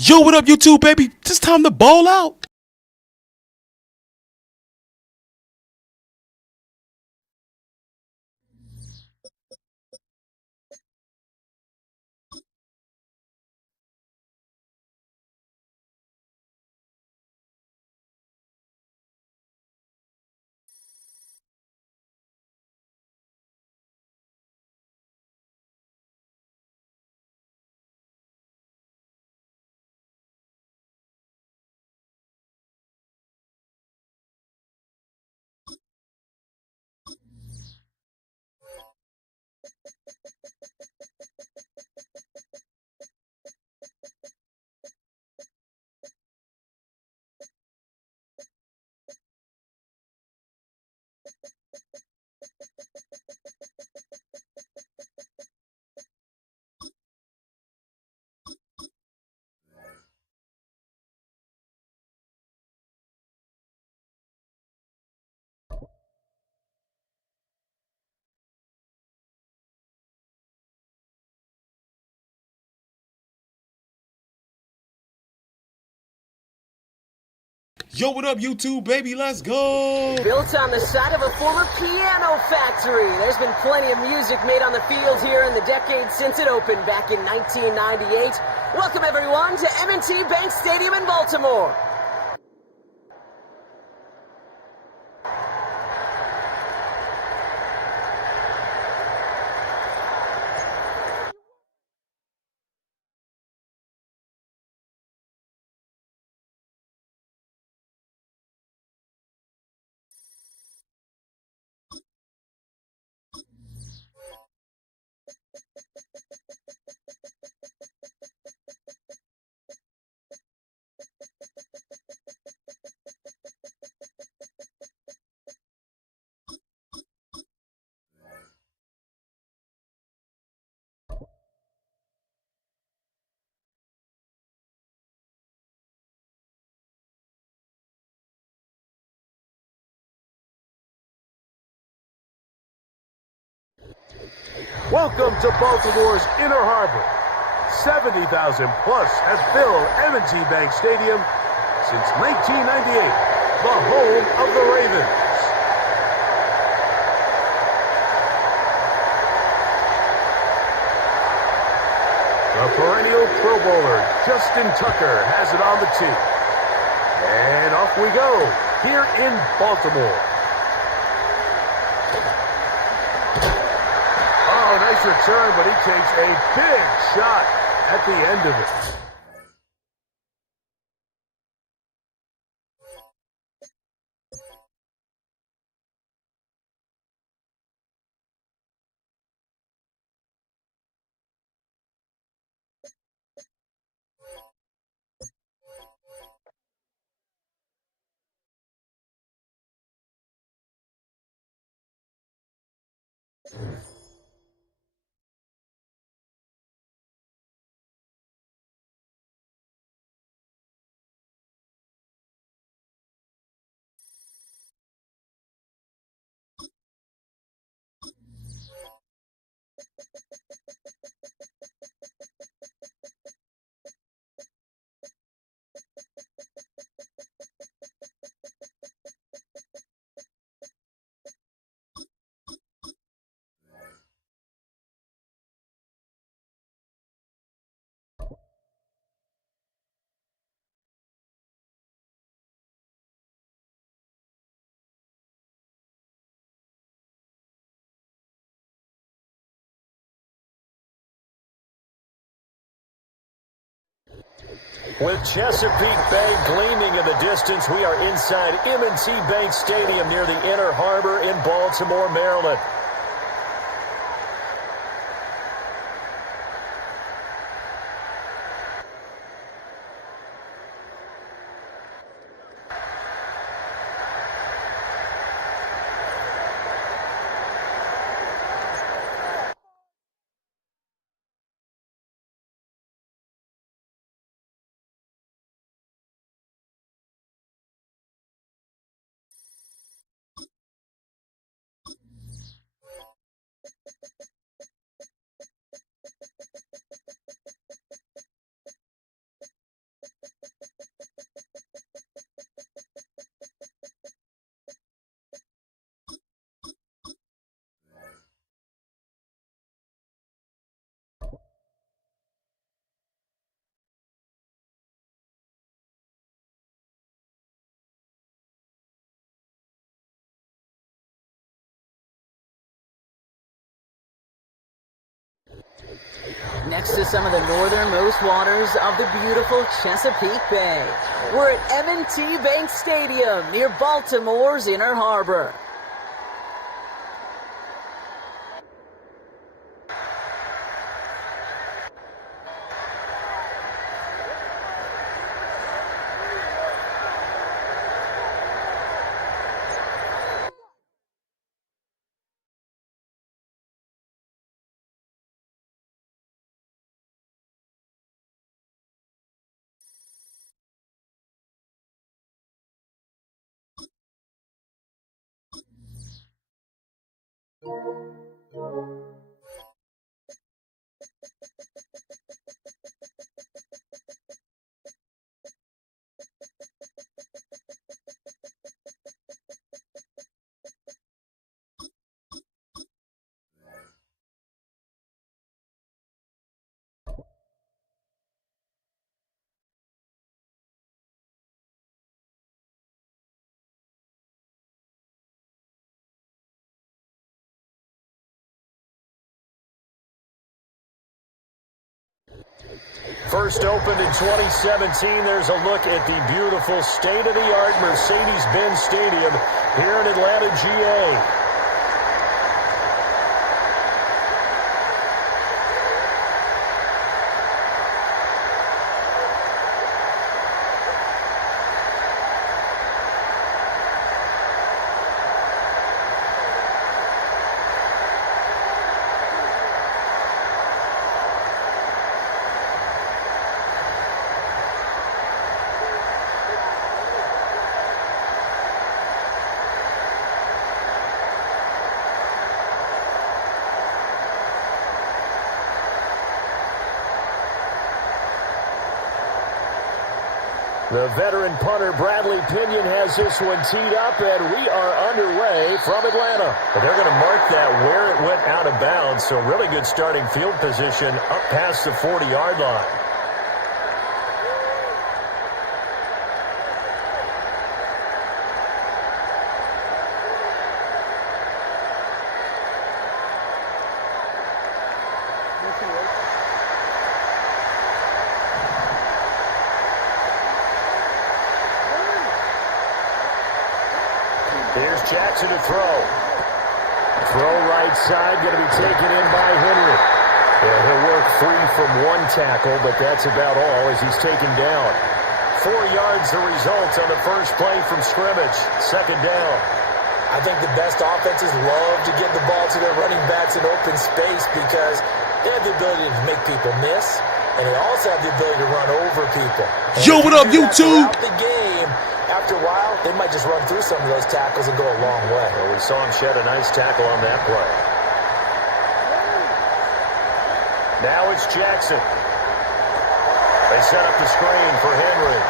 Yo, what up, YouTube, baby? It's time to ball out. Yo, what up, YouTube, baby? Let's go. Built on the side of a former piano factory, there's been plenty of music made on the field here in the decades since it opened back in 1998. Welcome, everyone, to M&T Bank Stadium in Baltimore. Welcome to Baltimore's Inner Harbor. 70,000 plus has filled M&T Bank Stadium since 1998, the home of the Ravens. The perennial Pro Bowler, Justin Tucker, has it on the tee. And off we go, here in Baltimore. Nice return, but he takes a big shot at the end of it. With Chesapeake Bay gleaming in the distance, we are inside M&T Bank Stadium near the Inner Harbor in Baltimore, Maryland. next to some of the northernmost waters of the beautiful Chesapeake Bay. We're at M&T Bank Stadium near Baltimore's Inner Harbor. First opened in 2017, there's a look at the beautiful state-of-the-art Mercedes-Benz Stadium here in Atlanta, GA. The veteran punter Bradley Pinion has this one teed up, and we are underway from Atlanta. But they're going to mark that where it went out of bounds, so really good starting field position up past the 40-yard line. Here's Jackson to throw. Throw right side, going to be taken in by Henry. Yeah, he'll work free from one tackle, but that's about all as he's taken down. 4 yards the result on the first play from scrimmage. Second down. I think the best offenses love to get the ball to their running backs in open space because they have the ability to make people miss, and they also have the ability to run over people. And Yo, what up, YouTube? The game, after a while, they might just run through some of those tackles and go a long way. Well, we saw him shed a nice tackle on that play. Now it's Jackson. They set up the screen for Henry.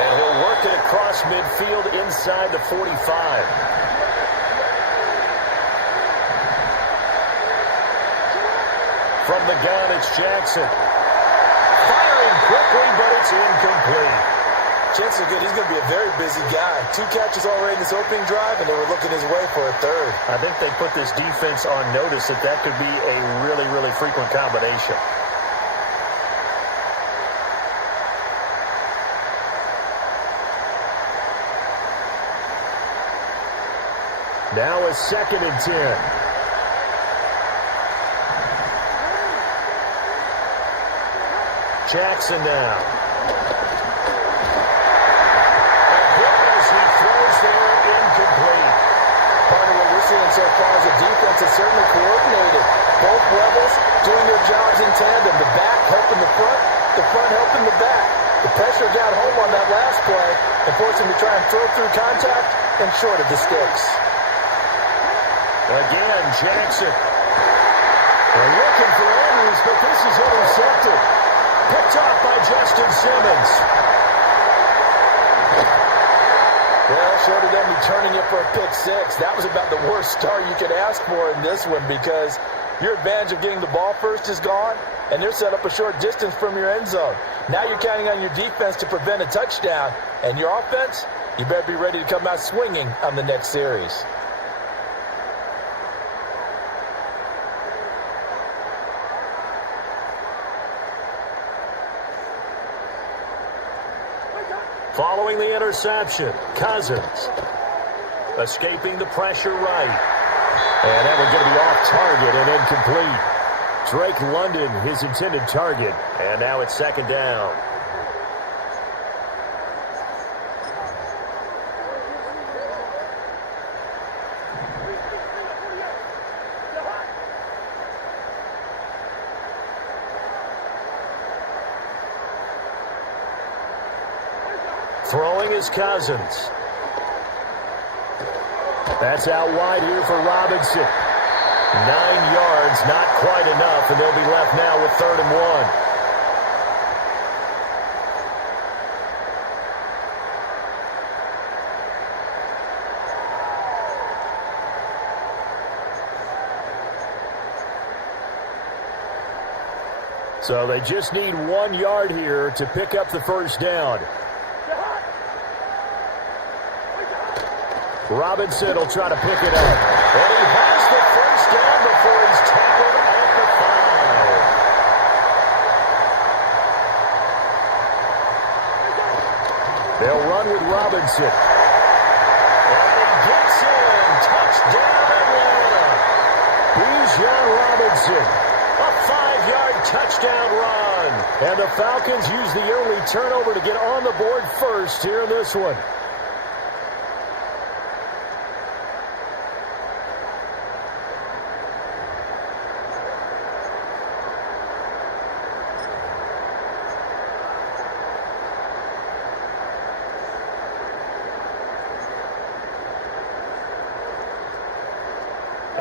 And he'll work it across midfield inside the 45. From the gun, it's Jackson. Firing quickly, but it's incomplete. Chances are good he's going to be a very busy guy. 2 catches already in this opening drive, and they were looking his way for a third. I think they put this defense on notice that that could be a really, really frequent combination. Now a 2nd and 10. Jackson now. So far as the defense is certainly coordinated. Both levels doing their jobs in tandem. The back helping the front helping the back. The pressure got home on that last play and forced him to try and throw through contact and short of the sticks. Again, Jackson. They're looking for Andrews, but this is intercepted. Picked off by Justin Simmons. Well, short of them returning it for a pick 6, that was about the worst start you could ask for in this one because your advantage of getting the ball first is gone, and they're set up a short distance from your end zone. Now you're counting on your defense to prevent a touchdown, and your offense, you better be ready to come out swinging on the next series. Following the interception, Cousins. Escaping the pressure right. And that one's going to be off target and incomplete. Drake London, his intended target. And now it's second down. Throwing is Cousins. That's out wide here for Robinson. 9 yards, not quite enough, and they'll be left now with 3rd and 1. So they just need 1 yard here to pick up the first down. Robinson will try to pick it up. And he has the first down before he's tackled at the 5. They'll run with Robinson. And he gets in. Touchdown, Atlanta. Bijan Robinson. A 5-yard touchdown run. And the Falcons use the early turnover to get on the board first here in this one.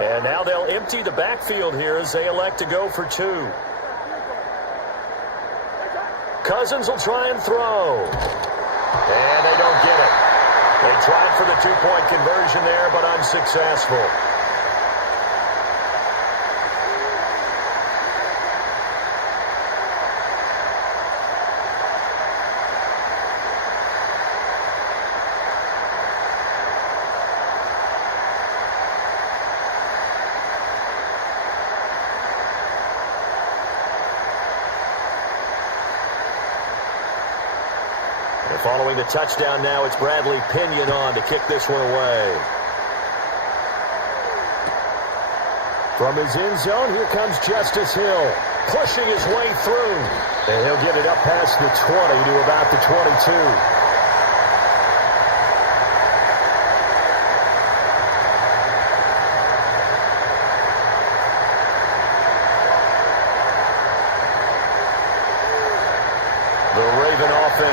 And now they'll empty the backfield here as they elect to go for 2. Cousins will try and throw. And they don't get it. They tried for the 2-point conversion there, but unsuccessful. Following the touchdown now, it's Bradley Pinion on to kick this one away. From his end zone, here comes Justice Hill, pushing his way through. And he'll get it up past the 20 to about the 22.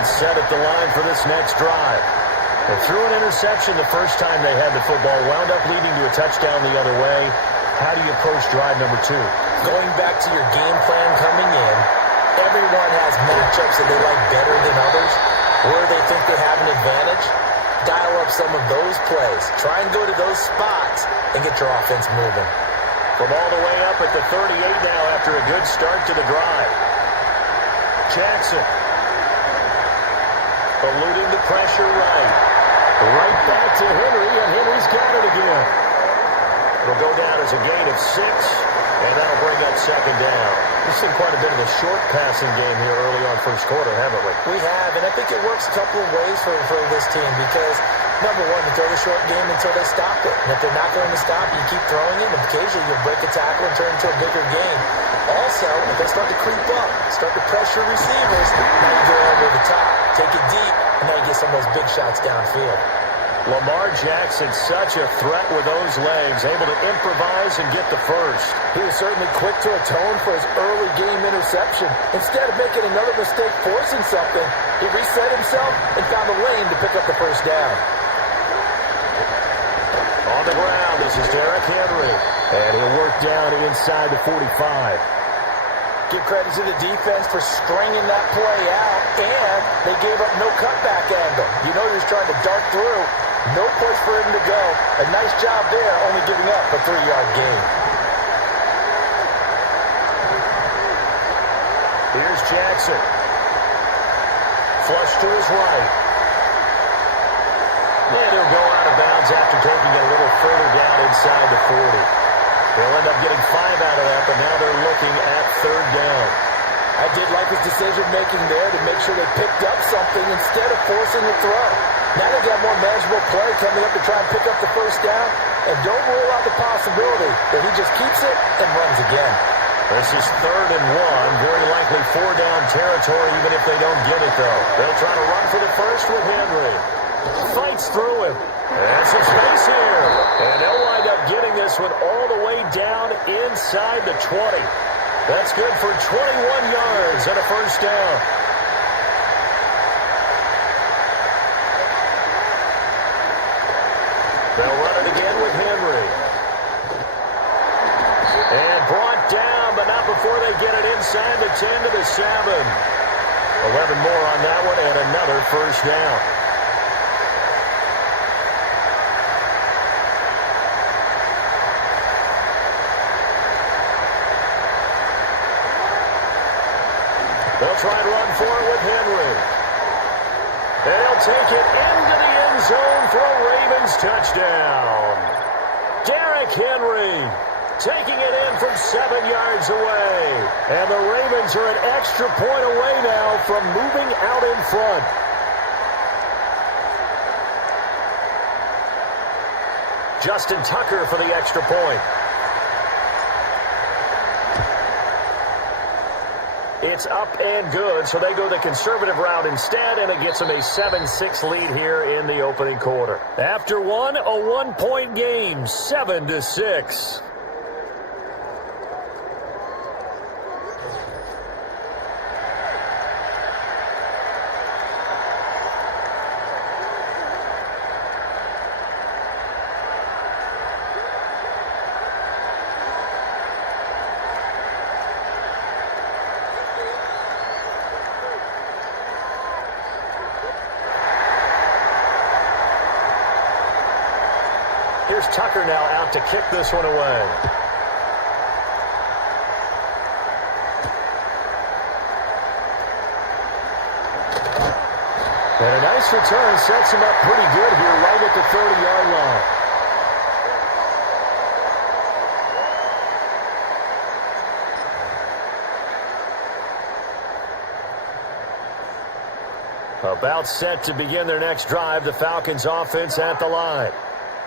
Set at the line for this next drive. They threw an interception the first time they had the football, wound up leading to a touchdown the other way. How do you approach drive number 2? Going back to your game plan coming in, everyone has matchups that they like better than others, where they think they have an advantage. Dial up some of those plays. Try and go to those spots and get your offense moving. From all the way up at the 38 now after a good start to the drive. Jackson. Eluding the pressure right. Right back to Henry, and Henry's got it again. It'll go down as a gain of 6, and that'll bring up second down. We've seen quite a bit of a short passing game here early on first quarter, haven't we? We have, and I think it works a couple of ways for this team because, number one, you throw the short game until they stop it. And if they're not going to stop it, you keep throwing it, and occasionally you'll break a tackle and turn into a bigger game. Also, if they start to creep up, start to pressure receivers, now you go over the top, take it deep, and now you get some of those big shots downfield. Lamar Jackson, such a threat with those legs, able to improvise and get the first. He was certainly quick to atone for his early game interception. Instead of making another mistake forcing something, he reset himself and found a lane to pick up the first down. On the ground, this is Derrick Henry. And he'll work down inside the 45. Give credit to the defense for stringing that play out, and they gave up no cutback angle. You know he was trying to dart through. No place for him to go. A nice job there, only giving up a 3-yard gain. Here's Jackson. Flush to his right. And he'll go out of bounds after taking it a little further down inside the 40. They'll end up getting 5 out of that, but now they're looking at third down. I did like his decision-making there to make sure they picked up something instead of forcing the throw. Now they got more manageable play coming up to try and pick up the first down, and don't rule out the possibility that he just keeps it and runs again. This is 3rd and 1, very likely 4-down territory even if they don't get it, though. They'll try to run for the first with Henry. Fights through him. There's some space here. And they'll wind up getting this one all the way down inside the 20. That's good for 21 yards and a first down. They'll run it again with Henry. And brought down, but not before they get it inside the 10 to the 7. 11 more on that one and another first down. They'll try and run for it with Henry. They'll take it into the end zone for a Ravens touchdown. Derrick Henry taking it in from 7 yards away. And the Ravens are an extra point away now from moving out in front. Justin Tucker for the extra point. It's up and good, so they go the conservative route instead, and it gets them a 7-6 lead here in the opening quarter. After one, a 1-point game, 7-6. Here's Tucker now out to kick this one away. And a nice return sets him up pretty good here right at the 30-yard line. About set to begin their next drive, the Falcons offense at the line.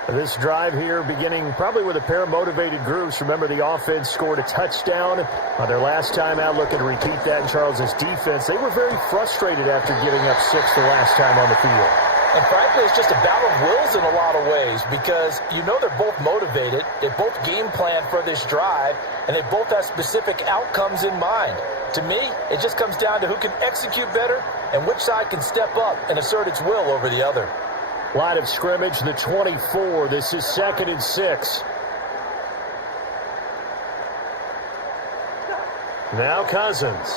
This drive here beginning probably with a pair of motivated groups. Remember, the offense scored a touchdown on their last time out. Looking to repeat that in Charles's defense. They were very frustrated after giving up 6 the last time on the field. And frankly, it's just a battle of wills in a lot of ways because you know they're both motivated. They both game plan for this drive, and they both have specific outcomes in mind. To me, it just comes down to who can execute better and which side can step up and assert its will over the other. Line of scrimmage, the 24. This is 2nd and 6. Now Cousins.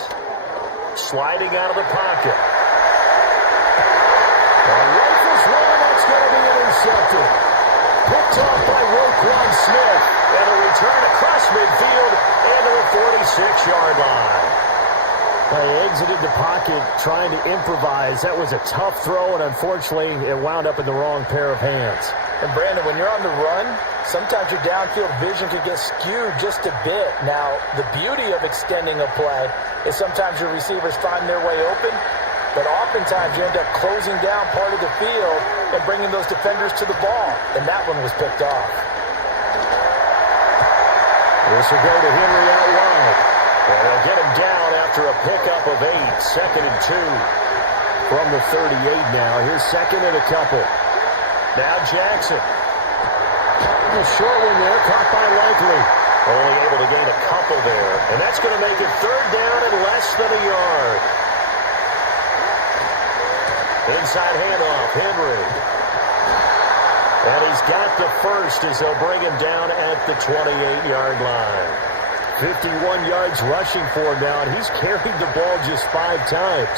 Sliding out of the pocket. Rifles one, that's going to be intercepted. Picked off by Roquan Smith. And a return across midfield and to the 46-yard line. They exited the pocket trying to improvise. That was a tough throw, and unfortunately, it wound up in the wrong pair of hands. And Brandon, when you're on the run, sometimes your downfield vision can get skewed just a bit. Now, the beauty of extending a play is sometimes your receivers find their way open, but oftentimes you end up closing down part of the field and bringing those defenders to the ball, and that one was picked off. This will go to Henry out wide. And they'll get him down after a pickup of 8. 2nd and 2 from the 38 now. Here's 2nd and a couple. Now Jackson. A short one there, caught by Likely. Only able to gain a couple there. And that's going to make it 3rd down and less than a yard. Inside handoff, Henry. And he's got the first as they'll bring him down at the 28-yard line. 51 yards rushing for him now, and he's carried the ball just 5 times.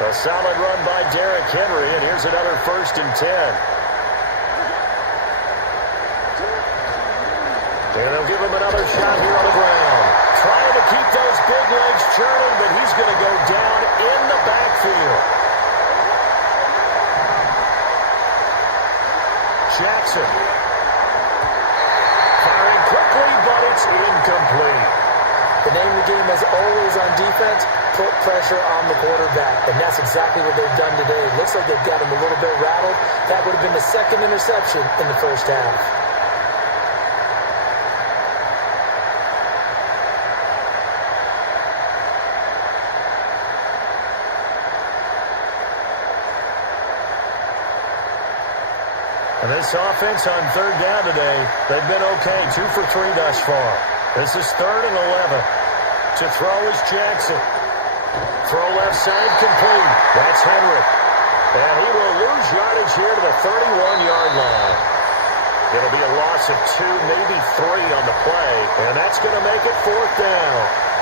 A solid run by Derrick Henry, and here's another 1st and 10. And they'll give him another shot here on the ground. Trying to keep those big legs churning, but he's going to go down in the backfield. Jackson. Firing quickly, but it's incomplete. The name of the game, as always on defense, put pressure on the quarterback. And that's exactly what they've done today. It looks like they've got him a little bit rattled. That would have been the second interception in the first half. And this offense on third down today, they've been okay. 2 for 3 thus far. This is 3rd and 11. To throw is Jackson. Throw left side complete. That's Henry. And he will lose yardage here to the 31-yard line. It'll be a loss of 2, maybe 3 on the play. And that's going to make it 4th down.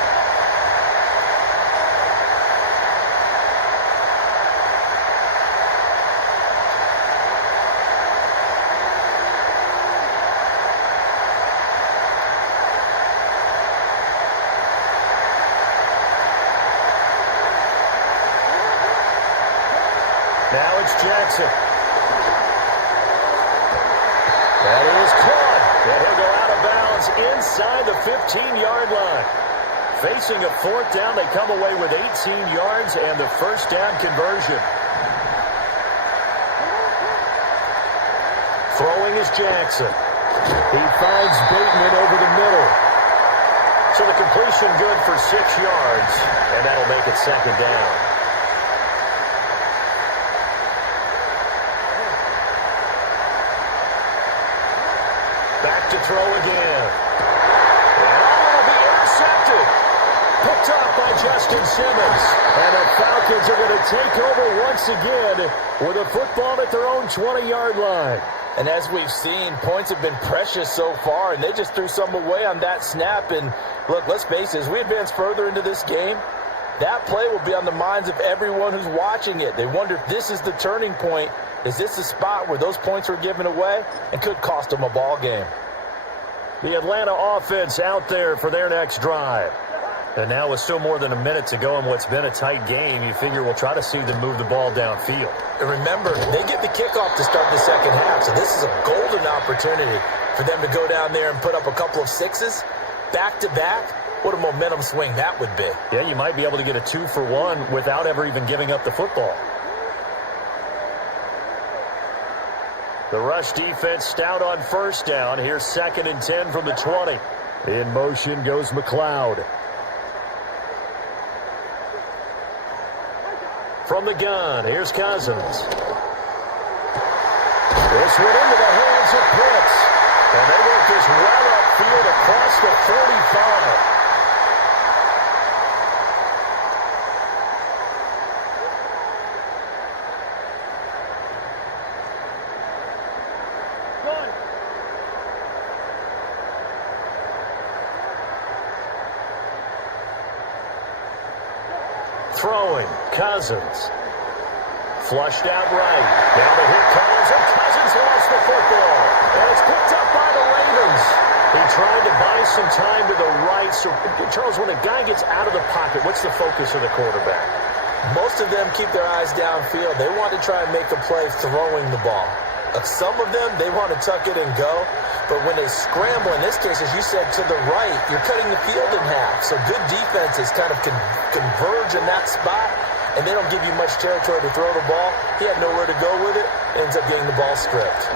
Now it's Jackson. That is caught. And he'll go out of bounds inside the 15-yard line. Facing a 4th down, they come away with 18 yards and the first down conversion. Throwing is Jackson. He finds Bateman over the middle. So the completion good for 6 yards, and that'll make it 2nd down. Back to throw again. And it'll be intercepted. Picked off by Justin Simmons. And the Falcons are going to take over once again with a football at their own 20-yard line. And as we've seen, points have been precious so far, and they just threw some away on that snap. And look, let's face it, as we advance further into this game, that play will be on the minds of everyone who's watching it. They wonder if this is the turning point. Is this the spot where those points were given away and could cost them a ball game? The Atlanta offense out there for their next drive. And now with still more than a minute to go in what's been a tight game, you figure we'll try to see them move the ball downfield. And remember, they get the kickoff to start the second half, so this is a golden opportunity for them to go down there and put up a couple of 6s back-to-back. What a momentum swing that would be. Yeah, you might be able to get a 2-for-1 without ever even giving up the football. The rush defense stout on first down. Here's 2nd and 10 from the 20. In motion goes McLeod. From the gun, here's Cousins. This one into the hands of Pitts. And they work this well upfield across the 45. Throwing, Cousins. Flushed out right. Now to hit Collins, and Cousins lost the football. And it's picked up by the Ravens. He tried to buy some time to the right. So, Charles, when a guy gets out of the pocket, what's the focus of the quarterback? Most of them keep their eyes downfield. They want to try and make a play throwing the ball. Some of them, they want to tuck it and go. But when they scramble, in this case, as you said, to the right, you're cutting the field in half. So good defenses kind of converge in that spot, and they don't give you much territory to throw the ball. He had nowhere to go with it. Ends up getting the ball stripped.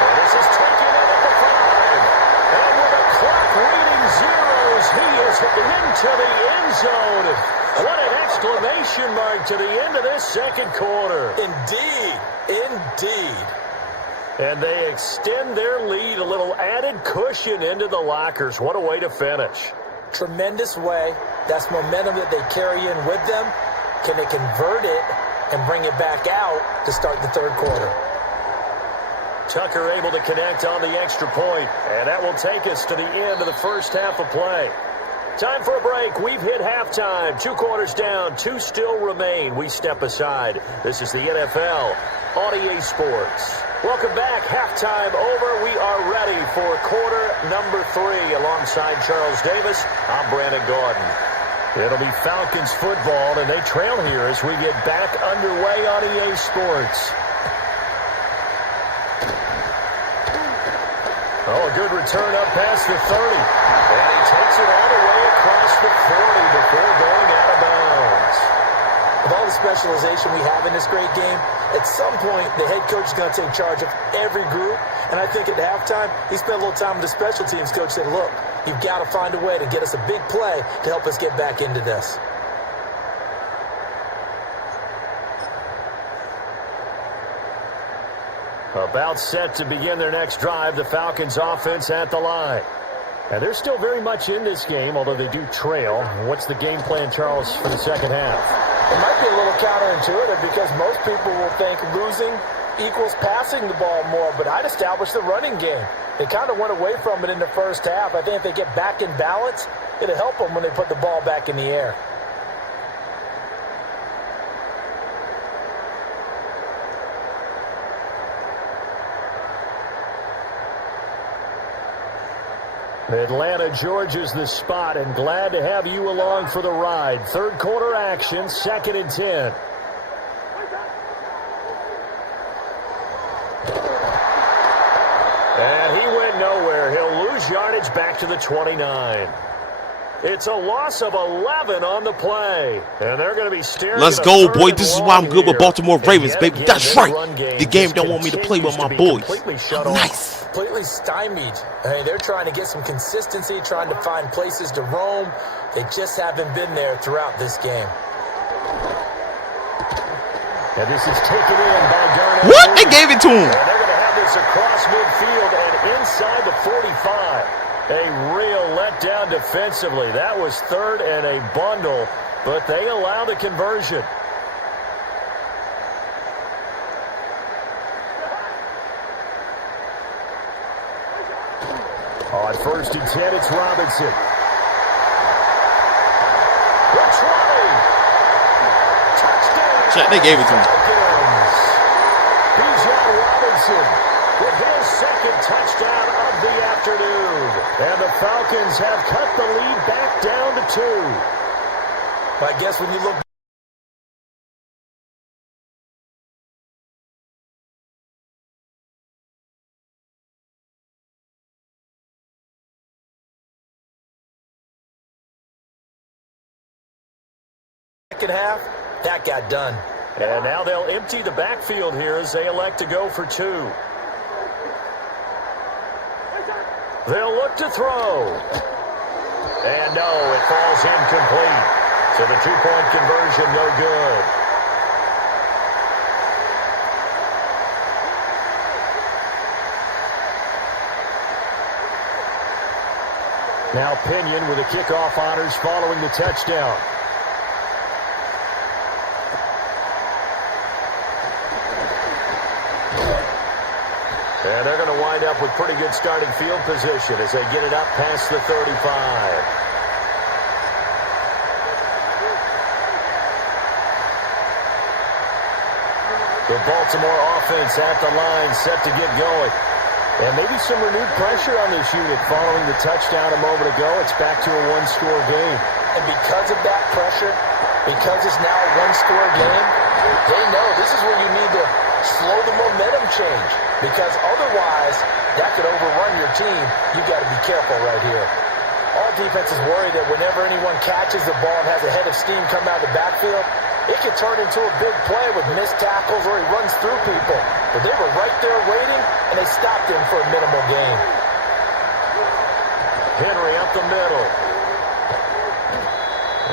And this is taken in at the 5. And with the clock reading zeros, he is into the end zone. What an exclamation mark to the end of this second quarter. Indeed. Indeed. And they extend their lead, a little added cushion into the lockers. What a way to finish. Tremendous way. That's momentum that they carry in with them. Can they convert it and bring it back out to start the third quarter? Tucker able to connect on the extra point, and that will take us to the end of the first half of play. Time for a break. We've hit halftime. 2 quarters down, 2 still remain. We step aside. This is the NFL on EA Sports. Welcome back. Halftime over. We are ready for quarter number 3. Alongside Charles Davis, I'm Brandon Gordon. It'll be Falcons football, and they trail here as we get back underway on EA Sports. Oh, a good return up past the 30. And he takes it all the way across the 40 before going out of bounds. With all the specialization we have in this great game, at some point the head coach is going to take charge of every group. And I think at halftime, he spent a little time with the special teams coach, said, look, you've got to find a way to get us a big play to help us get back into this. About set to begin their next drive, the Falcons offense at the line. And they're still very much in this game, although they do trail. What's the game plan, Charles, for the second half? It might be a little counterintuitive because most people will think losing equals passing the ball more, but I'd establish the running game. They kind of went away from it in the first half. I think if they get back in balance, it'll help them when they put the ball back in the air. Atlanta, Georgia's the spot, and glad to have you along for the ride. Third quarter action, 2nd and 10. And he went nowhere. He'll lose yardage back to the 29. It's a loss of 11 on the play. And they're going to be staring. Let's go, boy. This is why I'm good with Baltimore Ravens, baby. That's right. The game don't want me to play with my boys. Nice. Completely stymied. Hey, they're trying to get some consistency, trying to find places to roam. They just haven't been there throughout this game. And this is taken in by Darnell. What? They gave it to him. And they're going to have this across midfield and inside the 45. A real letdown defensively. That was 3rd and a bundle, but they allow the conversion. On 1st and 10, it's Robinson. The 20. Touchdown. Check, they gave it to him. Bijan Robinson with his 2nd touchdown of the afternoon. And the Falcons have cut the lead back down to 2. I guess when you look second half, that got done. And now they'll empty the backfield here as they elect to go for 2. They'll look to throw. And no, it falls incomplete. So the 2-point conversion no good. Now Pinion with the kickoff honors following the touchdown. And they're going to wind up with pretty good starting field position as they get it up past the 35. The Baltimore offense at the line set to get going. And maybe some renewed pressure on this unit following the touchdown a moment ago. It's back to a 1-score game. And because of that pressure, because it's now a 1-score game, they know this is where you need to slow the momentum change. Because otherwise, that could overrun your team. You've got to be careful right here. All defenses worry that whenever anyone catches the ball and has a head of steam come out of the backfield, it could turn into a big play with missed tackles or he runs through people. But they were right there waiting, and they stopped him for a minimal gain. Henry up the middle.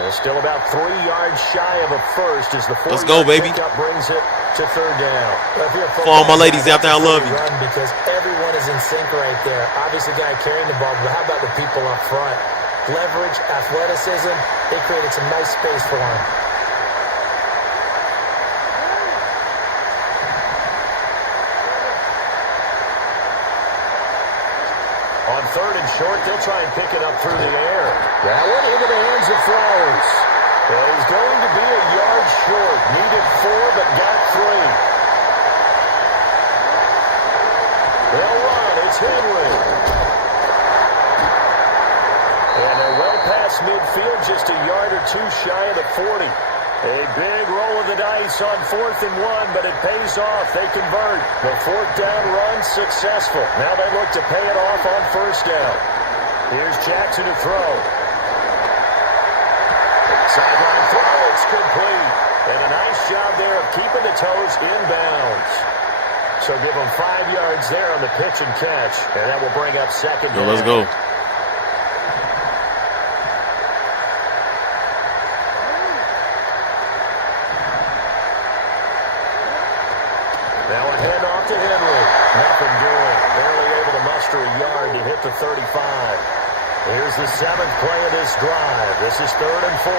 Well, still about 3 yards shy of a first as the 4-yard Let's go, baby. pickup brings it to 3rd down. For all my ladies out there, I love you. Run because everyone is in sync right there. Obviously, guy carrying the ball, but how about the people up front? Leverage, athleticism, they created some nice space for him. On 3rd and short, they'll try and pick it up through the air. That one into the hands of Flowers. Well, he's going to be a yard short. Needed 4, but got 3. They'll run. It's Henry. And they're well past midfield, just a yard or 2 shy of the 40. A big roll of the dice on 4th and 1, but it pays off. They convert. The 4th down run successful. Now they look to pay it off on 1st down. Here's Jackson to throw. Sideline throw, it's complete. And a nice job there of keeping the toes inbounds. So give them 5 yards there on the pitch and catch, and that will bring up 2nd down. Let's go. Now a handoff to Henry. Nothing doing. Barely able to muster a yard to hit the 35. Here's the 7th play of this drive. This is 3rd and 4.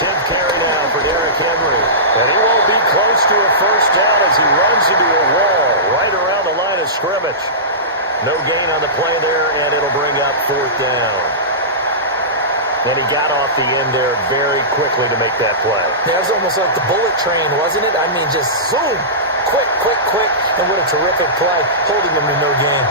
10th carry now for Derrick Henry. And he won't be close to a 1st down as he runs into a wall right around the line of scrimmage. No gain on the play there, and it'll bring up 4th down. And he got off the end there very quickly to make that play. Yeah, it was almost like the bullet train, wasn't it? I mean, just zoom. Quick, quick, quick. And what a terrific play, holding him to no gain.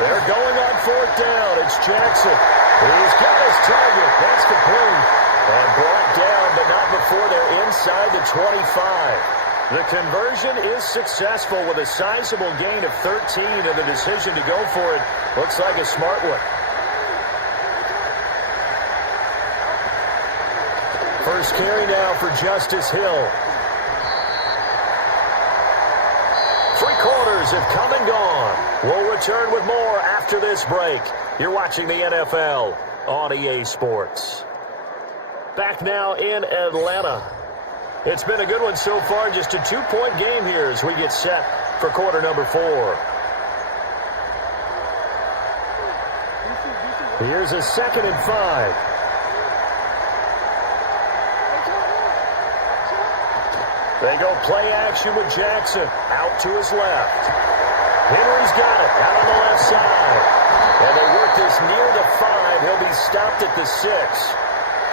They're going on 4th down. It's Jackson. He's got his target. That's complete. And brought down, but not before they're inside the 25. The conversion is successful with a sizable gain of 13, and the decision to go for it looks like a smart one. First carry now for Justice Hill. 3 quarters have come and gone. We'll return with more after this break. You're watching the NFL on EA Sports. Back now in Atlanta. It's been a good one so far. Just a 2-point game here as we get set for quarter number 4. Here's a 2nd and 5. They go play action with Jackson. Out to his left. Henry's got it. Out on the left side. And they work this near the 5. He'll be stopped at the 6.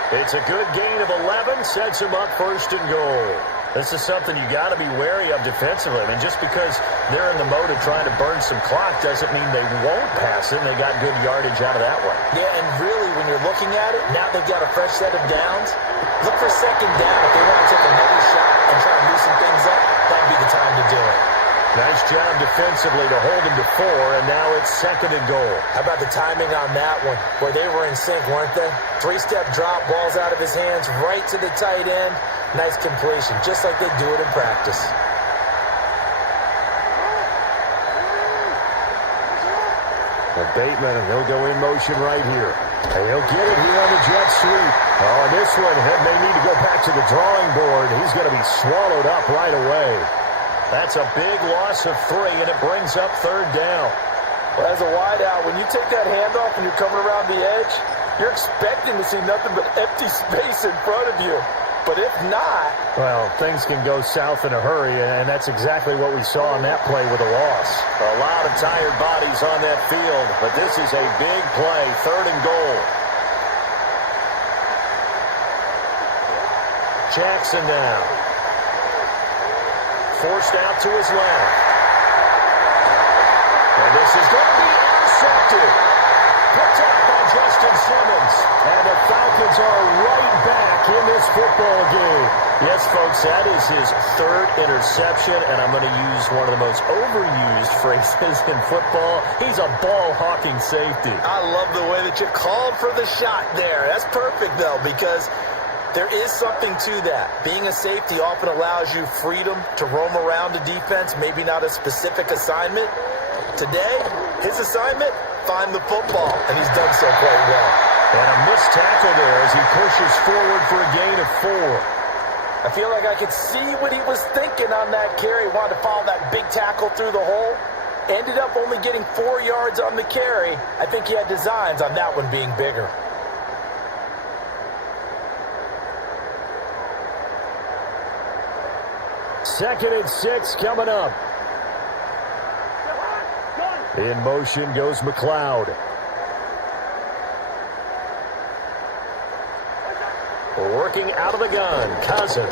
It's a good gain of 11. Sets him up 1st and goal. This is something you got to be wary of defensively. I mean, just because they're in the mode of trying to burn some clock doesn't mean they won't pass it. They got good yardage out of that one. Yeah, and really, when you're looking at it, now they've got a fresh set of downs. Look for 2nd down. If they want to take a heavy shot and try and loosen things up, that'd be the time to do it. Nice job defensively to hold him to 4, and now it's 2nd and goal. How about the timing on that one? Where they were in sync, weren't they? 3-step drop, balls out of his hands, right to the tight end. Nice completion, just like they do it in practice. Well, Bateman, and he'll go in motion right here. And he'll get it here on the jet sweep. Oh, and this one may need to go back to the drawing board. He's going to be swallowed up right away. That's a big loss of 3, and it brings up 3rd down. Well, as a wideout, when you take that handoff and you're coming around the edge, you're expecting to see nothing but empty space in front of you. But if not... Well, things can go south in a hurry, and that's exactly what we saw on that play with a loss. A lot of tired bodies on that field, but this is a big play, 3rd and goal. Jackson now. Forced out to his left. And this is going to be intercepted. Picked up by Justin Simmons. And the Falcons are right back in this football game. Yes, folks, that is his 3rd interception, and I'm going to use one of the most overused phrases in football. He's a ball-hawking safety. I love the way that you called for the shot there. That's perfect, though, because there is something to that. Being a safety often allows you freedom to roam around the defense, maybe not a specific assignment. Today, his assignment, find the football, and he's done so quite well. And a missed tackle there as he pushes forward for a gain of 4. I feel like I could see what he was thinking on that carry. Wanted to follow that big tackle through the hole. Ended up only getting 4 yards on the carry. I think he had designs on that one being bigger. Second and 6 coming up. In motion goes McLeod. Working out of the gun, Cousins.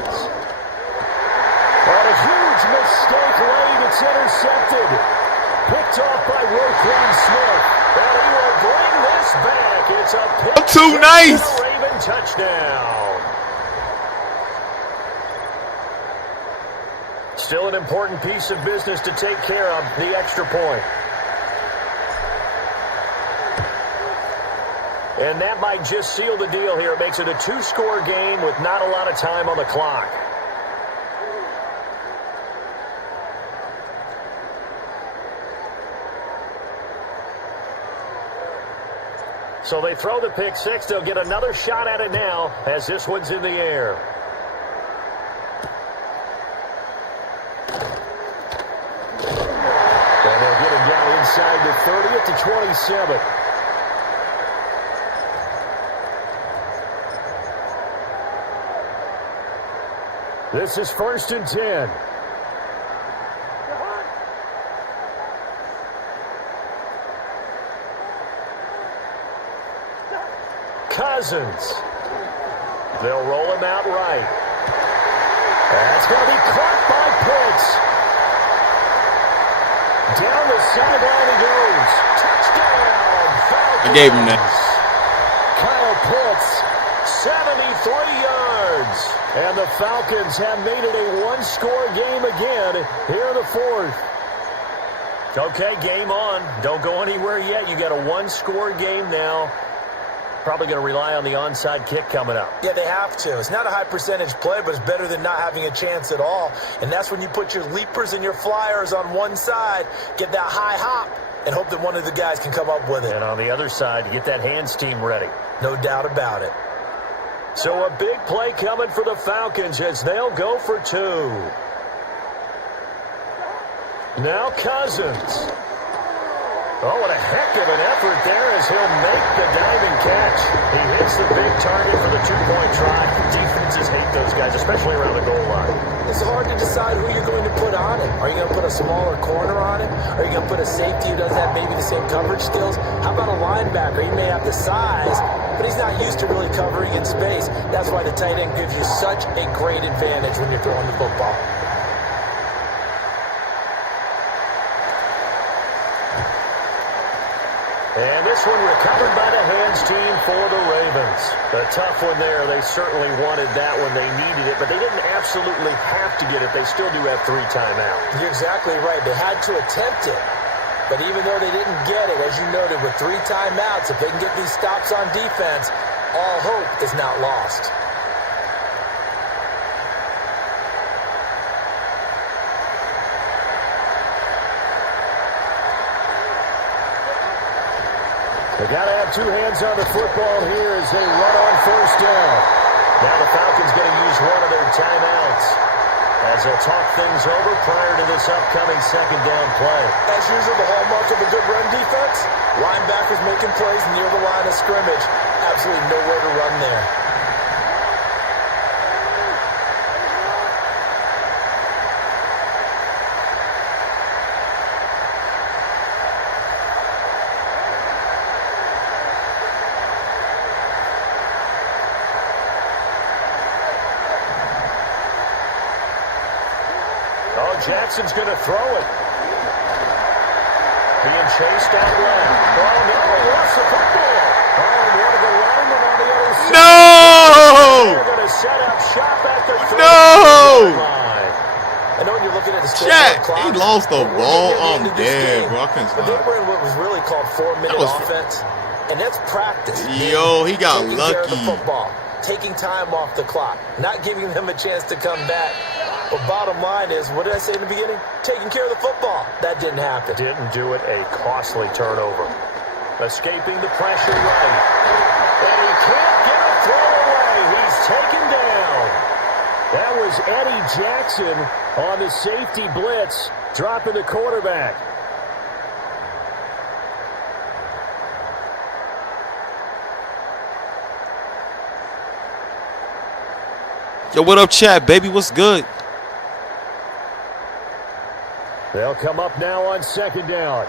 mistake late. It's intercepted. Picked off by Roquan Smith. And he will bring this back. It's a pick. Too nice. And a Raven touchdown. Still an important piece of business to take care of, the extra point. And that might just seal the deal here. It makes it a two-score game with not a lot of time on the clock. So they throw the pick six. They'll get another shot at it now as this one's in the air. And they'll get him down inside the 30 at the 27. This is 1st and 10. Cousins. They'll roll him out right. That's going to be caught by Pitts. Down the sideline he goes. Touchdown, Falcons. I gave him that. Kyle Pitts, 73 yards. And the Falcons have made it a one-score game again here in the fourth. Okay, game on. Don't go anywhere yet. You got a one-score game now. Probably going to rely on the onside kick coming up. Yeah, they have to. It's not a high percentage play, but it's better than not having a chance at all. And that's when you put your leapers and your flyers on one side, get that high hop, and hope that one of the guys can come up with it. And on the other side, get that hands team ready. No doubt about it. So a big play coming for the Falcons as they'll go for two. Now Cousins. Oh, what a heck of an effort there as he'll make the diving catch. He hits the big target for the two-point try. Defenses hate those guys, especially around the goal line. It's hard to decide who you're going to put on him. Are you going to put a smaller corner on him? Are you going to put a safety who doesn't have maybe the same coverage skills? How about a linebacker? He may have the size, but he's not used to really covering in space. That's why the tight end gives you such a great advantage when you're throwing the football. And this one recovered by the hands team for the Ravens. A tough one there. They certainly wanted that when they needed it, but they didn't absolutely have to get it. They still do have 3 timeouts. You're exactly right. They had to attempt it. But even though they didn't get it, as you noted, with 3 timeouts, if they can get these stops on defense, all hope is not lost. They got to have 2 hands on the football here as they run on 1st down. Now the Falcons going to use one of their timeouts as they'll talk things over prior to this upcoming 2nd down play. As usual, the hallmark of a good run defense, linebackers making plays near the line of scrimmage. Absolutely nowhere to run there. Jackson's going to throw it. Being chased out left. Oh, no, he lost the football. Oh, one of the linemen on the other side. No! They're going to set up shop at the 30. No! I know when you're looking at the Chat, clock, he lost the ball. I'm dead, dead, bro. I couldn't But they stop. were in what was really called 4-minute offense, and that's practice. Yo, he got taking care of the lucky. football, taking time off the clock, not giving them a chance to come back. But bottom line is, what did I say in the beginning? Taking care of the football. That didn't happen. Didn't do it. A costly turnover. Escaping the pressure right. And he can't get a throw away. He's taken down. That was Eddie Jackson on the safety blitz, dropping the quarterback. Yo, what up, chat, baby? What's good? They'll come up now on 2nd down.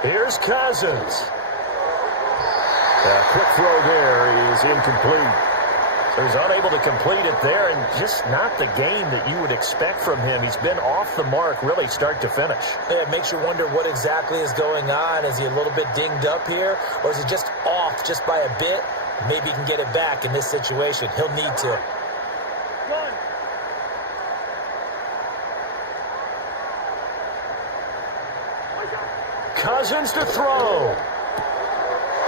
Here's Cousins. Quick throw there is incomplete. So he's unable to complete it there, and just not the game that you would expect from him. He's been off the mark really start to finish. Yeah, it makes you wonder what exactly is going on. Is he a little bit dinged up here, or is he just off just by a bit? Maybe he can get it back in this situation. He'll need to. Cousins to throw.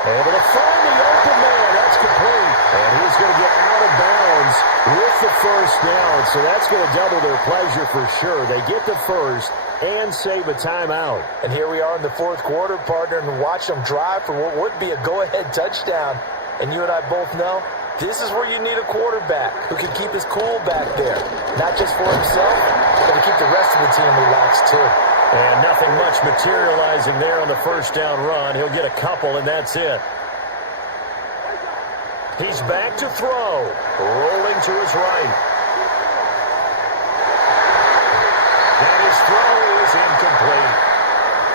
Able to find the open man. That's complete. And he's going to get out of bounds with the first down. So that's going to double their pleasure for sure. They get the first and save a timeout. And here we are in the fourth quarter, partner, and watch them drive for what would be a go-ahead touchdown. And you and I both know this is where you need a quarterback who can keep his cool back there. Not just for himself, but to keep the rest of the team relaxed too. And nothing much materializing there on the first down run. He'll get a couple, and that's it. He's back to throw. Rolling to his right. And his throw is incomplete.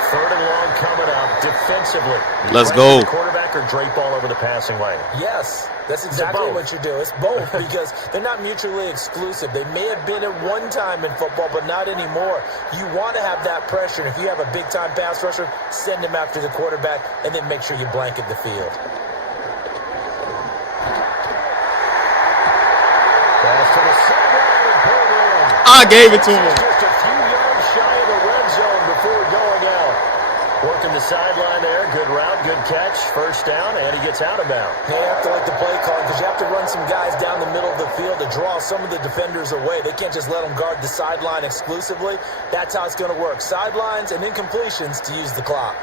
Third and long coming up defensively. Let's go. Quarterback or drape all over the passing lane? Yes, that's exactly what you do. It's both because they're not mutually exclusive. They may have been at one time in football, but not anymore. You want to have that pressure. And if you have a big-time pass rusher, send him after the quarterback, and then make sure you blanket the field. Pass to the sideline and pulled in. I gave it to him. Just a few yards shy of the red zone before going out. Working the sideline there. Good route, good catch. First down, and he gets out of bounds. They have to like the play call because you have to run some guys down the middle of the field to draw some of the defenders away. They can't just let them guard the sideline exclusively. That's how it's going to work. Sidelines and incompletions to use the clock.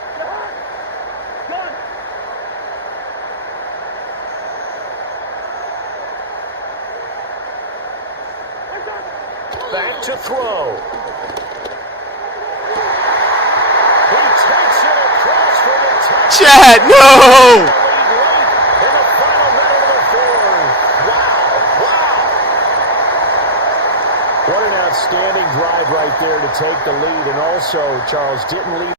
Back to throw. He takes it across for the touchdown. Chad, no! In the final minute of the fourth. Wow. What an outstanding drive right there to take the lead. And also, Charles didn't leave.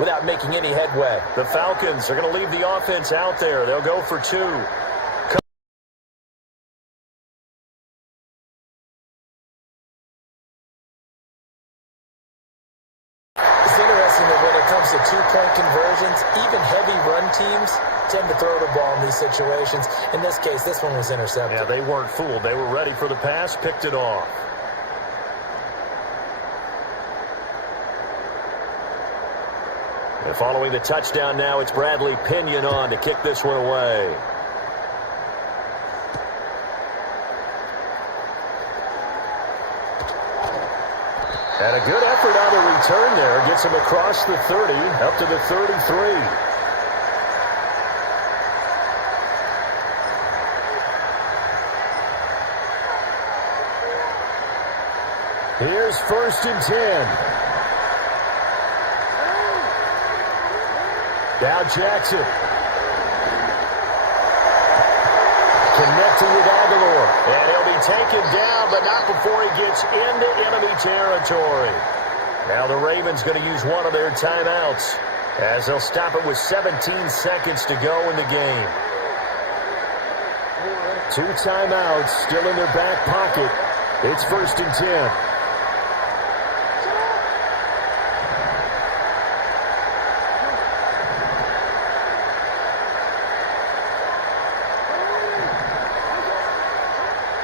Without making any headway. The Falcons are going to leave the offense out there. They'll go for two. It's interesting that when it comes to two-point conversions, even heavy run teams tend to throw the ball in these situations. In this case, this one was intercepted. Yeah, they weren't fooled. They were ready for the pass, picked it off. And following the touchdown now, it's Bradley Pinion on to kick this one away. And a good effort on the return there. Gets him across the 30, up to the 33. Here's 1st and 10. Now Jackson. Connecting with Aguilar. And he'll be taken down, but not before he gets into enemy territory. Now the Ravens going to use one of their timeouts as they'll stop it with 17 seconds to go in the game. 2 timeouts still in their back pocket. It's 1st and 10.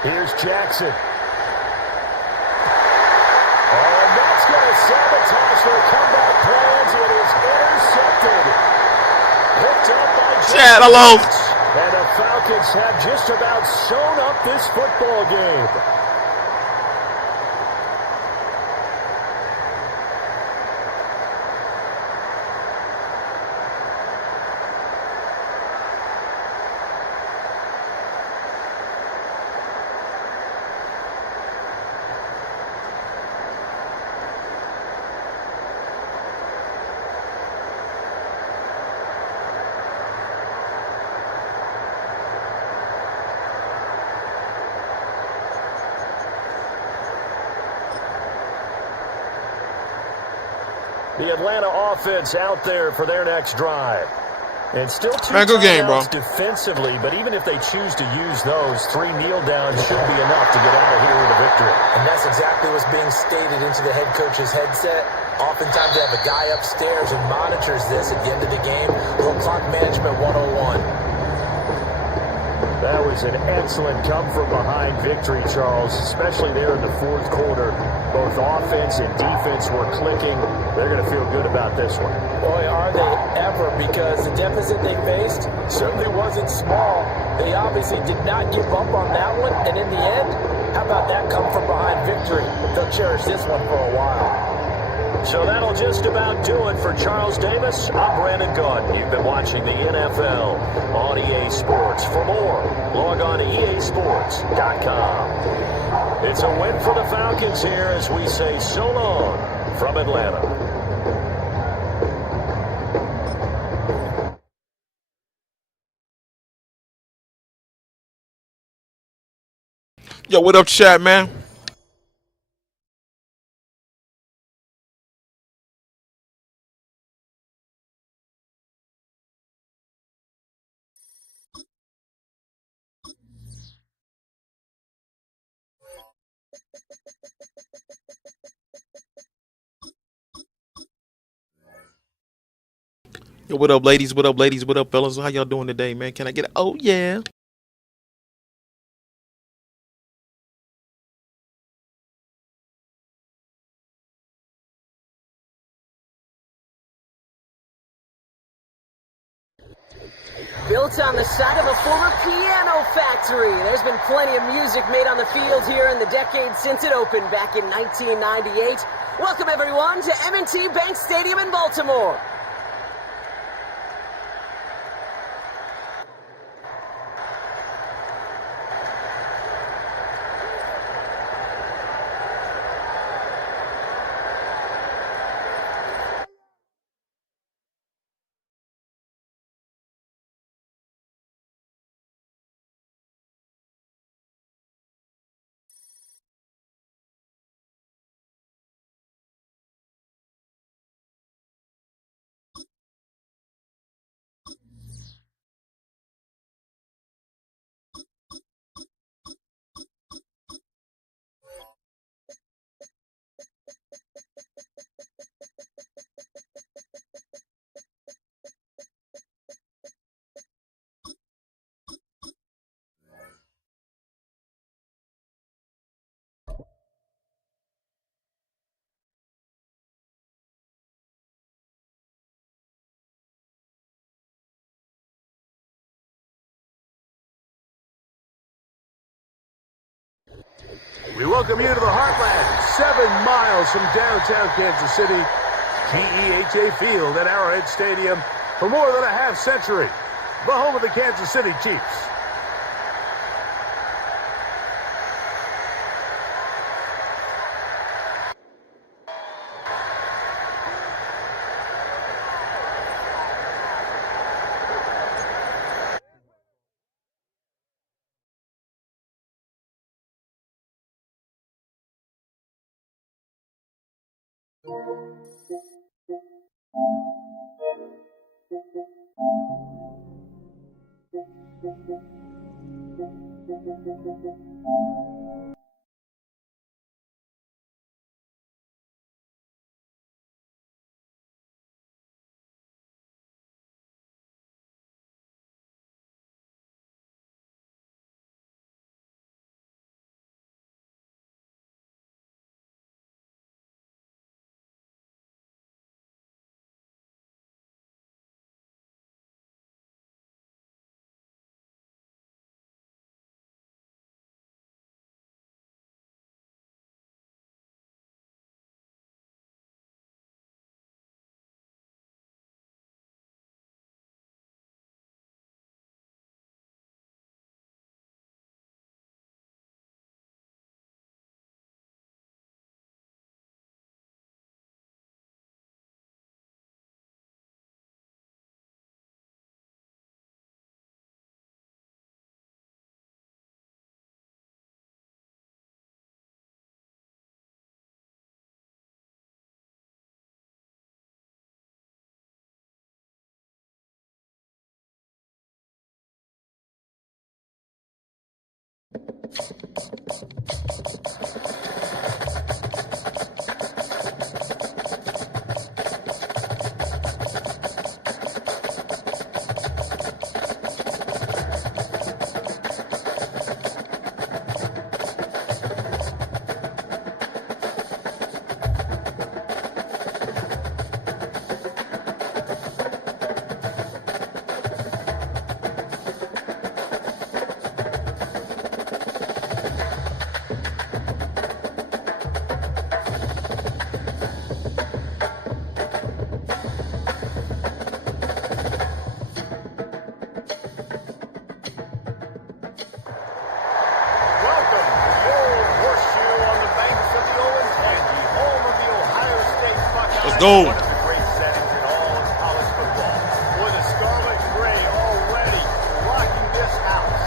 Here's Jackson. And that's going to sabotage their comeback plans. It is intercepted. Picked up by Chad, alone. And the Falcons have just about sewn up this football game. The Atlanta offense out there for their next drive. And still two Man, good game, bro. timeouts defensively, but even if they choose to use those, 3 kneel downs should be enough to get out of here with a victory. And that's exactly what's being stated into the head coach's headset. Oftentimes they have a guy upstairs who monitors this at the end of the game. Little clock management 101. That was an excellent come-from-behind victory, Charles, especially there in the fourth quarter. Both offense and defense were clicking. They're going to feel good about this one. Boy, are they ever, because the deficit they faced certainly wasn't small. They obviously did not give up on that one, and in the end, how about that come-from-behind victory? They'll cherish this one for a while. So that'll just about do it for Charles Davis. I'm Brandon Gaudin. You've been watching the NFL on EA Sports. For more, log on to easports.com. It's a win for the Falcons here as we say so long from Atlanta. Yo, what up, chat, man? Yo, what up, ladies? What up, ladies? What up, fellas? How y'all doing today, man? Can I get it? Oh, yeah. Built on the side of a former piano factory, there's been plenty of music made on the field here in the decade since it opened back in 1998. Welcome, everyone, to M&T Bank Stadium in Baltimore. We welcome you to the Heartland, 7 miles from downtown Kansas City. GEHA Field at Arrowhead Stadium for more than a half century. The home of the Kansas City Chiefs. Let's go. One of the great settings in all of college football, with the scarlet and gray already rocking this house.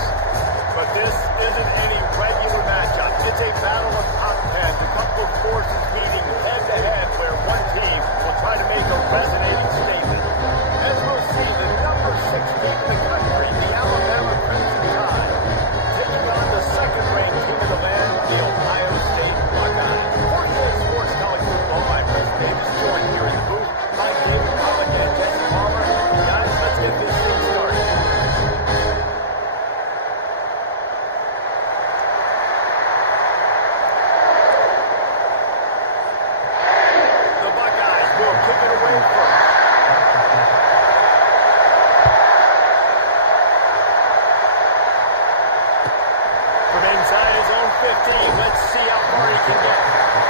But this isn't any regular matchup. It's a battle of top tens, a couple of forces meeting head-to-head where one team will try to make a resonating statement. As we'll see, the number 6 team in the country, the Alabama Crimson Tide, taking on the second-ranked team in the land, the Ohio State Buckeyes. 48 Sports College Football, I'm Chris Davis, joined here in the booth by David Pollock and Jesse Palmer. Guys, let's get this thing started. The Buckeyes will kick it away first. From inside his own 15, let's see how far he can get.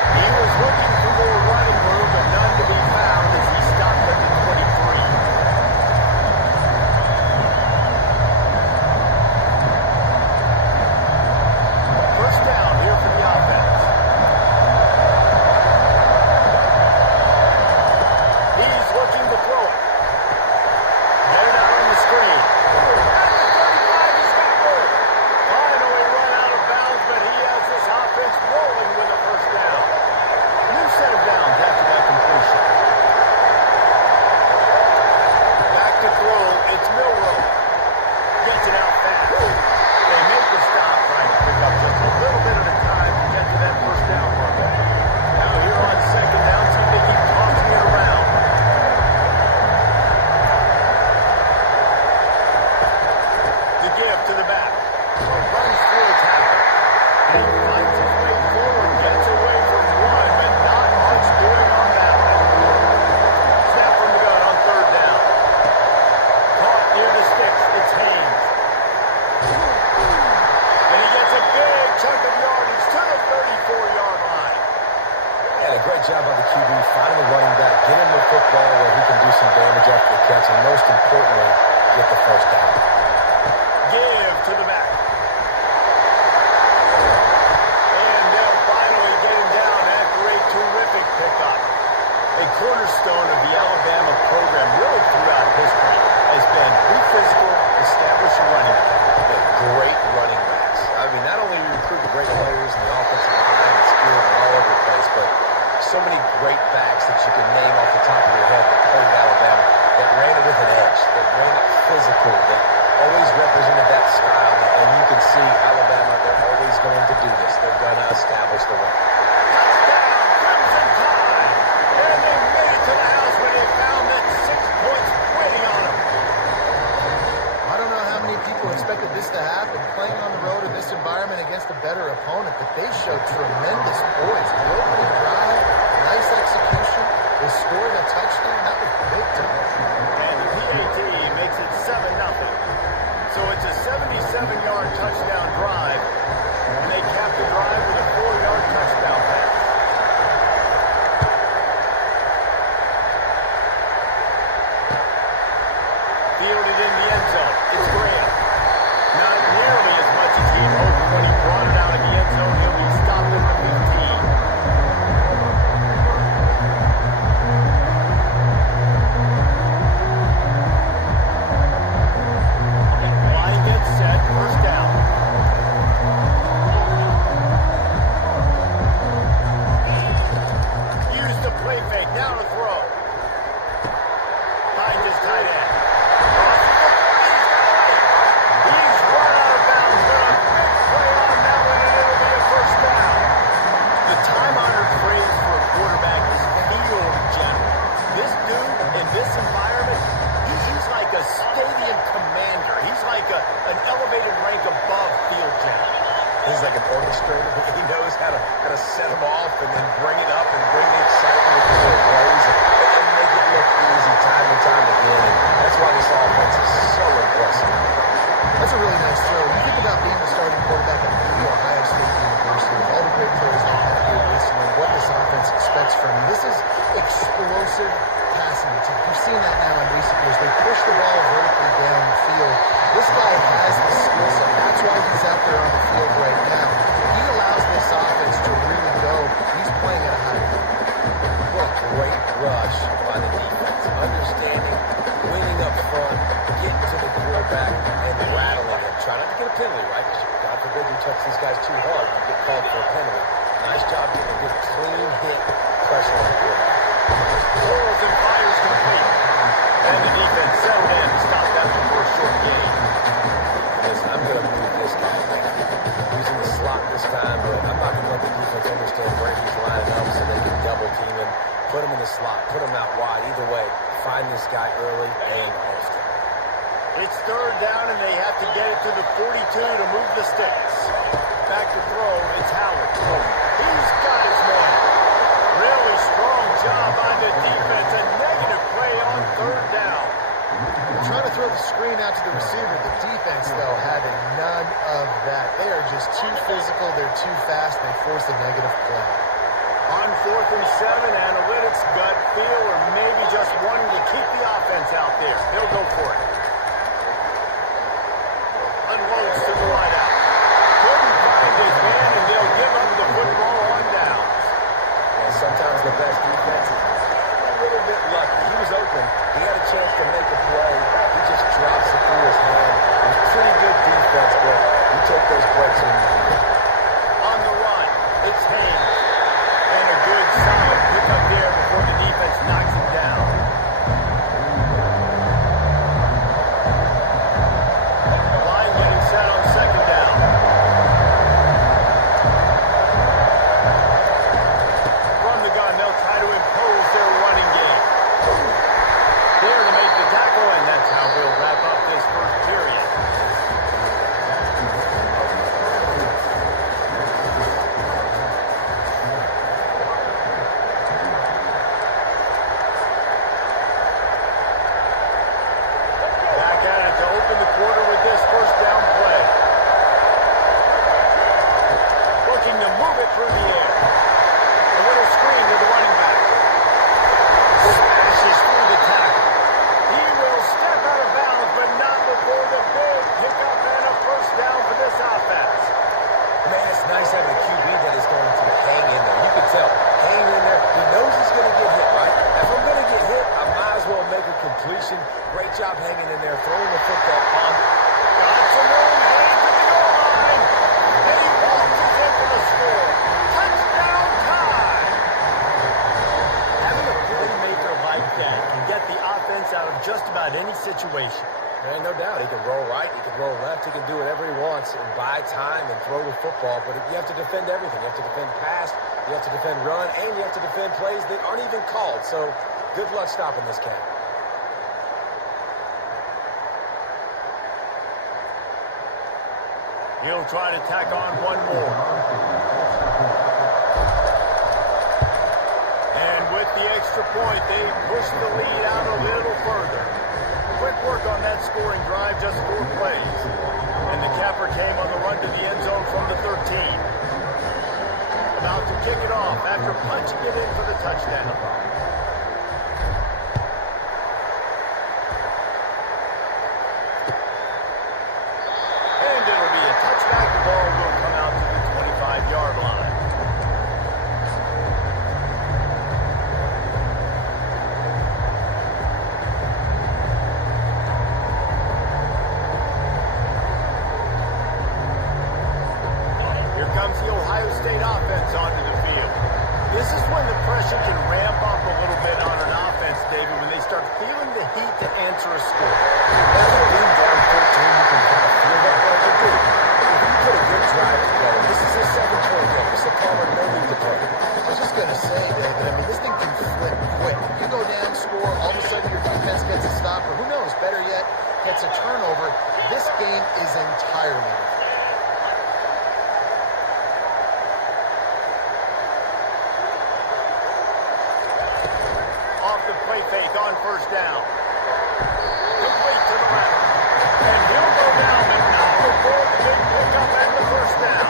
He was looking for more running room, but none to be found as he stopped at the 23. First down here for the offense. He's looking to throw it. Get it out on the screen. Finally run out of bounds, but he has this offense rolling with a first down. New set of downs after that completion. Back to throw, it's Milrow. Gets it out fast. They make the stop, trying to pick up just a little bit at a time to get to that first down marker. Now here on second down, see if they keep tossing it around. The give to the back. Runs through a tackle. And he finds his way forward, gets away from one, but not much doing on that one. Snap from the gun on third down. Caught near the sticks. It's Haynes. And he gets a big chunk of yardage to the 34-yard line. And a great job by the QB finding the running back, get him the football where he can do some damage after the catch, and most importantly, get the first down. Give to the back. And they'll finally get him down after a terrific pickup. A cornerstone of the Alabama program really throughout history has been be physical, establish a running back. Great running backs. I mean, not only you recruit the great players in the offensive line and skill and all over the place, but so many great backs that you can name off the top of your head that played at Alabama, that ran it with an edge, that ran it physical, that always represented that style. And you can see Alabama, they're always going to do this. They're going to establish the run. Touchdown, Crimson Tide! And they made it to the house when they found that 6 points waiting on them. I don't know how many people expected this to happen. Playing on the road in this environment against a better opponent, but they showed tremendous poise. The opening drive, nice execution. They scored a touchdown. That was big time. And the PAT makes it 7-0. So it's a 77-yard touchdown drive, and they cap the drive with a 4-yard touchdown pass. Fielded in the end zone. It's Graham. Not nearly as much as he'd hoped when he brought it out of the end zone. He'll be stopped at the 15. Line gets set. First down. Use the play fake. Now to throw. Finds his tight end. He's run out of bounds. But a big play on that one. This is explosive passing attack. You've seen that now in recent years. They push the ball vertically down the field. This guy has the skill set. That's why he's out there on the field right now. He allows this offense to really go. He's playing at a high level. What a great rush by the defense. Understanding, winning up front, getting to the quarterback, and rattling him. Try not to get a penalty, right? God forbid you touch these guys too hard, you get called for a penalty. Nice job getting a good clean hit pressure on the quarterback. Whirls and fires complete. And the defense settled in to stop that before a short gain. Listen, I'm going to move this guy. Using the slot this time, but I'm not going to let the defense understand where he's lining up so they can double team him, put him in the slot, put him out wide. Either way, find this guy early and host him. It's third down, and they have to get it to the 42 to move the sticks. Back to throw, it's Howard. He's got his one. Really strong job by the defense. A negative play on third down. Trying to throw the screen out to the receiver. The defense, though, having none of that. They are just too physical. They're too fast. They force a negative play. On 4th and 7, analytics, gut feel, or maybe just wanting to keep the offense out there. They'll go for it. Unloads to the wideout. Couldn't find his man, and they'll give up the football on down. And sometimes the best defense is a little bit lucky. He was open. He had a chance to make a play. He just drops it through his hand. It was pretty good defense, but you take those breaks in. On the run, it's Haynes. And a good solid pickup there before the defense knocks him down. Line getting set on second down. From the gun, they'll try to impose their running game. There to make the tackle, and that's how we'll wrap up this first period. Back at it to open the quarter with this first down play. Looking to move it through the air. A little screen to the running back. Smashes through the tackle. He will step out of bounds, but not before the big pickup and a first down for this offense. Man, it's nice having a QB that is going to hang in there. You can tell. Hang in there. He knows he's going to get hit, right? If I'm going to get hit, I might as well make a completion. Great job hanging in there, throwing the football on. Got some room, Haynes at the goal line. And he launches in for the score. Touchdown time. Having a playmaker like that can get the offense out of just about any situation. Man, no doubt. He can roll right, he can roll left, he can do whatever he wants and buy time and throw the football. But you have to defend everything. You have to defend pass, you have to defend run, and you have to defend plays that aren't even called. So good luck stopping this cat. He'll try to tack on one more. And with the extra point, they push the lead out a little further. Quick work on that scoring drive, just 4 plays. And the capper came on the run to the end zone from the 13. About to kick it off after punching it in for the touchdown. And it'll be a touchback. The ball will come out to the 25-yard line. Here comes the Ohio State offense onto the field. This is when the pressure can ramp up a little bit on an offense, David, when they start feeling the heat to answer a score. That's a game down 14. You can kind of feel that pressure too. If you put a good drive together, this is a 7-point game. Mr. Palmer, no need to play. I was just going to say, David, I mean, this thing can flip quick. You go down, score, all of a sudden your defense gets a stop, or who knows, better yet, gets a turnover. This game is entirely different. Off the play fake on first down. Complete to the left. And he'll go down, but not before the big pickup and the first down.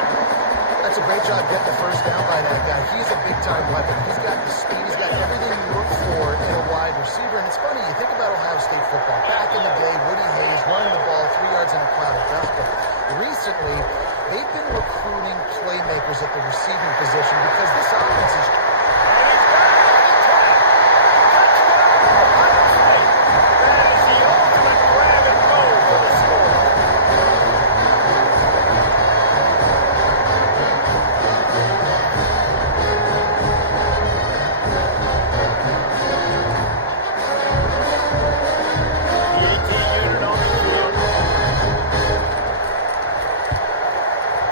That's a great job getting the first down by that guy. He's a big-time weapon. He's got the speed. He's got everything you look for in a wide receiver. And it's funny, you think about Ohio State football. Back in the day, Woody Hayes running the ball 3 yards in a cloud of dust. But recently, they've been recruiting playmakers at the receiving position because this offense is...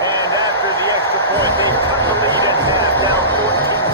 And after the extra point, they cut the lead at half, down 14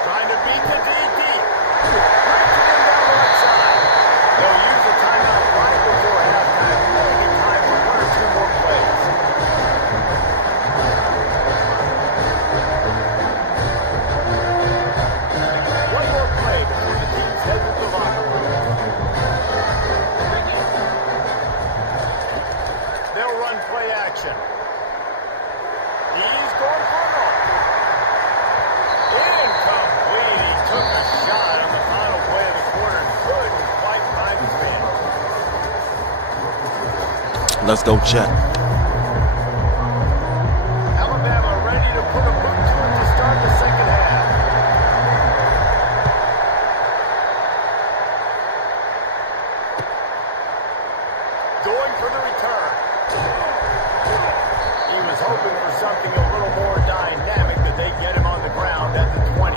Trying to beat the DD. Breaks it in down the right side. They'll use the timeout right before halftime, making time for one or two more plays. One more play before the teams head to the locker room. They'll run play action. He's going for it all. Incomplete. He took a shot on the final play of the quarter. Couldn't quite find his man. Let's go check. Alabama ready to put a boot to it to start the second half. Going for the return. He was hoping for something a little more dynamic, that they get him on the ground at the 20.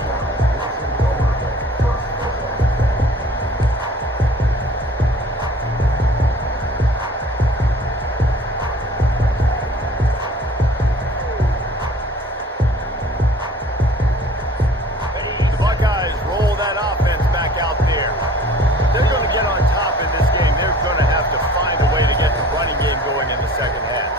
The Buckeyes roll that offense back out there. If they're going to get on top in this game, they're going to have to find a way to get the running game going in the second half.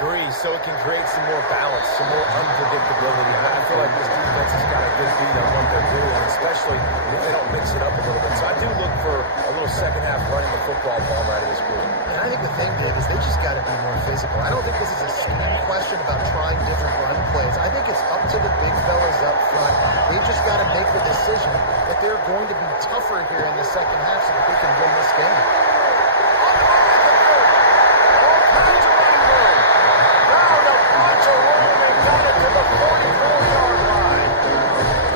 Agree, so it can create some more balance, some more unpredictability. And I feel like this defense has got a good beat on what they're doing, especially if they don't mix it up a little bit. So I do look for a little second half running the football ball right of this group. And I think the thing, Dave, is they just got to be more physical. I don't think this is a scheme question about trying different run plays. I think it's up to the big fellas up front. They've just got to make the decision that they're going to be tougher here in the second half so that they can win this game.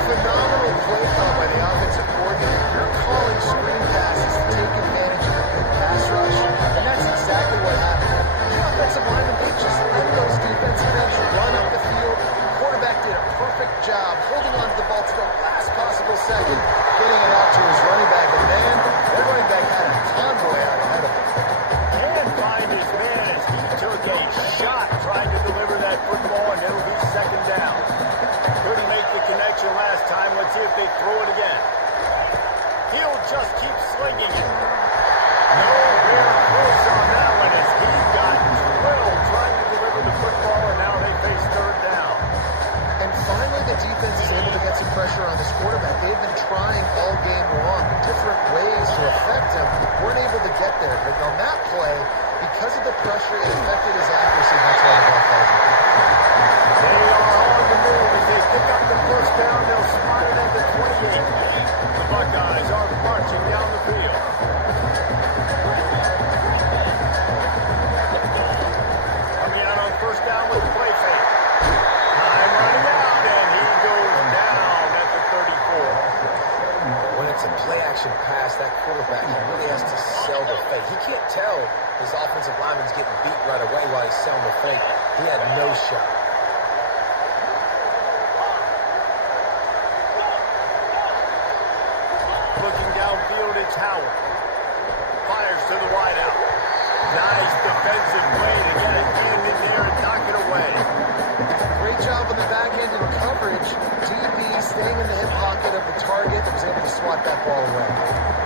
Phenomenal play call by the offensive coordinator. You're calling screen passes to take advantage of the good pass rush, and that's exactly what happened. The offensive linemen, they just let those defensive ends run up the field. The quarterback did a perfect job holding on to the ball to the last possible second, getting it out to his running back, and then their running back had a convoy out ahead of him. And find his man as he took a shot trying to deliver that football, and it'll be second down. Couldn't make the connection last time. Let's see if they throw it again. He'll just keep slinging it. Nowhere close on that one as he got drilled trying to deliver the football, and now they face third down. And finally, the defense is able to get some pressure on this quarterback. They've been trying all game long, different ways to affect him. Weren't able to get there. But on that play, because of the pressure, it affected his accuracy. That's why the ball falls in. They are on the move as they pick up the first down. They'll spot it at the 28. The Buckeyes are marching down the field. Coming out on first down with a play fake. Time running out, and he goes down at the 34. When it's a play-action pass, that quarterback, he really has to sell the fake. He can't tell his offensive lineman's getting beat right away while he's selling the fake. He had no shot. Looking downfield, it's Howard. Fires to the wideout. Nice defensive play to get a hand in there and knock it away. Great job on the back end in coverage. DB staying in the hip pocket of the target, was able to swat that ball away.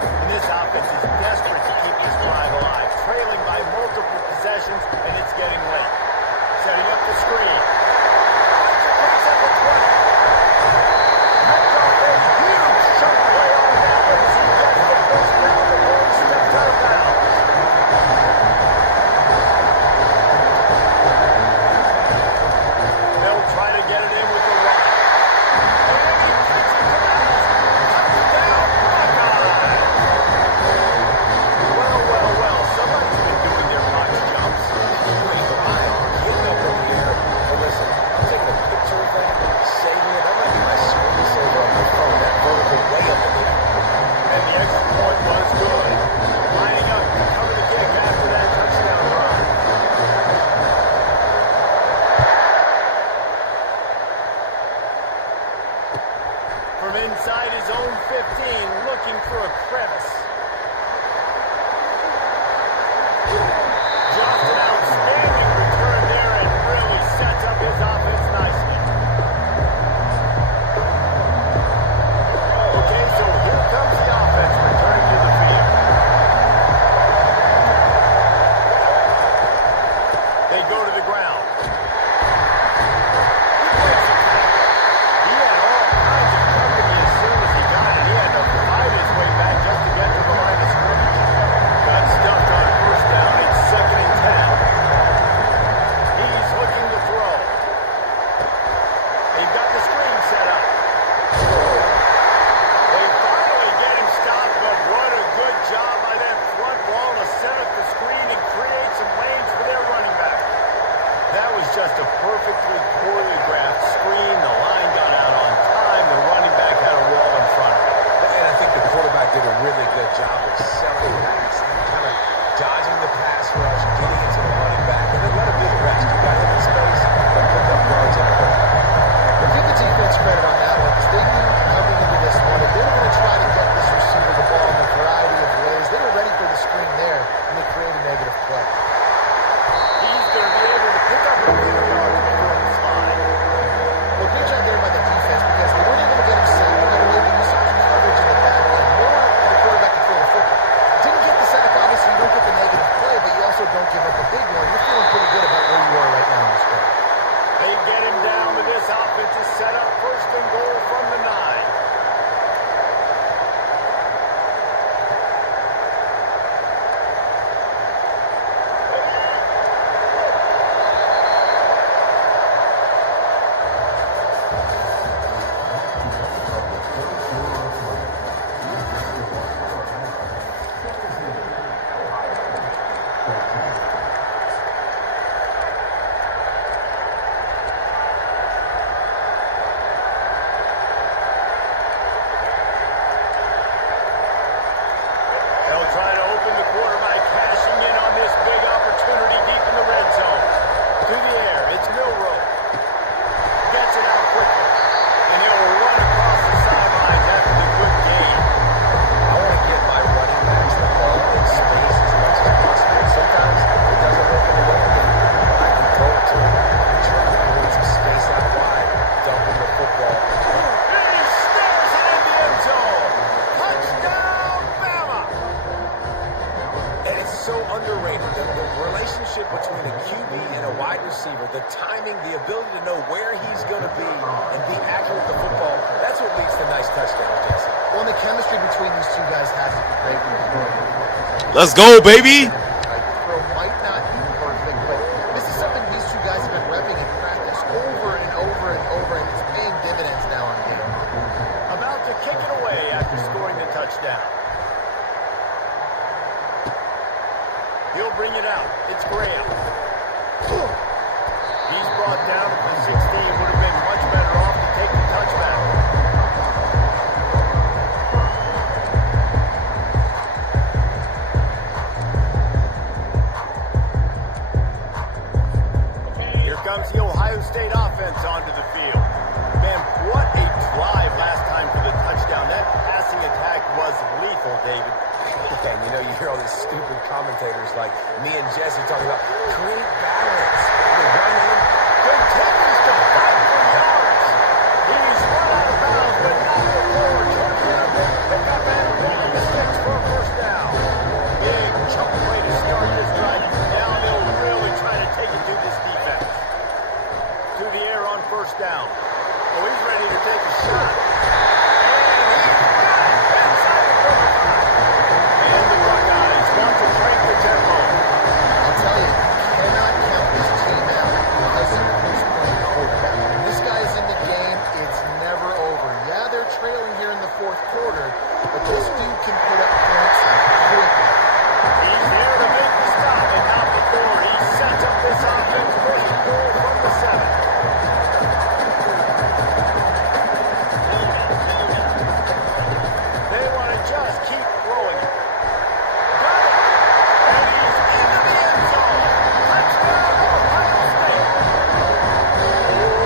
And this offense is desperate to keep this drive alive, trailing by multiple possessions, and it's getting late. Setting up the screen. Metcalf a huge chunk play on that one as he gets the first down. The ball steps out of bounds. They'll try to get it in with the run. And he takes it to the house. Touchdown, Buckeyes. Well. Somebody's been doing their box jumps. Great line, getting up in the air. Hey, listen, I'm taking a picture of that, saving it. That might be my screensaver on my phone. That vertical way up in the air. And the extra point was good. Lining up to cover the kick after that touchdown run. From inside his own 15, looking for a crevice. Just an outstanding return there and really sets up his offense nicely. know where he's going to be and be accurate with the football. That's what leads to nice touchdowns, Jesse. Well, and the chemistry between these two guys has to be great when he's throwing. Let's go, baby. Throw might not be perfect, but this is something these two guys have been repping in practice over and over and over, and it's paying dividends now in game. About to kick it away after scoring the touchdown. He'll bring it out. It's Graham. He's brought down at the 16. Would have been much better off to take the touchback. Here comes the Ohio State offense onto the field. Man, what a drive last time for the touchdown. That passing attack was lethal, David. And you know, you hear all these stupid commentators like me and Jesse talking about create balance. The run in continues to fight for yards. He's run out of bounds, but not before. Turning in a big pickup and pulling the sticks for a first down. Big chunk way to start this drive. Now they'll really try to take it to this defense. To the air on first down. Oh, he's ready to take a shot. And he's got it. Inside the 45. And the Buckeyes want to break the tempo. I'll tell you, you cannot count this team out because of who's playing quarterback. When this guy's in the game, it's never over. Yeah, they're trailing here in the fourth quarter, but this dude can put up points quickly. He's there to make the stop and not before. He sets up this offense first and goal from the 7. They want to just keep throwing it. Got it! And he's into the end zone. Touchdown, Ohio State. Oh,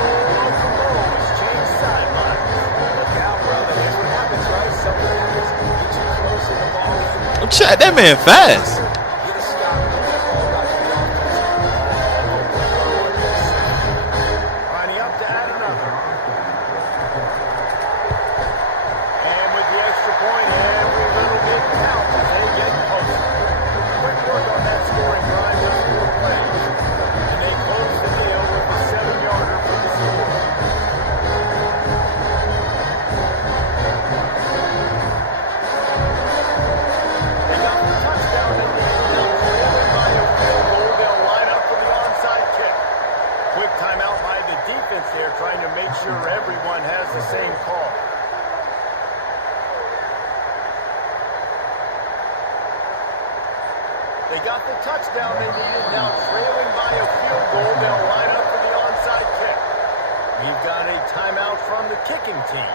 Romo has changed sidelines. Look out, brother. Here's what happens, right? Sometimes get you close to the ball. Oh, Chad, that man fast. Get a stop and get that ball back to the offense. Lining up to add another. And with the extra point, every little bit counts as they get closer. Quick work on that scoring drive, just 4 plays. And they close the deal with the 7-yarder for the score. They got the touchdown they needed. Now trailing by a field goal. They'll line up for the onside kick. Quick timeout by the defense there, trying to make sure everyone has the same call. They got the touchdown they needed. Now trailing by a field goal, they'll line up for the onside kick. We've got a timeout from the kicking team.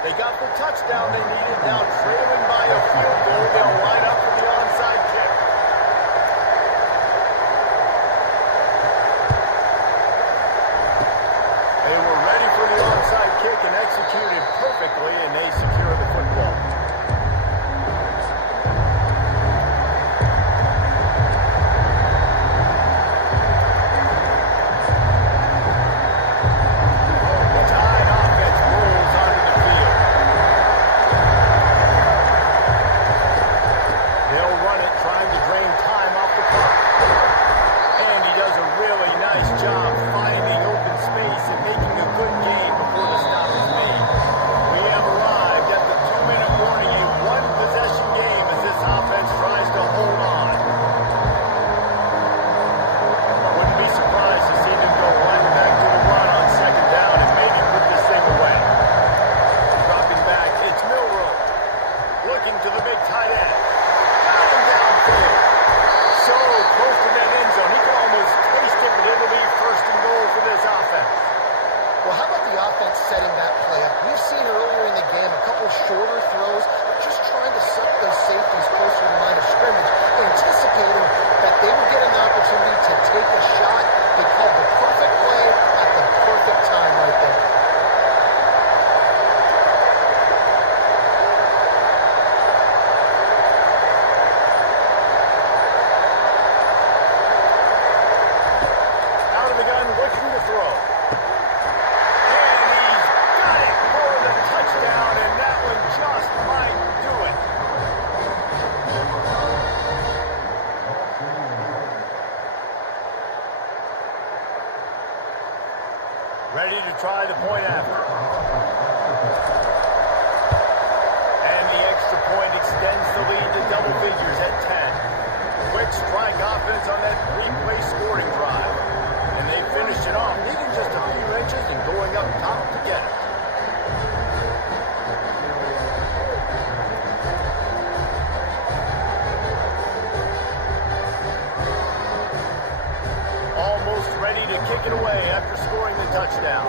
They got the touchdown they needed. Now trailing by a field goal, they'll line up for the onside kick. They were ready for the onside kick and executed perfectly, and they secure the football. The Tide offense rolls onto the field. They'll run it, trying to drain time off the clock. And he does a really nice job finding open space and making a good gain before the stop is made. We have arrived at the 2-minute warning, a one-possession game as this offense tries to hold on. Wouldn't be surprised to see them go right back to the run on second down and maybe put this thing away. Dropping back, it's Milroe. Looking to the big tight end. Got him downfield. So close to that end zone, he can almost taste it, but it'll be first and goal for this offense. Well, how about the offense setting that play up? We've seen earlier in the game a couple shorter throws, just trying to suck those safeties closer to the line of scrimmage, anticipating that they would get an opportunity to take a shot. They called the perfect play at the perfect time right there. Out of the gun, looking to throw. And he's got it for the touchdown, and that one just might do it. try the point after. And the extra point extends the lead to double figures at 10. Quick strike offense on that three-play scoring drive. And they finish it off, needing just a few inches and going up top to get it. Almost ready to kick it away after scoring the touchdown.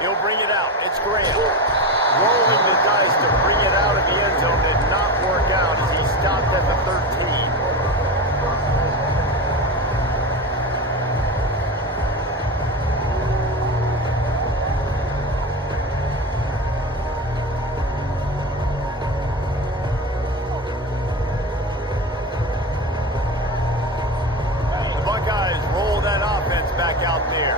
He'll bring it out. It's Graham. Rolling the dice to bring it out of the end zone did not work out as he stopped at the 13. The Buckeyes roll that offense back out there.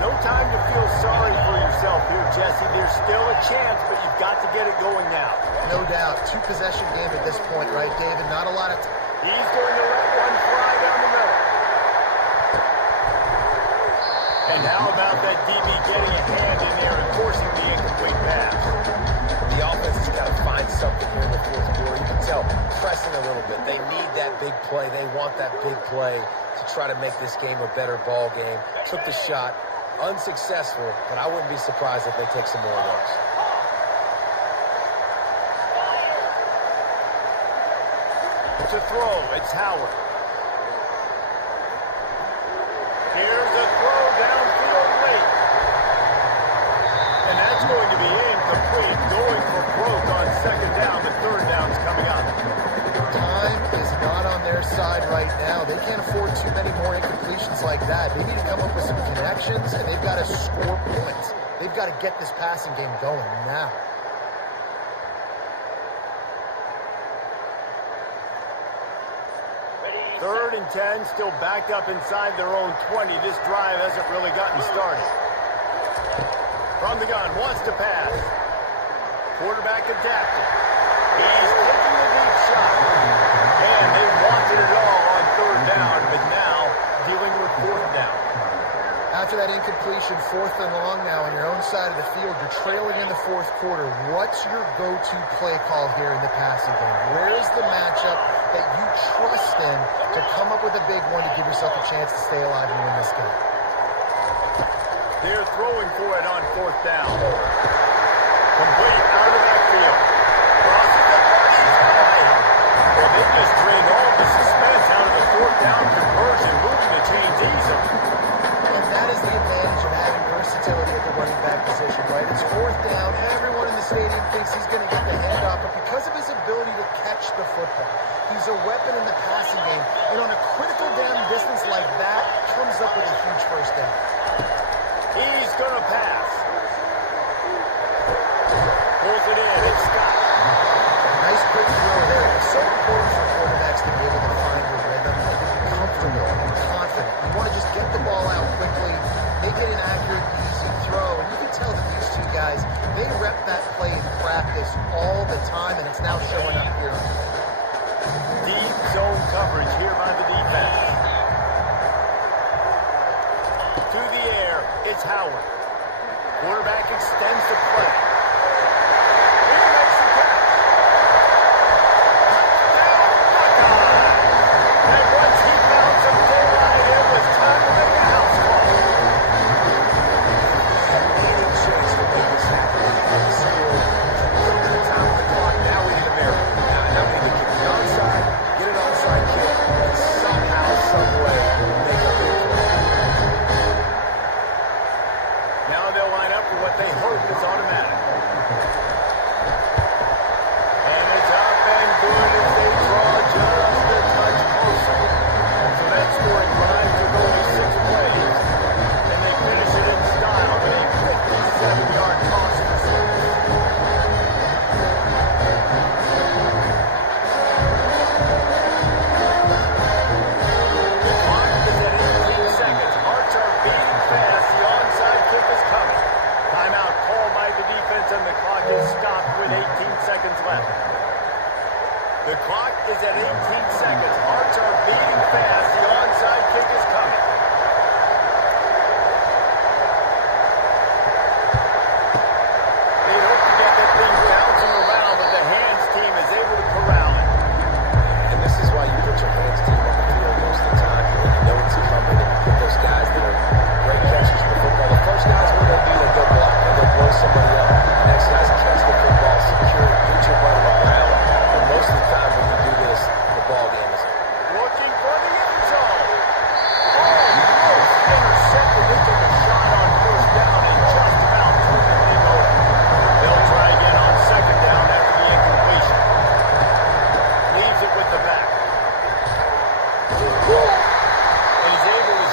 No time to feel sorry for yourself here, Jesse. There's still a chance, but you've got to get it going now. No doubt. Two-possession game at this point, right, David? Not a lot of time. He's going to let one fly down the middle. And how about that DB getting a hand in there and forcing the incomplete pass? The offense has got to find something here in the fourth quarter. You can tell, pressing a little bit. They need that big play. They want that big play to try to make this game a better ball game. Took the shot. Unsuccessful, but I wouldn't be surprised if they take some more of those. To throw, it's Howard. Here's a throw downfield late. And that's going to be incomplete. Going for broke on second down. The third down's coming up. Time is not on their side right now. They can't afford too many more incompletions like that. They need to come up with some connections, and they've got to score points. They've got to get this passing game going now. Third and 10, still backed up inside their own 20. This drive hasn't really gotten started. From the gun, wants to pass. Quarterback adapted. He's taking the deep shot. And they wanted it all on third down, but now dealing with fourth down. After that incompletion, fourth and long now on your own side of the field, you're trailing in the fourth quarter. What's your go-to play call here in the passing game? Where's the matchup that you trust in to come up with a big one to give yourself a chance to stay alive and win this game? They're throwing for it on fourth down. Complete out of that field. Crosses the 30. Well, they just drained all the suspense out of the fourth down conversion, moving the chains easily. And that is the advantage of having versatility at the running back position, right? It's fourth down. Everyone in the stadium thinks he's going to get the handoff, but because of his ability to catch the football, he's a weapon in the passing game. And on a critical down distance like that, comes up with a huge first down. He's going to pass. Pulls it in. It's Scott. Nice quick throw there. It's so important for quarterbacks to be able to find your rhythm and to be comfortable and confident. You want to just get the ball out quickly, make it an accurate, easy throw. And you can tell that these two guys, they rep that play in practice all the time, and it's now showing up here. Deep zone coverage here by the defense. To the air, it's Howard. Quarterback extends the play. Here makes the catch. Touchdown, Buckeyes! And once he found some daylight, it was time to make a house call. Any chance to make this happen on the field. A little bit of time on the clock. Now we need a miracle. Now we need to kick the onside, get an onside kick, and somehow, some way, make a big play. Now they'll line up for what they hope is automatic.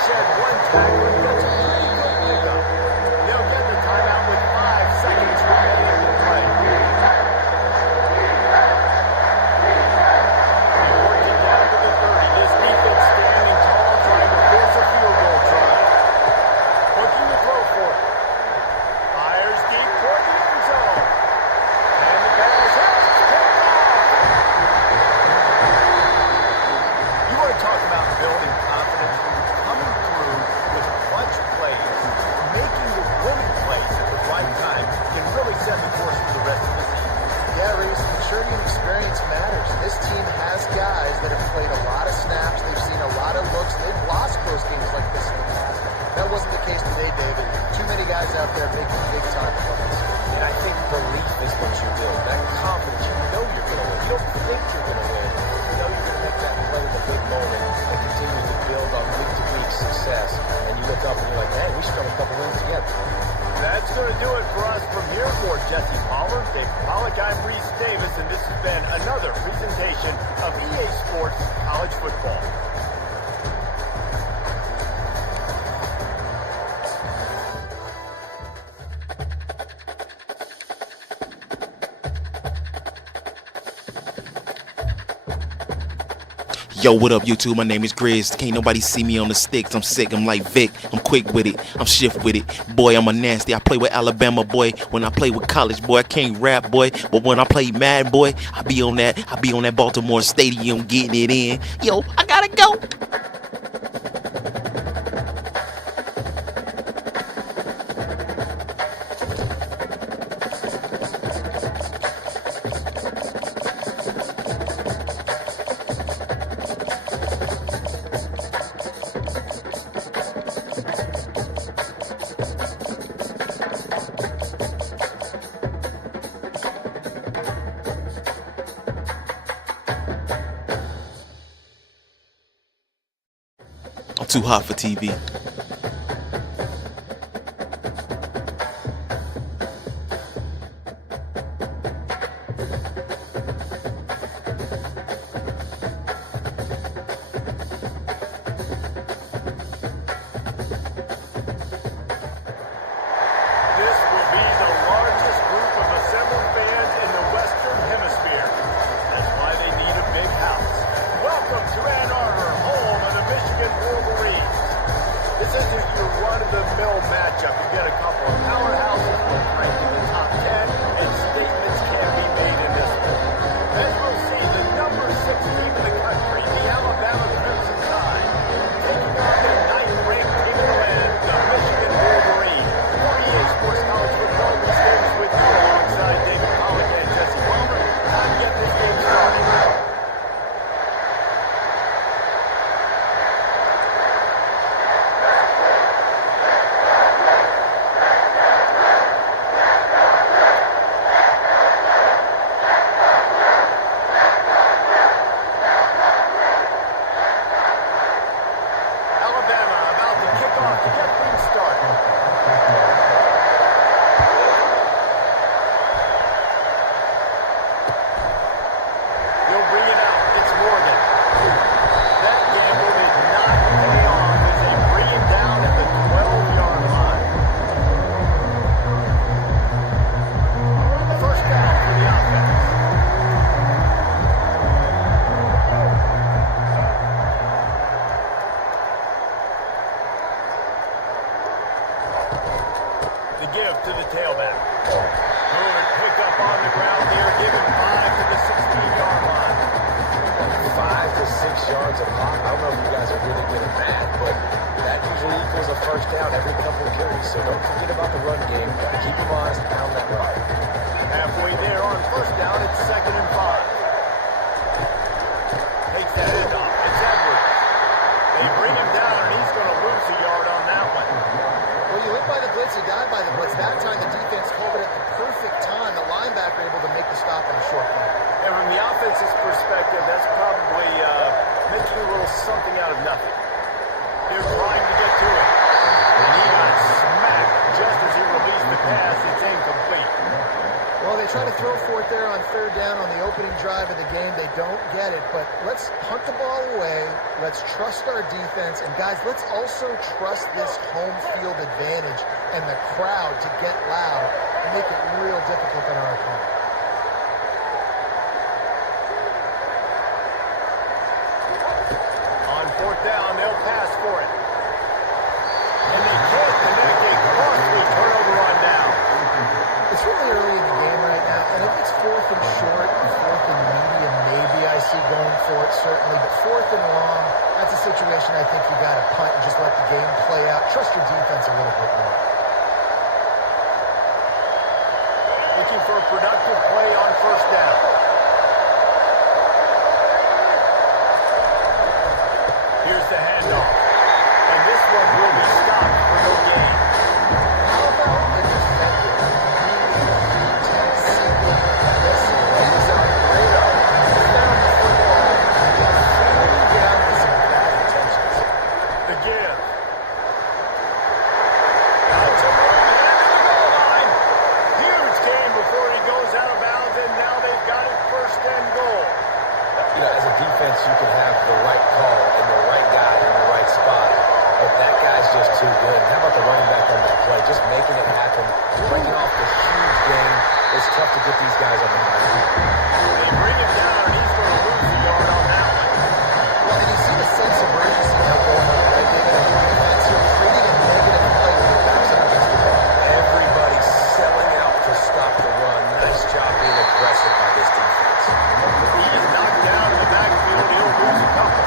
shed one tackler. That's a pretty good pickup. They'll get the timeout with 5 seconds remaining in the play. They work it down to the 30. This defense standing tall, trying to force a field goal try. Looking to throw for it. Fires deep toward the end zone. And the pass is taken off. You want to talk about building confidence? Coming through with clutch plays, making the winning plays at the right time can really set the course for the rest of the season. Yeah, Reese, maturity and experience matters. This team has guys that have played a lot of snaps. They've seen a lot of looks. They've lost close games like this in the past. That wasn't the case today, David. Too many guys out there making big-time plays. And I think belief is what you build. That confidence. You know you're going to win. You don't think you're going to win. You know you're going to make that play in the big moment that continues to build on week-to-week success. And you look up and you're like, man, we strung a couple wins together. That's going to do it for us from here. For Jesse Palmer, Dave Pollock, I'm Reese Davis, and this has been another presentation of EA Sports College Football. Yo, what up, YouTube? My name is Grizz. Can't nobody see me on the sticks. I'm sick. I'm like Vic. I'm quick with it. I'm shift with it. Boy, I'm a nasty. I play with Alabama, boy. When I play with college, boy, I can't rap, boy. But when I play Madden, boy, I be on that Baltimore Stadium getting it in. Yo, I gotta go. I'm too hot for TV. run-of-the-mill matchup. You get a couple of powerhouses, both ranked in the top 10, and statements can be made in this one. As we'll see, the number 6 team in the country, the Alabama Crimson Tide, taking on the 9th-ranked team in the land, the Michigan Wolverines. For EA Sports College Football, these games with you alongside David Pollock and Jesse Palmer. Time to get this game started. The give to the tailback. Good pick up on the ground here. Give him 5 to the 16-yard line. 5 to 6 yards a pop. I don't know if you guys are really good at that, but that usually equals a first down every couple of carries. So don't forget about the run game. Keep them honest, pound that rock. Halfway there on first down, it's 2nd and 5. Takes that end off. It's Edwards. They bring him down, and he's going to lose a yard on that one. Well, you went by the blitz, you died by the blitz. That time the defense called it at the perfect time. The linebacker able to make the stop on a short play. And from the offense's perspective, that's probably making a little something out of nothing. They're trying to get to it. And he got smacked just as he released the pass. It's incomplete. Well, they try to throw for it there on on third down on the opening drive of the game. They don't get it, but let's punt the ball away. Let's trust our defense. And, guys, let's also trust this home field advantage and the crowd to get loud and make it real difficult on our opponent. On fourth down, they'll pass for it. And they can't connect a costly turnover on down. It's really early in the game right now, and if it's fourth and short, fourth and medium, maybe I see going for it, certainly. But fourth and long, that's a situation I think you got to punt and just let the game play out. Trust your defense a little bit more. Looking for a productive play on first down. Here's the handoff. And this one will be stopped for no gain. How about the defender He's on radar. He's down the football. He's throwing down with some bad intentions. The give. Out to Moore, headed to the goal line. Huge gain before he goes out of bounds, and now they've got it first and goal. You know, as a defense, you can have the right call and the right guy in the right spot, but that guy's just too good. How about the running back on that play? Just making it happen, breaking off the huge gain. It's tough to get these guys up and running. They bring him down, and he's going to lose the yard on that one. Well, and you see the sense of urgency now going on, right, David? On the defense, you're creating a negative play with the backs up against the wall. Everybody's selling out to stop the run. Nice job being aggressive by this defense. He is knocked down in the backfield. He'll lose a couple.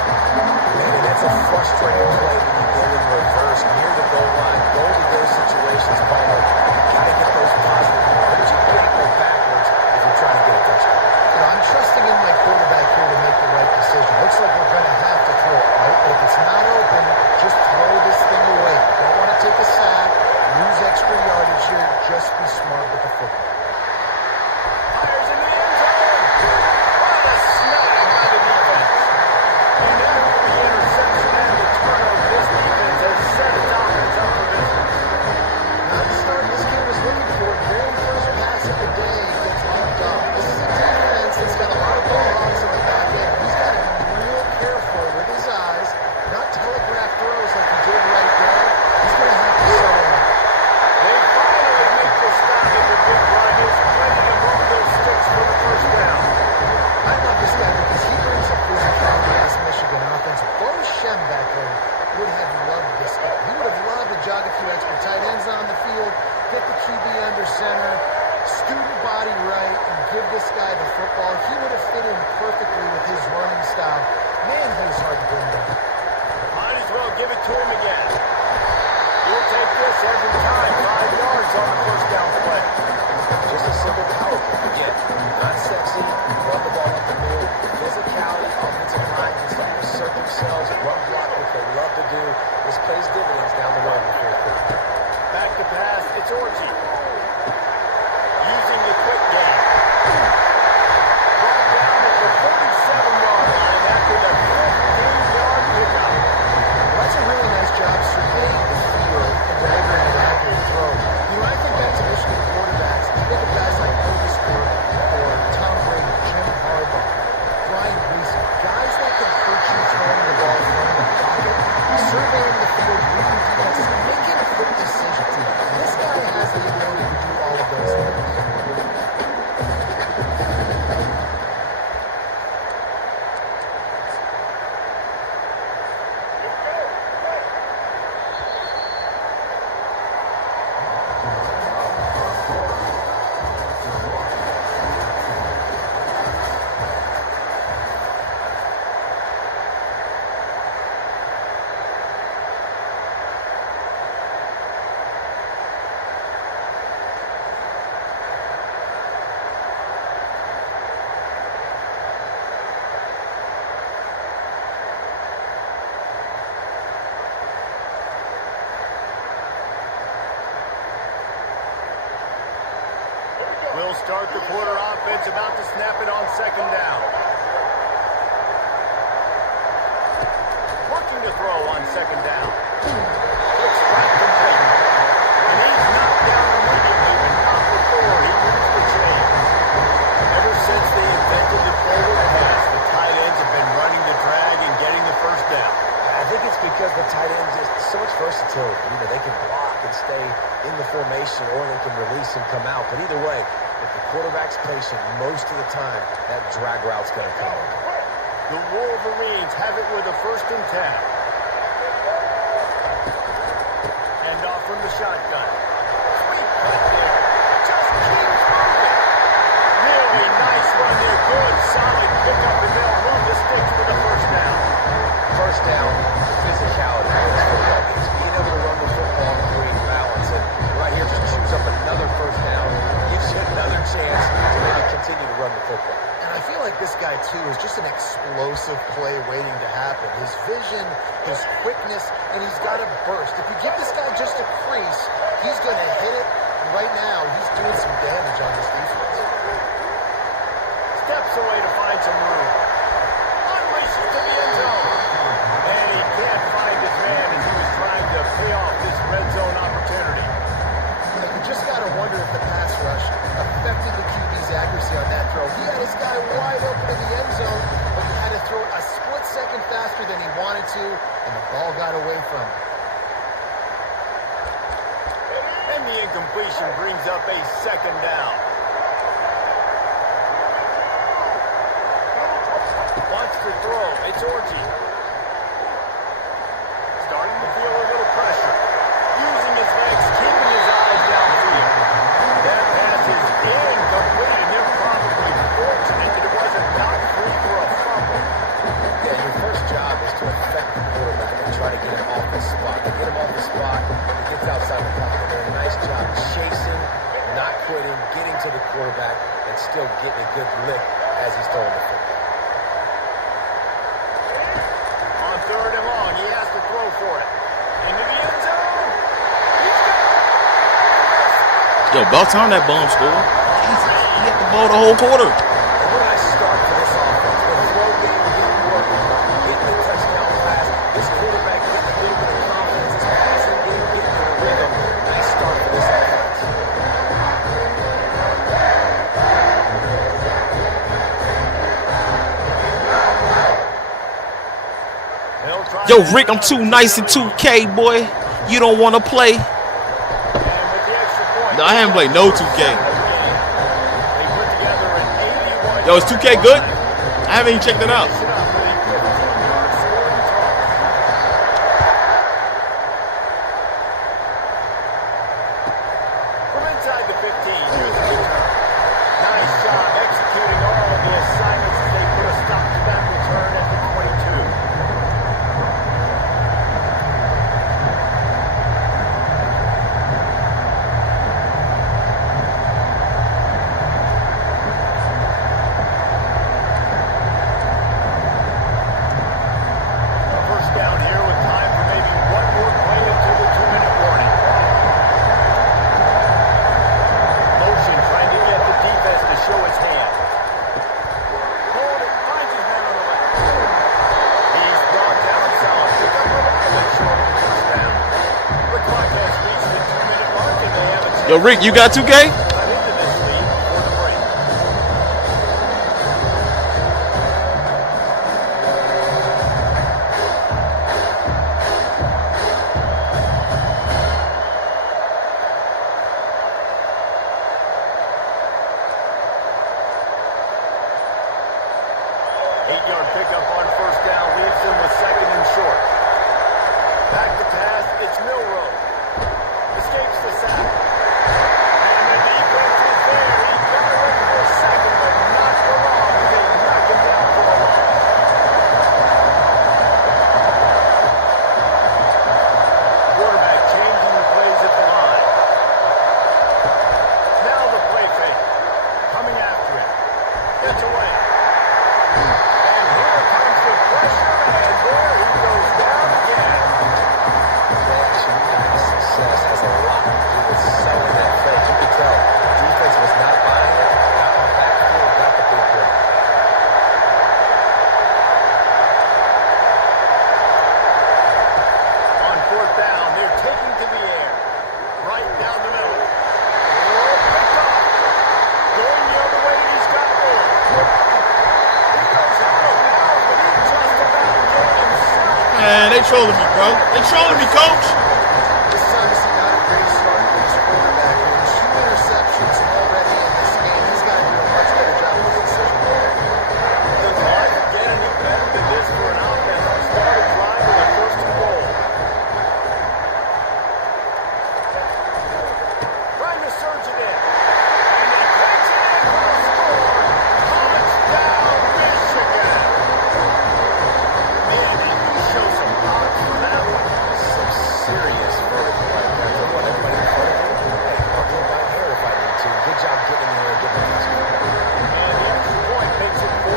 Man, and that's a frustrating play when you go in reverse near the goal line. Go to those situations, Palmer. You got to get those positive yards. You can't go backwards if you're trying to get a touchdown. You know, I'm trusting in my quarterback here to make the right decision. Looks like we're going to have to throw it, right? But if it's not open, just throw this thing away. Don't want to take a sack, lose extra yardage here. Just be smart with the football. Fires in the end zone. What a snag by the defense. And after the interception and the turnover, this defense has set its offense up for business. Not the start this game was looking for. Very first pass of the day gets locked off. This is a defense that's got a lot of ball hawks in the back end. He's got to be real careful with his eyes, not telegraph throws like he did right there. He's going to have to settle in. They finally make the stop at the big run. He's ready to move those sticks for the first down. I love this guy because he brings a physicality to this Michigan offense. Bo Shem back there would have loved this guy. He would have loved to jog a few extra tight ends on the field, get the QB under center, student body right, and give this guy the football. He would have fit in perfectly with his running style. Man, he was hard to bring down. Might as well give it to him again. He'll take this every time. 5 yards on the first down play. Just a simple power play. Again, not sexy, run the ball up the middle. Physicality, offensive line can start to assert themselves, run block, what they love to do. This pays dividends down the road in the fourth quarter. Back to pass. It's Orji. Using the quick game. Brought down at the 47-yard line after the 15-yard pickup. That's a really nice job surveying the field and delivering an accurate throw. You know, I think back to Michigan quarterbacks. I think of guys like Curtis Gordon or Tom Brady, Jim Harbaugh, Brian Greasy, guys that can hurt you throwing the ball from the pocket, surveying the field, reading defenses, making a quick decision. This guy has the ability to do all of those things. Will start the quarter offense, about to snap it on second down. Working to throw on second down. It's strike complete. And he's knocked down immediately, but not before he moves the chain. Ever because the tight end just so much versatility. You know, they can block and stay in the formation, or they can release and come out. But either way, if the quarterback's patient, most of the time, that drag route's going to come in. The Wolverines have it with a 1st and 10. Hand off from the shotgun. Sweet cut there. Just keeps moving. Really nice run there. Good, solid pickup, and they'll move the sticks for the 1st down. First down, physicality. Being able to run the football and create balance. And right here, just chews up another 1st down. Gives you another chance to maybe continue to run the football. And I feel like this guy, too, is just an explosive play waiting to happen. His vision, his quickness, and he's got a burst. If you give this guy just a crease, he's going to hit it. And right now, he's doing some damage on this defense. Steps away to find some room. Unleashes to the end zone. And he can't find his man as he was trying to pay off this red zone opportunity. You just got to wonder if the pass rush affected the QB's accuracy on that throw. He had his guy wide open in the end zone, but he had to throw it a split second faster than he wanted to, and the ball got away from him. And the incompletion brings up a 2nd down. Wants to throw. It's Orgy. Starting to feel a little pressure. Using his legs, keeping his eyes downfield. That pass is incomplete, and they're probably fortunate that it wasn't knocked free for a fumble. Yeah, your first job is to affect the quarterback and try to get him off the spot. To get him off the spot, he gets outside the pocket. They're doing a nice job chasing, not quitting, getting to the quarterback, and still getting a good lick as he's throwing the football. On 3rd and long, he has to throw for it. Into the end zone. Yo, about time that bomb scored. Jesus, he had the ball the whole quarter. What a nice start for this offense. The throw game getting working, getting the touchdown pass. This quarterback getting a little bit of confidence. His passing game getting in a rhythm. Nice start for this offense. Yo, Rick, I'm too nice in 2K, boy. You don't want to play. No, I haven't played no 2K. Yo, is 2K good? I haven't even checked it out. From inside the 15, here's the return. Nice job executing all of the assignments as they put a stop to that return at the 22. Yo, Rick, you got 2K? Eight-yard pickup on 1st down leaves them with 2nd and short. Back to pass, it's Milroe. Escapes the sack. And the defense is there. He got away for a second, but not for long. They knock him down for a loss. Quarterback changing the plays at the line. Now the play fake. Coming after him. Gets away. And here comes the pressure, and there he goes down again. Play action success has a lot to do with trolling me, bro. They trolling me, coach. This is obviously not a great start for this quarterback. With 2 interceptions already in this game, he's got to do a much better job with his decision. Does life get any better than this for an offense to start a drive with a first and goal? Trying to surge it in. And they catch it in for a score. Touchdown, Michigan. Man, did you show some power for that one? Some serious vertical right there. I want everybody to follow me. Hey, I'll do it by hair if I need to. Good job getting in there and getting the answer. And the extra point makes it 14-0.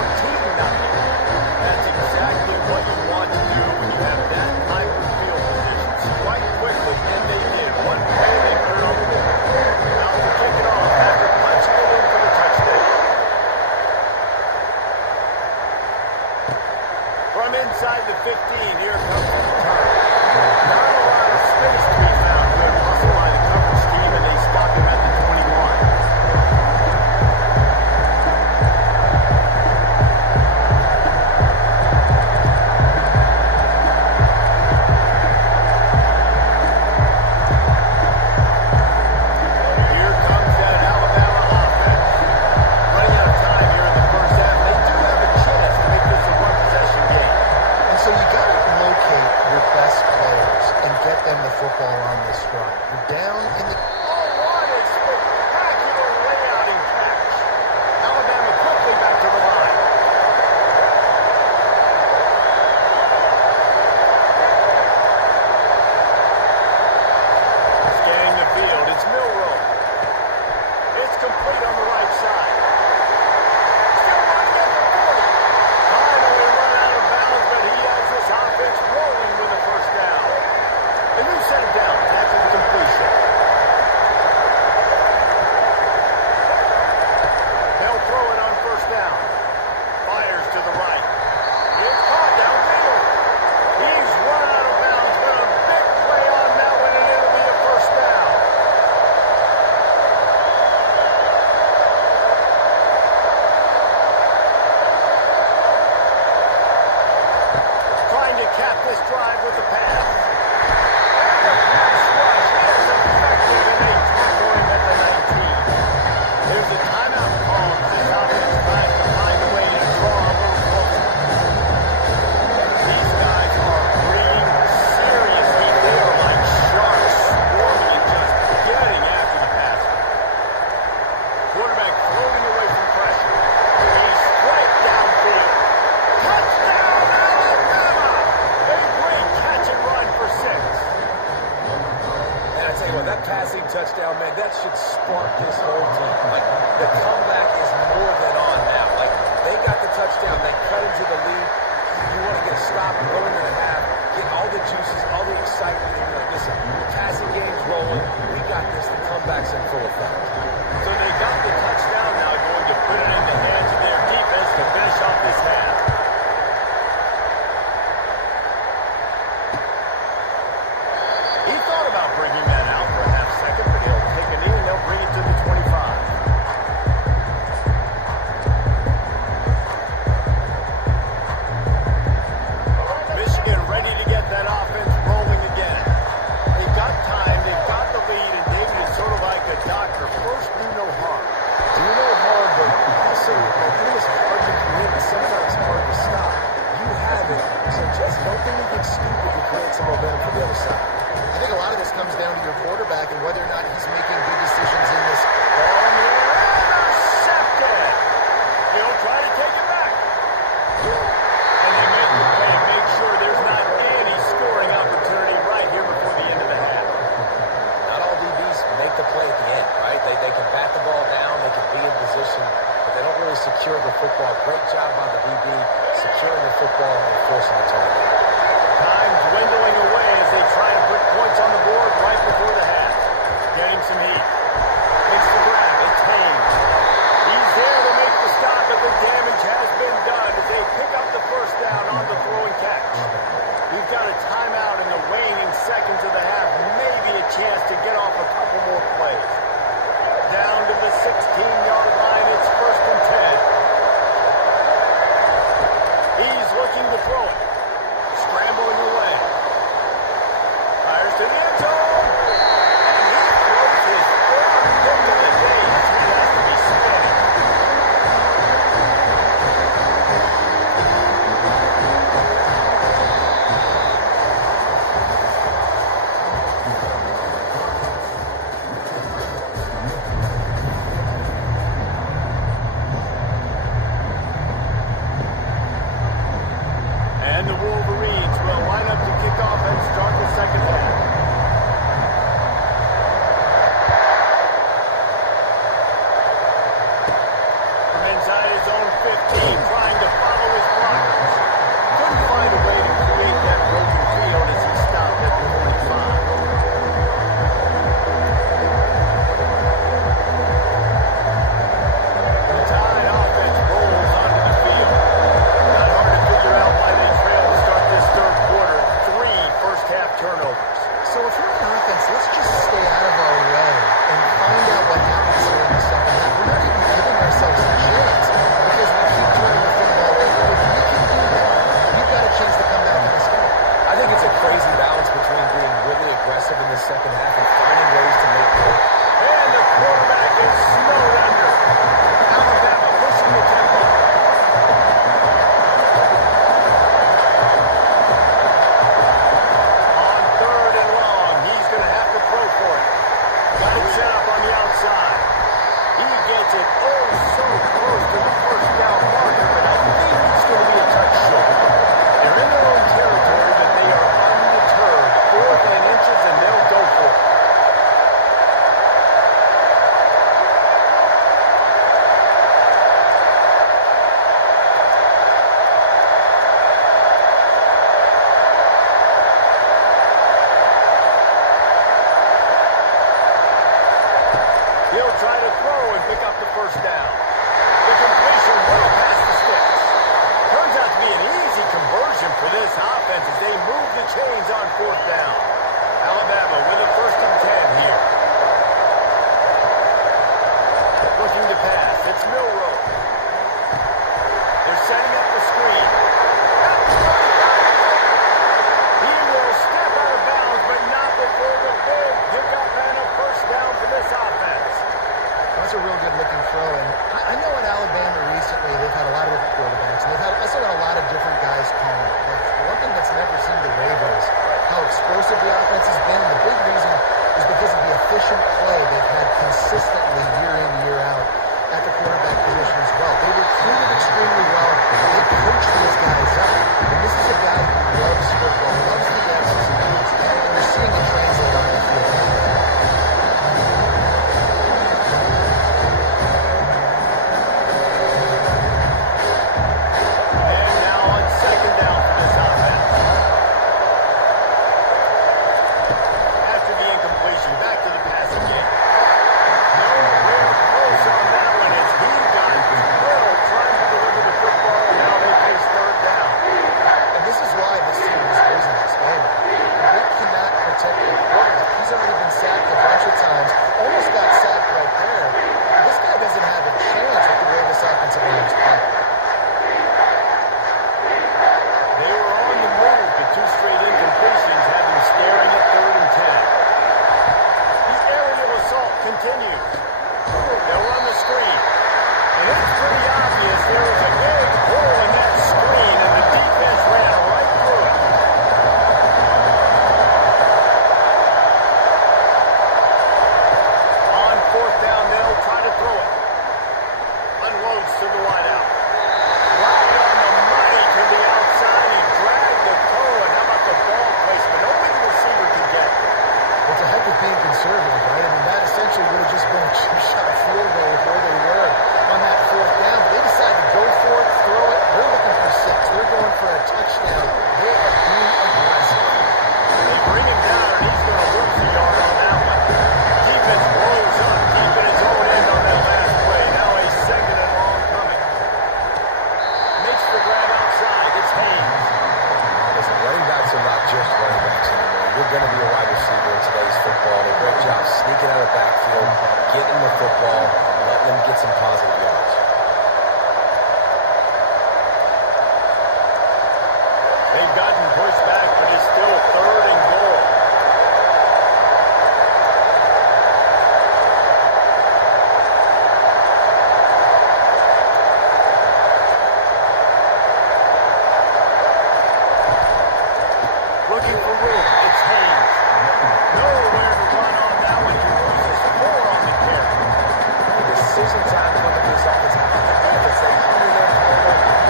That's exactly what you want to do when you have that type of field position. Strike quickly, and they did. One play, they put it on the board. Now to kick it off after punching it in for the touchdown. From inside the 15, here comes the return. Not a lot of space to be found. Good hustle by the coverage team, and they stop him at the 21. Here comes that Alabama offense. Running out of time here in the first half. They do have a chance to make this a one-possession game. And so you got to locate your best players and get them the football on this drive. You're down in the... Oh, what a spectacular layouting catch. Alabama quickly back to the line. Scanning the field, it's Milroe. It's complete on the right side. Still running at the 40. Finally run out of bounds, but he has this offense rolling with a first down. A new set of downs after the completion. They'll throw it on first down. Fires to the right. It's caught downfield. He's run out of bounds, but a big play on that one, and it'll be a first down. Trying to cap this drive with the pass. And the pass rush is effective, and they tackle him at the 19. There's a timeout call as this offense tries to find a way to draw a little closer. These guys are bringing serious heat. They are like sharks swarming and just getting after the passer. Quarterback floating away from pressure. He's straight downfield. Touchdown, Alabama! A great catch and run for 6. And I tell you what, that passing touchdown, man, that should spark this whole team. Like, the comeback is more than on now. Like, they got the touchdown. They cut into the lead. You want to get a stop early in the half, get all the juices, all the excitement. And you're like, listen, the passing game's rolling. We got this. The comeback's in full effect. So they got the touchdown, now going to put it in the hands of their defense to finish off this half. He thought about bringing that out for a half second, but he'll take a knee and they'll bring it to the 25. Michigan ready to get that offense rolling again. They've got time, they've got the lead, and David is sort of like a doctor. First, do no harm. Do no harm, but also, it is hard to commit and sometimes hard to stop. You have it, so just don't think you get stupid to create some momentum for the other side. I think a lot of this comes down to your quarterback and whether or not he's making good decisions in this. Ball in the air, intercepted. He'll try to take it back. And they make the play and make sure there's not any scoring opportunity right here before the end of the half. Not all DBs make the play at the end, right? They can bat the ball down, they can be in position, but they don't really secure the football. Great job by the DB securing the football and forcing the turnover. Time dwindling away as they try to put points on the board right before the half. Getting some heat. Makes the grab. It's Haynes. He's there to make the stop, but the damage has been done as they pick up the first down on the throw and catch. We've got a timeout in the waning seconds of the half. Maybe a chance to get off a couple more plays. Down to the 16-yard line. It's 1st and 10. He's looking to throw it. turnovers. So if you're an offense, let's just stay out of our way and find out what happens here in the second half. We're not even giving ourselves a chance because we keep turning the football over. If we can do that, we've got a chance to come back in this game. I think it's a crazy balance between being really aggressive in the second half and finding ways to make plays. And the quarterback is snowed under. Alabama pushing the tempo. On 3rd and long, he's going to have to throw for it. Got it set up on the outside. He gets it oh so close to the first down marker, but I think it's going to be a touch short. They're in their own territory, but they are undeterred. 4th and inches, and they'll go for it. He'll try to throw and pick up the first down. The completion well past the sticks. Turns out to be an easy conversion for this offense as they move the chains on 4th down. Alabama with a 1st and 10 here. Looking to pass. It's Milroe. They're setting up the screen. He will step out of bounds, but not before the big pickup and a first down for this offense. That's a real good-looking throw, and I know at Alabama recently they've had a lot of different quarterbacks, and they've also got a lot of different guys calling it. But the one thing that's never seemed to waver is how explosive the offense has been, and the big reason is because of the efficient play they've had consistently year in, year out at the quarterback position as well. They recruited extremely well. They coached these guys up. And this is a guy who loves football, loves the X's and O's, and you're seeing it translate on the field. And now on 2nd down for this offense. After the incompletion, back to the passing game. Nowhere close on that one as he got drilled trying to deliver the football, and now they face 3rd down. And this is why this team is losing this game. They cannot protect their quarterback. He's already been sacked a bunch of times, almost got sacked right there. This guy doesn't have a chance with the way this offensive line is playing. They were on the move. The 2 straight incompletions have them staring at 3rd and 10. The aerial assault continues. They'll run the screen. And it's pretty obvious there was a big hole in that screen, and the defense ran right through it. On 4th down, they'll try to throw it. Unloads to the wideout. Right on the money to the outside. He dragged the toe, and how about the ball placement? Only the receiver can get it. It's a heck of being conservative, right? I mean, that essentially would have just been a two-shot field goal with where they were on that 4th down. But they decided to go for it, throw it. They're looking for 6. They're going for a touchdown. They are being aggressive. They bring him down, and he's going to lose the yard on that one. Defense blows up deep in his own end on that last play. Now a 2nd and long coming. Makes the grab outside. It's Haynes. Listen, running backs are not just running backs anymore. You're going to be a wide receiver in today's football. They do a great job sneaking out of the backfield, getting the football, and letting them get some positive yards. They've gotten pushed back, but it's still 3rd and goal. Looking for room. It's Haynes. Nowhere to run on that one. He loses 4 on the carry. Decision time coming to this offense. Defense, they hung in there,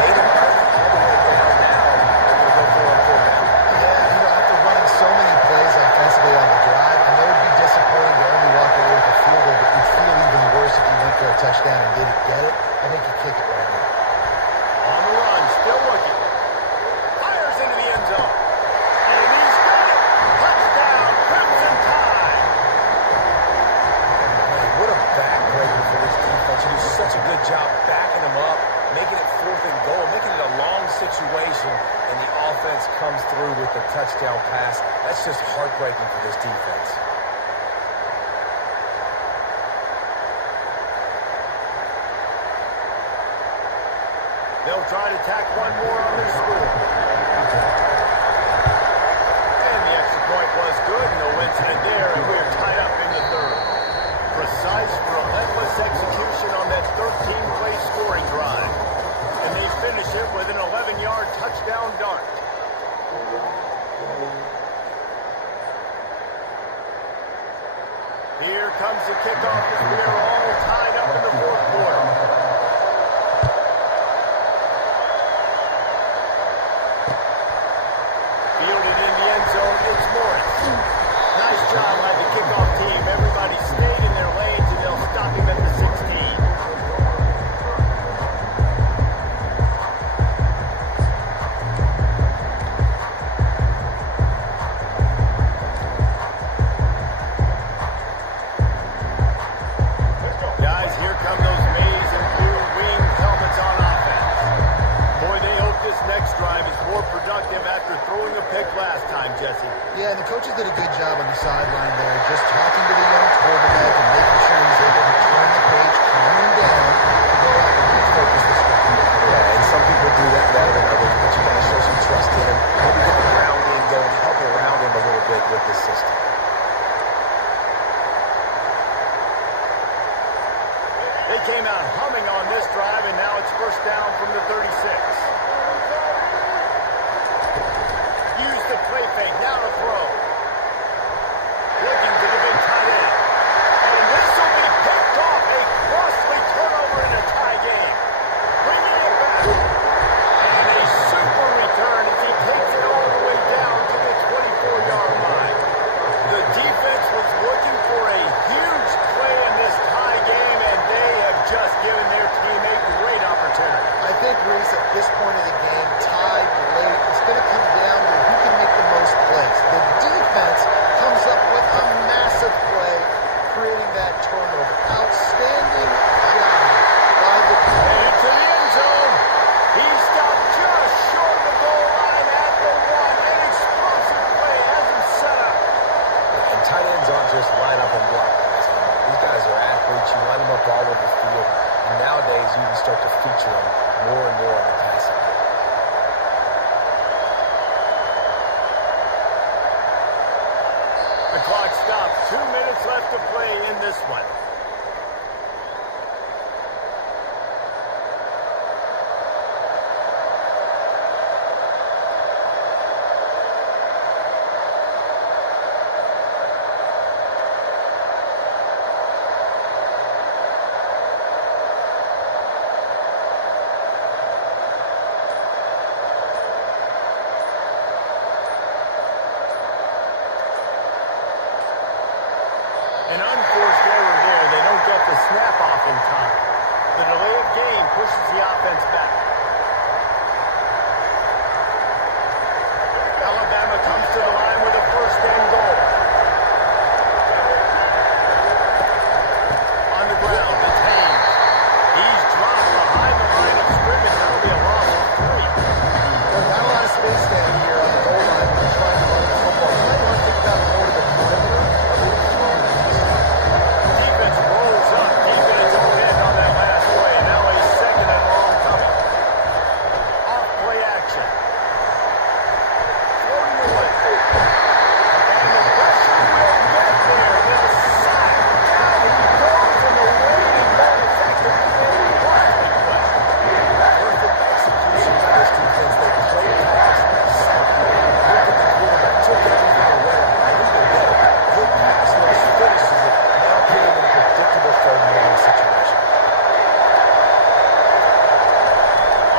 made him earn it all the way down. Now they're going to go for it on 4th down. Yeah, after running so many plays offensively on the drive, I know it'd be disappointing to only walk away with a field goal, but you'd feel even worse if you went for a touchdown and didn't get it. I think you kick it right now. On the run, still looking. Fires into the end zone. And he's got it. Touchdown, Crimson Tide. Man, what a backbreaker for this defense. You do such a good job That's just heartbreaking for this defense. They'll try to tack one more on their score. And the extra point was good. No incident there, and we're tied up in the third. Precise, relentless execution on that 13-play scoring drive. And they finish it with an 11-yard touchdown dart. Here comes the kickoff as we are all tied up in the fourth quarter. Fielded in the end zone, it's Morris. Nice job by the kickoff team. Everybody stayed in their lanes, and they'll stop him at the 16. Guys, here come those maize and blue winged helmets on offense. Boy, they hope this next drive is more productive after throwing a pick last time, Jesse. Yeah, and the coaches did a good job on the sideline there, just talking to the young quarterback and making sure he's able to turn the page, calm him down, to go out and refocus this weekend. Yeah, and some people do that better than others, but you got to show some trust in him. Maybe go around him, go and help around him a little bit with this system. They came out humming on this drive, and now it's first down from the 36. Use the play fake, now to throw. Looking to the big tight end. And this will be picked off. A costly turnover in a tie game. Bringing it back. And a super return as he takes it all the way down to the 24-yard line. The defense was looking for a huge play in this tie game, and they have just given their team a great opportunity. I think, Reese, at this point of the game, tied late, it's going to come down to who can make the most plays. The defense comes up with a massive play, creating that turnover. Outstanding job by the And defense. into the end zone. He stopped just short of the goal line at the one. An explosive play has him set up. And tight ends aren't just line up and block guys. These guys are athletes. You line them up all over the field. And nowadays, you can start to feature them more and more in the passing game. The clock stops. 2 minutes left to play in this one. An unforced error there. They don't get the snap off in time. The delay of game pushes the offense back. Alabama comes to the line with a first and goal. On the ground, it's Haynes. He's dropped behind the line of scrimmage. That'll be a loss of 3. There's not a lot of space down here on the goal line when you're trying to run the football. You might want to think about more to the perimeter of the Defense rolls up deep in its own end on that last play. Now a second and long coming. Off play action. Floating away. And the pressure will get there. They'll sack. Down he goes in the waiting more effective than any blocking play. Perfect execution by this defense. They played pass, sacked it, looked at the quarterback, took it away, moved it better. Good pass rush, finishes it. Now put him in a predictable third and long situation.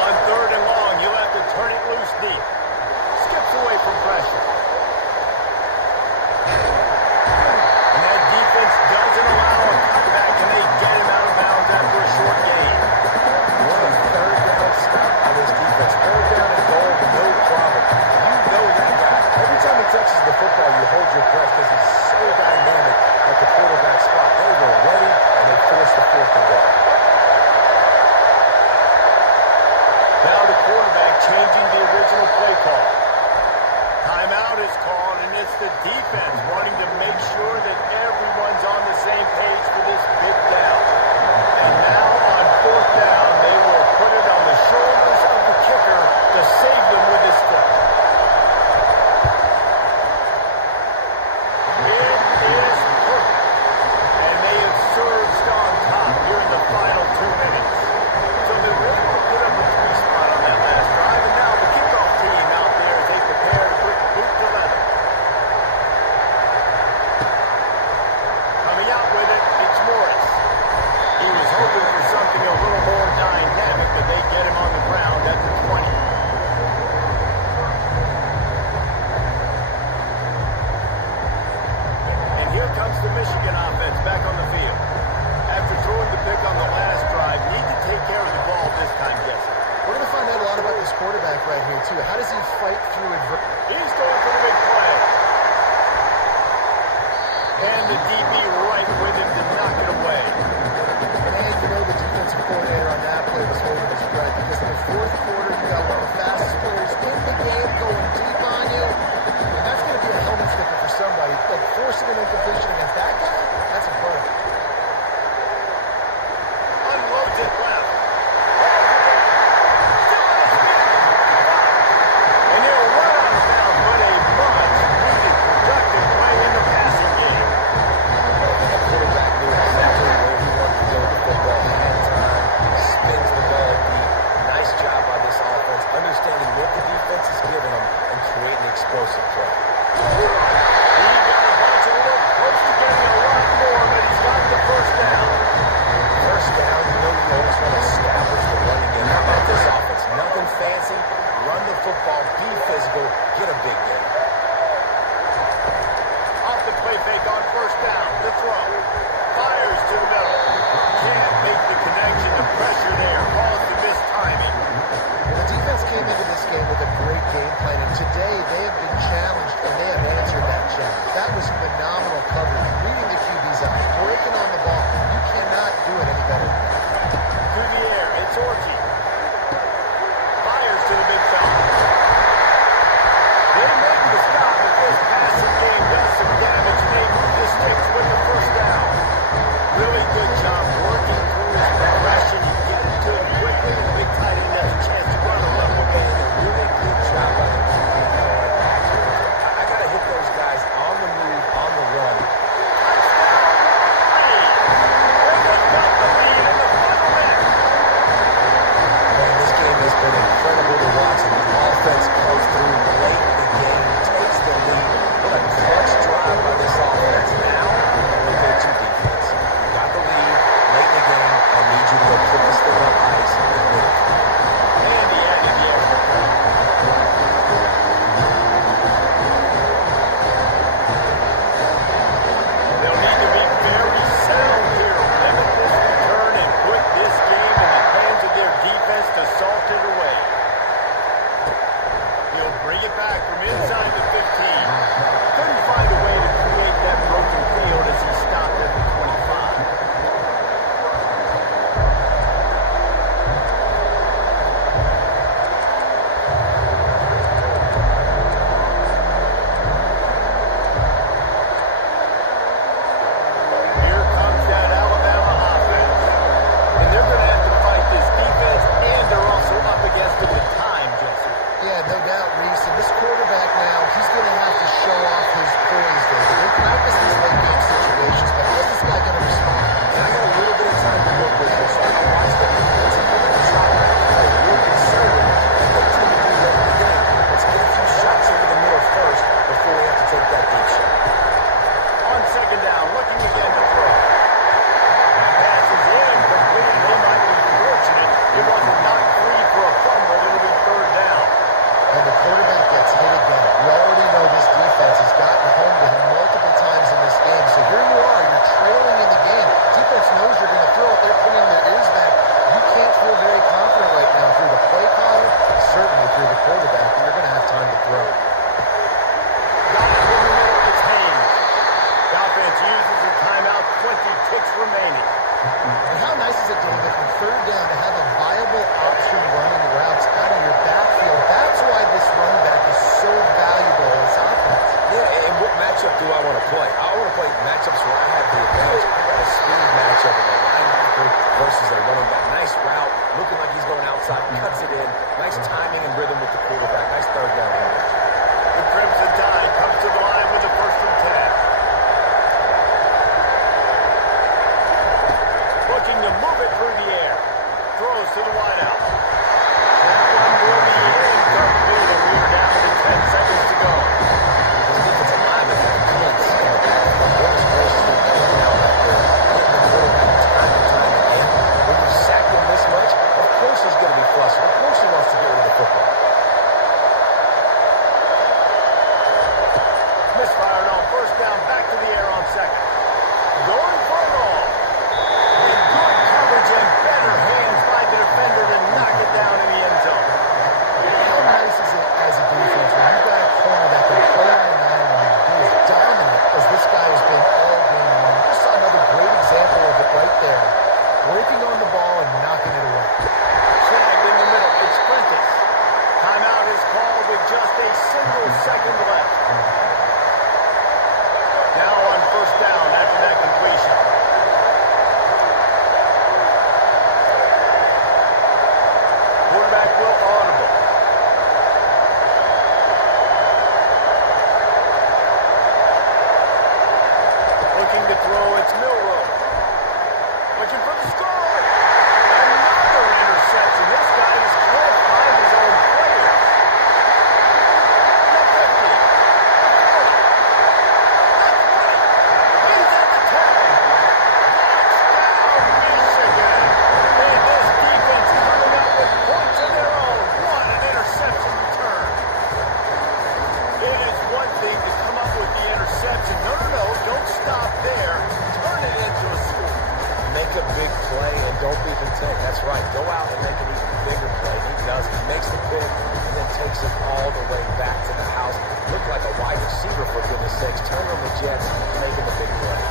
On third and long, you'll have to turn it loose deep. Skips away from pressure. And that defense doesn't allow a cutback, and they get him out of bounds after a short gain. What a third down stop by this defense. Third down and goal, no problem. You know that guy. Every time he touches the football, you hold your breath because he's so dynamic at the quarterback spot. They were ready, and they forced the fourth and goal. Now the quarterback changing the original play call. Timeout timeout is called, and it's the defense wanting to make sure that everyone's on the same page for this big down. And now on fourth down, they will put it on the shoulders of the kicker to save them with his foot. It is perfect, and they have surged on top here in the final 2 minutes. So they were able to put up a 3-spot on that last drive, and now the kickoff team out there as they prepare to put boot to leather. Coming out with it, it's Morris. He was hoping for something a little more dynamic, but they get him on the ground at the 20. And here comes the Michigan offense back on the field. After throwing the pick on the last drive, need to take care of the ball this time, Jesse. We're going to find out a lot about this quarterback right here, too. How does he fight through adversity? He's going for the big play. And the DB right with him to knock it away. And you know the defensive coordinator on that play was holding his breath because in the fourth quarter, you got one of the fastest players in the game going deep on you. And that's going to be a helmet sticker for somebody. Like forcing an incompletion against that guy, that's impressive. Unloads it left. And he'll run out of bounds, but a much-needed productive play in the passing game. That quarterback knew exactly where he wanted to go with the football. He had time, spins the ball deep. Nice job by play. I want to play matchups where I have the advantage. I got a speed matchup of a linebacker versus a running back. Nice route, looking like he's going outside, cuts it in. Nice timing and rhythm with the quarterback. Nice third down. The Crimson Tide comes to the line with the 1st and 10. Looking to move it through the air. Throws to the wideout. That one will be incomplete, and we're down to 10 seconds to go. This defensive lineman has been scared. Goodness gracious, they're coming out back there. Hitting the quarterback time and time again. When you sack him this much, of course he's going to be flustered. Of course he wants to get rid of the football. Misfired on 1st down, back to the air on 2nd. Going for it all. And good coverage and better hands by the defender to knock it down in the end zone. How nice is it as a defense when you've got a corner that can play on an island and be as dominant as this guy has been all game long? You saw another great example of it right there. Breaking on the ball and knocking it away. Snagged in the middle. It's Prentice. Timeout is called with just a single second left. Now on 1st down after that completion. Quarterback will audible. Looking to throw, it's Milrow. Looking for the score. Another interception. This guy is close behind his own player. The 50. The 40. He's at the 10. Touchdown, Michigan. And this defense is coming up with points of their own. What an interception return. It is one thing to come up with the interception. No, don't stop there. Turn it into a score. Make a big play and don't even think. That's right. Go out and make an even bigger play. He does. He makes the pick and then takes it all the way back to the house. Looked like a wide receiver, for goodness sakes. Turn on the Jets, making the big play.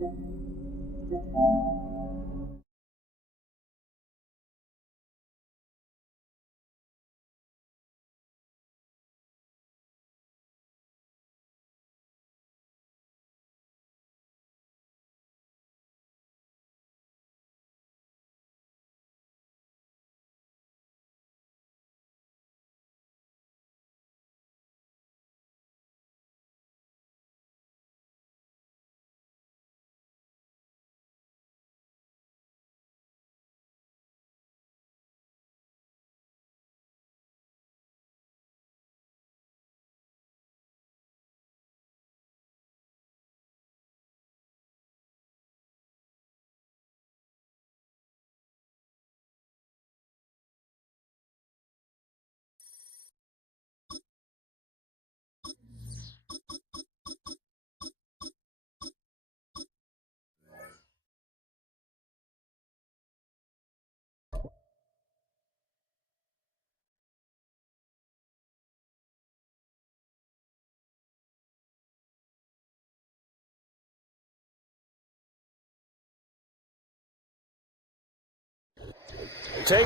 Take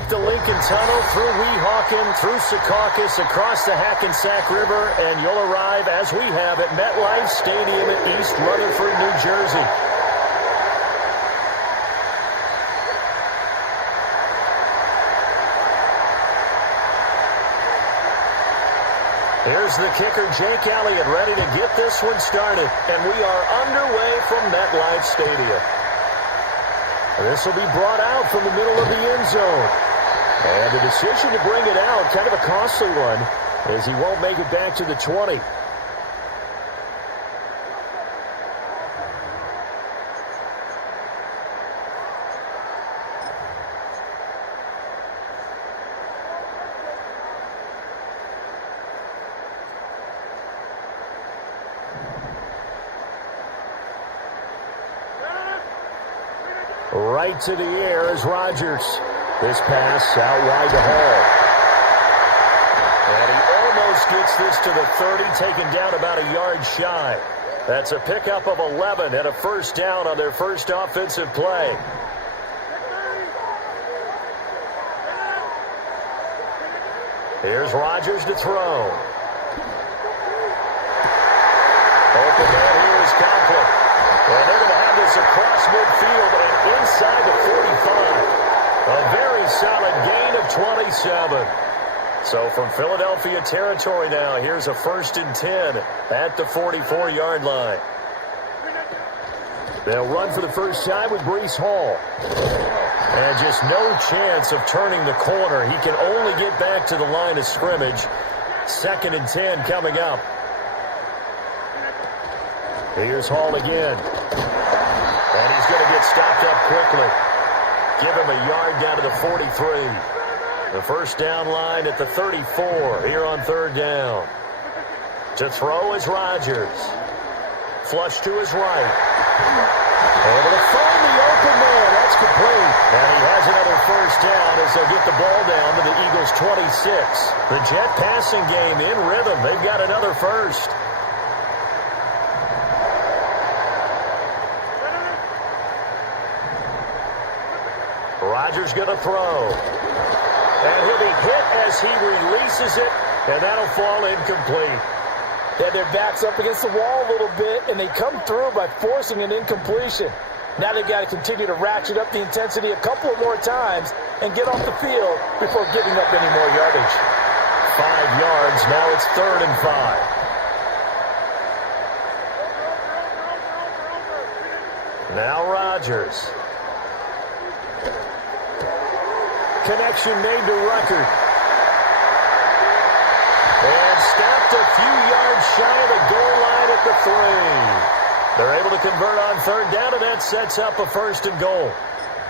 the Lincoln Tunnel through Weehawken, through Secaucus, across the Hackensack River, and you'll arrive, as we have, at MetLife Stadium in East Rutherford, New Jersey. Here's the kicker, Jake Elliott, ready to get this one started. And we are underway from MetLife Stadium. This will be brought out from the middle of the end zone. And the decision to bring it out, kind of a costly one, as he won't make it back to the 20. Right to the air is Rodgers. This pass out wide to Hall. And he almost gets this to the 30, taken down about a yard shy. That's a pickup of 11 and a first down on their first offensive play. Here's Rodgers to throw. Open man here is Conklin. And they're going to have this across midfield and inside the 45. A very solid gain of 27. So from Philadelphia territory now, here's a 1st and 10 at the 44-yard line. They'll run for the first time with Breece Hall. And just no chance of turning the corner. He can only get back to the line of scrimmage. 2nd and 10 coming up. Here's Hall again. And he's going to get stopped up quickly. Give him a yard down to the 43. The first down line at the 34 here on 3rd down. To throw is Rodgers. Flush to his right. Able to find the open man. That's complete. And he has another first down as they'll get the ball down to the Eagles' 26. The Jet passing game in rhythm. They've got another first. Rodgers going to throw. And he'll be hit as he releases it, and that'll fall incomplete. Yeah, their back's up against the wall a little bit, and they come through by forcing an incompletion. Now they've got to continue to ratchet up the intensity a couple more times and get off the field before giving up any more yardage. 5 yards. Now it's 3rd and 5. Now Rodgers. Connection made to Ruckert. And stopped a few yards shy of the goal line at the 3. They're able to convert on 3rd down, and that sets up a 1st and goal.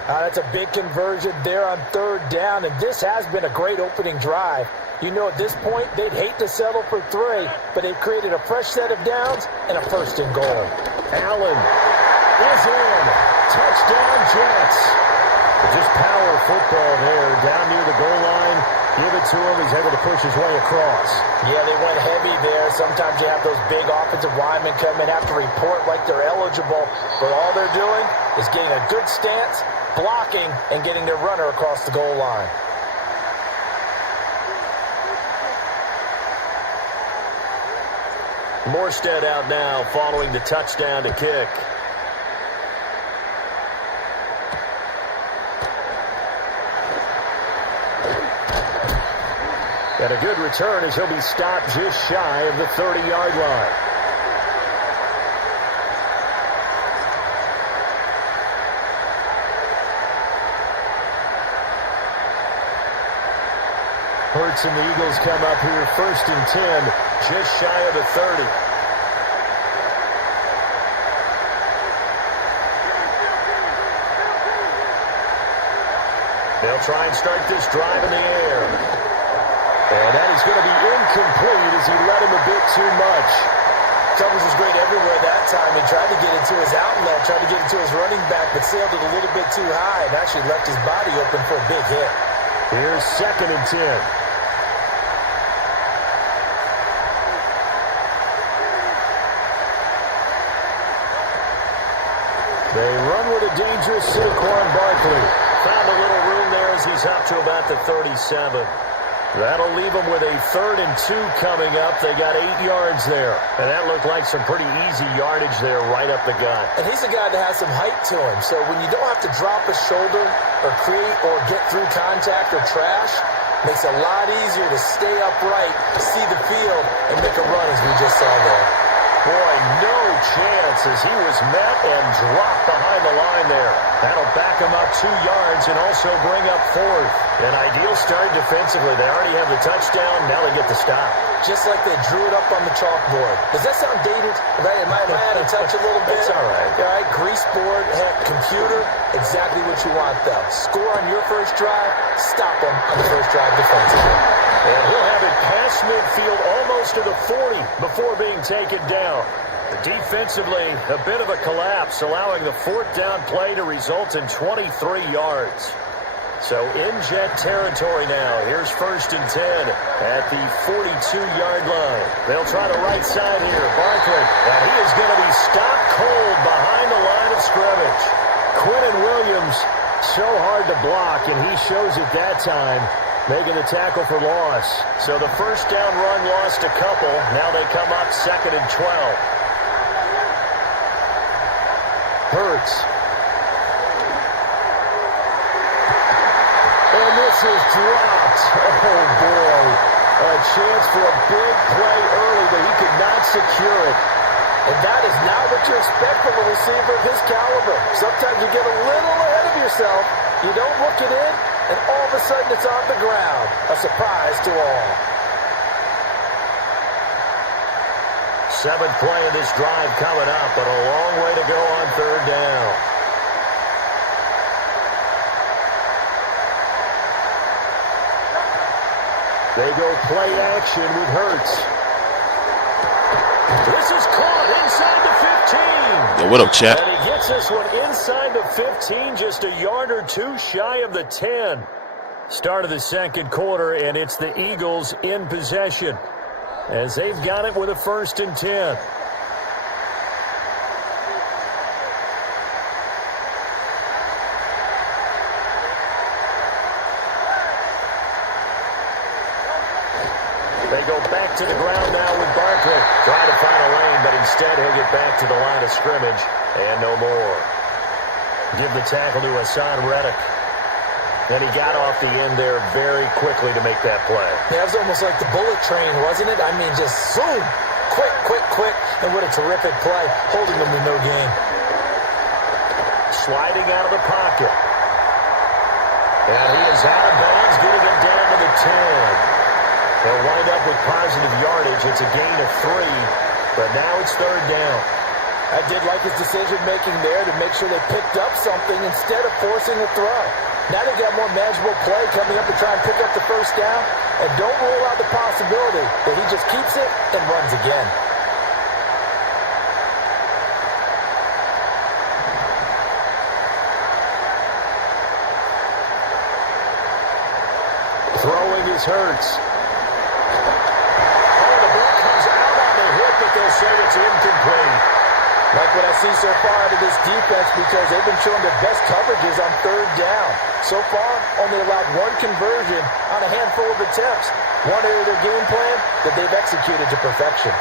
That's a big conversion there on 3rd down, and this has been a great opening drive. You know, at this point, they'd hate to settle for 3, but they've created a fresh set of downs and a 1st and goal. Allen is in. Touchdown, Jets. Just power football there down near the goal line. Give it to him. He's able to push his way across. Yeah, they went heavy there. Sometimes you have those big offensive linemen come in, have to report like they're eligible, but all they're doing is getting a good stance, blocking, and getting their runner across the goal line. Morstead out now following the touchdown to kick. And a good return as he'll be stopped just shy of the 30-yard line. Hurts and the Eagles come up here 1st and 10, just shy of the 30. They'll try and start this drive in the air. And that is going to be incomplete as he led him a bit too much. Covers was great everywhere that time. He tried to get into his outlet, tried to get into his running back, but sailed it a little bit too high and actually left his body open for a big hit. Here's 2nd and 10. They run with a dangerous Saquon Barkley. Found a little room there as he's up to about the 37. That'll leave them with a 3rd and 2 coming up. They got 8 yards there. And that looked like some pretty easy yardage there right up the gut. And he's a guy that has some height to him. So when you don't have to drop a shoulder or create or get through contact or trash, makes it a lot easier to stay upright, see the field, and make a run as we just saw there. Boy, no chance as he was met and dropped behind the line there. That'll back him up 2 yards and also bring up 4th. An ideal start defensively. They already have the touchdown. Now they get the stop. Just like they drew it up on the chalkboard. Does that sound dated? Am I out of touch a little bit? It's all right. All right, grease board, heck, computer, exactly what you want, though. Score on your first drive, stop them on the first drive defensively. And he'll have it past midfield almost to the 40 before being taken down. Defensively, a bit of a collapse, allowing the 4th down play to result in 23 yards. So in jet territory now. Here's 1st and 10 at the 42-yard line. They'll try the right side here. Barkley, and he is going to be stopped cold behind the line of scrimmage. Quinnen Williams, so hard to block, and he shows it that time, making the tackle for loss. So the 1st down run lost a couple. Now they come up 2nd and 12. Hurts. And this is dropped. Oh, boy. A chance for a big play early, but he could not secure it. And that is not what you expect from a receiver of his caliber. Sometimes you get a little ahead of yourself. You don't look it in, and all of a sudden it's on the ground. A surprise to all. 7th play of this drive coming up, but a long way to go on 3rd down. They go play action with Hurts. This is caught inside the 15. Yo, what up, chat? And he gets this one inside the 15, just a yard or 2 shy of the 10. Start of the 2nd quarter, and it's the Eagles in possession, as they've got it with a 1st and 10. They go back to the ground now with Barkley. Trying to find a lane, but instead he'll get back to the line of scrimmage and no more. Give the tackle to Hassan Reddick. And he got off the end there very quickly to make that play. Yeah, it was almost like the bullet train, wasn't it? I mean, just zoom. Quick, quick, quick. And what a terrific play. Holding them to no gain. Sliding out of the pocket. And he is out of bounds, getting it down to the 10. They'll wind up with positive yardage. It's a gain of 3, but now it's 3rd down. I did like his decision-making there to make sure they picked up something instead of forcing a throw. Now they've got more manageable play coming up to try and pick up the 1st down, and don't rule out the possibility that he just keeps it and runs again. Throwing is Hurts. Oh, the ball comes out on the hit, but they'll say it's incomplete. Like what I see so far out of this defense, because they've been showing their best coverages on third down. So far, only allowed one conversion on a handful of attempts. One area of their game plan that they've executed to perfection.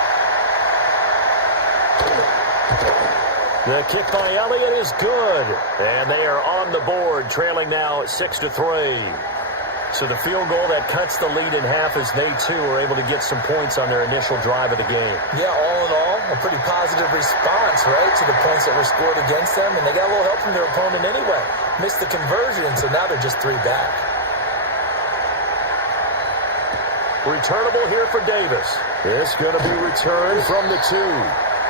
The kick by Elliott is good. And they are on the board, trailing now at 6-3. So the field goal that cuts the lead in half as they, too, are able to get some points on their initial drive of the game. Yeah, all in all, a pretty positive response, right, to the points that were scored against them. And they got a little help from their opponent anyway. Missed the conversion, so now they're just 3 back. Returnable here for Davis. This going to be returned from the 2.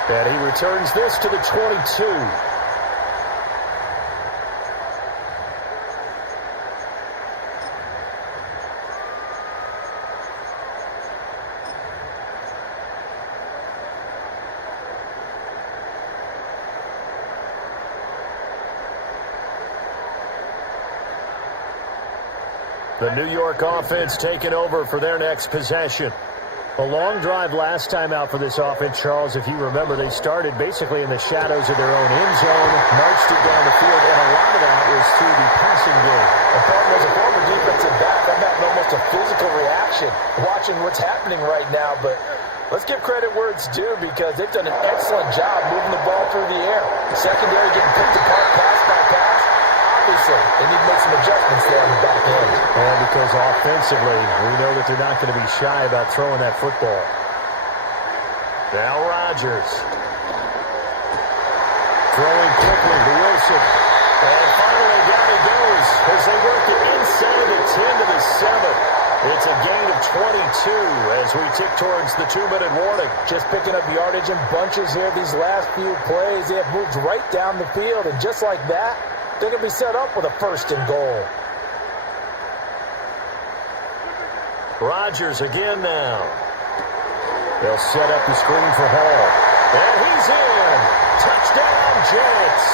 And he returns this to the 22. The New York offense taking over for their next possession. A long drive last time out for this offense, Charles. If you remember, they started basically in the shadows of their own end zone, marched it down the field, and a lot of that was through the passing game. As a former defensive back, I'm having almost a physical reaction watching what's happening right now, but let's give credit where it's due, because they've done an excellent job moving the ball through the air. Secondary getting picked apart pass by pass. Obviously, they need to make some adjustments there on the back end. And because offensively, we know that they're not going to be shy about throwing that football. Now Rodgers. Throwing quickly to Wilson. And finally down he goes as they work it inside the 10 to the 7. It's a gain of 22 as we tick towards the 2-minute warning. Just picking up yardage in bunches here these last few plays. They have moved right down the field, and just like that, they're going to be set up with a 1st and goal. Rodgers again now. They'll set up the screen for Hall. And he's in. Touchdown, Jets.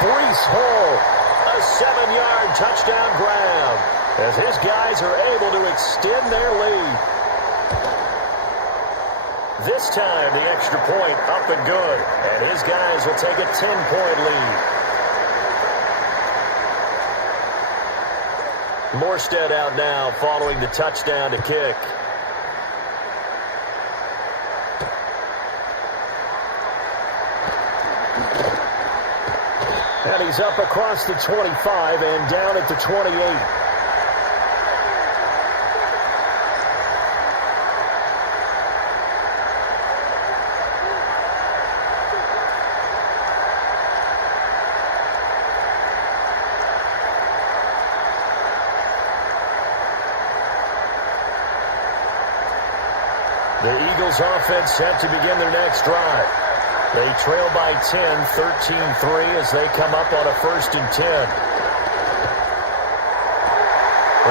Breece Hall, a 7-yard touchdown grab as his guys are able to extend their lead. This time, the extra point up and good. And his guys will take a 10-point lead. Morstead out now following the touchdown to kick. And he's up across the 25 and down at the 28. The Eagles offense set to begin their next drive. They trail by 10, 13-3 as they come up on a 1st and 10.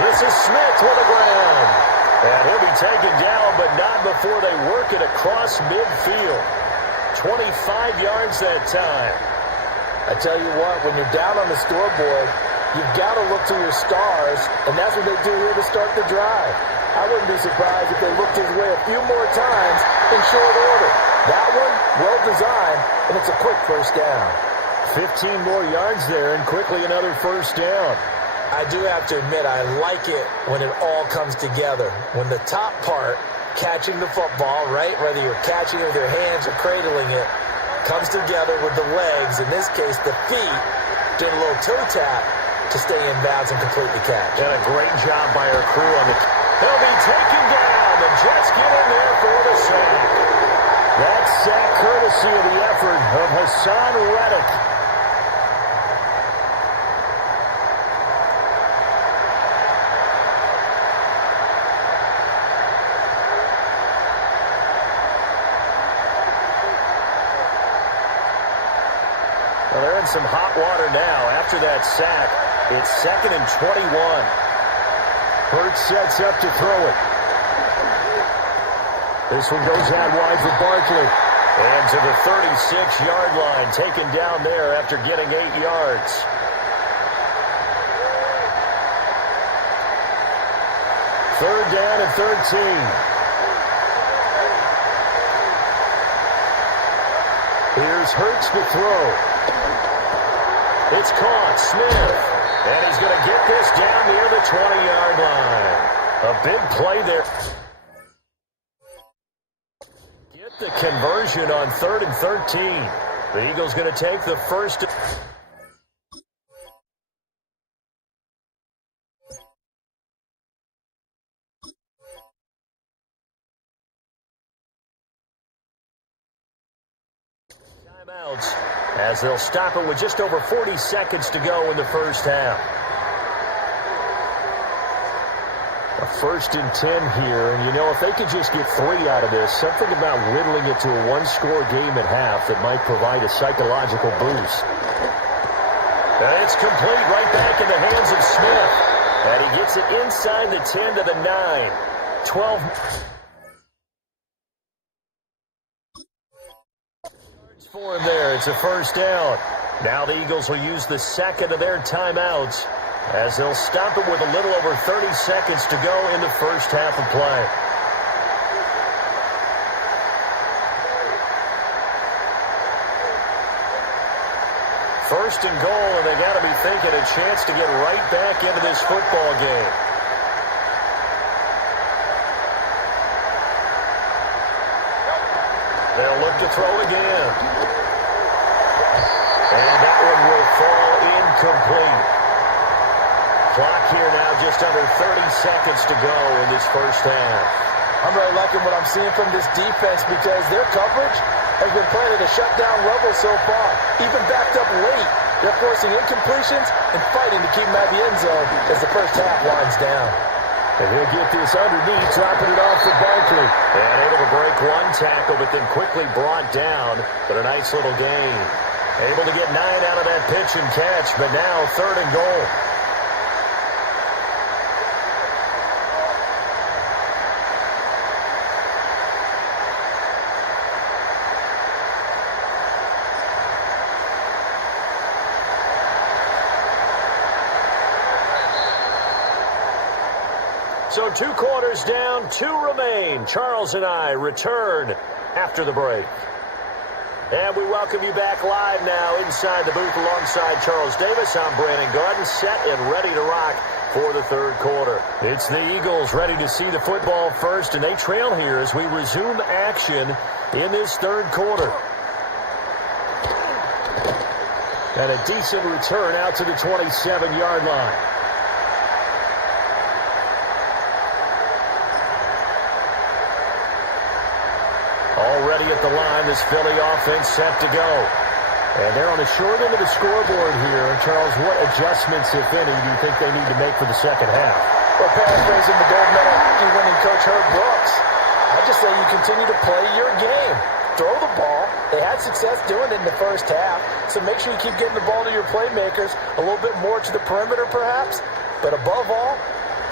This is Smith with a grab. And he'll be taken down, but not before they work it across midfield. 25 yards that time. I tell you what, when you're down on the scoreboard, you've got to look to your stars, and that's what they do here to start the drive. I wouldn't be surprised if they looked his way a few more times in short order. That one, well designed, and it's a quick 1st down. 15 more yards there, and quickly another 1st down. I do have to admit, I like it when it all comes together. When the top part, catching the football, right, whether you're catching it with your hands or cradling it, comes together with the legs, in this case the feet, doing a little toe tap to stay in bounds and complete the catch. And a great job by our crew on the... They'll be taken down. The Jets get in there for the sack. That sack courtesy of the effort of Hassan Reddick. Well, they're in some hot water now. After that sack, it's 2nd and 21. Hurts sets up to throw it. This one goes out wide for Barkley. And to the 36-yard line, taken down there after getting 8 yards. third down and 13. Here's Hurts to throw. It's caught. Smith. And he's going to get this down near the 20-yard line. A big play there. Get the conversion on 3rd and 13. The Eagles going to take the first. Timeouts as they'll stop it with just over 40 seconds to go in the first half. A 1st and 10 here, and you know, if they could just get 3 out of this, something about whittling it to a one-score game at half that might provide a psychological boost. And it's complete right back in the hands of Smith. And he gets it inside the 10 to the 9. 12 yards for him there. It's a first down. Now the Eagles will use the second of their timeouts as they'll stop it with a little over 30 seconds to go in the first half of play. First and goal, and they got to be thinking a chance to get right back into this football game. They'll look to throw again. And that one will fall incomplete. Clock here now just under 30 seconds to go in this first half. I'm really liking what I'm seeing from this defense because their coverage has been playing at a shutdown level so far. Even backed up late, they're forcing incompletions and fighting to keep them out of the end zone as the first half winds down. And he'll get this underneath, dropping it off to Barkley. And able to break one tackle, but then quickly brought down. But a nice little gain. Able to get 9 out of that pitch and catch, but now 3rd and goal. So 2 quarters down, 2 remain. Charles and I return after the break. And we welcome you back live now inside the booth alongside Charles Davis. I'm Brandon Garden, set and ready to rock for the 3rd quarter. It's the Eagles ready to see the football first, and they trail here as we resume action in this 3rd quarter. And a decent return out to the 27-yard line. Already at the line, this Philly offense set to go. And they're on the short end of the scoreboard here. And Charles, what adjustments, if any, do you think they need to make for the second half? Well, paraphrasing the gold medal hockey-winning coach Herb Brooks, I just say you continue to play your game. Throw the ball. They had success doing it in the first half. So make sure you keep getting the ball to your playmakers, a little bit more to the perimeter perhaps. But above all,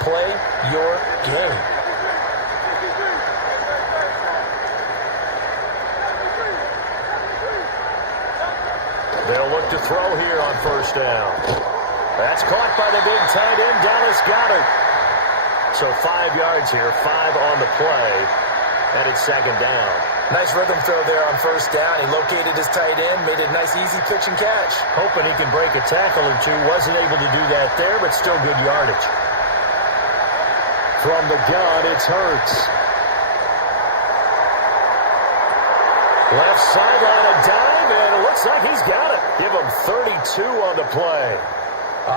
play your game. They'll look to throw here on first down. That's caught by the big tight end, Dallas Goedert. So 5 yards here, 5 on the play, and it's 2nd down. Nice rhythm throw there on first down. He located his tight end, made it a nice easy pitch and catch. Hoping he can break a tackle or two. Wasn't able to do that there, but still good yardage. From the gun, it's Hurts. Left sideline, a dime, and it looks like he's got it. Give him 32 on the play.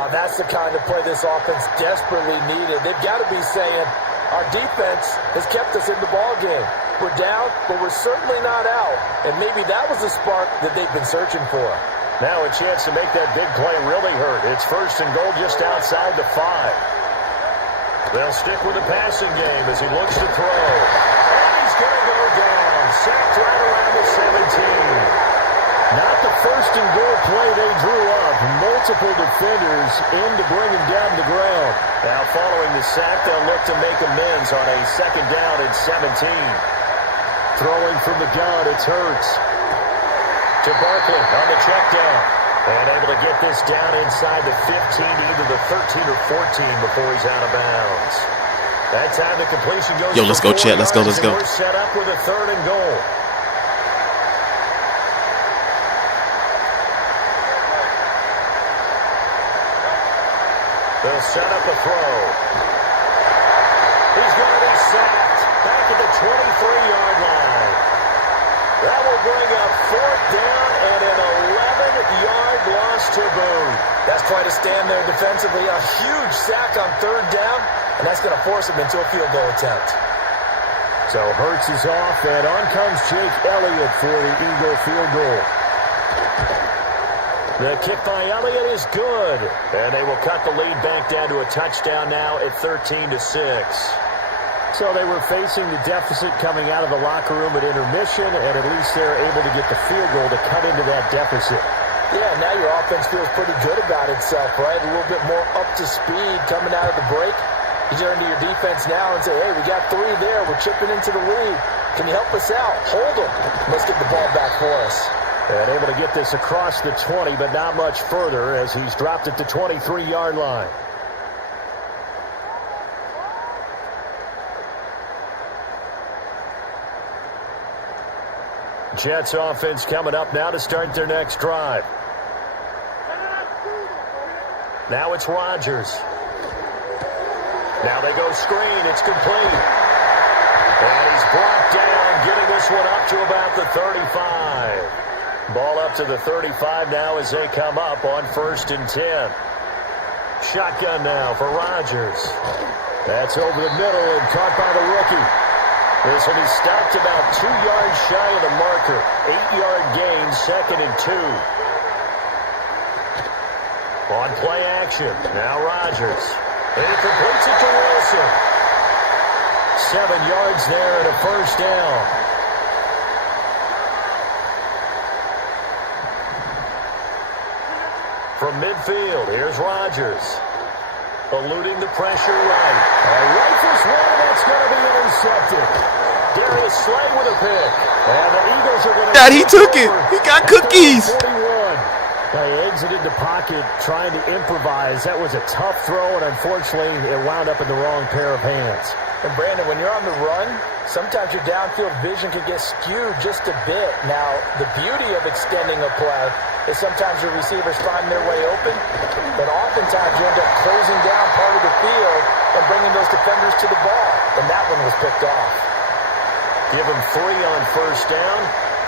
That's the kind of play this offense desperately needed. They've got to be saying, our defense has kept us in the ballgame. We're down, but we're certainly not out. And maybe that was the spark that they've been searching for. Now a chance to make that big play really hurt. It's 1st and goal just outside the 5. They'll stick with the passing game as he looks to throw. And he's going to go down. Sacked right around the 17. Not the 1st and goal play they drew up. Multiple defenders in to bring him down to the ground. Now following the sack, they'll look to make amends on a 2nd down and 17. Throwing from the gun, it's Hurts. To Barkley on the check down. And able to get this down inside the 15 to either the 13 or 14 before he's out of bounds. That time the completion goes. Yo, let's go, Chet. Let's go. Let's go. We're set up with a 3rd and goal. They'll set up a throw. He's going to be sacked back at the 23-yard line. That will bring up 4th down and an 11-yard loss to boot. That's quite a stand there defensively. A huge sack on 3rd down, and that's going to force him into a field goal attempt. So Hurts is off, and on comes Jake Elliott for the Eagle field goal. The kick by Elliott is good, and they will cut the lead back down to a touchdown now at 13-6. So they were facing the deficit coming out of the locker room at intermission, and at least they're able to get the field goal to cut into that deficit. Yeah, now your offense feels pretty good about itself, right? A little bit more up to speed coming out of the break. You turn to your defense now and say, hey, we got 3 there. We're chipping into the lead. Can you help us out? Hold them. Let's get the ball back for us. And able to get this across the 20, but not much further as he's dropped at the 23-yard line. Jets offense coming up now to start their next drive. Now it's Rodgers. Now they go screen. It's complete. And he's brought down, getting this one up to about the 35. Ball up to the 35 now as they come up on 1st and 10. Shotgun now for Rodgers. That's over the middle and caught by the rookie. This one he stopped about 2 yards shy of the marker. 8-yard gain, 2nd and 2. On play action, now Rodgers. And he completes it to Wilson. 7 yards there and a 1st down. From midfield, here's Rodgers. Eluding the pressure right. Rifles one, and that's going to be intercepted. Darius Slay with a pick. And the Eagles are going to... Dad, he took it. He got cookies. 41. They exited the pocket trying to improvise. That was a tough throw, and unfortunately, it wound up in the wrong pair of hands. And Brandon, when you're on the run, sometimes your downfield vision can get skewed just a bit. Now, the beauty of extending a play is sometimes your receivers find their way open, but oftentimes you end up closing down part of the field and bringing those defenders to the ball. And that one was picked off. Give him 3 on 1st down.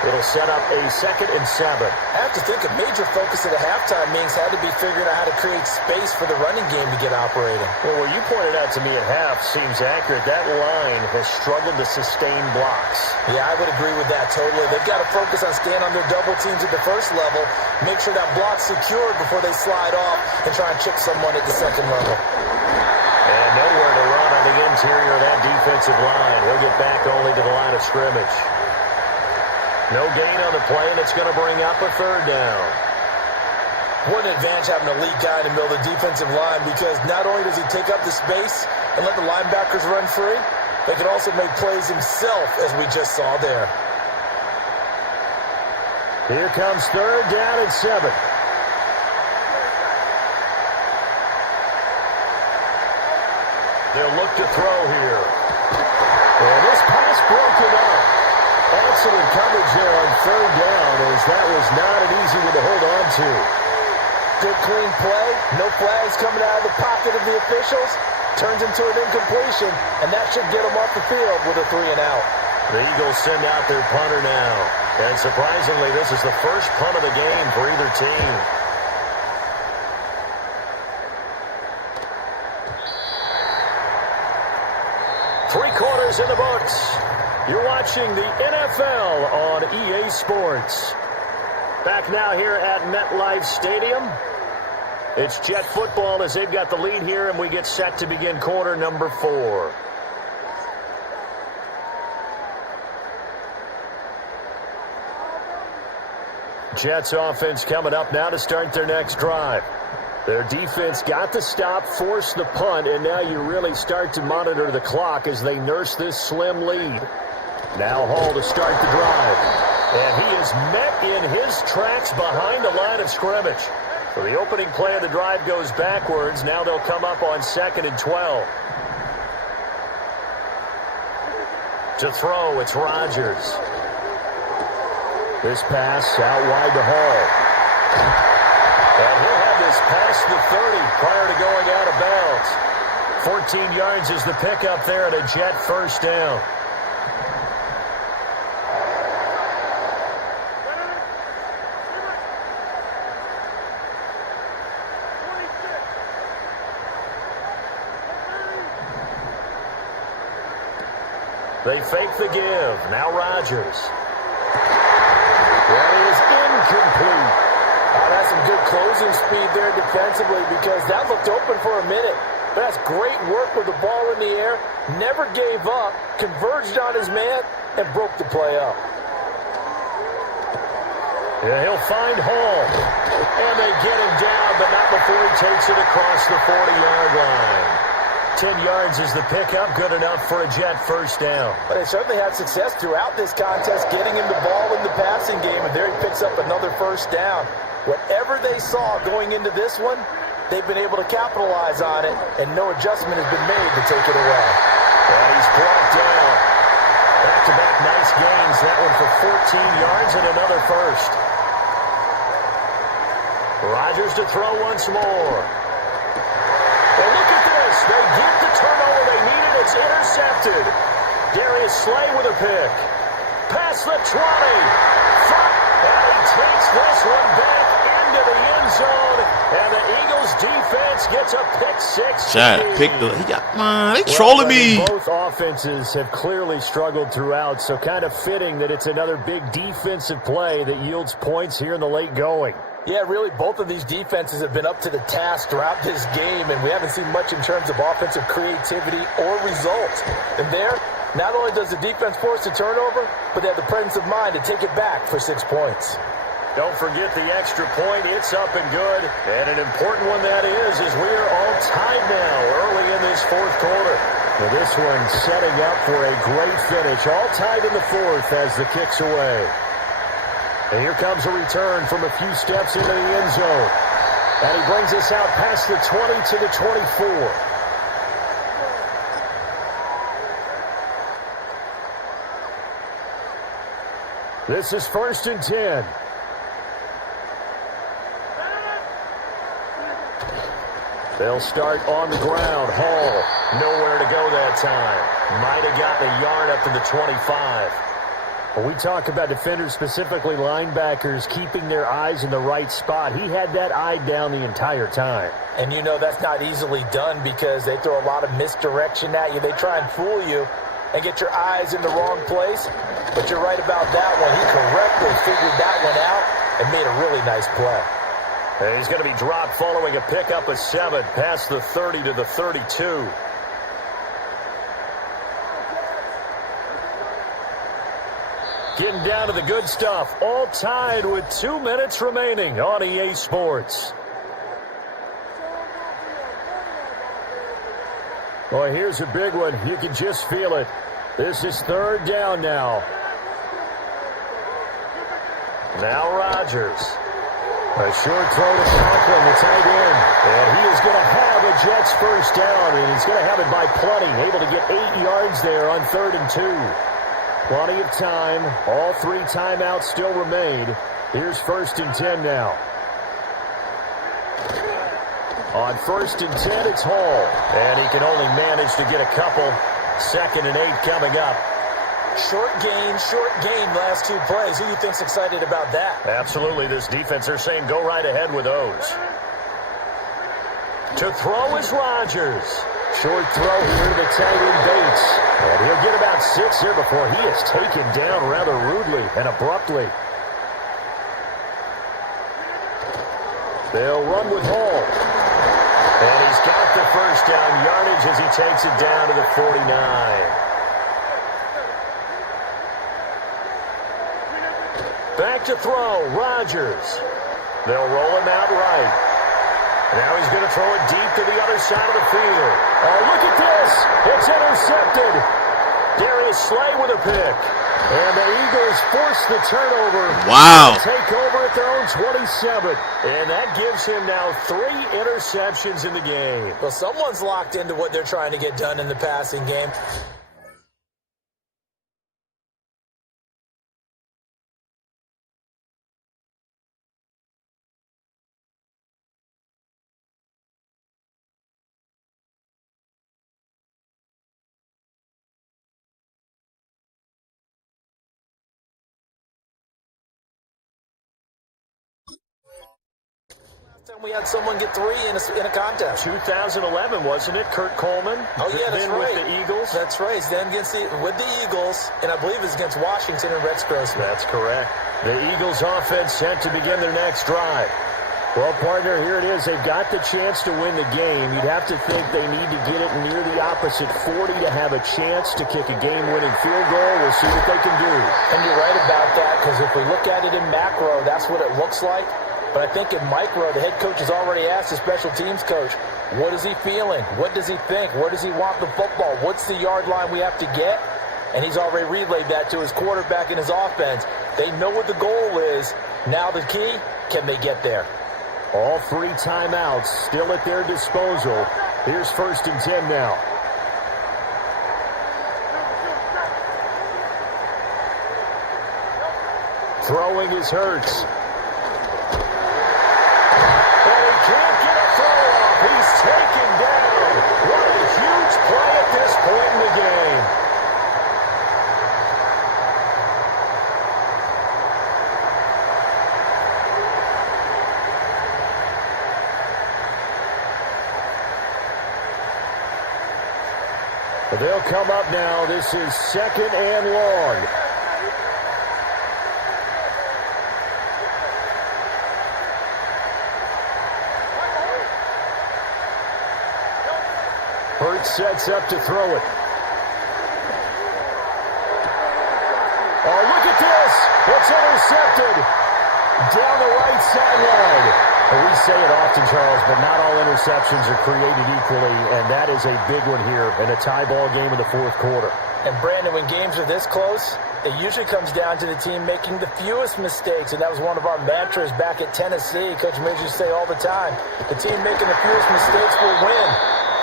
It'll set up a 2nd and 7. I have to think a major focus at a halftime means had to be figuring out how to create space for the running game to get operating. Well, what you pointed out to me at half seems accurate. That line has struggled to sustain blocks. Yeah, I would agree with that totally. They've got to focus on staying on their double teams at the 1st level, make sure that block's secured before they slide off and try and chip someone at the 2nd level. And nowhere to run on the interior of that defensive line. He'll get back only to the line of scrimmage. No gain on the play, and it's going to bring up a 3rd down. What an advantage having a lead guy in the middle of the defensive line, because not only does he take up the space and let the linebackers run free, but he can also make plays himself, as we just saw there. Here comes 3rd down and 7. They'll look to throw here. And this pass broken up. Excellent coverage here on 3rd down, as that was not an easy one to hold on to. Good clean play. No flags coming out of the pocket of the officials. Turns into an incompletion, and that should get them off the field with a 3 and out. The Eagles send out their punter now. And surprisingly, this is the first punt of the game for either team. Three quarters in the books. You're watching the NFL on EA Sports. Back now here at MetLife Stadium. It's Jet football as they've got the lead here, and we get set to begin quarter number 4. Jets offense coming up now to start their next drive. Their defense got the stop, forced the punt, and now you really start to monitor the clock as they nurse this slim lead. Now Hall to start the drive. And he is met in his tracks behind the line of scrimmage. So the opening play of the drive goes backwards. Now they'll come up on 2nd and 12. To throw, it's Rodgers. This pass out wide to Hall. And he'll have this past the 30 prior to going out of bounds. 14 yards is the pickup there at a Jet first down. They fake the give. Now Rodgers. That is incomplete. Oh, that's some good closing speed there defensively because that looked open for a minute. But that's great work with the ball in the air. Never gave up, converged on his man, and broke the play up. Yeah, he'll find Hall. And they get him down, but not before he takes it across the 40-yard line. 10 yards is the pickup, good enough for a Jet first down. But they certainly had success throughout this contest, getting him the ball in the passing game, and there he picks up another first down. Whatever they saw going into this one, they've been able to capitalize on it, and no adjustment has been made to take it away. And he's brought down. Back-to-back nice gains, that one for 14 yards and another first. Rodgers to throw once more. And look at this. They get the turnover they needed. It's intercepted. Darius Slay with a pick. Past the 20. And he takes this one back into the end zone. And the Eagles defense gets a pick six. They trolling me. Both offenses have clearly struggled throughout, so kind of fitting that it's another big defensive play that yields points here in the late going. Yeah, really, both of these defenses have been up to the task throughout this game, and we haven't seen much in terms of offensive creativity or results. And there, not only does the defense force a turnover, but they have the presence of mind to take it back for 6 points. Don't forget the extra point. It's up and good. And an important one that is we are all tied now early in this fourth quarter. Now this one setting up for a great finish. All tied in the fourth as the kick's away. And here comes a return from a few steps into the end zone. And he brings us out past the 20 to the 24. This is 1st and 10. They'll start on the ground. Hall, nowhere to go that time. Might have gotten a yard up to the 25. When we talk about defenders, specifically linebackers, keeping their eyes in the right spot, he had that eye down the entire time. And you know that's not easily done because they throw a lot of misdirection at you. They try and fool you and get your eyes in the wrong place. But you're right about that one. He correctly figured that one out and made a really nice play. And he's going to be dropped following a pickup of 7 past the 30 to the 32. Getting down to the good stuff. All tied with 2 minutes remaining on EA Sports. Well, here's a big one. You can just feel it. This is 3rd down now. Now Rodgers. A short throw to Conklin, the tight end. And he is going to have a Jets first down, and he's going to have it by plenty. Able to get 8 yards there on 3rd and 2. Plenty of time. All 3 timeouts still remain. Here's 1st and 10 now. On 1st and 10, it's Hall. And he can only manage to get a couple. 2nd and 8 coming up. Short gain, last 2 plays. Who do you think's excited about that? Absolutely. This defense, they're saying go right ahead with those. To throw is Rodgers. Short throw here to the tight end Bates. And he'll get about 6 here before he is taken down rather rudely and abruptly. They'll run with Hall. And he's got the first down yardage as he takes it down to the 49. Back to throw, Rodgers. They'll roll him out right. Now he's going to throw it deep to the other side of the field. Oh, look at this. It's intercepted. Darius Slay with a pick. And the Eagles force the turnover. Wow. Take over at their own 27. And that gives him now 3 interceptions in the game. Well, someone's locked into what they're trying to get done in the passing game. We had someone get 3 in a contest. 2011, wasn't it? Kurt Coleman. Oh, yeah, that's then right. with the Eagles. That's right. He's then with the Eagles, and I believe it's against Washington and Rex Grossman. That's correct. The Eagles offense set to begin their next drive. Well, partner, here it is. They've got the chance to win the game. You'd have to think they need to get it near the opposite 40 to have a chance to kick a game-winning field goal. We'll see what they can do. And you're right about that, because if we look at it in macro, that's what it looks like. But I think in micro, the head coach has already asked the special teams coach, what is he feeling? What does he think? Where does he want the football? What's the yard line we have to get? And he's already relayed that to his quarterback and his offense. They know what the goal is. Now the key, can they get there? All 3 timeouts still at their disposal. Here's 1st and 10 now. Throwing is Hurts. And he can't get a throw off. He's taken down. What a huge play at this point in the game. They'll come up now. This is 2nd and long. Hurts sets up to throw it. Oh, look at this. It's intercepted down the right sideline. And we say it often, Charles, but not all interceptions are created equally, and that is a big one here in a tie ball game in the 4th quarter. And, Brandon, when games are this close, it usually comes down to the team making the fewest mistakes, and that was one of our mantras back at Tennessee. Coach Major used to say all the time, the team making the fewest mistakes will win.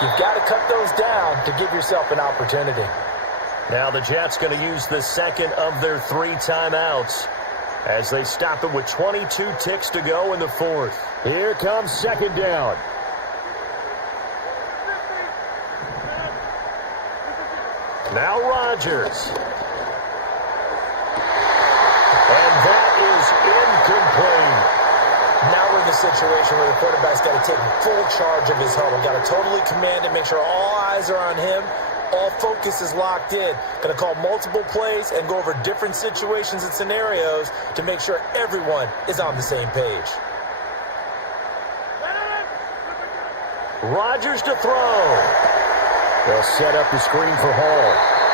You've got to cut those down to give yourself an opportunity. Now the Jets going to use the 2nd of their 3 timeouts as they stop it with 22 ticks to go in the 4th. Here comes 2nd down. Now Rodgers. And that is incomplete. Now we're in the situation where the quarterback's got to take full charge of his huddle. Got to totally command it, make sure all eyes are on him. All focus is locked in. Going to call multiple plays and go over different situations and scenarios to make sure everyone is on the same page. Rodgers to throw. They'll set up the screen for Hall.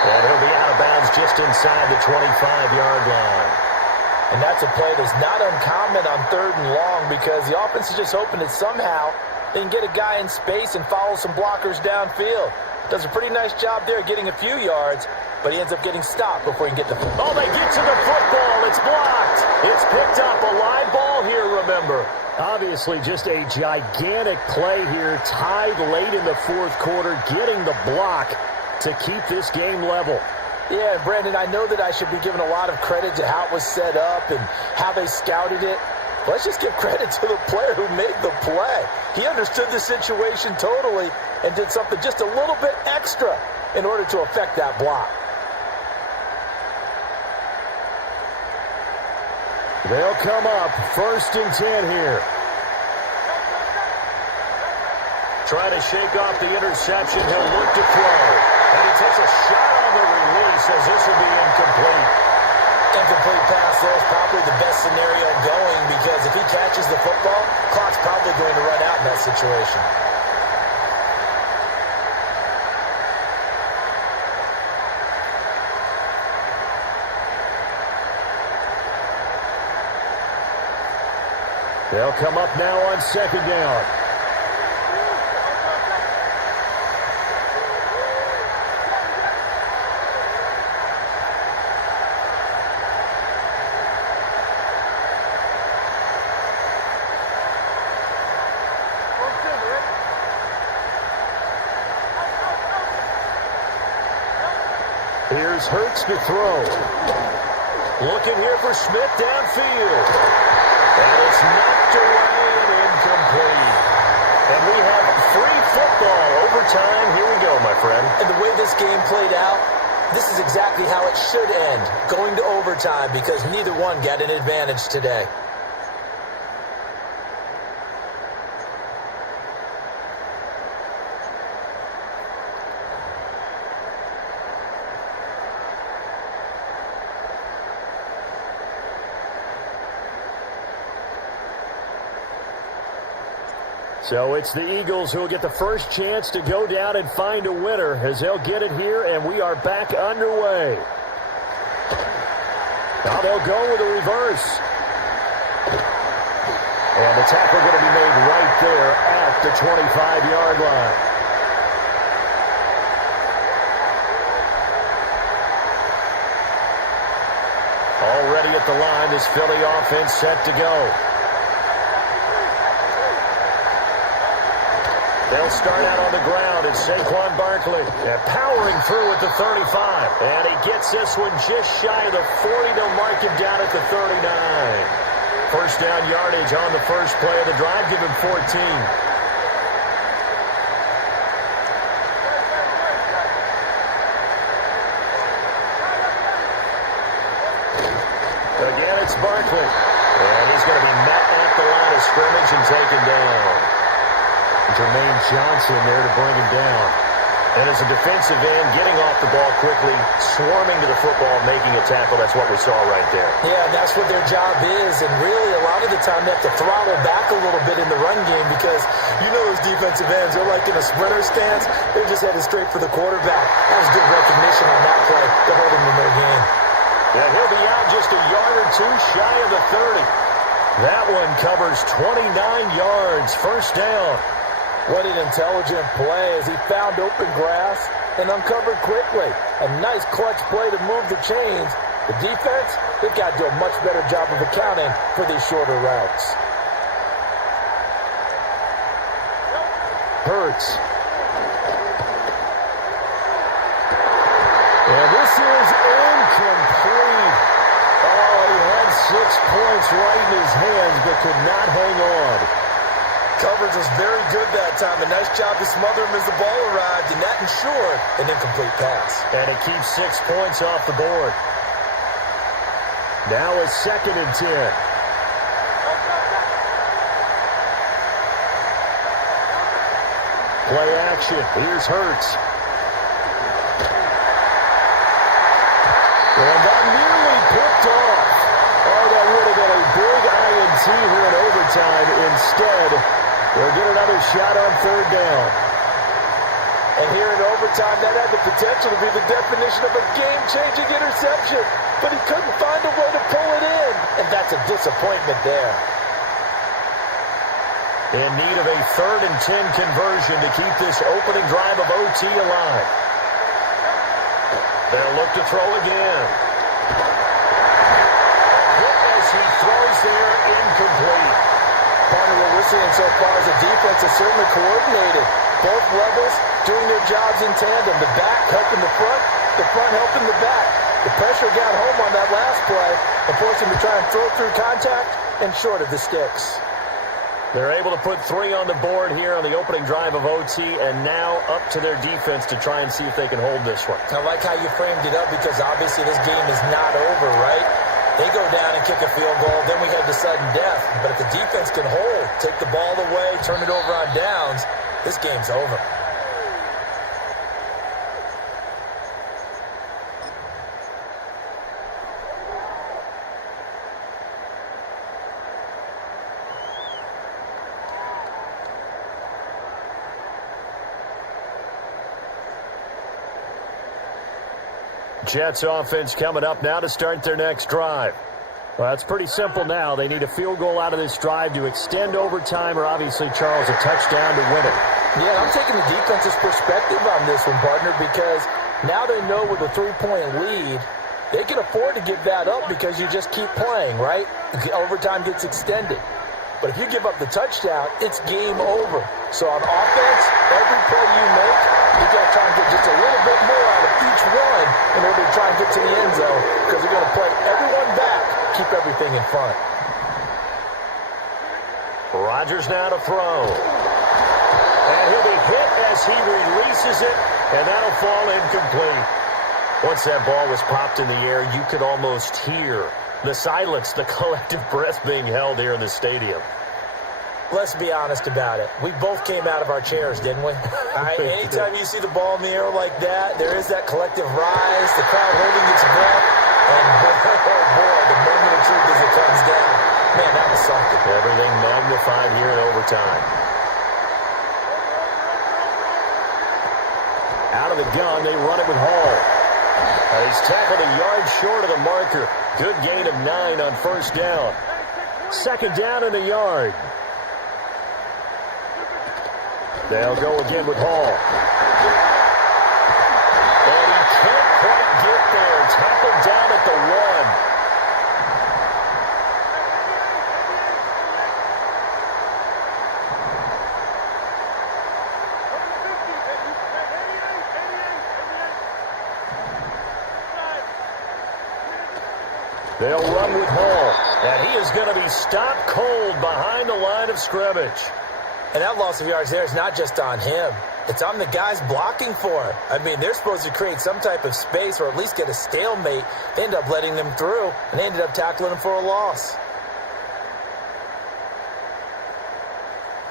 And he'll be out of bounds just inside the 25-yard line. And that's a play that's not uncommon on 3rd and long because the offense is just hoping that somehow they can get a guy in space and follow some blockers downfield. Does a pretty nice job there getting a few yards, but he ends up getting stopped before he can get the football. Oh, they get to the football. It's blocked. It's picked up. A live ball here, remember. Obviously just a gigantic play here, tied late in the 4th quarter, getting the block to keep this game level. Yeah, Brandon, I know that I should be giving a lot of credit to how it was set up and how they scouted it. Let's just give credit to the player who made the play. He understood the situation totally and did something just a little bit extra in order to affect that block. They'll come up 1st and 10 here. Trying to shake off the interception. He'll look to throw. And he takes a shot on the release as this will be incomplete. Incomplete pass there is probably the best scenario going because if he catches the football, clock's probably going to run out in that situation. They'll come up now on 2nd down. Here's Hurts to throw. Looking here for Smith downfield. And it's knocked away and incomplete. And we have free football. Overtime. Here we go, my friend. And the way this game played out, this is exactly how it should end. Going to overtime because neither one got an advantage today. So it's the Eagles who will get the first chance to go down and find a winner as they'll get it here, and we are back underway. Now they'll go with a reverse. And the tackle going to be made right there at the 25-yard line. Already at the line, this Philly offense set to go. They'll start out on the ground, and Saquon Barkley powering through at the 35. And he gets this one just shy of the 40. They'll mark him down at the 39. First down yardage on the first play of the drive. Give him 14. Again, it's Barkley. And he's going to be met at the line of scrimmage and taken down. Jermaine Johnson there to bring him down. And as a defensive end, getting off the ball quickly, swarming to the football, making a tackle. That's what we saw right there. Yeah, that's what their job is. And really, a lot of the time, they have to throttle back a little bit in the run game because you know those defensive ends, they're like in a sprinter stance. They're just headed straight for the quarterback. That was good recognition on that play to hold him in their game. Yeah, he'll be out just a yard or two shy of the 30. That one covers 29 yards. First down. What an intelligent play as he found open grass and uncovered quickly. A nice clutch play to move the chains. The defense, they've got to do a much better job of accounting for these shorter routes. Hurts. And this is incomplete. Oh, he had 6 points right in his hands but could not hang on. Coverage was very good that time. A nice job to smother him as the ball arrived, and that ensured an incomplete pass. And it keeps 6 points off the board. Now it's 2nd and 10. Play action. Here's Hurts. And that nearly picked off. Oh, that would have been a big INT here in overtime. Instead, they'll get another shot on 3rd down. And here in overtime, that had the potential to be the definition of a game-changing interception. But he couldn't find a way to pull it in. And that's a disappointment there. In need of a 3rd and 10 conversion to keep this opening drive of OT alive. They'll look to throw again. Hit as he throws there, incomplete. Partner, what we're seeing so far is the defense is certainly coordinated. Both levels doing their jobs in tandem. The back helping the front helping the back. The pressure got home on that last play and forced him to try and throw through contact and short of the sticks. They're able to put 3 on the board here on the opening drive of OT, and now up to their defense to try and see if they can hold this one. I like how you framed it up because obviously this game is not over, right? They go down and kick a field goal, then we head to sudden death. But if the defense can hold, take the ball away, turn it over on downs, this game's over. Jets offense coming up now to start their next drive. Well, it's pretty simple now. They need a field goal out of this drive to extend overtime or obviously, Charles, a touchdown to win it. Yeah, I'm taking the defense's perspective on this one, partner, because now they know with a 3-point lead, they can afford to give that up because you just keep playing, right? Overtime gets extended. But if you give up the touchdown, it's game over. So on offense, every play you make, you got to try and get just a little bit more out of each one in order to try and get to the end zone because you're going to play everyone back, keep everything in front. Rodgers now to throw. And he'll be hit as he releases it, and that'll fall incomplete. Once that ball was popped in the air, you could almost hear the silence, the collective breath being held here in the stadium. Let's be honest about it. We both came out of our chairs, didn't we? Anytime you see the ball in the air like that, there is that collective rise, the crowd holding its breath, and boy, the moment of truth as it comes down. Man, that was something. Everything magnified here in overtime. Out of the gun, they run it with Hall. He's tackled a yard short of the marker. Good gain of 9 on first down. Second down in the yard. They'll go again with Hall. And he can't quite get there. Tackled down at the 1. They'll run with Hall, and he is going to be stopped cold behind the line of scrimmage. And that loss of yards there is not just on him. It's on the guys blocking for him. I mean, they're supposed to create some type of space or at least get a stalemate. They end up letting them through, and they ended up tackling him for a loss.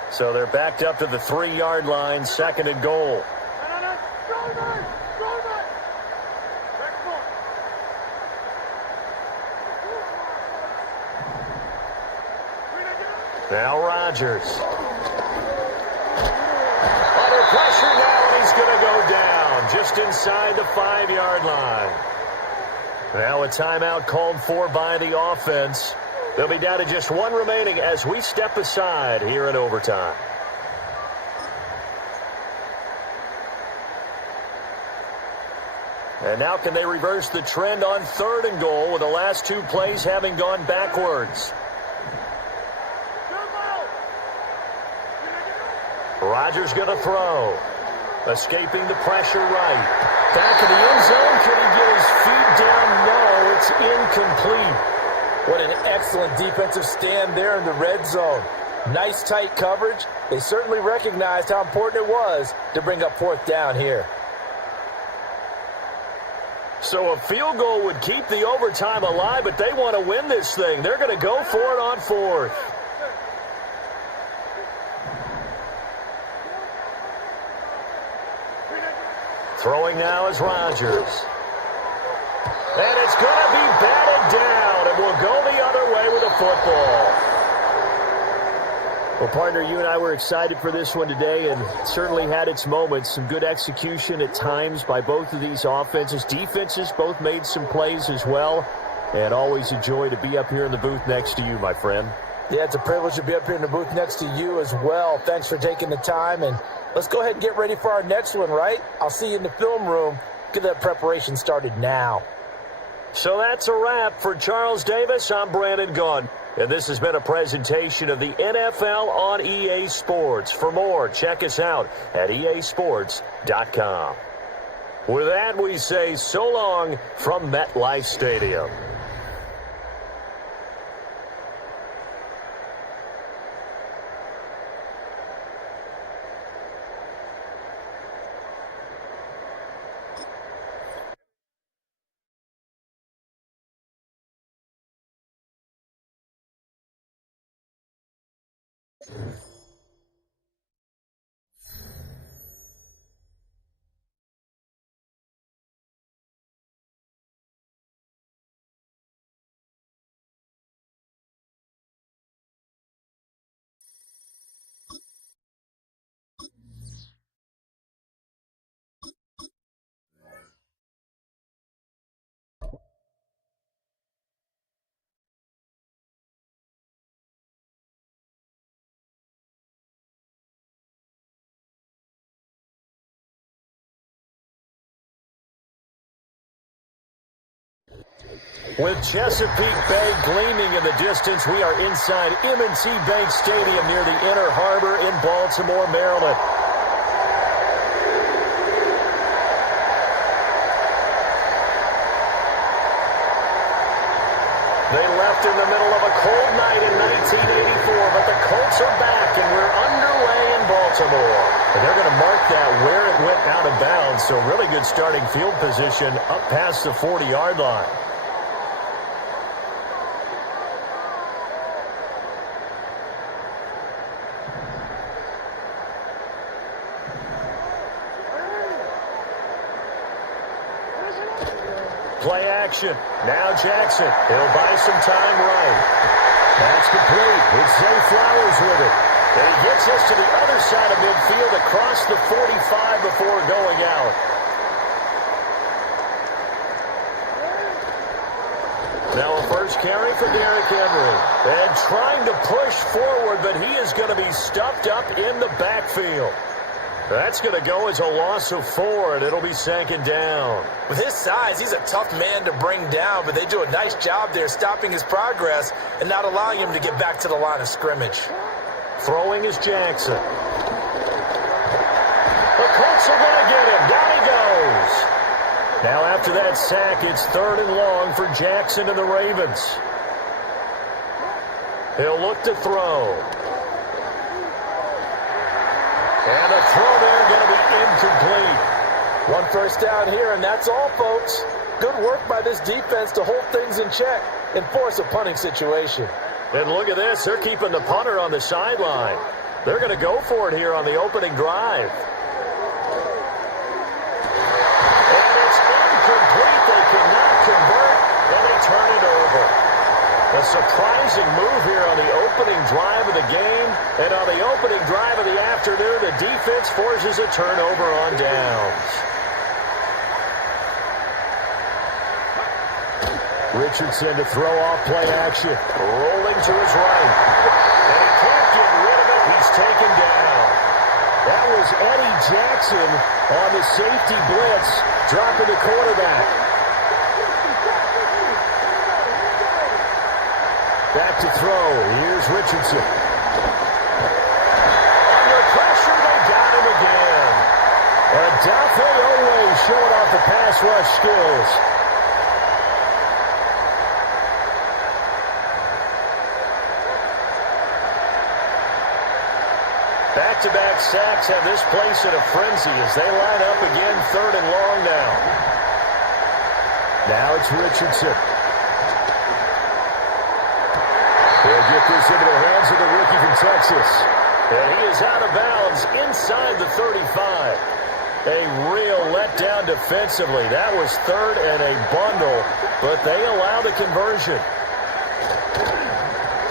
So they're backed up to the 3-yard line, second and goal. Now Rodgers. Under pressure now, and he's going to go down just inside the 5-yard line. Now a timeout called for by the offense. They'll be down to just 1 remaining as we step aside here in overtime. And now can they reverse the trend on 3rd and goal with the last 2 plays having gone backwards? Rodgers going to throw. Escaping the pressure right. Back in the end zone. Can he get his feet down? No, it's incomplete. What an excellent defensive stand there in the red zone. Nice tight coverage. They certainly recognized how important it was to bring up 4th down here. So a field goal would keep the overtime alive, but they want to win this thing. They're going to go for it on 4th. Throwing now is Rodgers. And it's going to be batted down, and we'll go the other way with the football. Well, partner, you and I were excited for this one today, and it certainly had its moments. Some good execution at times by both of these offenses. Defenses both made some plays as well, and always a joy to be up here in the booth next to you, my friend. Yeah, it's a privilege to be up here in the booth next to you as well. Thanks for taking the time, and let's go ahead and get ready for our next one, right? I'll see you in the film room. Get that preparation started now. So that's a wrap for Charles Davis. I'm Brandon Gunn, and this has been a presentation of the NFL on EA Sports. For more, check us out at easports.com. With that, we say so long from MetLife Stadium. With Chesapeake Bay gleaming in the distance, we are inside M&T Bank Stadium near the Inner Harbor in Baltimore, Maryland. They left in the middle of a cold night in 1984, but the Colts are back, and we're underway in Baltimore. And they're going to mark that where it went out of bounds, so really good starting field position up past the 40-yard line. Play action. Now Jackson. He'll buy some time right. That's complete. It's Zay Flowers with it. And he gets us to the other side of midfield across the 45 before going out. Now a first carry for Derrick Henry. And trying to push forward, but he is going to be stuffed up in the backfield. That's going to go as a loss of 4, and it'll be second down. With his size, he's a tough man to bring down, but they do a nice job there stopping his progress and not allowing him to get back to the line of scrimmage. Throwing is Jackson. The Colts are going to get him. Down he goes. Now after that sack, it's 3rd and long for Jackson and the Ravens. He'll look to throw. And the throw there going to be incomplete. 1 first down here, and that's all, folks. Good work by this defense to hold things in check and force a punting situation. And look at this. They're keeping the punter on the sideline. They're going to go for it here on the opening drive. And it's incomplete. They cannot convert, and they turn it over. A surprising move here on the opening drive of the game. And on the opening drive of the afternoon, the defense forces a turnover on downs. Richardson to throw off play action. Rolling to his right. And he can't get rid of it. He's taken down. That was Eddie Jackson on the safety blitz, dropping the quarterback. Back to throw. Here's Richardson. Under pressure, they got him again. Adafe Owe showing off the pass rush skills. Back-to-back sacks have this place in a frenzy as they line up again 3rd and long now. Now it's Richardson. He'll get this into the hands of the rookie from Texas. And he is out of bounds inside the 35. A real letdown defensively. That was 3rd and a bundle, but they allow the conversion.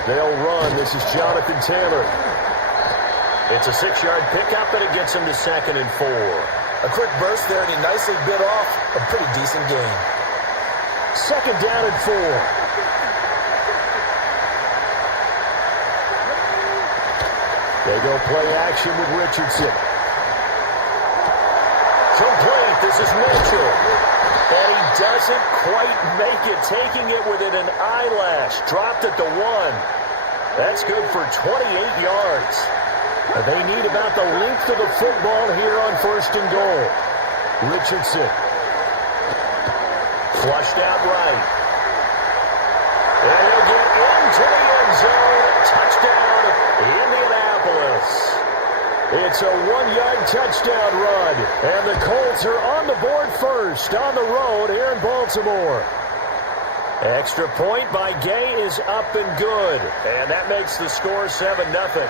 They'll run. This is Jonathan Taylor. It's a 6-yard pickup, and it gets him to 2nd and 4. A quick burst there, and he nicely bit off a pretty decent gain. 2nd down and 4. They go play action with Richardson. Complete. This is Mitchell. And he doesn't quite make it, taking it within an eyelash. Dropped at the 1. That's good for 28 yards. They need about the length of the football here on 1st and goal. Richardson. Flushed out right. And he'll get into the end zone. Touchdown, Indianapolis. It's a 1-yard touchdown run. And the Colts are on the board first on the road here in Baltimore. Extra point by Gay is up and good. And that makes the score 7-0.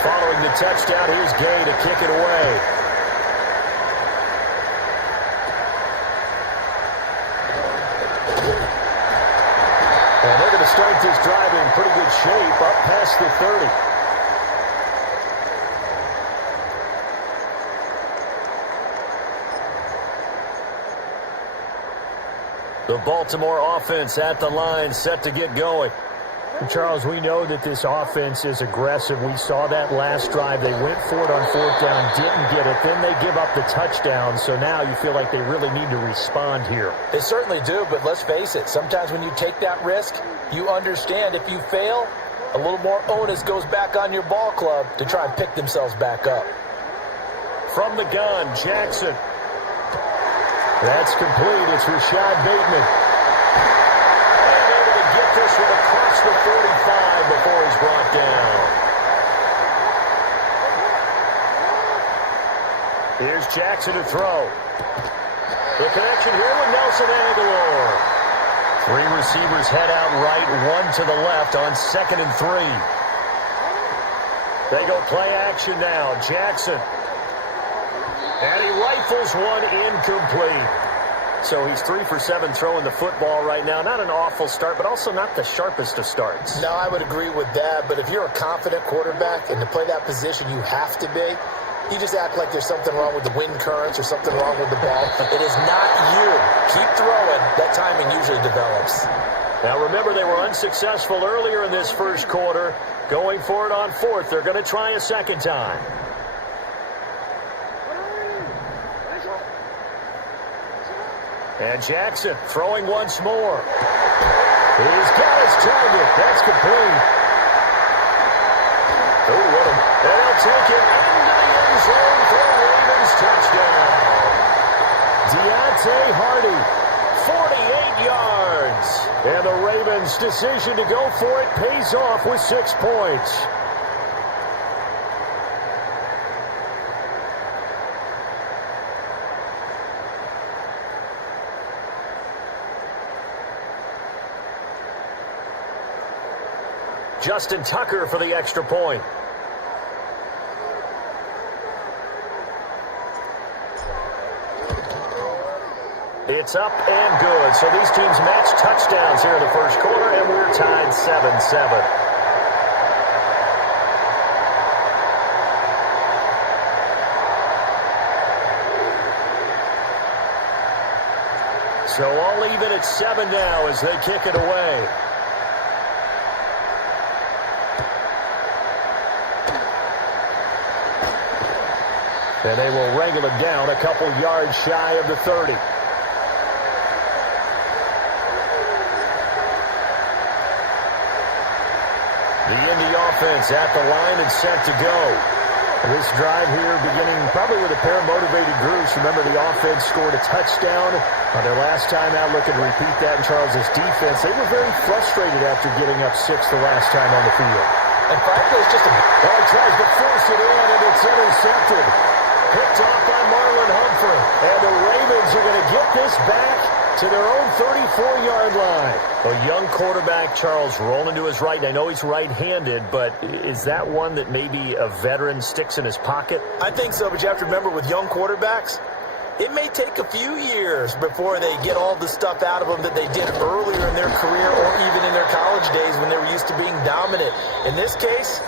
Following the touchdown, here's Gay to kick it away. And they're going to start this drive in pretty good shape up past the 30. The Baltimore offense at the line, set to get going. Charles, we know that this offense is aggressive. We saw that last drive. They went for it on 4th down, didn't get it. Then they give up the touchdown. So now you feel like they really need to respond here. They certainly do, but let's face it. Sometimes when you take that risk, you understand if you fail, a little more onus goes back on your ball club to try and pick themselves back up. From the gun, Jackson. That's complete. It's Rashad Bateman. And able to get this one across the 45 before he's brought down. Here's Jackson to throw. The connection here with Nelson Aguilar. 3 receivers head out right, 1 to the left on 2nd and 3. They go play action now. Jackson. And he rifles one incomplete. So he's 3 for 7 throwing the football right now. Not an awful start, but also not the sharpest of starts. No, I would agree with that. But if you're a confident quarterback and to play that position, you have to be. You just act like there's something wrong with the wind currents or something wrong with the ball. It is not you. Keep throwing. That timing usually develops. Now remember, they were unsuccessful earlier in this first quarter. Going for it on 4th. They're going to try a second time. And Jackson throwing once more. He's got his target. That's complete. Oh, what a... And he'll take it into the end zone for a Ravens touchdown. Deontay Hardy, 48 yards. And the Ravens' decision to go for it pays off with 6 points. Justin Tucker for the extra point. It's up and good. So these teams match touchdowns here in the first quarter, and we're tied 7-7. So all even at 7 now as they kick it away. And they will wrangle it down a couple yards shy of the 30. The Indy offense at the line and set to go. This drive here beginning probably with a pair of motivated groups. Remember, the offense scored a touchdown on their last time out. Looking to repeat that in Charles' defense. They were very frustrated after giving up 6 the last time on the field. And frankly, it's just a... Oh, he tries to force it in, and it's intercepted. Picked off by Marlon Humphrey. And the Ravens are going to get this back to their own 34-yard line. A young quarterback, Charles, rolling to his right. And I know he's right-handed, but is that one that maybe a veteran sticks in his pocket? I think so, but you have to remember with young quarterbacks, it may take a few years before they get all the stuff out of them that they did earlier in their career or even in their college days when they were used to being dominant. In this case,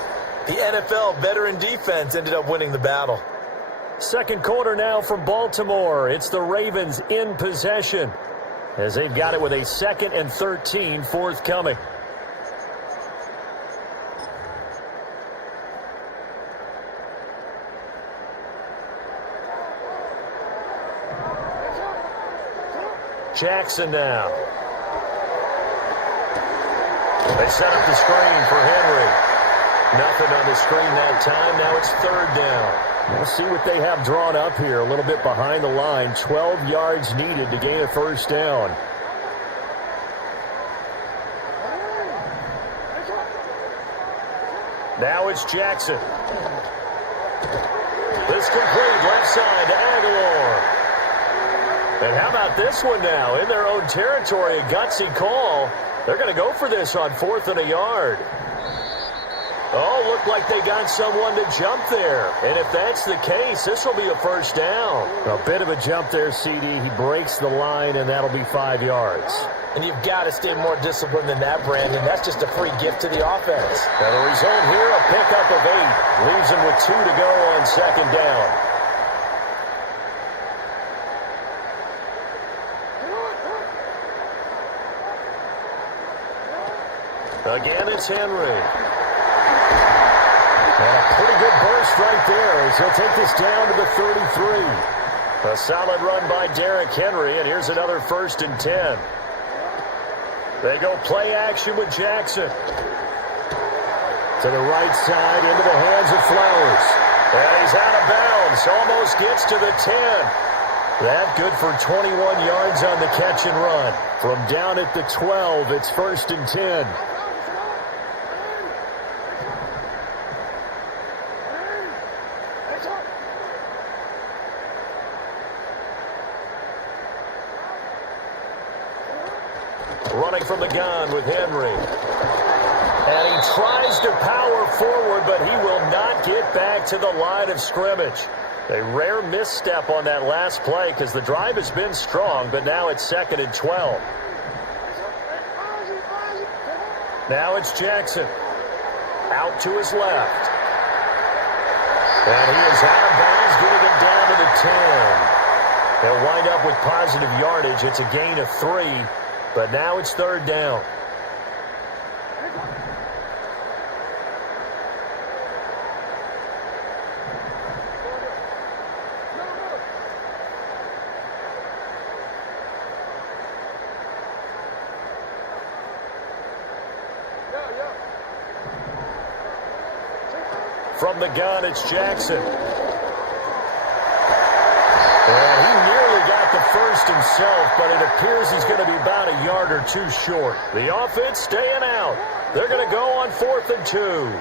the NFL veteran defense ended up winning the battle. Second quarter now from Baltimore. It's the Ravens in possession as they've got it with a 2nd and 13 forthcoming. Jackson now. They set up the screen for Henry. Nothing on the screen that time. Now it's 3rd down. We'll see what they have drawn up here. A little bit behind the line. 12 yards needed to gain a first down. Now it's Jackson. This complete left side to Aguilar. And how about this one now? In their own territory, a gutsy call. They're going to go for this on 4th and a yard. Oh, looked like they got someone to jump there. And if that's the case, this will be a first down. A bit of a jump there, CD. He breaks the line, and that'll be 5 yards. And you've got to stay more disciplined than that, Brandon. That's just a free gift to the offense. Now the result here, a pickup of 8. Leaves him with 2 to go on 2nd down. Again, it's Henry. And a pretty good burst right there as he'll take this down to the 33. A solid run by Derrick Henry, and here's another 1st and 10. They go play action with Jackson. To the right side, into the hands of Flowers. And he's out of bounds, almost gets to the 10. That good for 21 yards on the catch and run. From down at the 12, it's 1st and 10. Running from the gun with Henry. And he tries to power forward, but he will not get back to the line of scrimmage. A rare misstep on that last play because the drive has been strong, but now it's 2nd and 12. Now it's Jackson. Out to his left. And he is out of bounds, getting it down to the 10. They'll wind up with positive yardage. It's a gain of 3, but now it's 3rd down. From the gun, it's Jackson. And he nearly got the first himself, but it appears he's going to be about a yard or 2 short. The offense staying out. They're going to go on 4th and 2.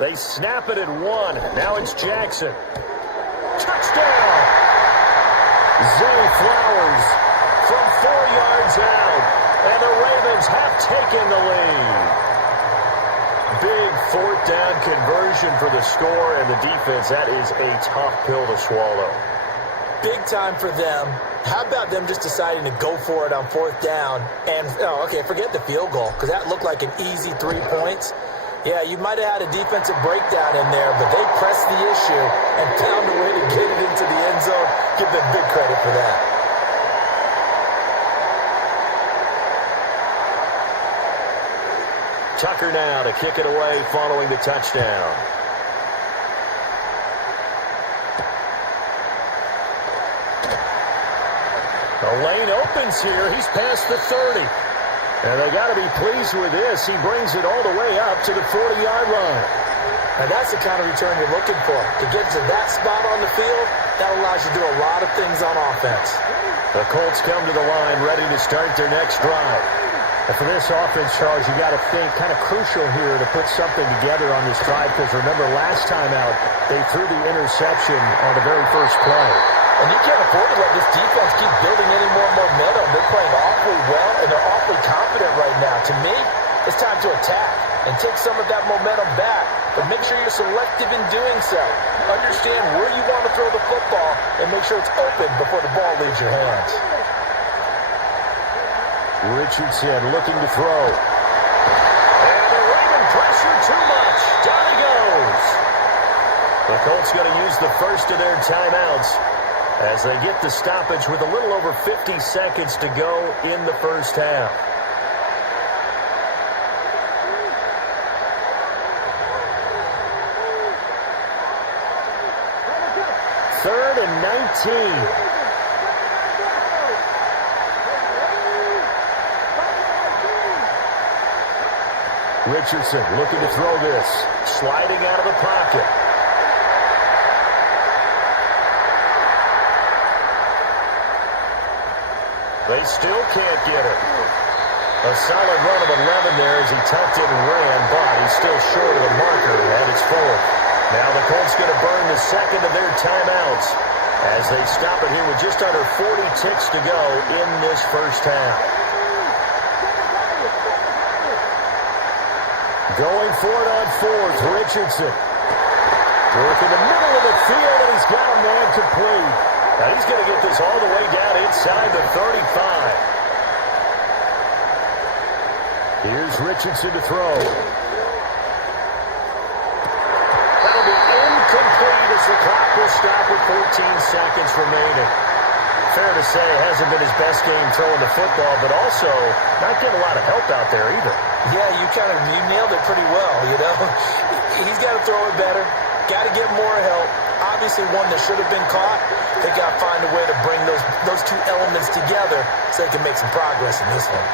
They snap it at 1. Now it's Jackson. Touchdown! Zay Flowers from 4 yards out, and the Ravens have taken the lead. Big 4th down conversion for the score, and the defense, that is a tough pill to swallow. Big time for them. How about them just deciding to go for it on 4th down? And, forget the field goal, because that looked like an easy 3 points. Yeah, you might have had a defensive breakdown in there, but they pressed the issue and found a way to get it into the end zone. Give them big credit for that. Tucker now to kick it away following the touchdown. The lane opens here. He's past the 30. And they got to be pleased with this. He brings it all the way up to the 40-yard line. And that's the kind of return you're looking for. To get to that spot on the field, that allows you to do a lot of things on offense. The Colts come to the line ready to start their next drive. And for this offense, Charles, you got to think kind of crucial here to put something together on this drive, because remember last time out, they threw the interception on the very first play. And you can't afford to let this defense keep building any more momentum. They're playing awfully well, and they're awfully confident right now. To me, it's time to attack and take some of that momentum back. But make sure you're selective in doing so. Understand where you want to throw the football and make sure it's open before the ball leaves your hands. Richardson looking to throw. And the Raven pressure too much. Down he goes. The Colts going to use the first of their timeouts as they get the stoppage with a little over 50 seconds to go in the first half. Third and 19. Richardson looking to throw this. Sliding out of the pocket. They still can't get it. A solid run of 11 there as he tucked it and ran, but he's still short of the marker, and it's 4th. Now the Colts going to burn the second of their timeouts as they stop it here with just under 40 ticks to go in this first half. Going for it on 4th, Richardson. Work in the middle of the field, and he's got a man complete. Now he's going to get this all the way down inside the 35. Here's Richardson to throw. That'll be incomplete as the clock will stop with 14 seconds remaining. Fair to say, it hasn't been his best game throwing the football, but also not getting a lot of help out there either. Yeah, you nailed it pretty well, you know. He's got to throw it better. Got to get more help. Obviously one that should have been caught. They got to find a way to bring those two elements together so they can make some progress in this one.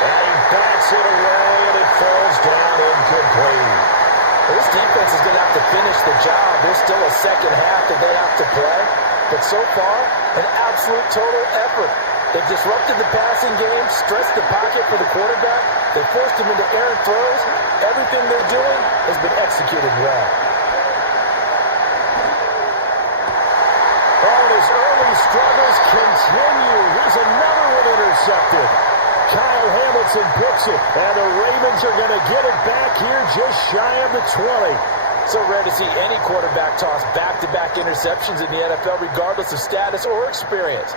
And he bats it away, and it falls down incomplete. Well, this defense is going to have to finish the job. There's still a second half that they have to play. But so far, an absolute total effort. They've disrupted the passing game, stressed the pocket for the quarterback. They forced him into errant throws. Everything they're doing has been executed well. his early struggles continue. Here's another one intercepted. Kyle Hamilton picks it, and the Ravens are going to get it back here just shy of the 20. So rare to see any quarterback toss back-to-back interceptions in the NFL, regardless of status or experience.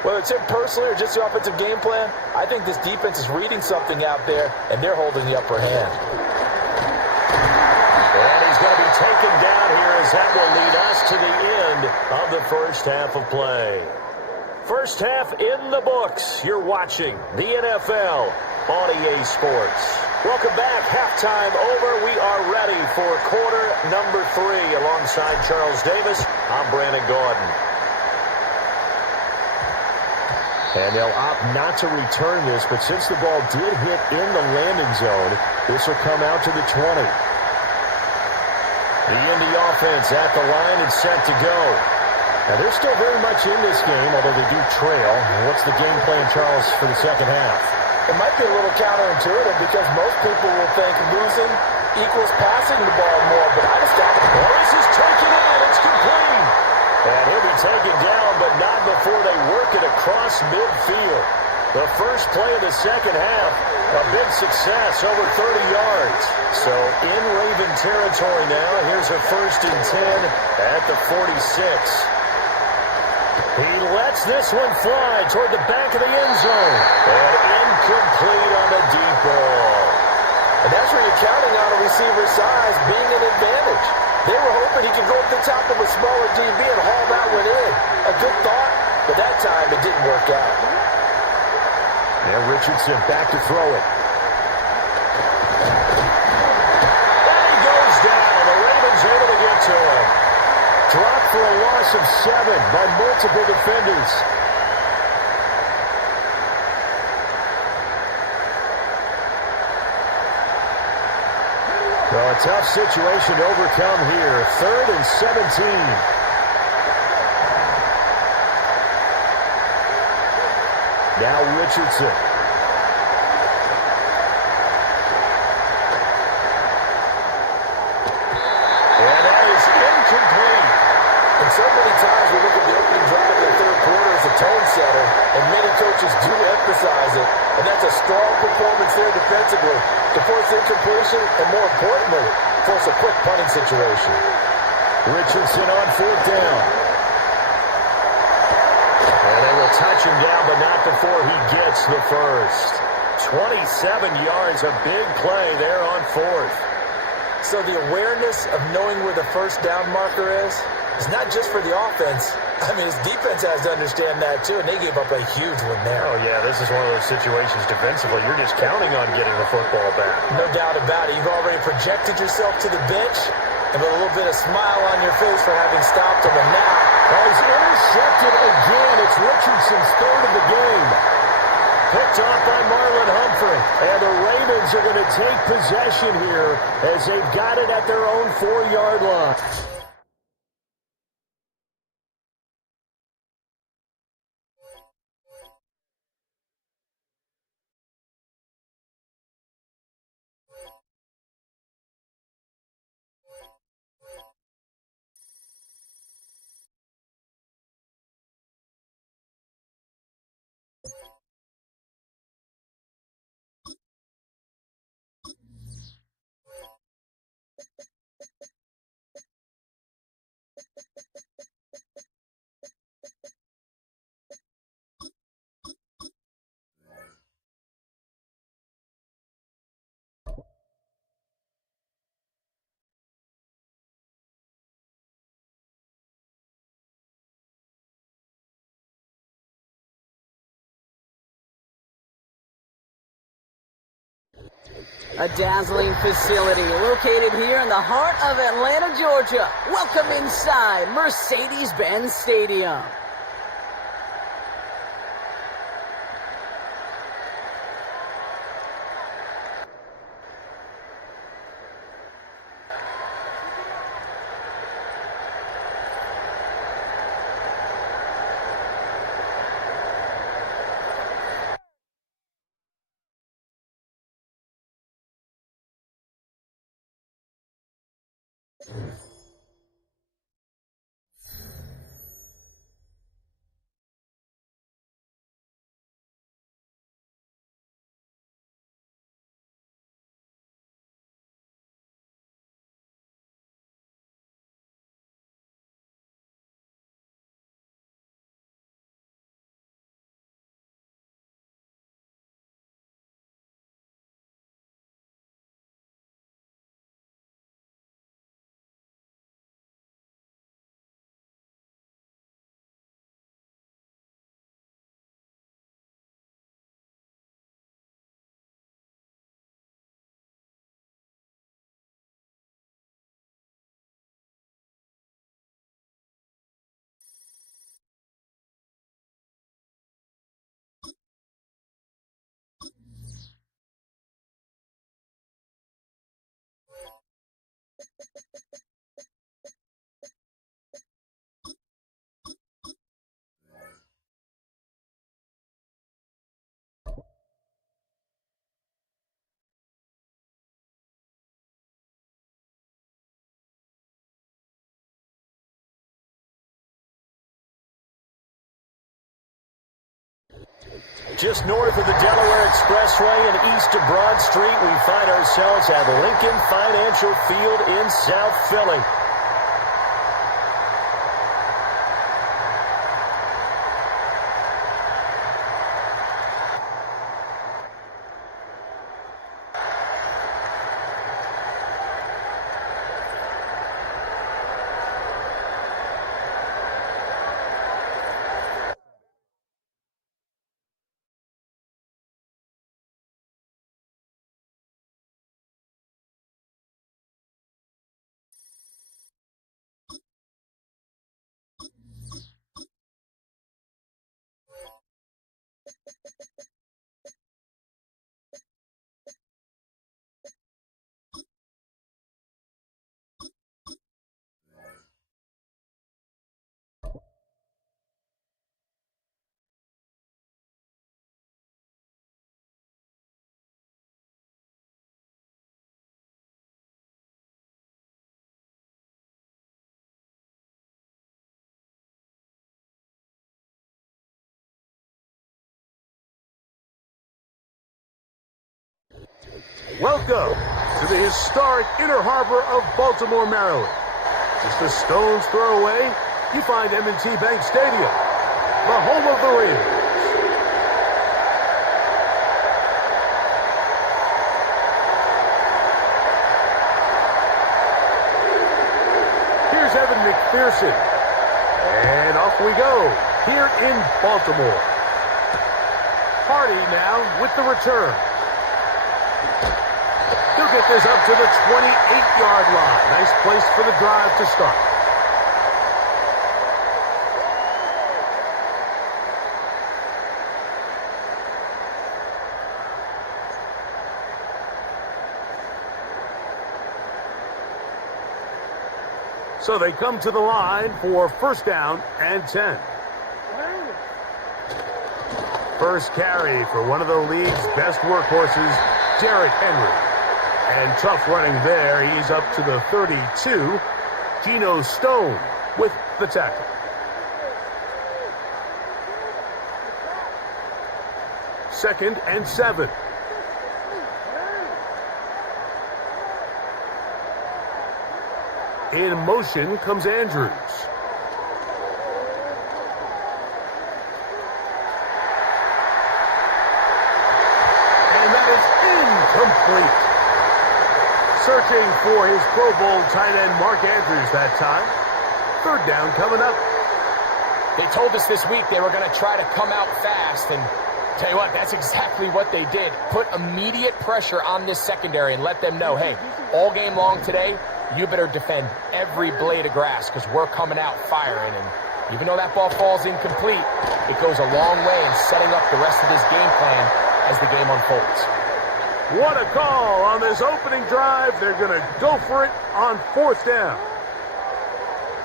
Whether it's him personally or just the offensive game plan, I think this defense is reading something out there, and they're holding the upper hand. And he's going to be taken down here as that will lead us to the end of the first half of play. First half in the books. You're watching the NFL on EA Sports. Welcome back. Halftime over. We are ready for quarter number 3 alongside Charles Davis. I'm Brandon Gordon. And they'll opt not to return this, but since the ball did hit in the landing zone, this will come out to the 20. The Indy offense at the line and set to go. Now, they're still very much in this game, although they do trail. What's the game plan, Charles, for the second half? It might be a little counterintuitive because most people will think losing equals passing the ball more, but I just got it. Morris is taken in. It's complete. And he'll be taken down, but not before they work it across midfield. The first play of the second half, a big success, over 30 yards. So in Raven territory now, here's a 1st and 10 at the 46. He lets this one fly toward the back of the end zone. And incomplete on the deep ball. And that's where you're counting on a receiver's size being an advantage. They were hoping he could go up the top of a smaller DB and haul that one in. A good thought, but that time it didn't work out. And Richardson back to throw it. And he goes down. The Ravens able to get to him. Dropped for a loss of 7 by multiple defenders. Well, a tough situation to overcome here. 3rd and 17. Now Richardson. And that is incomplete. And so many times we look at the opening drive of the third quarter as a tone setter, and many coaches do emphasize it. And that's a strong performance there defensively to force incompletion and, more importantly, force a quick punting situation. Richardson on 4th down. And they will touch him down, but not before he gets the first. 27 yards, a big play there on 4th. So the awareness of knowing where the first down marker is not just for the offense. I mean, his defense has to understand that, too, and they gave up a huge one there. Oh, yeah, this is one of those situations defensively. You're just counting on getting the football back. No doubt about it. You've already projected yourself to the bench, and with a little bit of smile on your face for having stopped him, and now... Oh, he's intercepted again. It's Richardson's 3rd of the game. Picked off by Marlon Humphrey. And the Ravens are going to take possession here as they've got it at their own 4-yard line. A dazzling facility located here in the heart of Atlanta, Georgia. Welcome inside Mercedes-Benz Stadium. Just north of the Delaware Expressway and east of Broad Street, we find ourselves at Lincoln Financial Field in South Philly. Welcome to the historic Inner Harbor of Baltimore, Maryland. Just a stone's throw away, you find M&T Bank Stadium, the home of the Ravens. Here's Evan McPherson. And off we go, here in Baltimore. Hardy now with the return. He'll get this up to the 28-yard line. Nice place for the drive to start. So they come to the line for first down and 10. First carry for one of the league's best workhorses, Derrick Henry. And tough running there. He's up to the 32. Geno Stone with the tackle. Second and 7. In motion comes Andrews. And that is incomplete. Searching for his Pro Bowl tight end Mark Andrews that time. Third down coming up. They told us this week they were going to try to come out fast, and tell you what, that's exactly what they did. Put immediate pressure on this secondary and let them know, hey, all game long today, you better defend every blade of grass because we're coming out firing. And even though that ball falls incomplete, it goes a long way in setting up the rest of this game plan as the game unfolds. What a call on this opening drive. They're going to go for it on fourth down.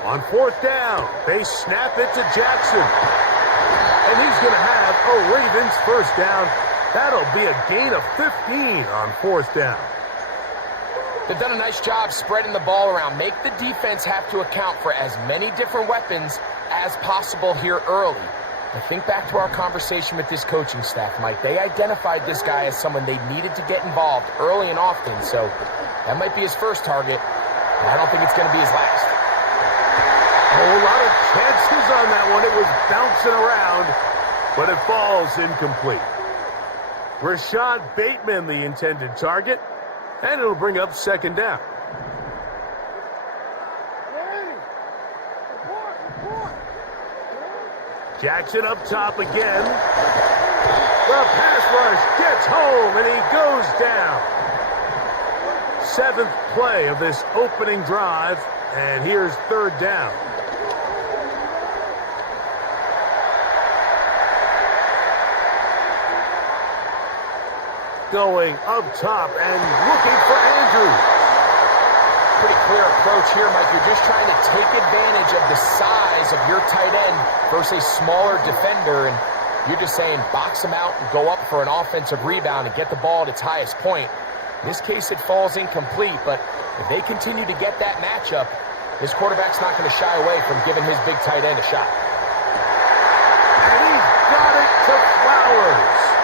On fourth down, they snap it to Jackson. And he's going to have a Ravens first down. That'll be a gain of 15 on fourth down. They've done a nice job spreading the ball around. Make the defense have to account for as many different weapons as possible here early. I think back to our conversation with this coaching staff, Mike. They identified this guy as someone they needed to get involved early and often, so that might be his first target, and I don't think it's going to be his last. A whole lot of chances on that one. It was bouncing around, but it falls incomplete. Rashad Bateman, the intended target, and it'll bring up second down. Jackson up top again. The pass rush gets home, and he goes down. Seventh play of this opening drive, and here's third down. Going up top and looking for Andrews. Pretty clear approach here, Mike. You're just trying to take advantage of the size of your tight end versus a smaller defender, and you're just saying box him out and go up for an offensive rebound and get the ball at its highest point. In this case, it falls incomplete, but if they continue to get that matchup, this quarterback's not going to shy away from giving his big tight end a shot. And he's got it to Flowers.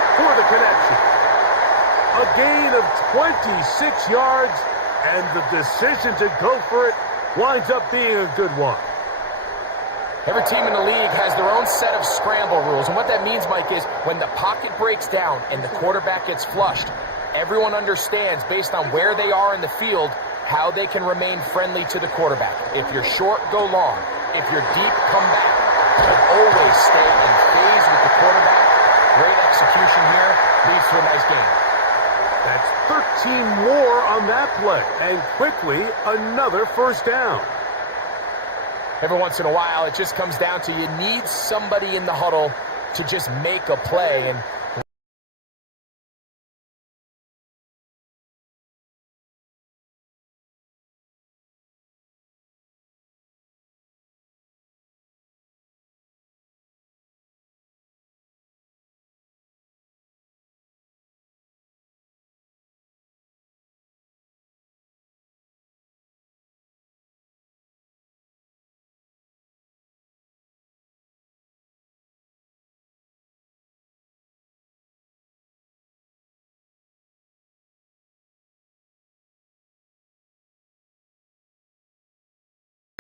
A gain of 26 yards, and the decision to go for it winds up being a good one. Every team in the league has their own set of scramble rules, and what that means, Mike, is when the pocket breaks down and the quarterback gets flushed, everyone understands, based on where they are in the field, how they can remain friendly to the quarterback. If you're short, go long. If you're deep, come back. But always stay in phase with the quarterback. Great execution here, leads to a nice game. That's 13 more on that play, and quickly another first down. Every once in a while, it just comes down to you need somebody in the huddle to just make a play. And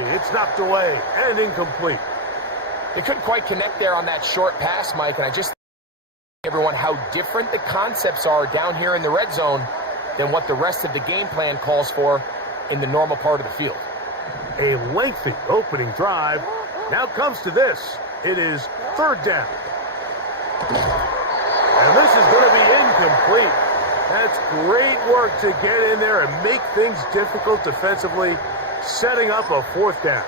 It's knocked away and incomplete. they couldn't quite connect there on that short pass, Mike, and I just everyone how different the concepts are down here in the red zone than what the rest of the game plan calls for in the normal part of the field. A lengthy opening drive. Now comes to this. It is third down. And this is going to be incomplete. That's great work to get in there and make things difficult defensively, setting up a fourth down.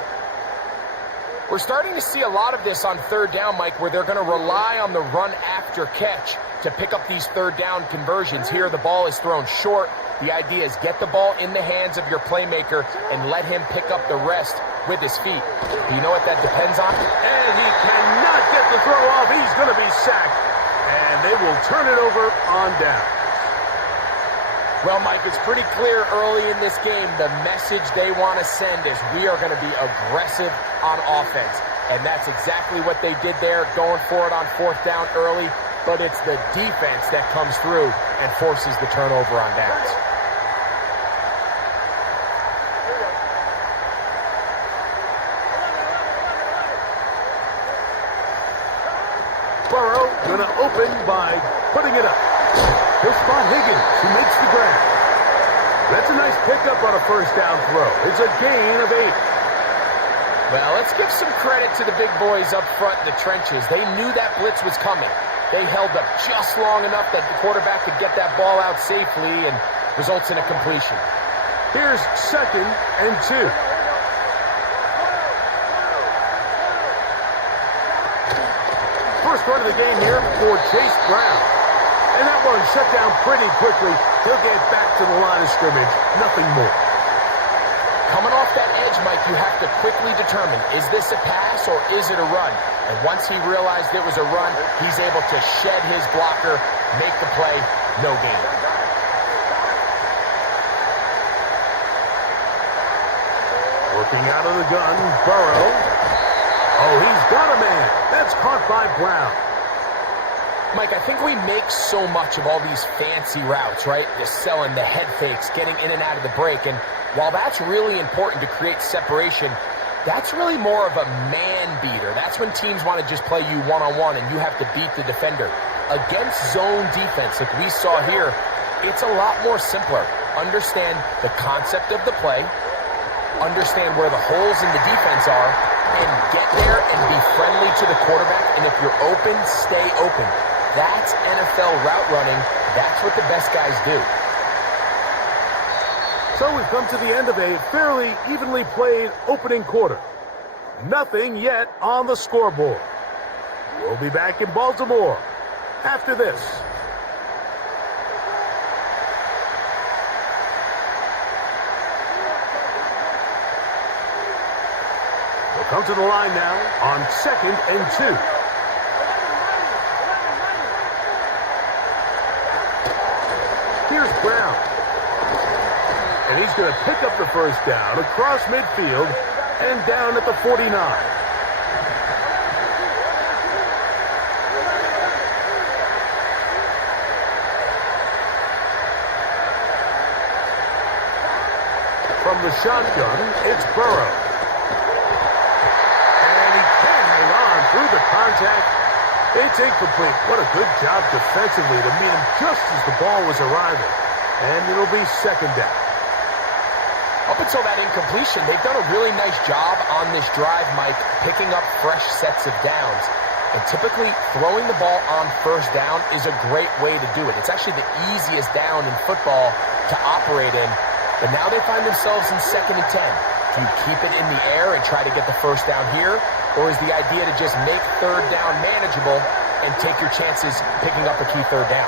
We're starting to see a lot of this on third down, Mike, where they're going to rely on the run after catch to pick up these third down conversions. Here, the ball is thrown short. The idea is get the ball in the hands of your playmaker and let him pick up the rest with his feet. Do you know what that depends on? And he cannot get the throw off. He's going to be sacked. And they will turn it over on down. Well, Mike, it's pretty clear early in this game the message they want to send is we are going to be aggressive on offense. And that's exactly what they did there, going for it on fourth down early. But it's the defense that comes through and forces the turnover on downs. Burrow going to open by putting it up. He'll spot Higgins, who makes the grab. That's a nice pickup on a first down throw. It's a gain of 8. Well, let's give some credit to the big boys up front in the trenches. They knew that blitz was coming. They held up just long enough that the quarterback could get that ball out safely and results in a completion. Here's second and 2. First run of the game here for Chase Brown. And that one shut down pretty quickly. He'll get back to the line of scrimmage. Nothing more. Coming off that edge, Mike, you have to quickly determine, is this a pass or is it a run? And once he realized it was a run, he's able to shed his blocker, make the play, no gain. Working out of the gun, Burrow. Oh, he's got a man. That's caught by Brown. Mike, I think we make so much of all these fancy routes, right? The selling, the head fakes, getting in and out of the break. And while that's really important to create separation, that's really more of a man beater. That's when teams want to just play you one-on-one and you have to beat the defender. Against zone defense, like we saw here, it's a lot more simpler. Understand the concept of the play, understand where the holes in the defense are, and get there and be friendly to the quarterback. And if you're open, stay open. That's NFL route running. That's what the best guys do. So we've come to the end of a fairly evenly played opening quarter. Nothing yet on the scoreboard. We'll be back in Baltimore after this. We'll come to the line now on second and 2. Here's Brown. And he's going to pick up the first down across midfield and down at the 49. From the shotgun, it's Burrow. And he can't hang on through the contact. It's incomplete. What a good job defensively to meet him just as the ball was arriving. And it'll be second down. Up until that incompletion, they've done a really nice job on this drive, Mike, picking up fresh sets of downs. And typically, throwing the ball on first down is a great way to do it. It's actually the easiest down in football to operate in. But now they find themselves in 2nd and 10. Do you keep it in the air and try to get the first down here? Or is the idea to just make third down manageable and take your chances picking up a key third down?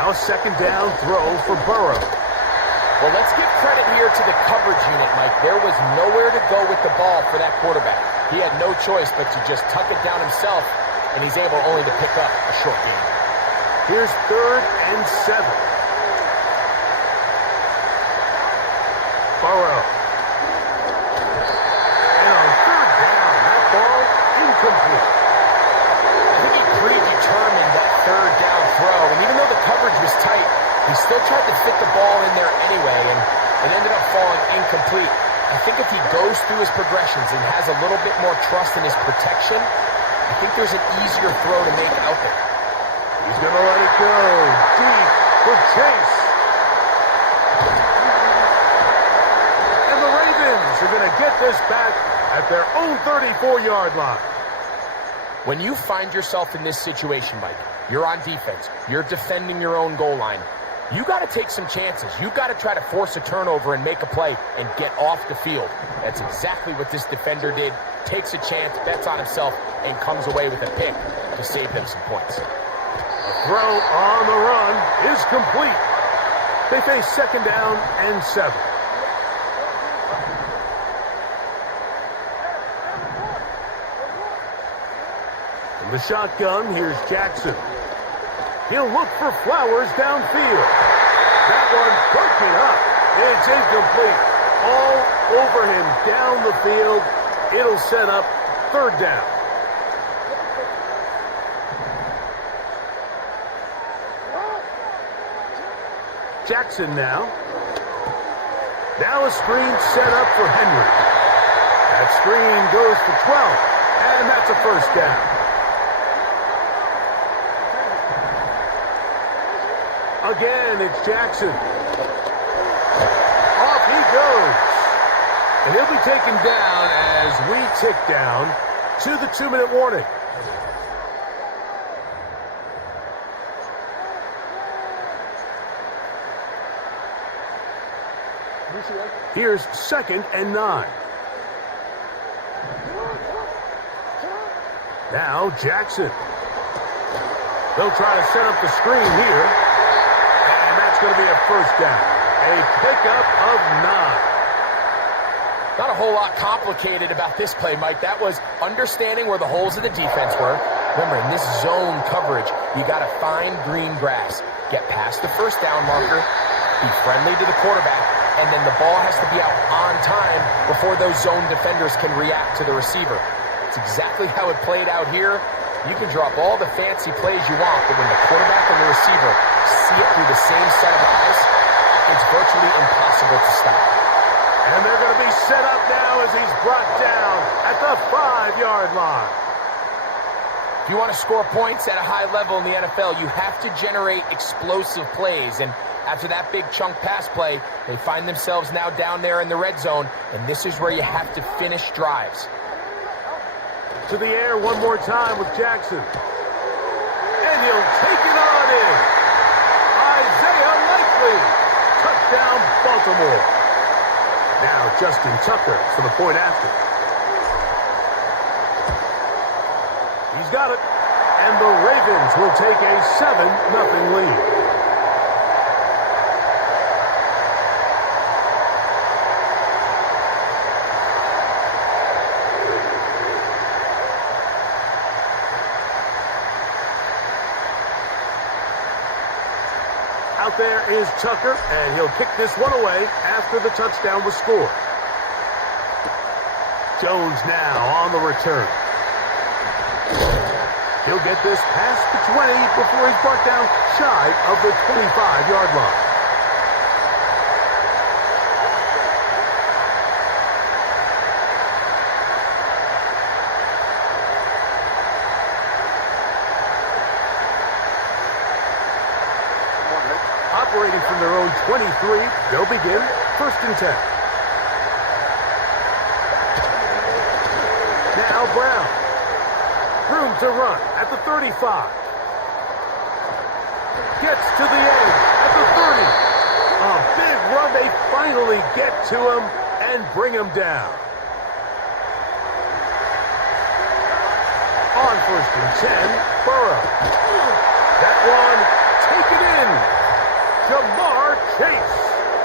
Now a second down throw for Burrow. Well, let's give credit here to the coverage unit, Mike. There was nowhere to go with the ball for that quarterback. He had no choice but to just tuck it down himself, and he's able only to pick up a short gain. Here's 3rd and 7. Burrow. And on 3rd down, that ball incomplete. I think he predetermined that 3rd down throw, and even though the coverage was tight, he still tried to fit the ball in there anyway, and it ended up falling incomplete. I think if he goes through his progressions and has a little bit more trust in his protection, I think there's an easier throw to make out there. He's going to let it go deep for Chase. And the Ravens are going to get this back at their own 34-yard line. When you find yourself in this situation, Mike, you're on defense, you're defending your own goal line, you got to take some chances. You got to try to force a turnover and make a play and get off the field. That's exactly what this defender did. Takes a chance, bets on himself, and comes away with a pick to save them some points. The throw on the run is complete. They face 2nd down and 7. In the shotgun, here's Jackson. He'll look for Flowers downfield. That one breaking up. It's incomplete. All over him down the field. It'll set up 3rd down. Jackson now. Now a screen set up for Henry. That screen goes for 12. And that's a 1st down. Again, it's Jackson. Off he goes. And he'll be taken down as we tick down to the 2-minute warning. Here's 2nd and 9. Now Jackson. They'll try to set up the screen here. And that's going to be a 1st down. A pickup of 9. Not a whole lot complicated about this play, Mike. That was understanding where the holes of the defense were. Remember, in this zone coverage, you got to find green grass. Get past the 1st down marker. Be friendly to the quarterback. And then the ball has to be out on time before those zone defenders can react to the receiver. It's exactly how it played out here. You can drop all the fancy plays you want, but when the quarterback and the receiver see it through the same set of eyes, it's virtually impossible to stop. And they're going to be set up now as he's brought down at the 5-yard line. If you want to score points at a high level in the NFL, you have to generate explosive plays. And after that big chunk pass play, they find themselves now down there in the red zone, and this is where you have to finish drives. To the air one more time with Jackson. And he'll take it on in. Isaiah Likely. Touchdown, Baltimore. Now Justin Tucker for the point after. He's got it. And the Ravens will take a 7-0 lead. Out there is Tucker, and he'll kick this one away after the touchdown was scored. Jones now on the return. He'll get this past the 20 before he's brought down shy of the 25-yard line. Operating from their own 23, they'll begin 1st and 10. Now Brown. Room to run at the 35. Gets to the end at the 30. A big run. They finally get to him and bring him down. On 1st and 10, Burrow. That one taken in. Jamar Chase.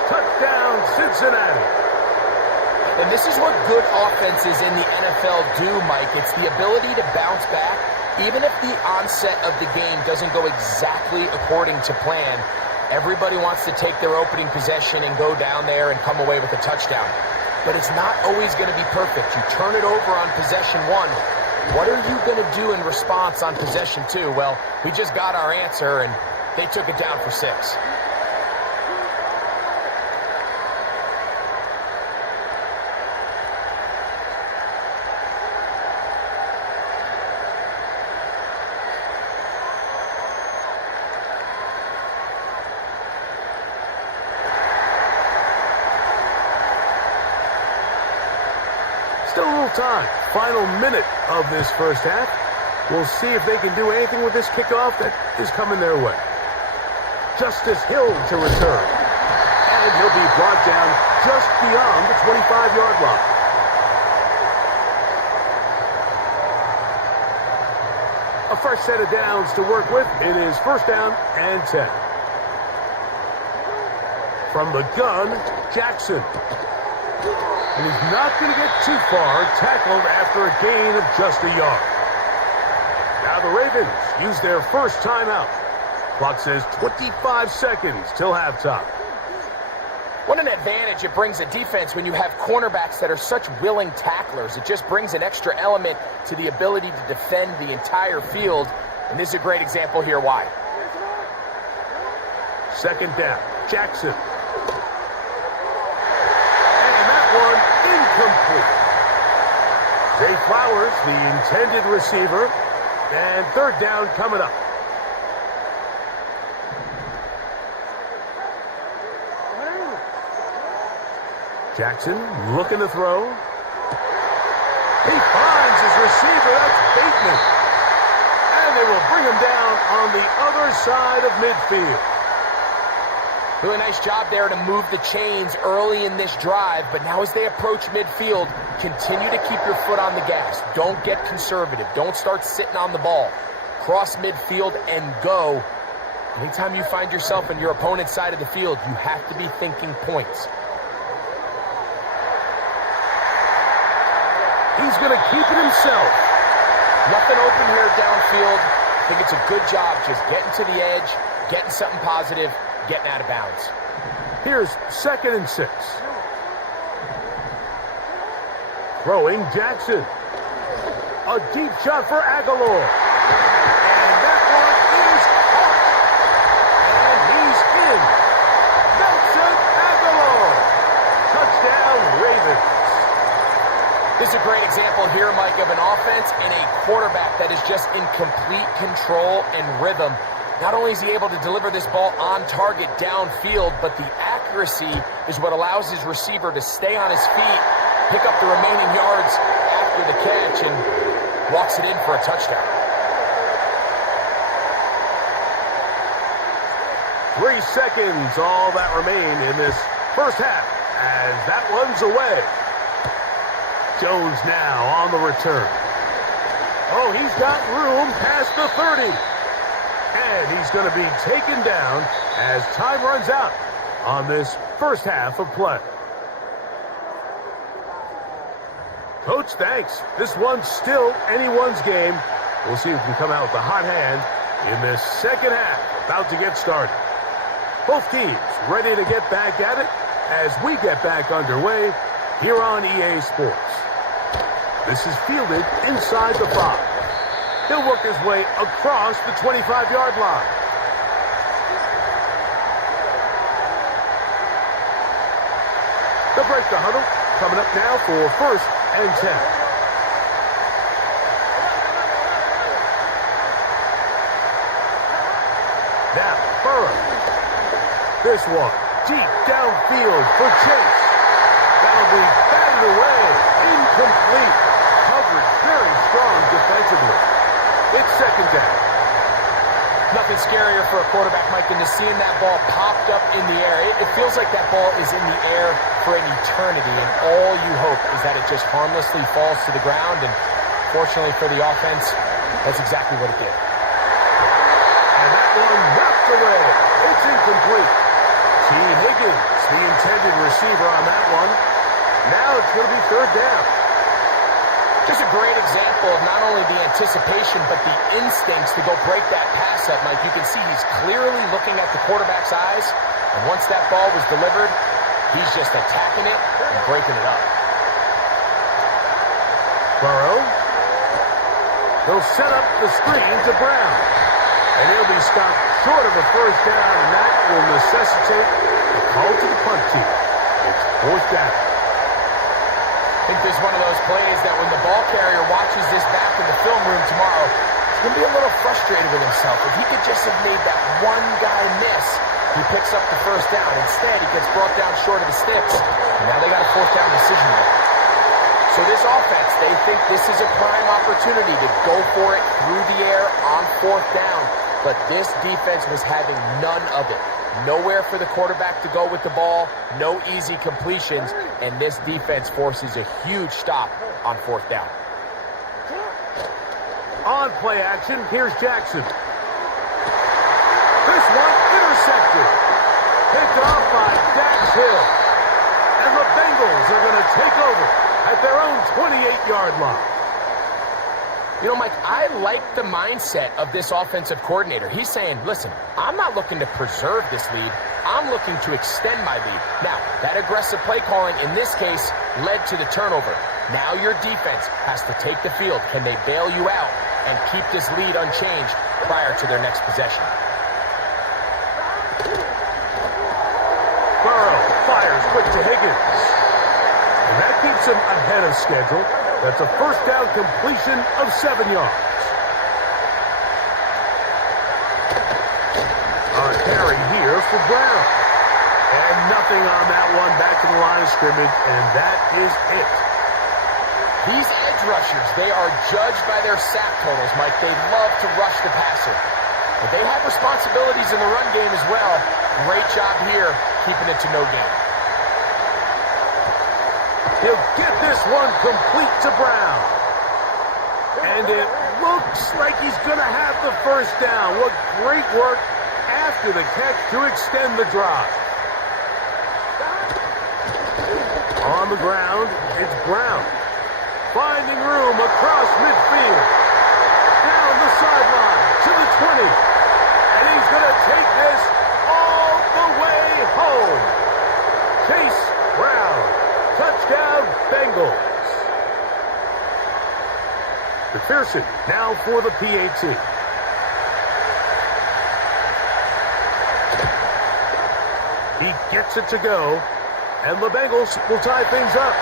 Touchdown, Cincinnati. And this is what good offenses in the NFL do, Mike. It's the ability to bounce back, even if the onset of the game doesn't go exactly according to plan. Everybody wants to take their opening possession and go down there and come away with a touchdown. But it's not always going to be perfect. You turn it over on possession 1. What are you going to do in response on possession 2? Well, we just got our answer, and they took it down for 6. Still a little time. Final minute of this first half. We'll see if they can do anything with this kickoff that is coming their way. Justice Hill to return. And he'll be brought down just beyond the 25-yard line. A fresh set of downs to work with. It is 1st down and 10. From the gun, Jackson. And he's not going to get too far, tackled after a gain of just a yard. Now the Ravens use their first timeout. Clock says 25 seconds till halftime. What an advantage it brings a defense when you have cornerbacks that are such willing tacklers. It just brings an extra element to the ability to defend the entire field. And this is a great example here why. 2nd down, Jackson. Incomplete. Zay Flowers, the intended receiver, and 3rd down coming up. Jackson looking to throw. He finds his receiver. That's Bateman. And they will bring him down on the other side of midfield. Really nice job there to move the chains early in this drive, but now as they approach midfield, continue to keep your foot on the gas. Don't get conservative. Don't start sitting on the ball. Cross midfield and go. Anytime you find yourself on your opponent's side of the field, you have to be thinking points. He's going to keep it himself. Nothing open here downfield. I think it's a good job just getting to the edge, getting something positive, getting out of bounds. Here's 2nd and 6. Throwing Jackson. A deep shot for Aguilar. And that one is caught. And he's in. Nelson Aguilar. Touchdown, Ravens. This is a great example here, Mike, of an offense and a quarterback that is just in complete control and rhythm. Not only is he able to deliver this ball on target downfield, but the accuracy is what allows his receiver to stay on his feet, pick up the remaining yards after the catch, and walks it in for a touchdown. 3 seconds, all that remain in this first half, as that one's away. Jones now on the return. Oh, he's got room past the 30. And he's going to be taken down as time runs out on this first half of play. Coach, thanks. This one's still anyone's game. We'll see who can come out with the hot hand in this second half, about to get started. Both teams ready to get back at it as we get back underway here on EA Sports. This is fielded inside the 5. He'll work his way across the 25-yard line. They'll break the huddle. Coming up now for 1st and 10. Now, Burrow. This one, deep downfield for Chase. That'll be batted away. Incomplete. Coverage very strong defensively. It's 2nd down. Nothing scarier for a quarterback, Mike, than to seeing that ball popped up in the air. It feels like that ball is in the air for an eternity, and all you hope is that it just harmlessly falls to the ground, and fortunately for the offense, that's exactly what it did. And that one knocked away. It's incomplete. T. Higgins, the intended receiver on that one. Now it's going to be 3rd down. Just a great example of not only the anticipation, but the instincts to go break that pass up, Mike. You can see he's clearly looking at the quarterback's eyes, and once that ball was delivered, he's just attacking it and breaking it up. Burrow. He'll set up the screen to Brown. And he'll be stopped short of a 1st down, and that will necessitate a call to the punt team. It's 4th down. I think there's one of those plays that when the ball carrier watches this back in the film room tomorrow, he's going to be a little frustrated with himself. If he could just have made that one guy miss, he picks up the 1st down. Instead, he gets brought down short of the sticks, and now they got a 4th down decision to make. So this offense, they think this is a prime opportunity to go for it through the air on 4th down, but this defense was having none of it. Nowhere for the quarterback to go with the ball, no easy completions, and this defense forces a huge stop on 4th down. On play action, here's Jackson. This one intercepted. Picked off by Dax Hill. And the Bengals are going to take over at their own 28-yard line. You know, Mike, I like the mindset of this offensive coordinator. He's saying, listen, I'm not looking to preserve this lead. I'm looking to extend my lead. Now, that aggressive play calling in this case led to the turnover. Now your defense has to take the field. Can they bail you out and keep this lead unchanged prior to their next possession? Burrow fires quick to Higgins. And that keeps him ahead of schedule. That's a 1st down completion of 7 yards. A carry here for Brown. And nothing on that one. Back to the line of scrimmage, and that is it. These edge rushers, they are judged by their sack totals, Mike. They love to rush the passer. But they have responsibilities in the run game as well. Great job here, keeping it to no gain. He'll get this one complete to Brown. And it looks like he's going to have the 1st down. What great work after the catch to extend the drive. On the ground, it's Brown. Finding room across midfield. Down the sideline to the 20. And he's going to take this all the way home. Chase Brown. Touchdown, Bengals. McPherson now for the PAT. He gets it to go, and the Bengals will tie things up.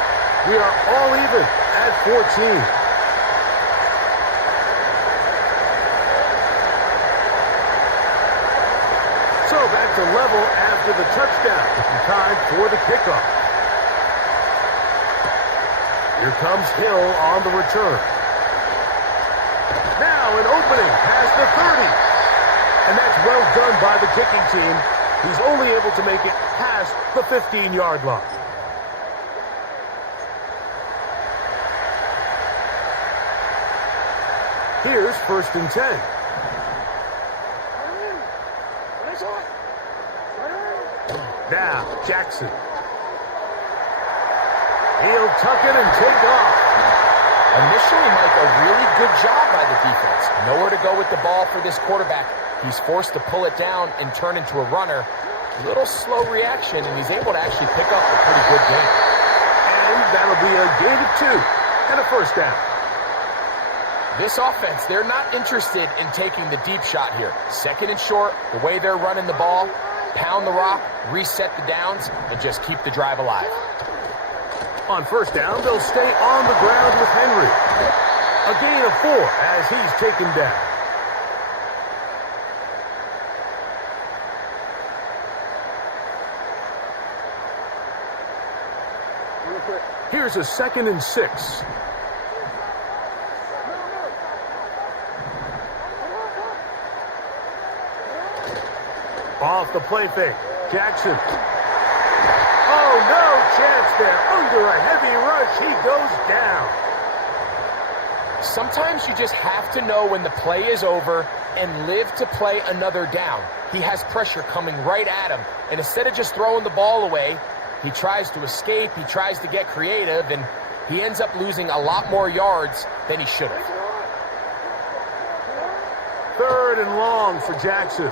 We are all even at 14. So back to level after the touchdown. Time for the kickoff. Here comes Hill on the return. Now an opening past the 30. And that's well done by the kicking team, who's only able to make it past the 15-yard line. Here's 1st and 10. Now, Jackson. He'll tuck it and take off. Initially, Mike, a really good job by the defense. Nowhere to go with the ball for this quarterback. He's forced to pull it down and turn into a runner. A little slow reaction, and he's able to actually pick up a pretty good game. And that'll be a gain of 2 and a 1st down. This offense, they're not interested in taking the deep shot here. Second and short, the way they're running the ball, pound the rock, reset the downs, and just keep the drive alive. On first down, they'll stay on the ground with Henry. A gain of 4 as he's taken down. Here's a 2nd and 6. Off the play fake. Jackson. Oh, no chance there. Under a heavy rush, he goes down. Sometimes you just have to know when the play is over and live to play another down. He has pressure coming right at him, and instead of just throwing the ball away, he tries to escape, he tries to get creative, and he ends up losing a lot more yards than he should have. 3rd and long for Jackson.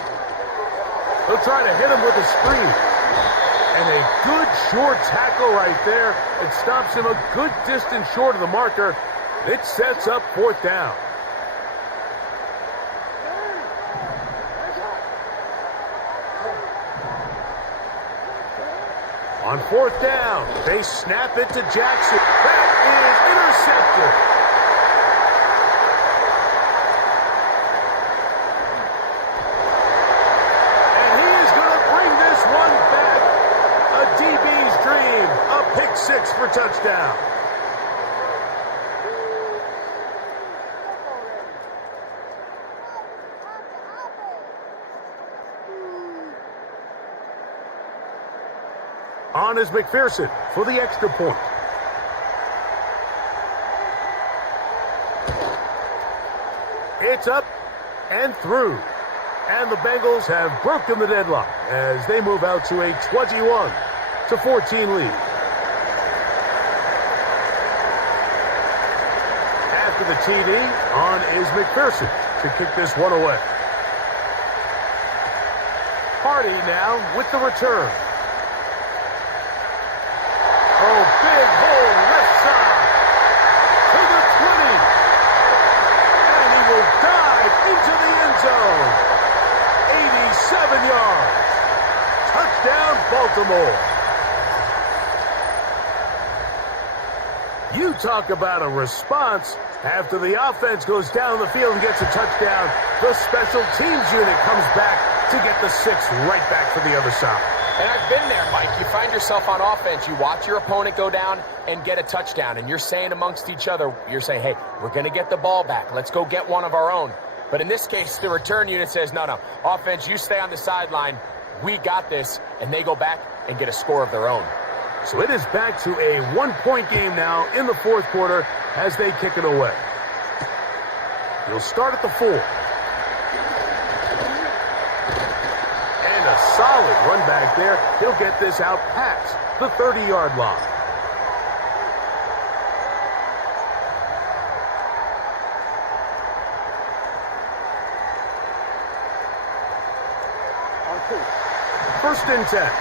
They'll try to hit him with a screen. And a good short tackle right there. It stops him a good distance short of the marker. It sets up 4th down. On 4th down, they snap it to Jackson. That is intercepted. And he is going to bring this one back. A DB's dream. A pick 6 for touchdown. On is McPherson for the extra point. It's up and through. And the Bengals have broken the deadlock as they move out to a 21-14 lead. After the TD, on is McPherson to kick this one away. Hardy now with the return. Oh, big hole left side to the 20. And he will dive into the end zone. 87 yards. Touchdown, Baltimore. You talk about a response. After the offense goes down the field and gets a touchdown, the special teams unit comes back to get the 6 right back for the other side. And I've been there, Mike. You find yourself on offense, you watch your opponent go down and get a touchdown, and you're saying amongst each other, you're saying, hey, we're going to get the ball back. Let's go get one of our own. But in this case, the return unit says, no, offense, you stay on the sideline. We got this, and they go back and get a score of their own. So it is back to a 1-point game now in the 4th quarter as they kick it away. He'll start at the 4. And a solid run back there. He'll get this out past the 30-yard line. First and 10.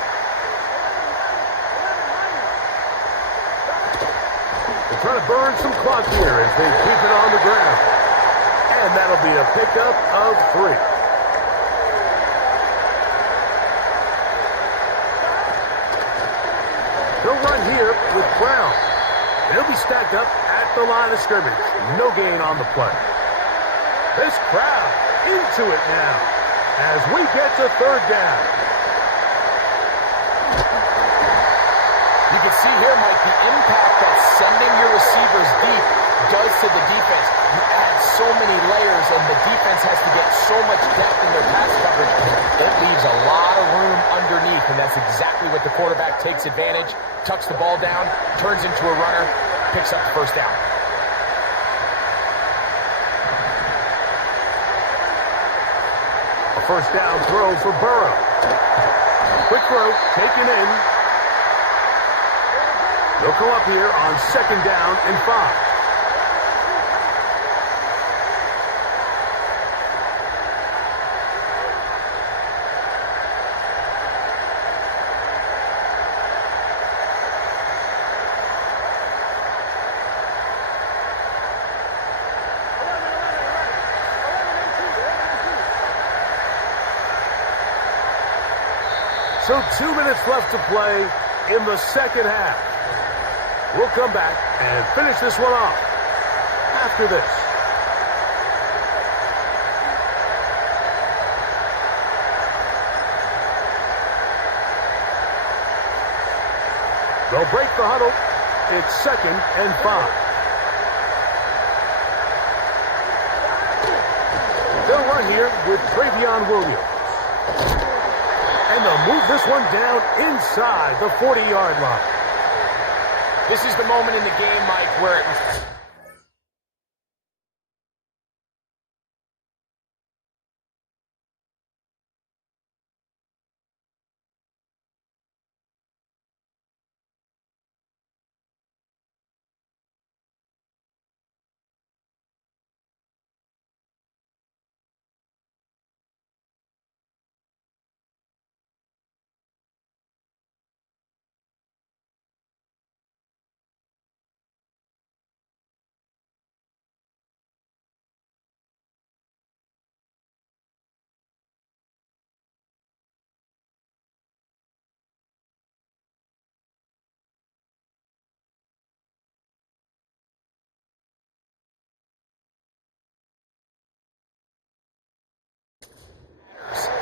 They're trying to burn some clock here as they keep it on the ground. And that'll be a pickup of 3. They'll run here with Brown. They'll be stacked up at the line of scrimmage. No gain on the play. This crowd into it now as we get to 3rd down. You can see here, Mike, the impact that sending your receivers deep does to the defense. You add so many layers, and the defense has to get so much depth in their pass coverage. It leaves a lot of room underneath, and that's exactly what the quarterback takes advantage, tucks the ball down, turns into a runner, picks up the first down. A first down throw for Burrow. Quick throw, taken in. They'll come up here on 2nd down and 5. So 2 minutes left to play in the second half. We'll come back and finish this one off after this. They'll break the huddle. It's 2nd and 5. They'll run here with Travion Williams. And they'll move this one down inside the 40-yard line. This is the moment in the game, Mike, where it was...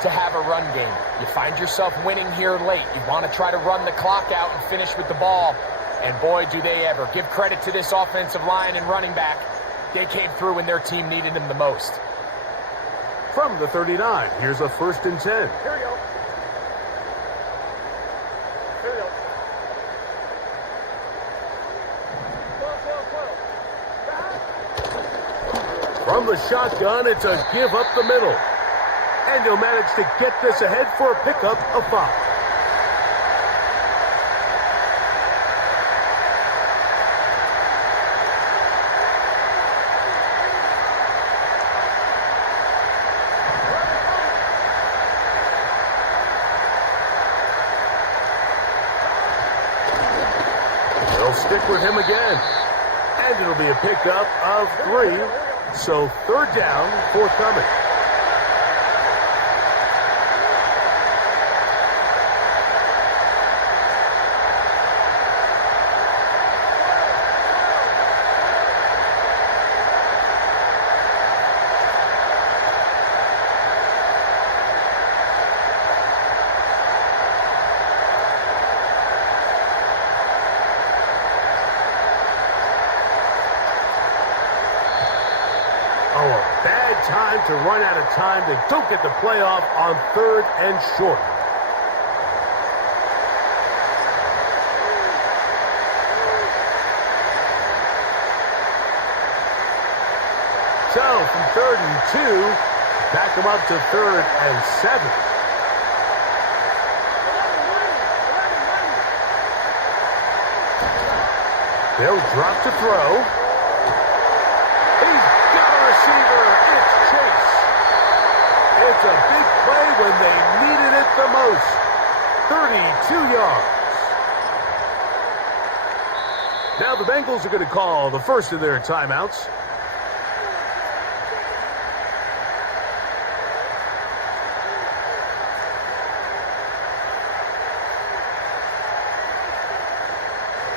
to have a run game. You find yourself winning here late. You want to try to run the clock out and finish with the ball. And boy, do they ever. Give credit to this offensive line and running back. They came through when their team needed them the most. From the 39, here's a 1st and 10. Here we go. Here we go. From the shotgun, it's a give up the middle. And he'll manage to get this ahead for a pickup of 5. They'll stick with him again. And it'll be a pickup of 3. So 3rd down, forthcoming. Time to run out of time. They don't get the playoff on 3rd and short. So from 3rd and 2, back them up to 3rd and 7. They'll drop to throw. He's got a receiver. It's Chase. It's a big play when they needed it the most. 32 yards. Now the Bengals are going to call the first of their timeouts.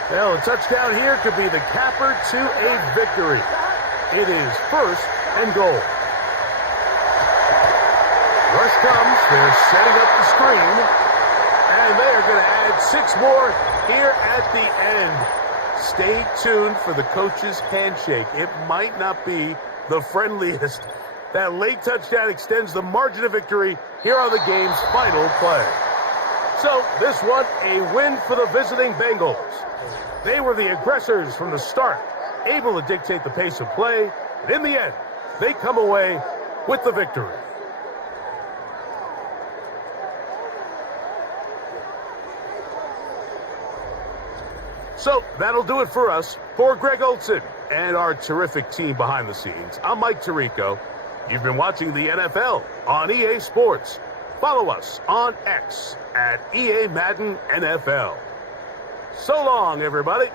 Well, a touchdown here could be the capper to a victory. It is 1st and goal. Rush comes. They're setting up the screen. And they are going to add 6 more here at the end. Stay tuned for the coach's handshake. It might not be the friendliest. That late touchdown extends the margin of victory here on the game's final play. So this one, a win for the visiting Bengals. They were the aggressors from the start, able to dictate the pace of play, and in the end, they come away with the victory. So that'll do it for us. For Greg Olson and our terrific team behind the scenes, I'm Mike Tirico. You've been watching the NFL on EA Sports. Follow us on X at EA Madden NFL. So long, everybody.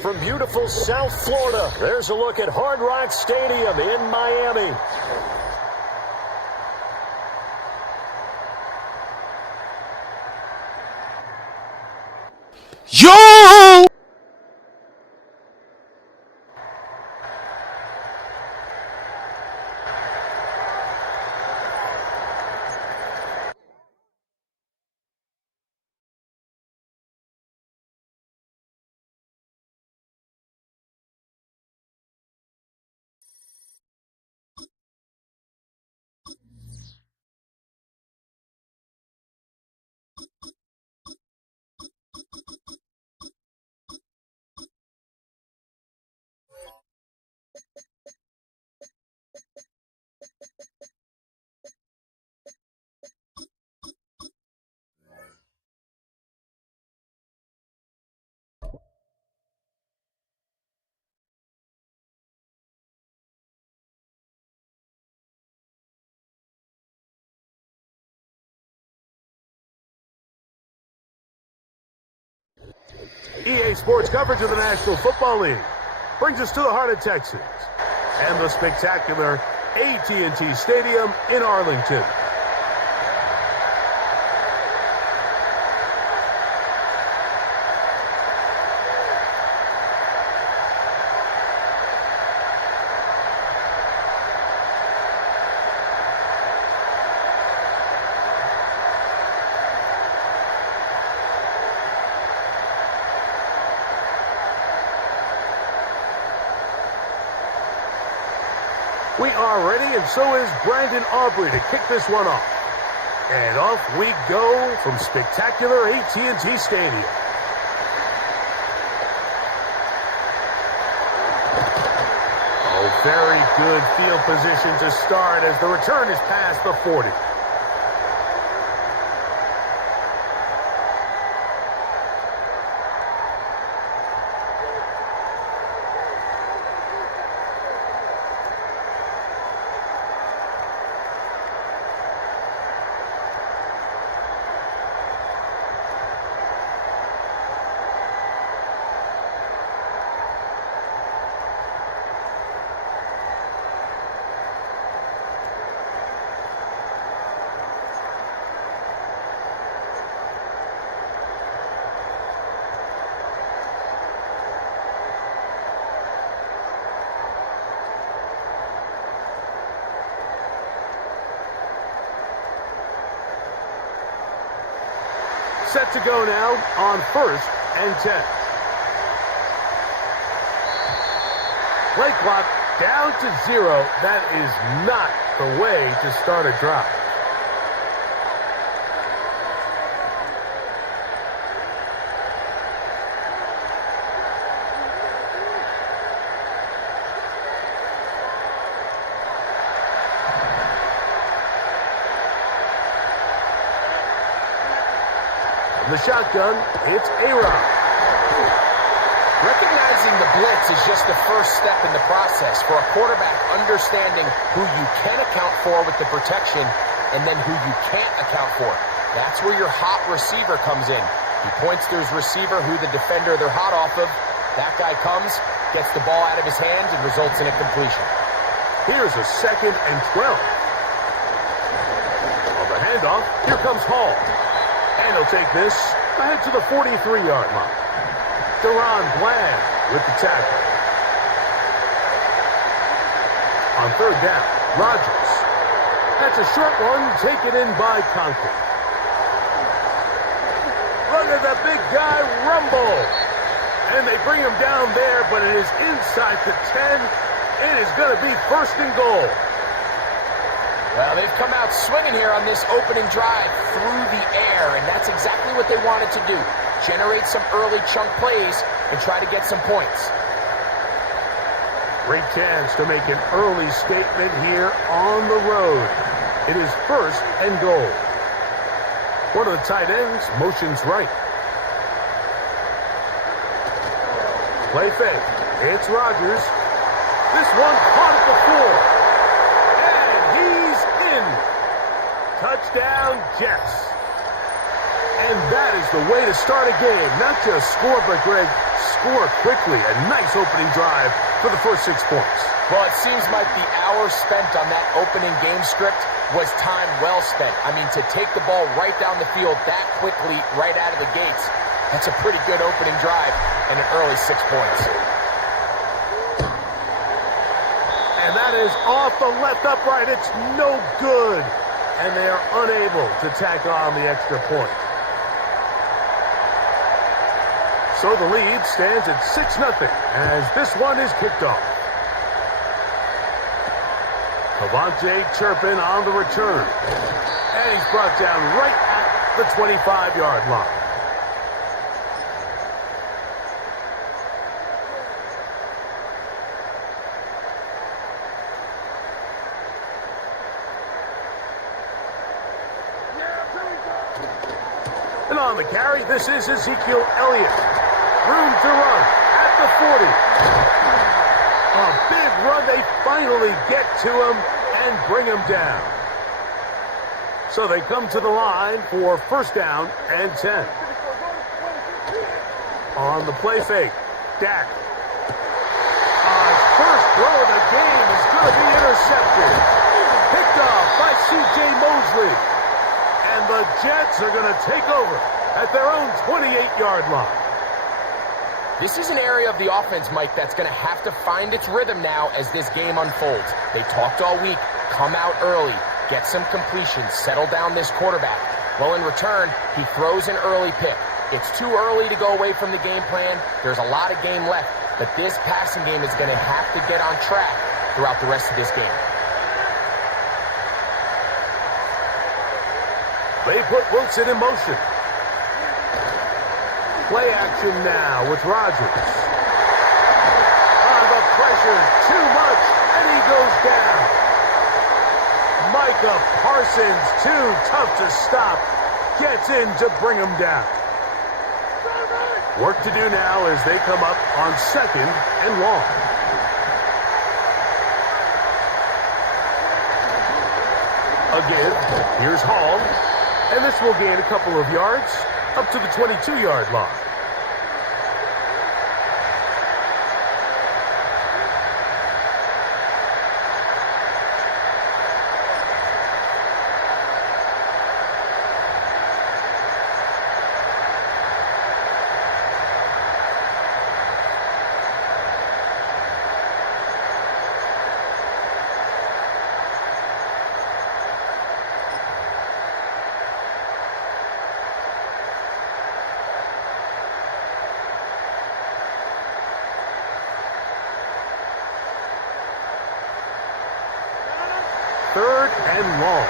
From beautiful South Florida, there's a look at Hard Rock Stadium in Miami. Yo! EA Sports coverage of the National Football League brings us to the heart of Texas and the spectacular AT&T Stadium in Arlington. We are ready, and so is Brandon Aubrey to kick this one off. And off we go from spectacular AT&T Stadium. Oh, very good field position to start as the return is past the 40. Set to go now on 1st and 10. Play clock down to 0. That is not the way to start a drive. The shotgun, it's A-Rod. Recognizing the blitz is just the first step in the process for a quarterback understanding who you can account for with the protection and then who you can't account for. That's where your hot receiver comes in. He points to his receiver who the defender they're hot off of. That guy comes, gets the ball out of his hands, and results in a completion. Here's a 2nd and 12. On the handoff, here comes Hall. And he'll take this ahead to the 43-yard line. Deron Bland with the tackle. On 3rd down, Rodgers. That's a short one taken in by Conklin. Look at the big guy rumble. And they bring him down there, but it is inside the 10. It is going to be 1st and goal. Well, they've come out swinging here on this opening drive through the air, and that's exactly what they wanted to do. Generate some early chunk plays and try to get some points. Great chance to make an early statement here on the road. It is 1st and goal. One of the tight ends motions right. Play fake. It's Rodgers. This one caught at the 4. And he's in. Touchdown, Jets. And that is the way to start a game. Not just score, but Greg, score quickly. A nice opening drive for the first 6 points. Well, it seems like the hour spent on that opening game script was time well spent. I mean, to take the ball right down the field that quickly, right out of the gates, that's a pretty good opening drive and an early 6 points. And that is off the left upright. It's no good. And they are unable to tack on the extra point. So the lead stands at 6-0 as this one is kicked off. Cavante Turpin on the return. And he's brought down right at the 25-yard line. And on the carry, this is Ezekiel Elliott. Room to run at the 40. A big run. They finally get to him and bring him down. So they come to the line for 1st down and 10. On the play fake, Dak. First throw of the game is going to be intercepted. Picked off by C.J. Mosley. And the Jets are going to take over at their own 28-yard line. This is an area of the offense, Mike, that's going to have to find its rhythm now as this game unfolds. They talked all week, come out early, get some completions, settle down this quarterback. Well, in return, he throws an early pick. It's too early to go away from the game plan. There's a lot of game left, but this passing game is going to have to get on track throughout the rest of this game. They put Wilson in motion. Play action now with Rodgers. The pressure, too much, and he goes down. Micah Parsons, too tough to stop, gets in to bring him down. Work to do now as they come up on 2nd and long. Again, here's Hall, and this will gain a couple of yards up to the 22-yard line. Third and long.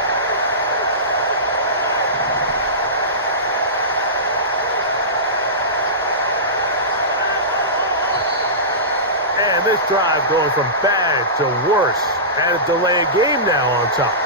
And this drive going from bad to worse. And a delay of game now on top.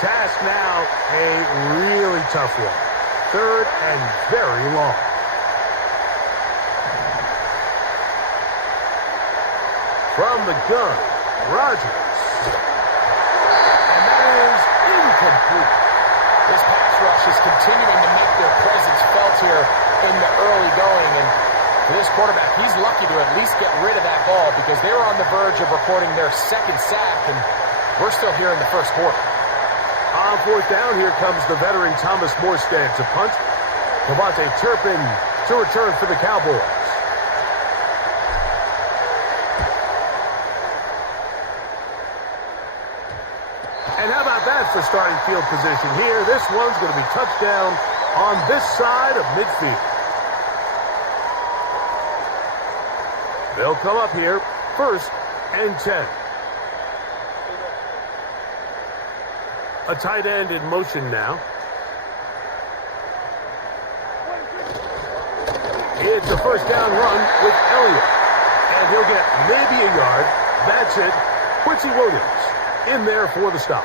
Task now a really tough one. 3rd and very long. From the gun, Rodgers. And that is incomplete. This pass rush is continuing to make their presence felt here in the early going. And for this quarterback, he's lucky to at least get rid of that ball because they were on the verge of recording their 2nd sack, and we're still here in the 1st quarter. On 4th down, here comes the veteran Thomas Morstead to punt. Cavante Turpin to return for the Cowboys. And how about that for starting field position here. This one's going to be touchdown on this side of midfield. They'll come up here, 1st and 10. A tight end in motion now. It's a first down run with Elliott. And he'll get maybe a yard. That's it. Quincy Williams in there for the stop.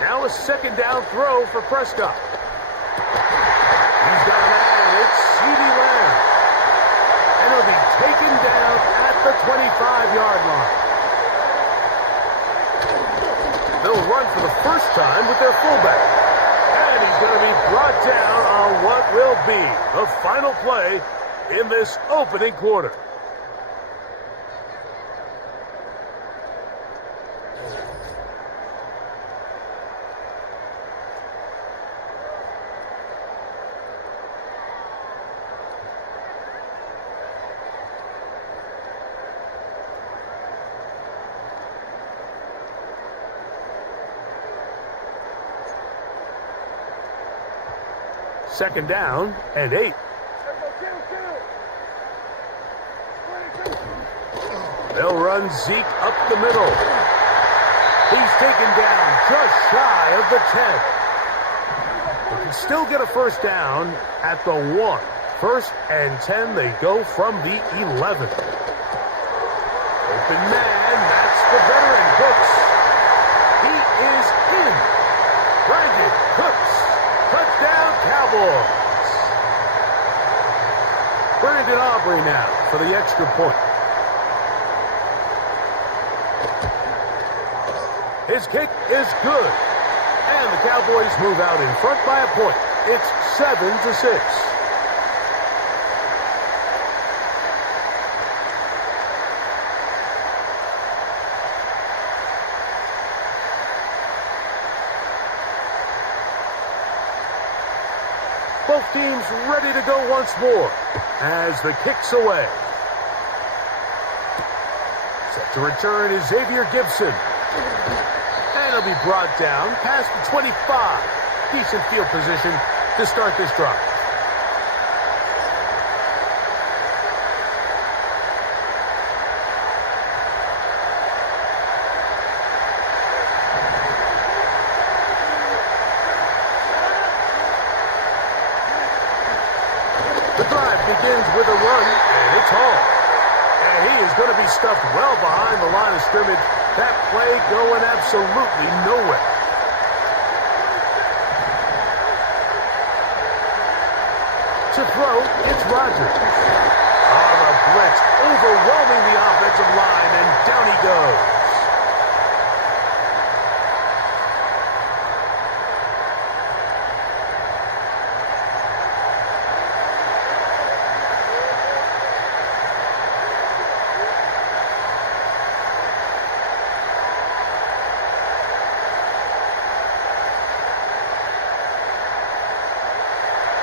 Now a 2nd down throw for Prescott. He's got a man. It's CeeDee Lamb. And he'll be taken down at the 25-yard line. They'll run for the first time with their fullback. And he's going to be brought down on what will be the final play in this opening quarter. Second down and 8. They'll run Zeke up the middle. He's taken down just shy of the 10. They can still get a first down at the 1. 1st and 10, they go from the 11. Open man, that's the veteran Cooks. He is in. Brandon Cooks. Touchdown, Cowboys. Brandon Aubrey now for the extra point. His kick is good. And the Cowboys move out in front by a point. It's 7-6. Both teams ready to go once more as the kick's away. Set to return is Xavier Gibson. And he'll be brought down past the 25. Decent field position to start this drive. The drive begins with a run, and it's home. And he is going to be stuffed well behind the line of scrimmage. That play going absolutely nowhere. To throw, it's Rodgers. Oh, the blitz overwhelming the offensive line, and down he goes.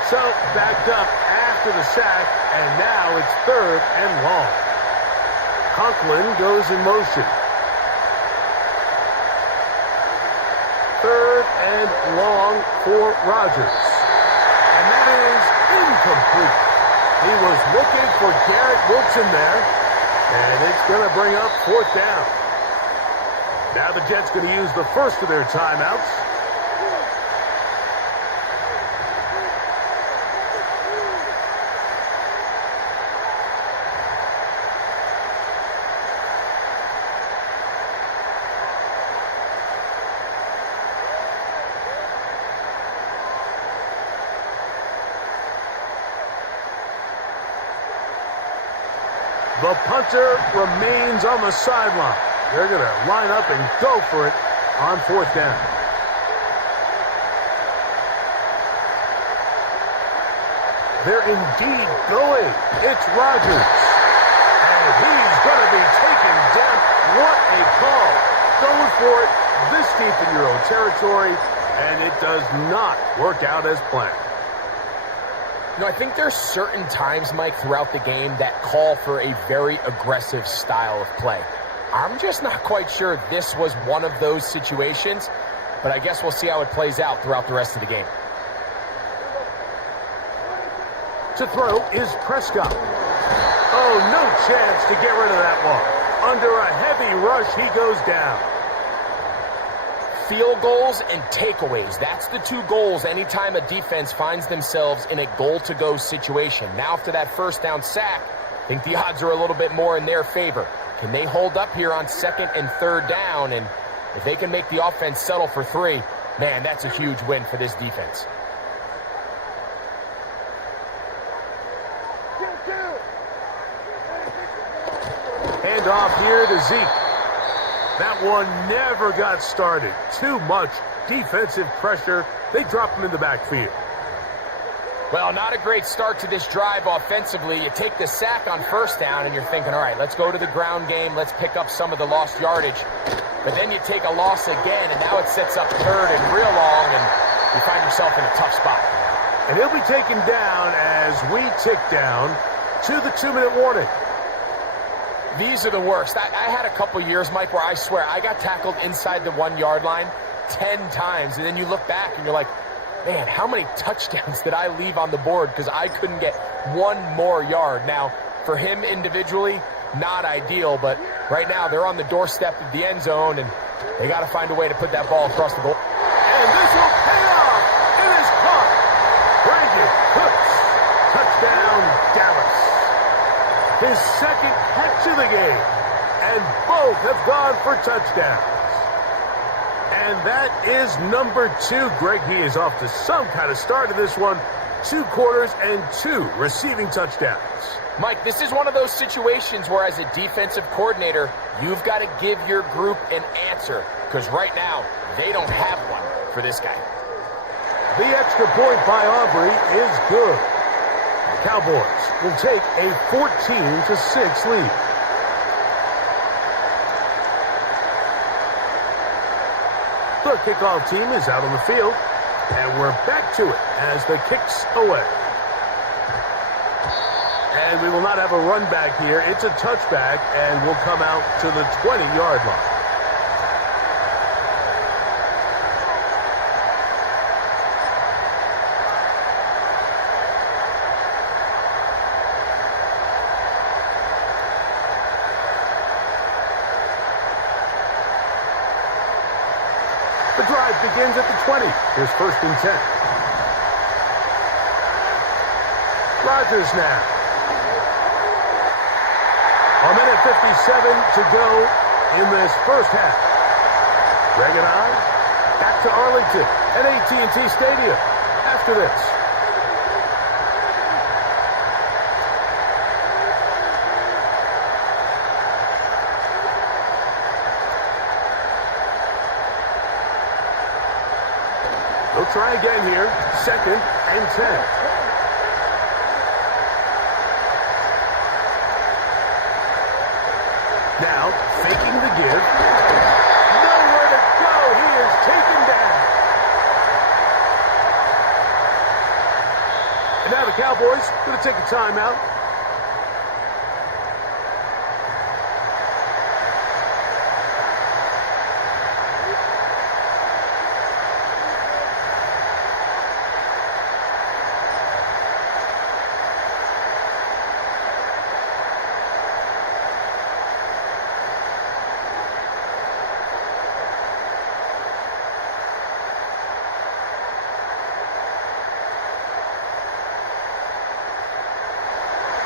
So, backed up after the sack, and now it's 3rd and long. Conklin goes in motion. 3rd and long for Rodgers. And that is incomplete. He was looking for Garrett Wilson there, and it's going to bring up 4th down. Now the Jets going to use the first of their timeouts. The punter remains on the sideline. They're going to line up and go for it on 4th down. They're indeed going. It's Rodgers. And he's going to be taken down. What a call. Going for it this deep in your own territory, and it does not work out as planned. You know, I think there's certain times, Mike, throughout the game that call for a very aggressive style of play. I'm just not quite sure this was one of those situations, but I guess we'll see how it plays out throughout the rest of the game. To throw is Prescott. Oh, no chance to get rid of that one. Under a heavy rush, he goes down. Field goals and takeaways. That's the two goals anytime a defense finds themselves in a goal-to-go situation. Now after that first down sack, I think the odds are a little bit more in their favor. Can they hold up here on second and third down? And if they can make the offense settle for 3, man, that's a huge win for this defense. Hand off here to Zeke. That one never got started. Too much defensive pressure. They drop him in the backfield. Well, not a great start to this drive offensively. You take the sack on first down, and you're thinking, all right, let's go to the ground game. Let's pick up some of the lost yardage. But then you take a loss again, and now it sets up third and real long, and you find yourself in a tough spot. And he'll be taken down as we tick down to the 2-minute warning. These are the worst. I had a couple years, Mike, where I swear I got tackled inside the 1-yard line 10 times, and then you look back and you're like, man, how many touchdowns did I leave on the board because I couldn't get one more yard? Now, for him individually, not ideal, but right now they're on the doorstep of the end zone, and they got to find a way to put that ball across the goal. And this will pay off. It is caught. Brandon Cooks. Touchdown, Dallas. His second catch of the game. And both have gone for touchdowns. And that is number 2. Greg, he is off to some kind of start in this one. 2 quarters and 2 receiving touchdowns. Mike, this is one of those situations where as a defensive coordinator, you've got to give your group an answer. Because right now, they don't have one for this guy. The extra point by Aubrey is good. Cowboys will take a 14-6 lead. The kickoff team is out on the field, and we're back to it as the kicks away. And we will not have a run back here. It's a touchback, and we'll come out to the 20-yard line. The drive begins at the 20. Here's 1st and 10. Rodgers now. A minute 57 to go in this first half. Greg and I back to Arlington at AT&T Stadium after this. They'll try again here. 2nd and 10. Now, faking the give. Nowhere to go. He is taken down. And now the Cowboys going to take a timeout.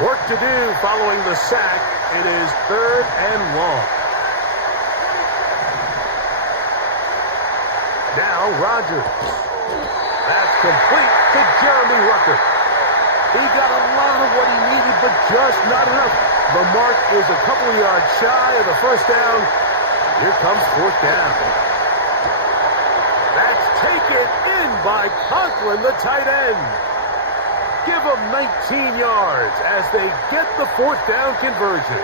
Work to do following the sack. It is 3rd and long. Now Rodgers. That's complete to Jeremy Rucker. He got a lot of what he needed, but just not enough. The mark is a couple of yards shy of the first down. Here comes 4th down. That's taken in by Conklin, the tight end. Give them 19 yards as they get the 4th down conversion.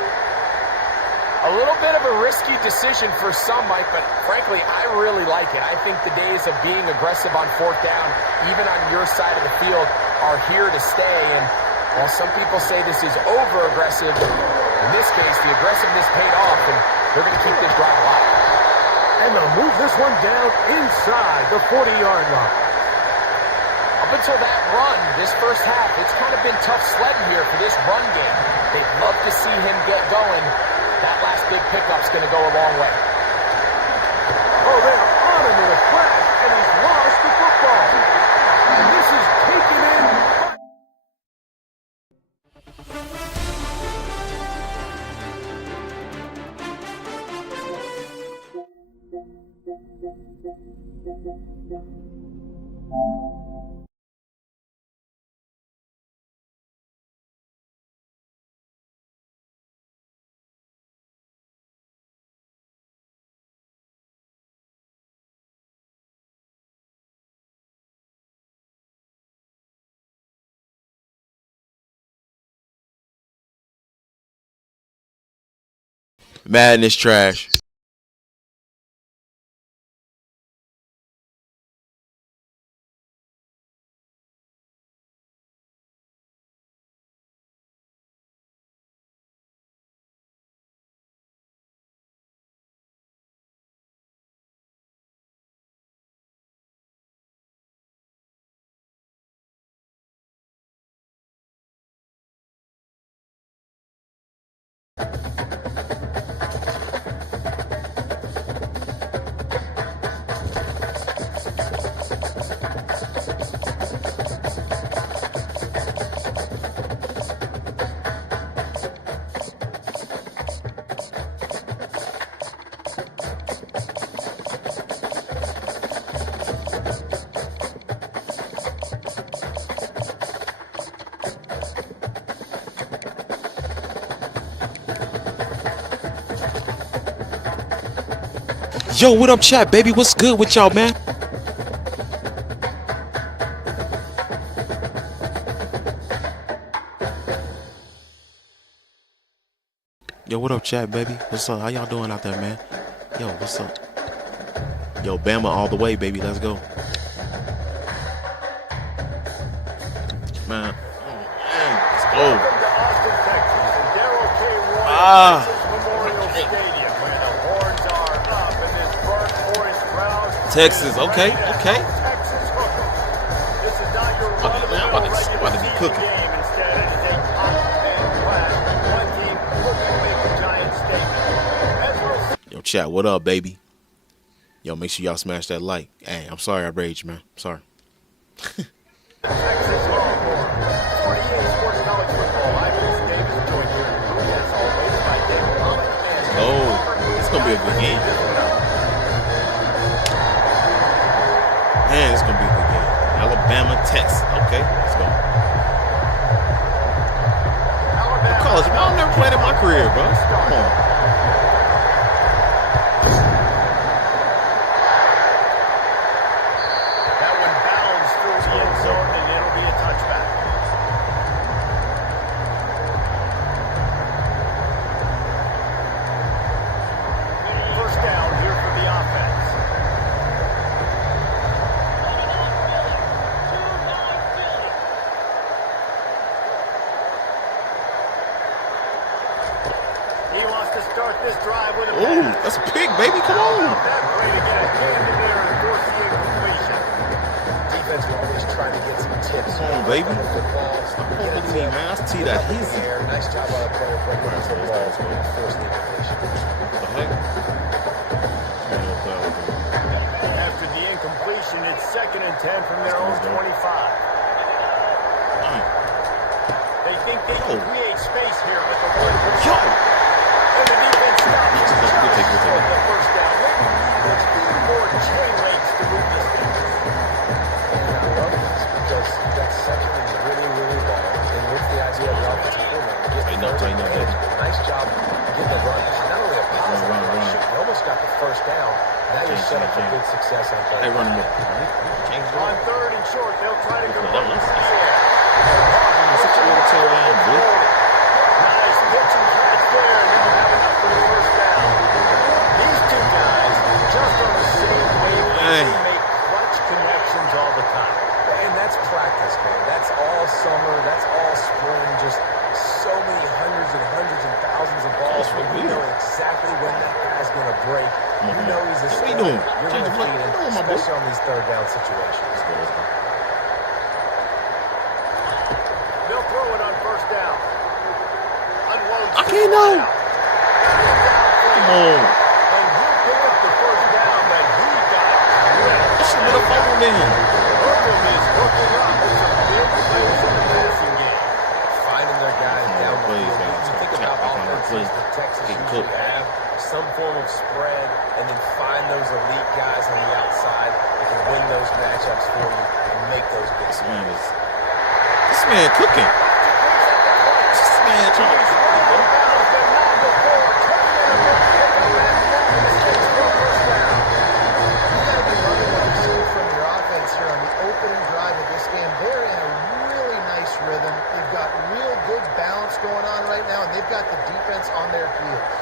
A little bit of a risky decision for some, Mike, but frankly, I really like it. I think the days of being aggressive on 4th down, even on your side of the field, are here to stay. And while some people say this is over-aggressive, in this case, the aggressiveness paid off, and They're going to keep this drive alive. And they'll move this one down inside the 40-yard line. Up until that run, this first half, it's kind of been tough sledding here for this run game. They'd love to see him get going. That last big pickup's going to go a long way. Oh, they're on him with a flash, and he's lost the football. And this is taken in. Madden is trash. Yo, what up, chat, baby? What's good with y'all, man? Yo, what up, chat, baby? What's up? How y'all doing out there, man? Yo, what's up? Yo, Bama all the way, baby. Let's go. Man. Let's go. Welcome to Austin, Texas, and Darrell K. Roy Memorial Stadium, where the horns are up in this burnt orange crowd. Texas, okay, okay. Texas hook'em. This is not your I'm about to be regular cooking. game. Instead, it is a hot and clash. One team looking to make a giant statement. As we'll see. Yo, chat, what up, baby? Yo, make sure y'all smash that like. Hey, I'm sorry I raged, man. I'm sorry. Texas Longhorn. 48 Sports College Football. I'm Chris Davis, joined here in the booth, as always, by David Muhammad and Oh, it's gonna be a good game. Man, it's gonna be a good game. Alabama, Texas. Okay, let's go. Alabama. College, bro, I've never played in my career, bro. Come on. That one bounds through the end zone, and it'll be a touchback. First down here for the offense. He wants to start this drive with a Ooh, pass. that's a pick, baby. Come How on. about that play to get a hand in there and force the incompletion? Defense will always try to get some tips. Come on, baby. On the football. Stop fucking with me, man. That's T that easy. Nice job by the player breaking the football and force the incompletion. What the heck? After the incompletion, it's 2nd and 10 from their own 25. They think they can create space here with the one. Yo! And the defense stops it. We'll take it. With the first down. Maybe there's 3 more chain links to move this thing. And I love this because you got second and really, really long. And what's the idea of the offensive coordinator? Get Tighten up, tighten up, baby. Nice job getting the run. Not only a positive Run. shoot, you almost got the first down. Now you're set up for good success on third. Hey, run him up. On 3rd and short, they'll try to convert Nice. this here. Sit your little tail down, boy. Nice pitch and catch there, and they'll have enough for the first down. These two guys just on the same wavelength. Hey. They make clutch connections all the time. And that's practice, man. That's all summer. That's all spring. Just so many hundreds and thousands of balls. That's We weird. know exactly when that especially on these third down situations. They'll throw it on first down. Unloads. I can't know. Come on. And he'll pick up the first down, but he got That should have been a fumble then. Irvin is hooking up with some big plays in the passing game. Finding their guys down the plays, field. man. You think about offenses that Texas usually have, some form of spread, and then find those elite guys on the outside that can win those matchups for you and make those big plays. This man cooking. This man trying to cook it, bro. Here on the opening drive of this game. They're in a really nice rhythm. They've got real good balance going on right now, and they've got the defense on their heels.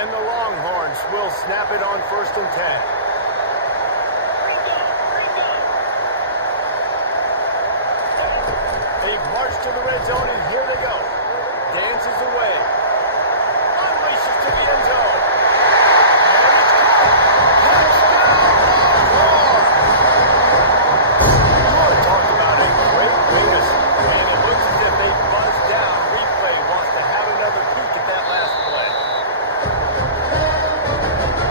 And the Longhorns will snap it on 1st and 10. They've marched to the red zone, and here they go. Dances away. Unleashes to the end zone. And it's caught. Touchdown, Longhorns! You want to talk about a great way to win. It looks as if they buzzed down. Replay wants to have another peek at that last play.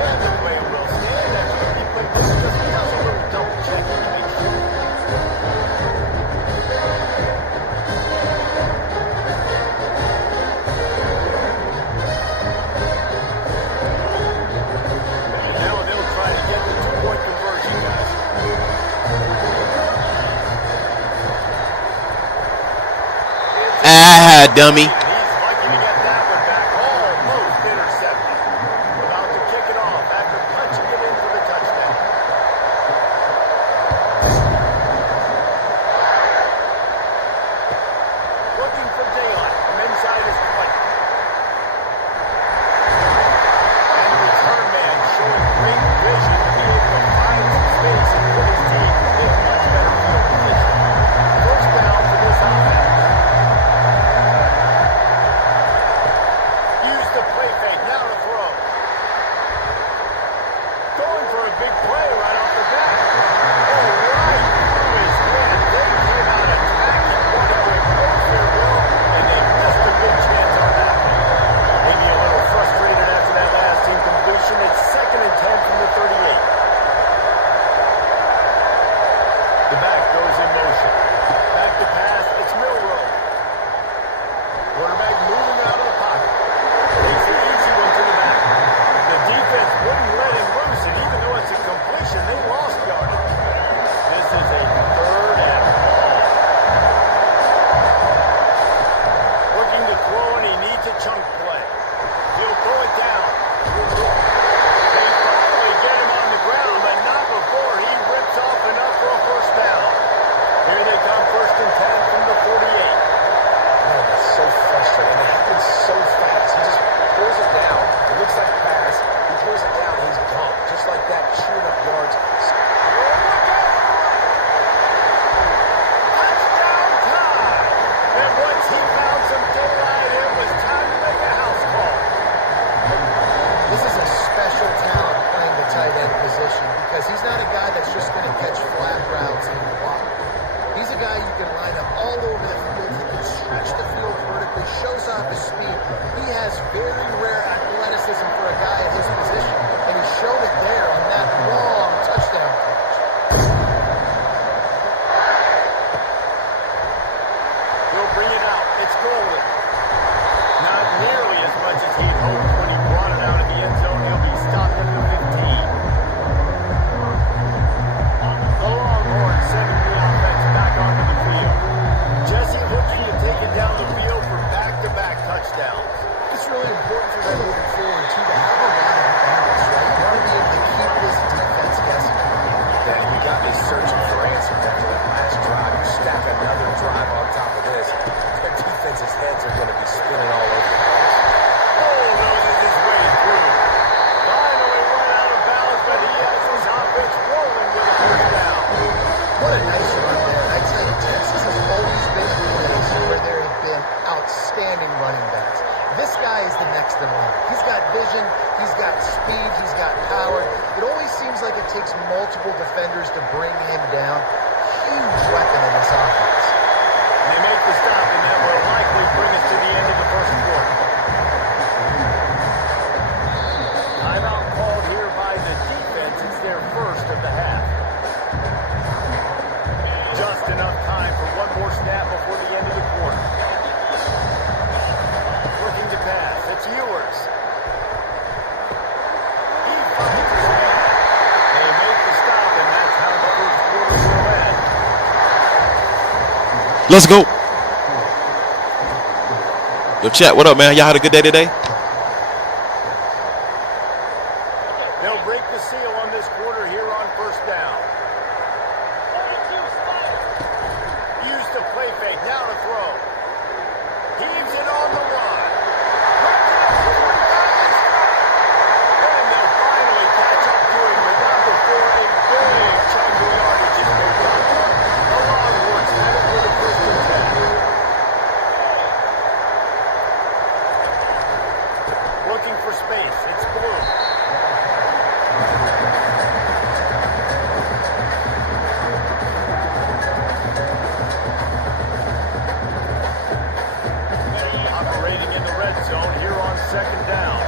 And the play will stand after the replay. This just does a little double check to make sure. Dummy. He's lucky to get that one back. Almost intercepted. About to kick it off after punching it in for the touchdown. Looking for daylight from inside his 20. And the return man showing great vision to be able to find some space and put his team in much better field position. First down for this offense. Big play right off the bat. Oh, right through his head. They came out attacking, wanted to impose their will, and they missed a big chance on that one. Maybe a little frustrated after that last incompletion. It's 2nd and 10 from the 38. The back goes in motion. Back to pass. It's Milrow. Quarterback moving out of the pocket. Takes the easy one to the back. The defense wouldn't let him loose, and even though it's a completion, they lost yardage. This is a 3rd and long. Looking to throw, and he needs a chunk play. He'll throw it down. They finally get him on the ground, but not before he rips off enough for a first down. Here they come, 1st and 10 from the 48. Man, that's so frustrating. It happens so fast. He just throws it down. It looks like a pass. He throws it down, and he's gone. Just like that, chewing up yards. Touchdown time! And once he found some daylight, it was time to make a house call. This is a special talent playing the tight end position because he's not a guy that's just going to catch flat routes and block. He's a guy you can line up all over the field. He can stretch the field vertically, shows off his speed. He has very rare athleticism for a guy at his position, and he showed it there on that long touchdown catch. He'll bring it out. It's golden. Not nearly as much as he'd hoped when he brought it out of the end zone. He'll be stopped at the 15. The Longhorns sending the offense back onto the field. Jesse looking to take it down the field for back-to-back touchdowns. It's really important for them moving forward, too, to have a lot of balance, right? You want to be able to keep this defense guessing. Yeah, you got me searching for answers after that last drive. You stack another drive on top of this. Their defense's heads are going to be spinning all over the place. Oh, noses his way through. Finally went out of bounds, but he has his offense rolling with a first down. What a nice run there. And I tell you, Texas has always been a place where there have been outstanding running backs. This guy guy is the next in line. He's got vision, he's got speed, he's got power. It always seems like it takes multiple defenders to bring him down. Huge weapon in this offense. They make the stop, and that will likely bring us to the end of the first quarter. Timeout called here by the defense. It's their first of the half. Just enough time for one more snap before the end of the quarter. Looking to pass. It's Ewers. He finds his man. They make the stop, and that's how the first quarter will end. Let's go. Yo, chat, what up, man? Y'all had a good day today? They'll break the seal on this quarter here on first down. Used to play fake, now to throw. Heaves it on the run. And they'll finally catch up to him, but not before a big chunk of yardage is picked up. The Longhorns have it for the first and 10. Looking for space. It's Blue. Operating in the red zone here on second down.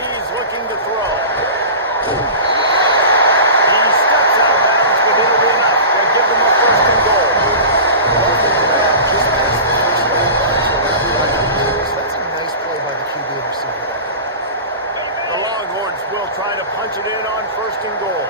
He's looking to throw. He steps out of bounds, but it'll be enough. They'll give him a first and goal. That's a nice play by the QB and receiver there. The Longhorns will try to punch it in on first and goal.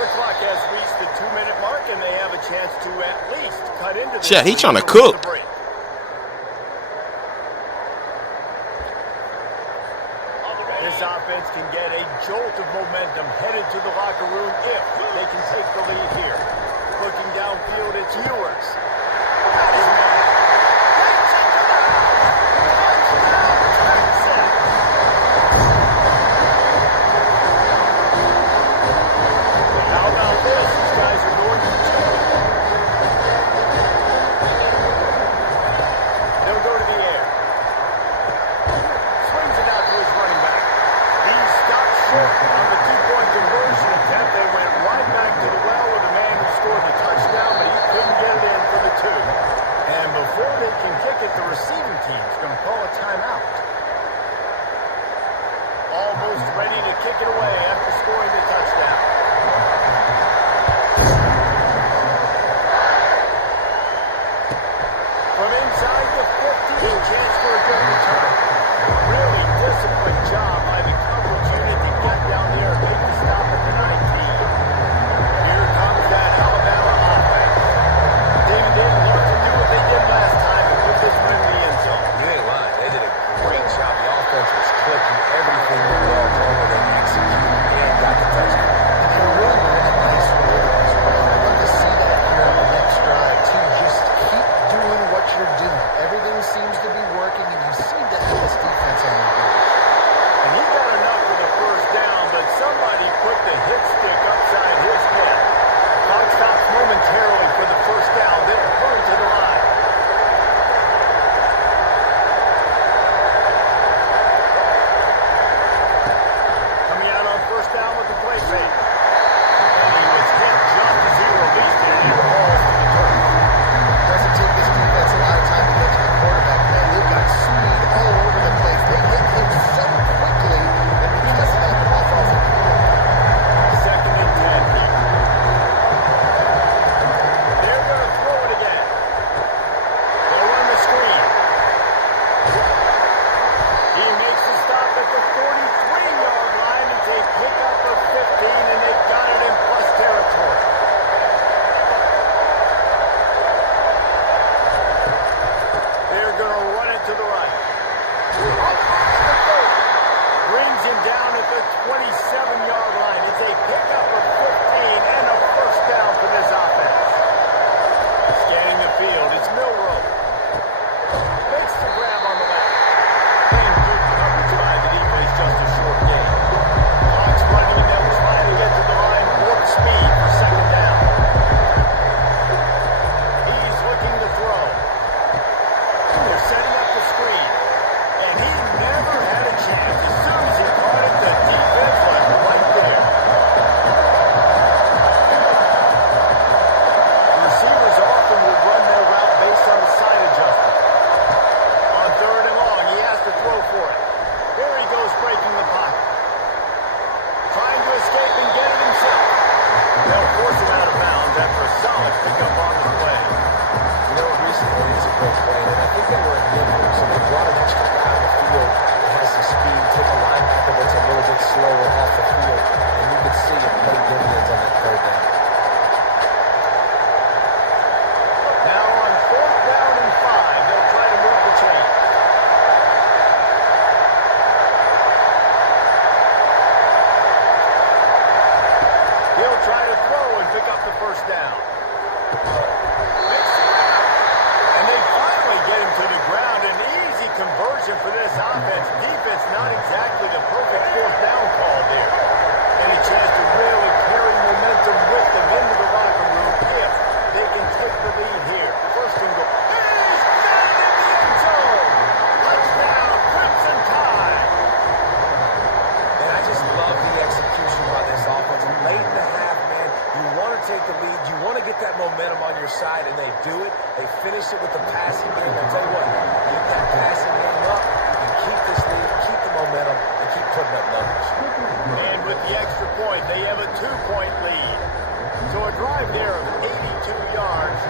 The clock has reached the 2-minute mark, and they have a chance to at least cut into this. Chat, he lead tryna before cook. the break. This offense can get a jolt of momentum headed to the locker room if they can take the lead here. Looking downfield, it's Ewers. Got his man. Takes it to the house. Touchdown, set. How about this? These guys are going to check it. They'll go to the air. Swings it out to his running back. He stopped short on the two-point conversion attempt. They went right back to the well with the man who scored the touchdown, but he couldn't get it in for the They'll force him out of bounds after a solid pickup on the play. You know, recently is a great play, and I think they were in Denver, so they brought an extra guy on the field that has the speed, take a linebacker that's a little bit slower off the field, and you can see it pay dividends on that third down. Now on 4th down and 5, they'll try to move the chain. He'll try to throw and pick up the first down. And they finally get him to the ground. An easy conversion for this offense. Defense not exactly the perfect 4th down call there. And a chance to really carry momentum with them into the locker room if they can take the lead here. First and goal. He's got it in the end zone. Touchdown, Crimson Tide. And I just love the execution by this offense. Late in the half, man, you want to take the lead. You want to get that momentum on your side, and they do it. They finish it with the passing game. I'll tell you what, keep that passing game up. You can keep this lead, keep the momentum, and keep putting up numbers. And with the extra point, they have a 2-point lead. So a drive there of 82 yards,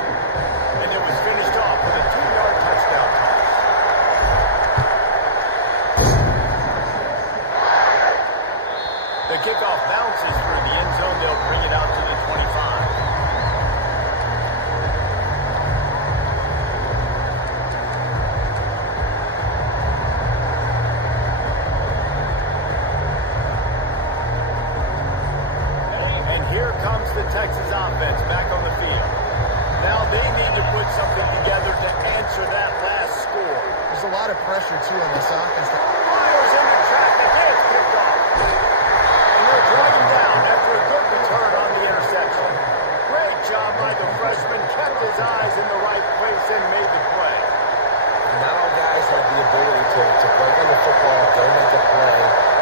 and it was finished off with a 2-yard touchdown toss. The kickoff bounces through the end zone. They'll bring it out to the 25. And here comes the Texas offense back on the field. Now they need to put something together to answer that last score. There's a lot of pressure, too, on this offense. Fires into traffic. It's picked off. And they'll drag him down after a good return on the interception. Great job by the freshman. Kept his eyes in the right place and made the play. Not all guys have the ability to break on the football, go make a play,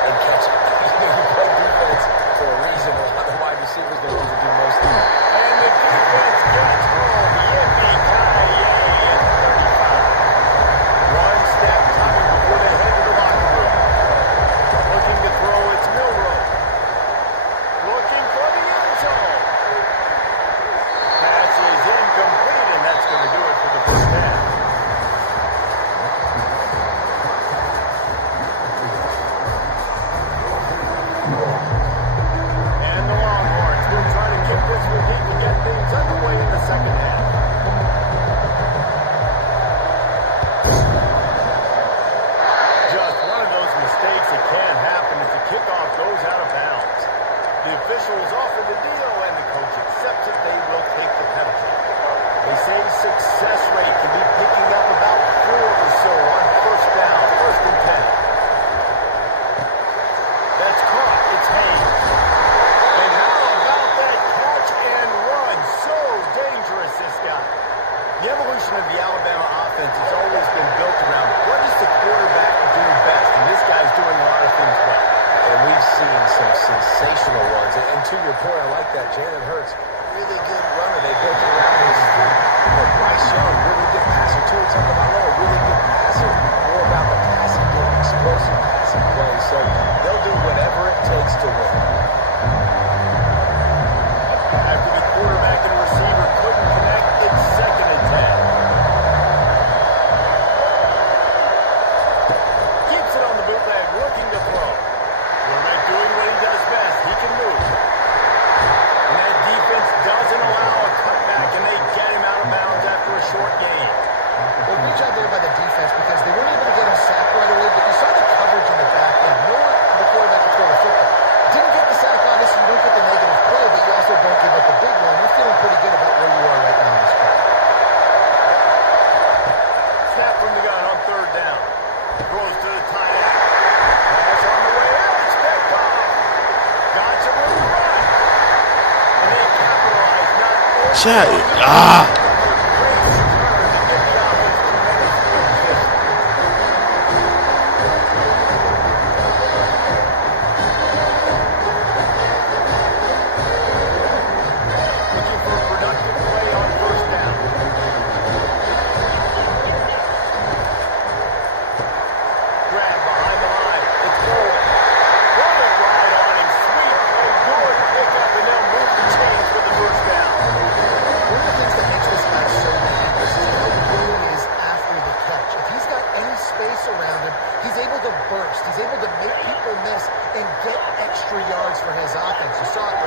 and catch it. You play defense for a reason. A lot of wide receivers don't need to do most of it. And the defense gets home. Yippee-ki-yay at 35. One step coming before they head to the locker room. Looking to throw, it's Milrow. Looking for the end zone. Pass is incomplete, and that's going to do it for the first half. And the Longhorns will try to keep this repeat to get things underway in the second half. Just one of those mistakes that can happen as the kickoff goes out of bounds. The officials offer the deal, and the coach accepts it. They will take the penalty. They say success rate can be picking up about 4 or so on first down, 1st and 10. That's caught. It's Hayes. And how about that catch and run? So dangerous, this guy. The evolution of the Alabama offense has always been built around what does the quarterback do best? And this guy's doing a lot of things well. And we've seen some sensational ones. And to your point, I like that. Jalen Hurts, really good runner. They built around his feet. But Bryce Young, really good passer. Tua Tagovailoa, really good passer. More about the passing game, explosive passing plays. So they'll do whatever it takes to win. After the quarterback and receiver couldn't connect, it's 2nd and 10. Keeps it on the bootleg, looking to throw. Quarterback doing what he does best. He can move. And that defense doesn't allow a cutback, and they get him out of bounds after a short gain. Well, good job there by the defense because they weren't able to get him sacked right away, but you saw the coverage in the back end. No one for the quarterback to throw the football. Didn't get the sack, obviously, you don't get the negative play, but you also don't give up a big one. You're feeling pretty good about where you are right now in this game. Snap from the gun on 3rd down. Throws to the tight end. Pass on the way out. It's picked off. Got some room to run. And they capitalize not only Shut on it. the Ah. great return to give the offense tremendous field position. Looking for a productive play on 1st down. Grab behind the line. It's Boyd. Throw it right on him. Sweet play. Good pickup, and they'll move the chains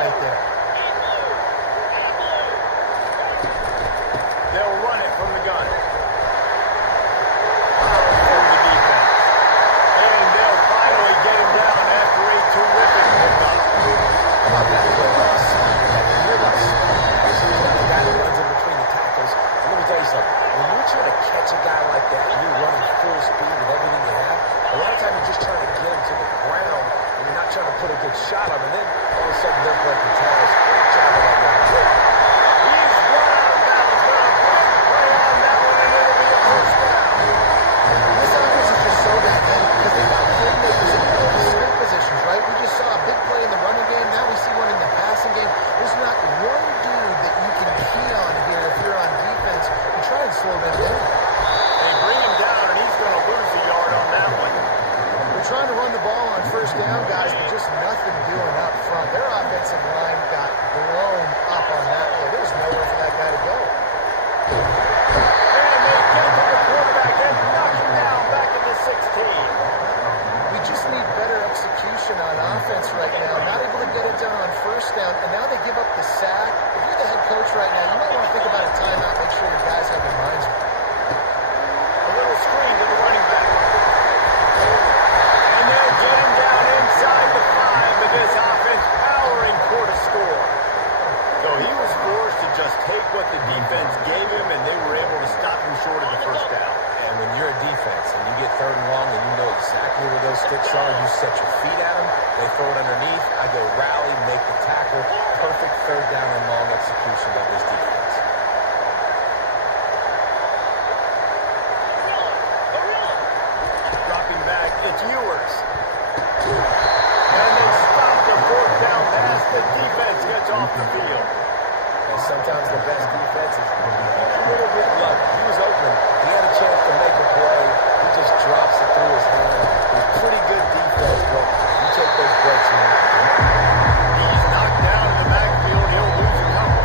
right there. They'll run it from the gun. From the defense. And they'll finally get him down after a terrific pickup. How about that play by You're about the guy that runs in between the tackles. And let me tell you something. When you're trying to catch a guy like that and you're running full speed with everything you have, a lot of times you're just trying to get him to the ground and you're not trying to put a good shot on him. And then all of a sudden they're breaking tackles. Driving that line. He's run out of bounds. Got a great play on that one, and it'll be a first down. This offense is just so dynamic because they got playmakers in all the skill positions, right? We just saw a big play in the running game. Now we see one in the passing game. There's not one dude that you can key on here if you're on defense and try and slow them down. They bring him down, and he's going to lose a yard on that one. They're trying to run the ball on first down, guys, but just nothing doing up front. Their offensive line got blown up on that play. There's nowhere for that guy to go. And they get to the quarterback and knock him down back at the 16. We just need better execution on offense right now. Not able to get it done on first down, and now they give up the sack. If you're the head coach right now, you might want to think about a timeout, make sure your guys have their minds right. A little screen to the running back. And they'll get him down inside the 5 with this offense powering for to score. So he was forced to just take what the defense gave him, and they were able to stop him short of the first down. And when you're a defense and you get third and long and you know exactly where those sticks are, you set your feet at them, they throw it underneath, I go rally, make the tackle. Perfect third down and long execution by this defense. Dropping back, it's Ewers. And they stop the fourth down pass. The defense gets off the field. And sometimes the best defense is a little bit lucky. He was open. He had a chance to make a play. He just drops it through his hand. It was pretty good defense, but you take those breaks and He's knocked down in the backfield. He'll lose a couple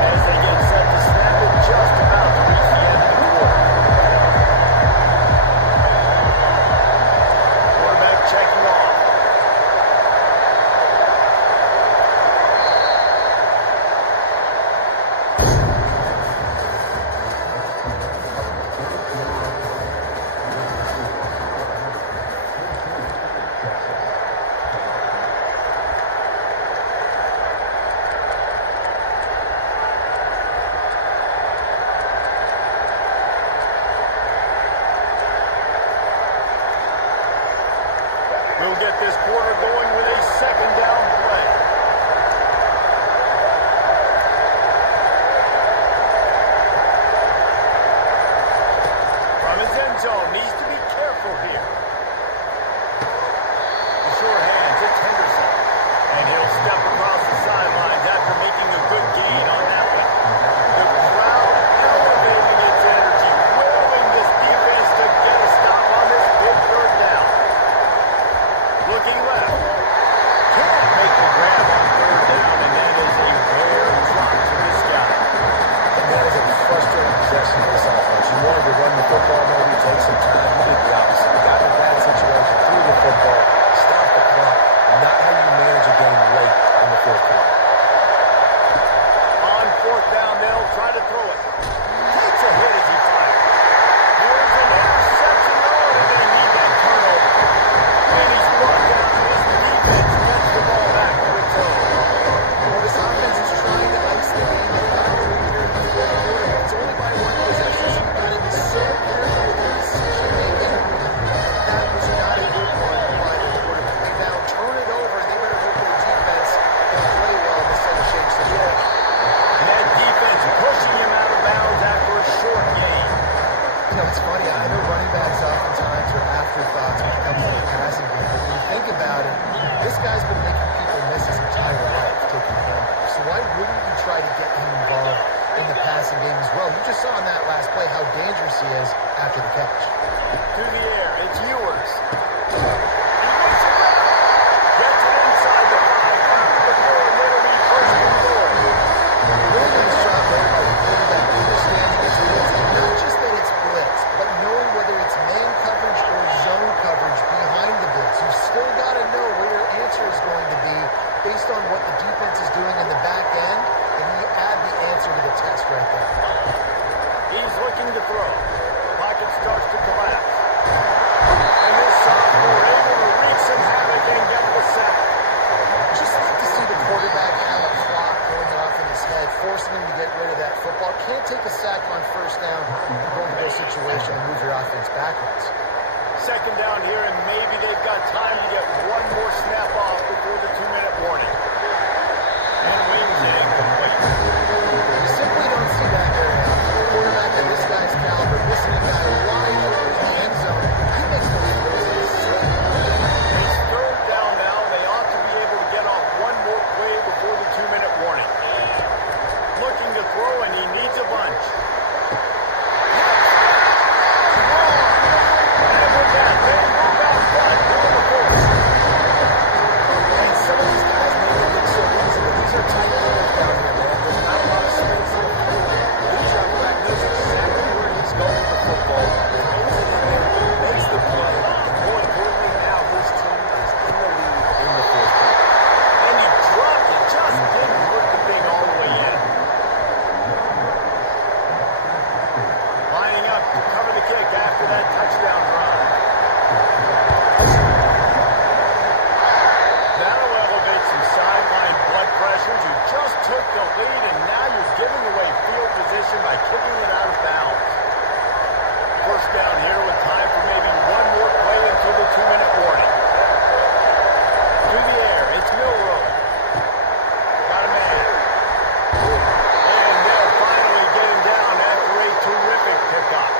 as they get set to snap it just about to reach the end of the quarter. Quarterback checking off. We'll get this quarter going with a second down play. From his end zone, needs to be careful here. The sure hands, it's Henderson. And he'll step across the sidelines after making a good gain on that one. The crowd elevating its energy, willing this defense to get a stop on this big third down. Looking left. Can't make the grab on third down, and that is a rare drop to this guy. And that is a frustrating possession for this offense. You wanted to run the football, maybe take some time. You did the opposite. You got in a bad situation, threw the football, stop the clock. Not how you manage a game late in the fourth quarter. On fourth down, they'll try to throw it. Takes a hit as he fires. Here's an interception. Oh, they need that turnover. And he's brought down. This defense gets the ball back to its own. Well, this offense is trying to ice the game and not only here in the fourth quarter, but it's only by one possession. So you've got to be so careful with the decision making. That was not a good one by the quarterback. They now turn it over, and they better hope their defense can play well in this type of shake situation. And that defense pushing him out of bounds after a short gain. You know, it's funny. I know running backs oftentimes are afterthoughts when it comes to the passing game, but when you think about it, this guy's been making people miss his entire life taking handoffs. So why wouldn't you try to get him involved in the passing game as well? You just saw in that last play how dangerous he is after the catch. To the air, it's Ewers. And he looks around. Gets it inside the 5, back to the 4, and it'll be first and goal. Really nice job there by the quarterback, understanding his blitz, and not just that it's blitz, but knowing whether it's man coverage or zone coverage behind the blitz. You've still got to know where your answer is going to be based on what the defense is can't take a sack on first down and go into those situations and move your offense backwards. Second down here, and maybe they've got time to get one more snap off before the 2-minute warning. And wings it incomplete. You simply don't see that very often. A quarterback of this guy's caliber, missing a guy wide open in the end zone, he makes those throws in his sleep. It's third down now. They ought to be able to get off one more play before the 2-minute warning. Looking to throw, and he needs a bunch. And with that, they move out front on the course. And some of these guys make it look so easy, but these are tight players down here, man. There's not a lot of space in the field. Good job, Brad knows exactly where he's going with the football. Throws it in there, makes the play. More importantly, now his team is in the lead in the fourth quarter. And he dropped it, just didn't put the thing all the way in. Lining up to cover the kick after that touchdown drive. That'll elevate some sideline blood pressures. You just took the lead, and now you're giving away field position by kicking it out of bounds. First down here with time for maybe one more play until the 2-minute warning. Through the air, it's Milroe. Got a man. And they'll finally get him down after a terrific pickup.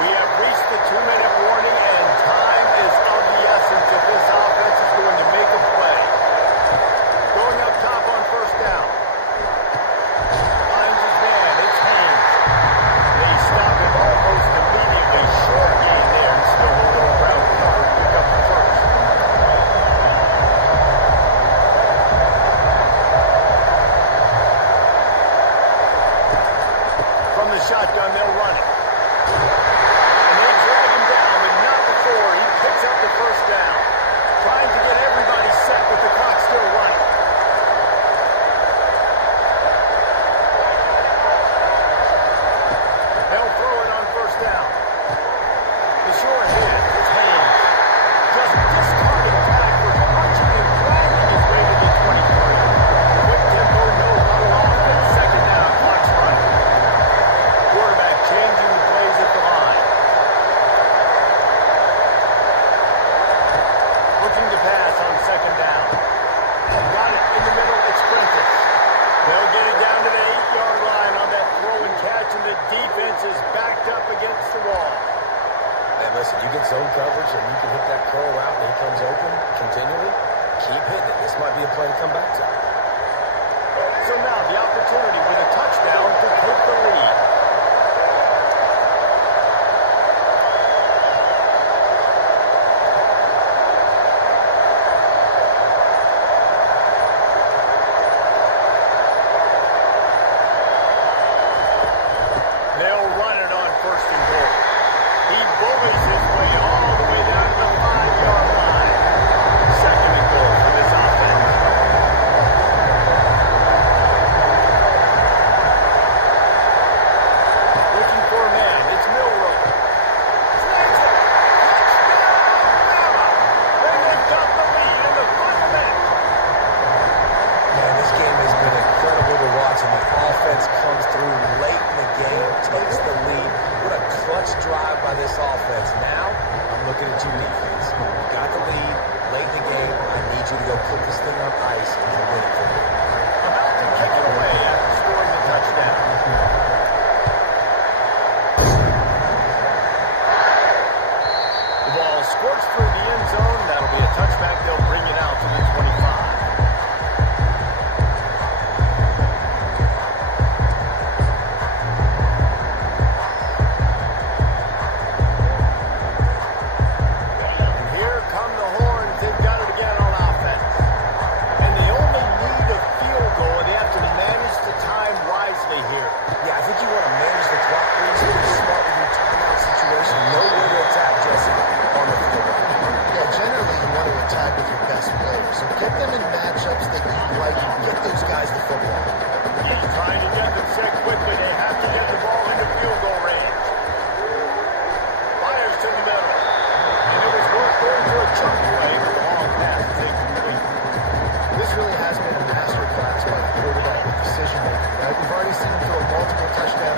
We have reached the 2-minute warning, and time is of the essence if this offense is going to make a play. Going up top on first down. Finds his man. It's Haynes. They stop him almost immediately. Short gain there. Still a little ground cover. Pick up the first. From the shotgun, they'll run it. And they drag him down, but not before he picks up the first down. Trying to get everybody set with the clock still running. They'll throw it on first down. The short hand is Haynes. Just discarding backwards, punching and dragging his way to the 23. Quick tempo, no huddle offense. Second down, clock's running. Quarterback changing the plays at the line. Looking to pass on second down. Got it in the middle, it's Prentice. They'll get it down to the 8-yard line on that throw and catch, and the defense is backed up against the wall. Man, listen, you get zone coverage and you can hit that curl route and he comes open continually. Keep hitting it. This might be a play to come back to. So now the opportunity with a touchdown to take the lead. They'll run it on first and goal. He bullies his way all the way down to the 5-yard line. Second and goal for this offense. Looking for a man. It's Milroe. Snags it. Touchdown, Bama. They lift up the lead in the final minute. Man, this game has been incredible to watch, and the offense comes through late in the game, takes the lead. What a clutch drive by this offense. Now, I'm looking at you, defense. You got the lead late in the game. I need you to go put this thing on ice and win it for me. About to kick it away after scoring the touchdown. The ball squirts through the end zone. That'll be a touchback. They'll bring it out to the 25. And here come the horns. They've got it again on offense. And they only need a field goal. They have to manage the time wisely here. Yeah, I think you want to manage the clock pretty smart with your timeout situation. Know where to attack, Jesse, on the field. Yeah, generally you want to attack with your best players. So get them in matchups that you like and get those guys the football. Trying to get them set quickly. They have to get the ball into field goal range. Fires to the middle. And it was worth going for a chunk away, but the long pass is incomplete. This really has been a master class by the quarterback with decision making, right? We've already seen him throw multiple touchdown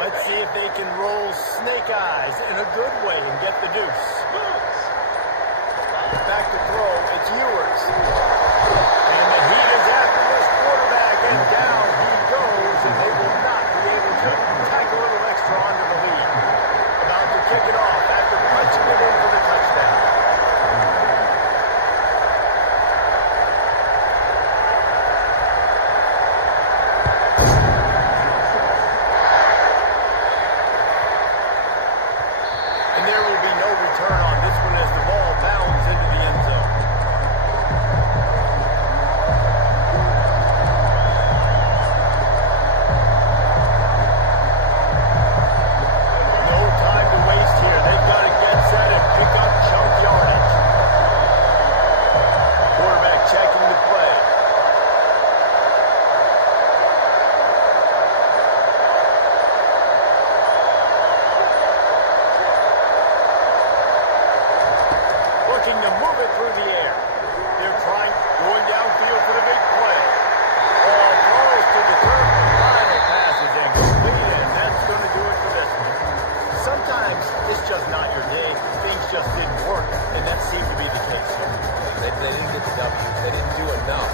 Let's see if they can roll snake eyes in a good way and get the deuce. Back to throw, it's Ewers. And the heat is after this quarterback, and down he goes, and they will not be able to tack a little extra onto the lead. About to kick it off after punching it in for the touchdown. And there will be no return on this one as the ball bounds into the end zone. No time to waste here. They've got to get set and pick up chunk yardage. Quarterback checking the play. Looking to move it through the air. They're going downfield for the big play. Ball throws to the turf. Final pass is incomplete, and that's going to do it for this one. Sometimes it's just not your day. Things just didn't work, and that seemed to be the case here. They didn't get the W. They didn't do enough.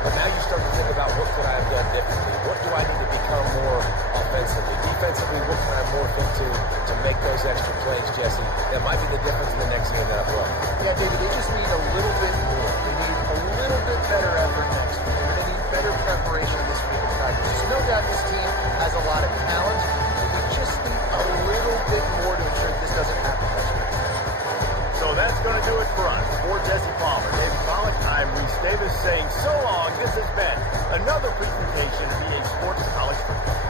But now you start to think about what could I have done differently? What do I need to become more offensively? Defensively, what can I morph into to make those extra plays, Jesse? That might be the difference in the next game that I play. Yeah, David, they just need a little bit more. They need a little bit better effort next week. They're going to need better preparation this week in practice. No doubt this team has a lot of talent. We just need a little bit more to ensure this doesn't happen next week. So that's going to do it for us. For Jesse Palmer, David Pollack, I'm Reese Davis saying so long. This has been another presentation of EA Sports College Football.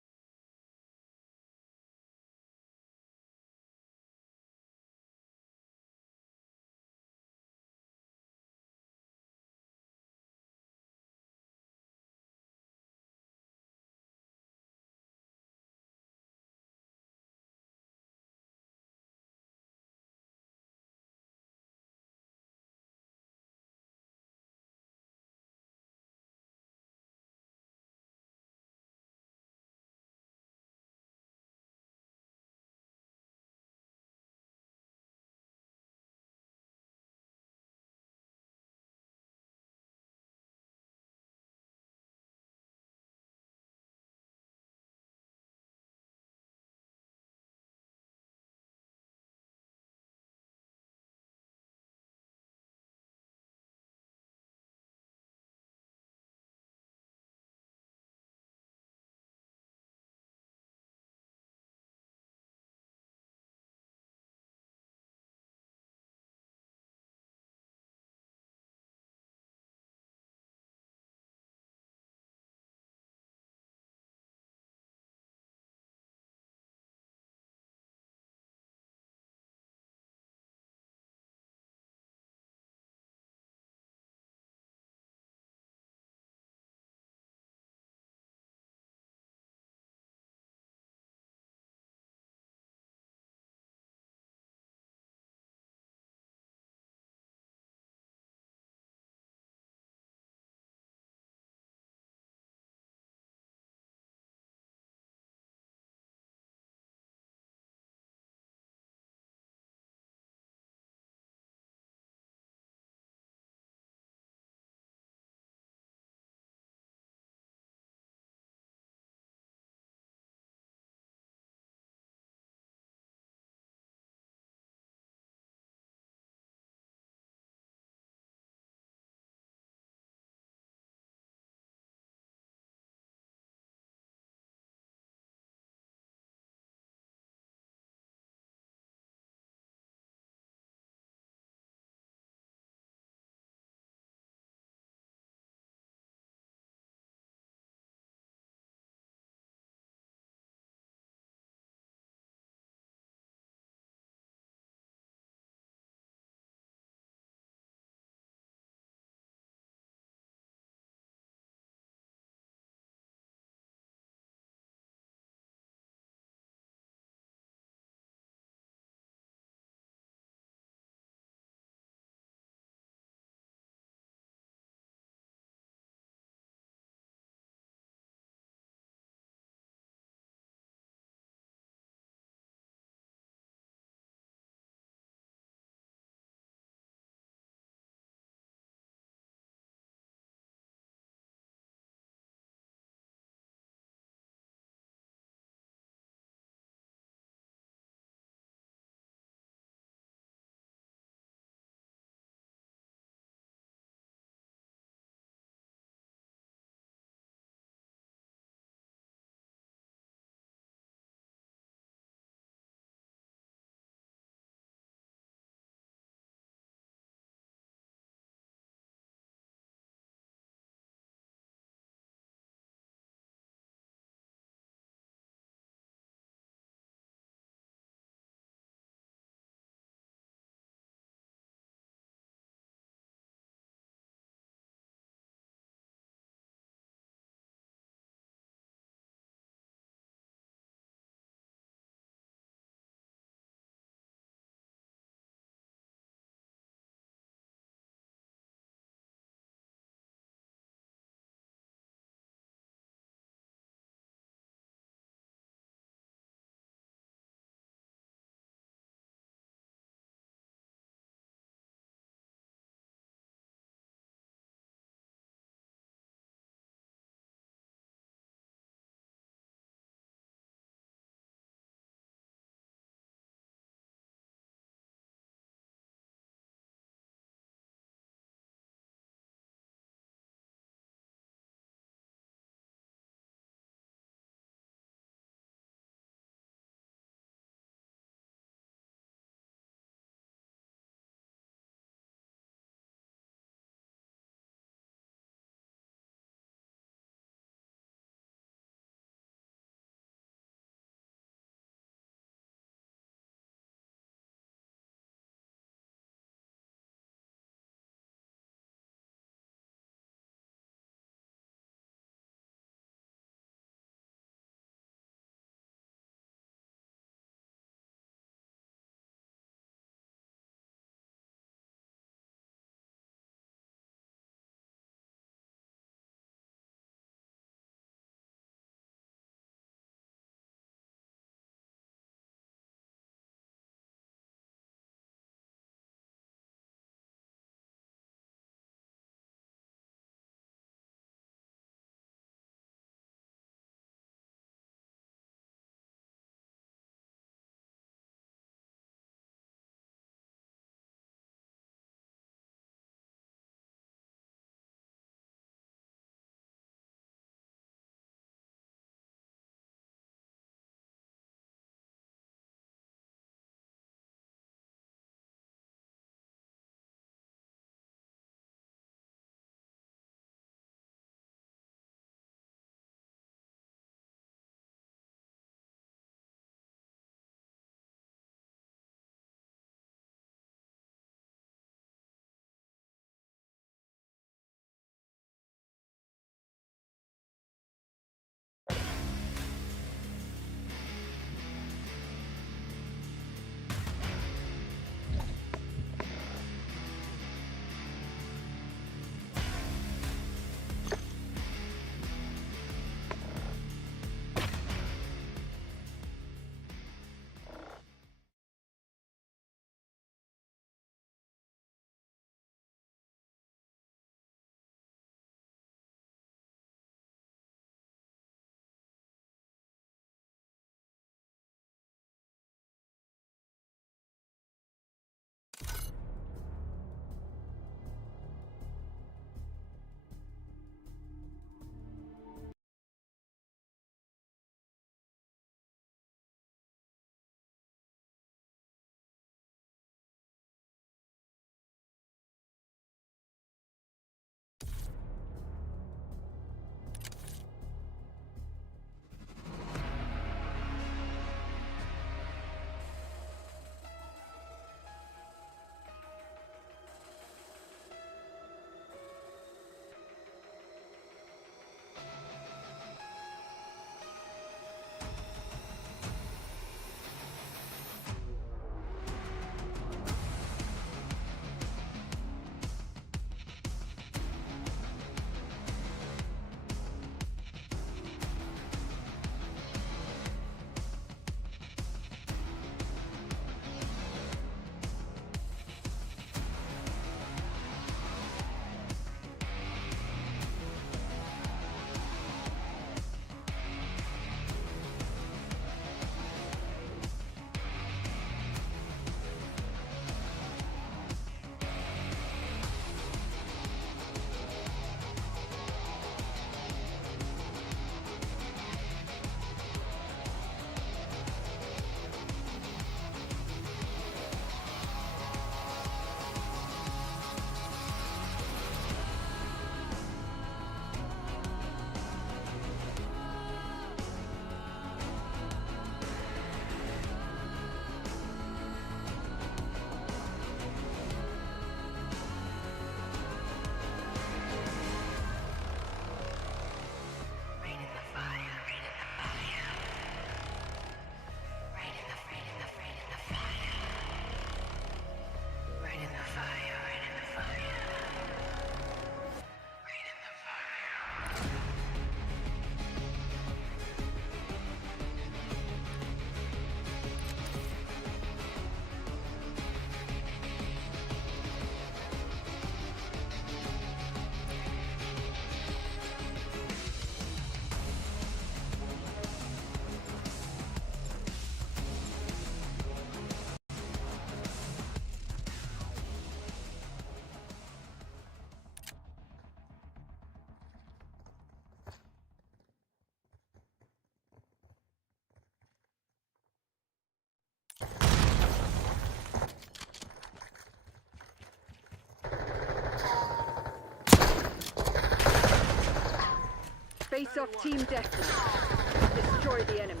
Face off team deathmatch. Destroy the enemy.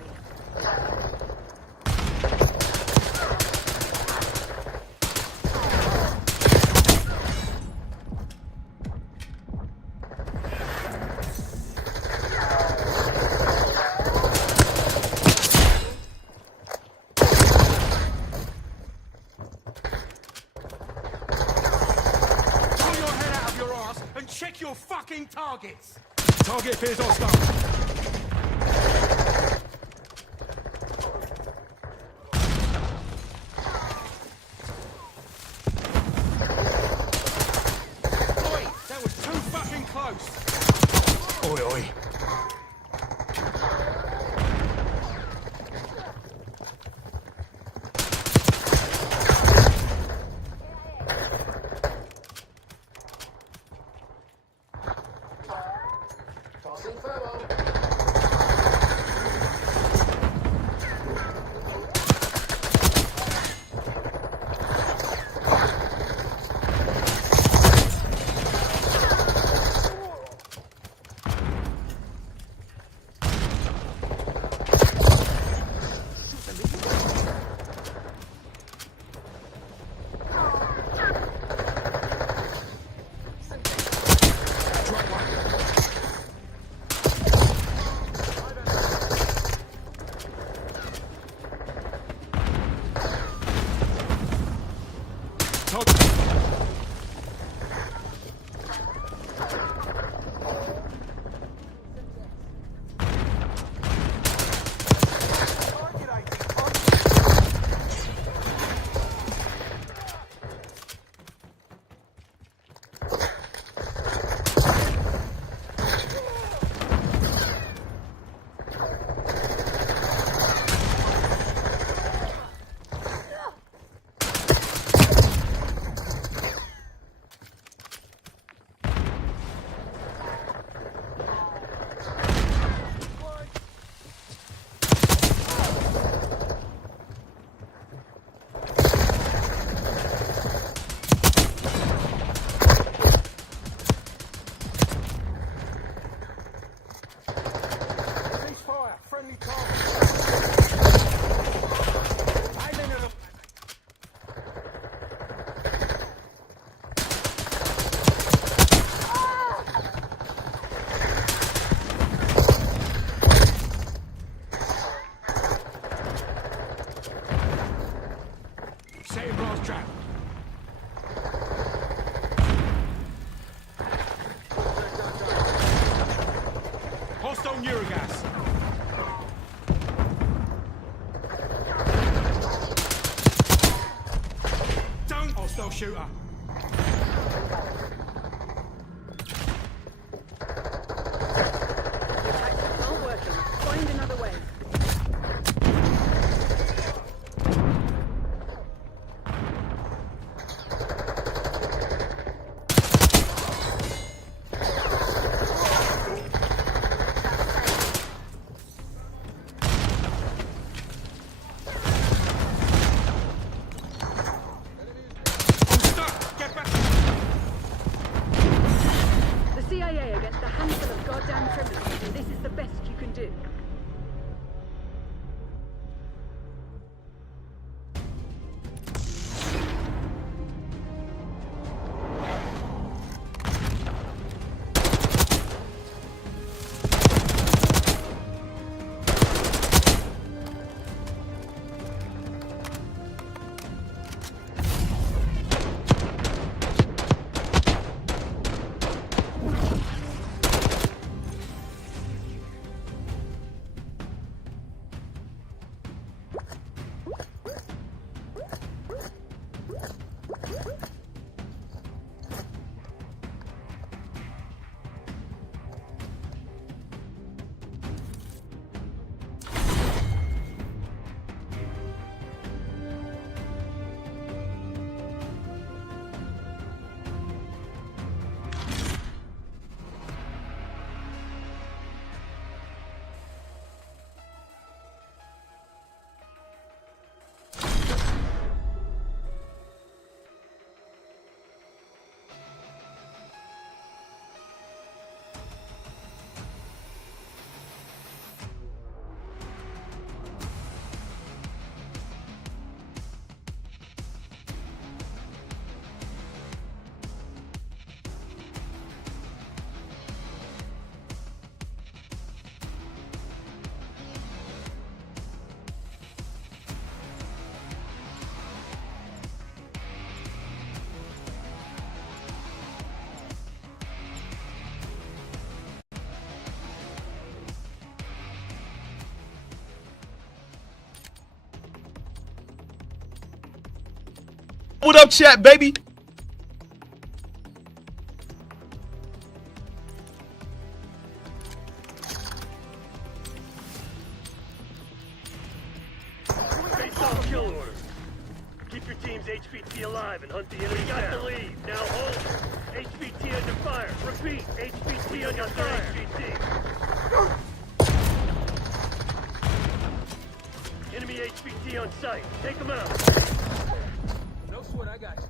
Pull your head out of your ass and check your fucking targets. Target appears hostile. Oi, oi. Tossing fellow. Setting blast trap. Hostile Neurogas. Don't hostile shooter. Your tactics aren't working. Find another way. The CIA against a handful of goddamn criminals, and this is the best you can do. what up, chat, baby? Face-off kill order. Keep your team's HVT alive and hunt the enemy down. Got the lead. Now hold. HVT under fire. Repeat. HVT under fire. HVT. Enemy HVT on site. Take them out. No sweat, I got you.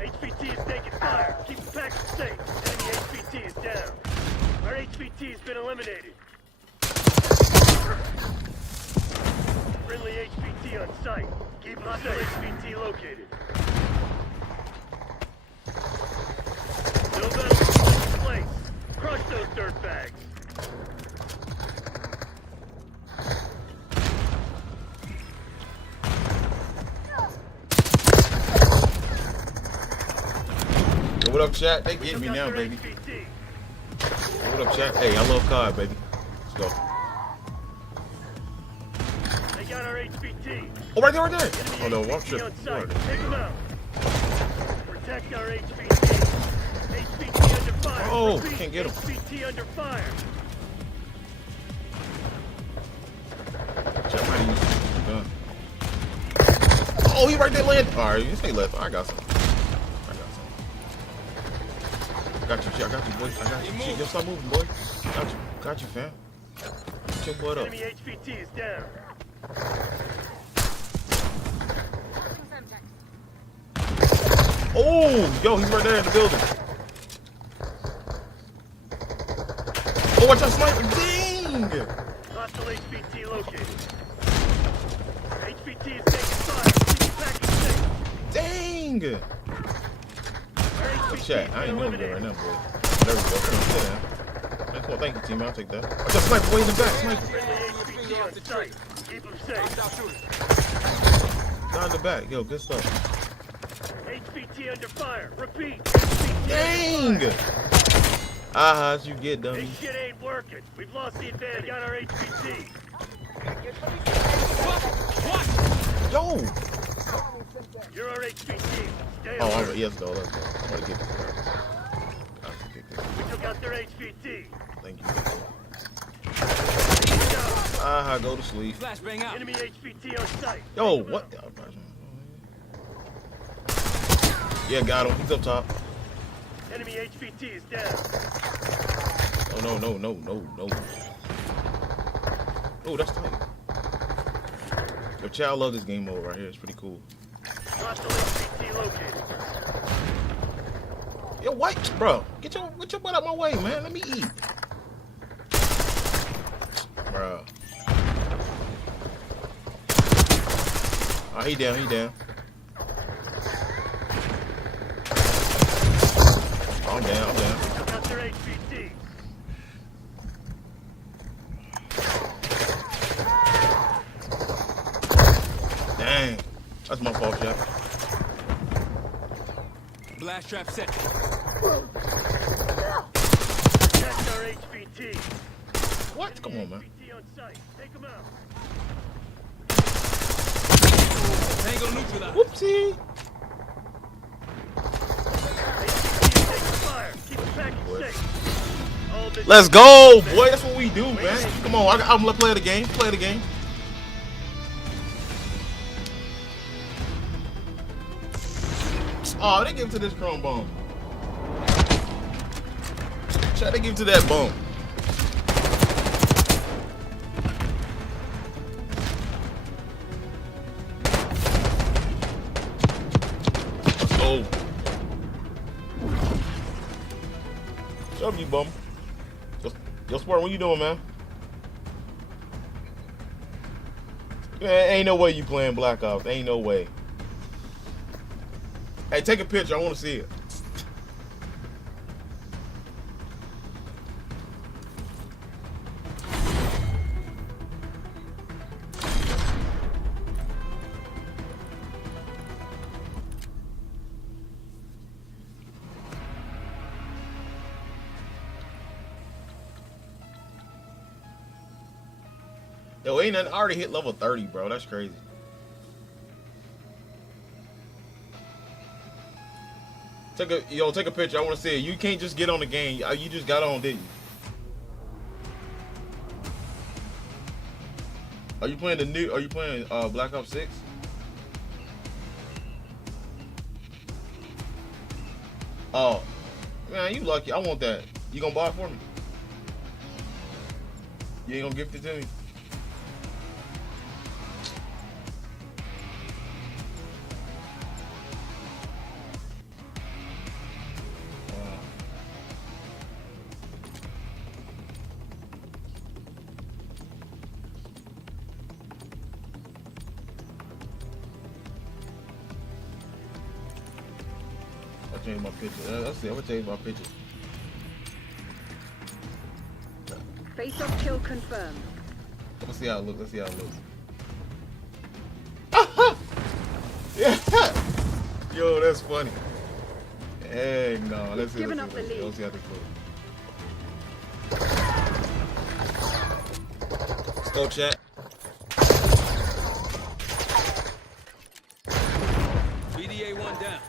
HVT is taking fire. Keep the package safe. Enemy HVT is down. Our HVT has been eliminated. Friendly HVT on site. Keep them safe. HVT located. No battle in place. Crush those dirtbags. What up, chat? They get me now, baby. What up, chat? Hey, I love COD, baby. Let's go. They got our HVT. Oh, right there, right there. Oh, no, one trip. Take them out. Protect our HVT. HVT under fire. Oh, Repeat, can't get him. HVT under fire. Chat, how do you use the gun? Oh, he right there, land. All right, you stay left. I got some. I got you, I got you, boy. I got you. Shit, yo, stop moving, boy. Got you, fam. Get your butt up. Enemy HVT is down. Oh, yo, he's right there in the building. Oh, watch out, sniper. Dang! Hostile HVT located. HVT is taking fire. Keep the package safe. Dang! Oh, chat, I ain't doing good right now, boy. There we go. Come on, sit down. Thanks, well, thank you, team. I'll take that. Watch out, sniper way in the back. Sniper. HVT on site. Keep them safe. Down the back. Yo, good stuff. HVT under fire. Repeat. HVT Dang! Ah, how'd you get, dummy? This shit ain't working. We've lost the advantage. They got our HVT. What? Yo! You're our HVT. Stay Oh, alert. right, let's go. Let's go. I'm gonna get this. We took out their HVT. Thank you. Ah, go to sleep. Flashbang out. Enemy HVT on site. Yo, what? Yeah, got him. He's up top. Enemy HVT is down. Oh, no. Oh, that's tight. Yo, child, love this game mode right here. It's pretty cool. Hostile HVT located. Yo, what? Bro, get your butt out my way, man. Let me eat. Bro. Oh, he down. I'm down. Took out their HVT. Dang. That's my fault, Jeff. Blast trap set. Protect our HVT. What? Come on, man. HVT on site. Take them out. Tango neutralized. Whoopsie. HVT is taking fire. Keep the package safe. All this Let's go, boy. That's what we do, man. Come on, I'm gonna play the game. Play the game. Oh, they give it to this chrome bone. Try to give it to that bone. Let's go. Shut up, you bum. Yo, Sport, what you doing, man? Man, ain't no way you playing Black Ops. Ain't no way. Hey, take a picture. I want to see it. Yo, ain't nothing. I already hit level 30, bro. That's crazy. Take a picture. I want to see it. You can't just get on the game. You just got on, didn't you? Are you playing the new? Are you playing Black Ops 6? Oh, man, you lucky. I want that. You gonna buy it for me? You ain't gonna gift it to me? I'll change my picture. Let's see. I'm gonna change my picture. Face-off kill confirmed. Let's see how it looks. Let's see how it looks. Yeah. Yo, that's funny. Hey, no. Let's see. Let's see. Let's see how this looks. Let's go, chat. BDA 1 down.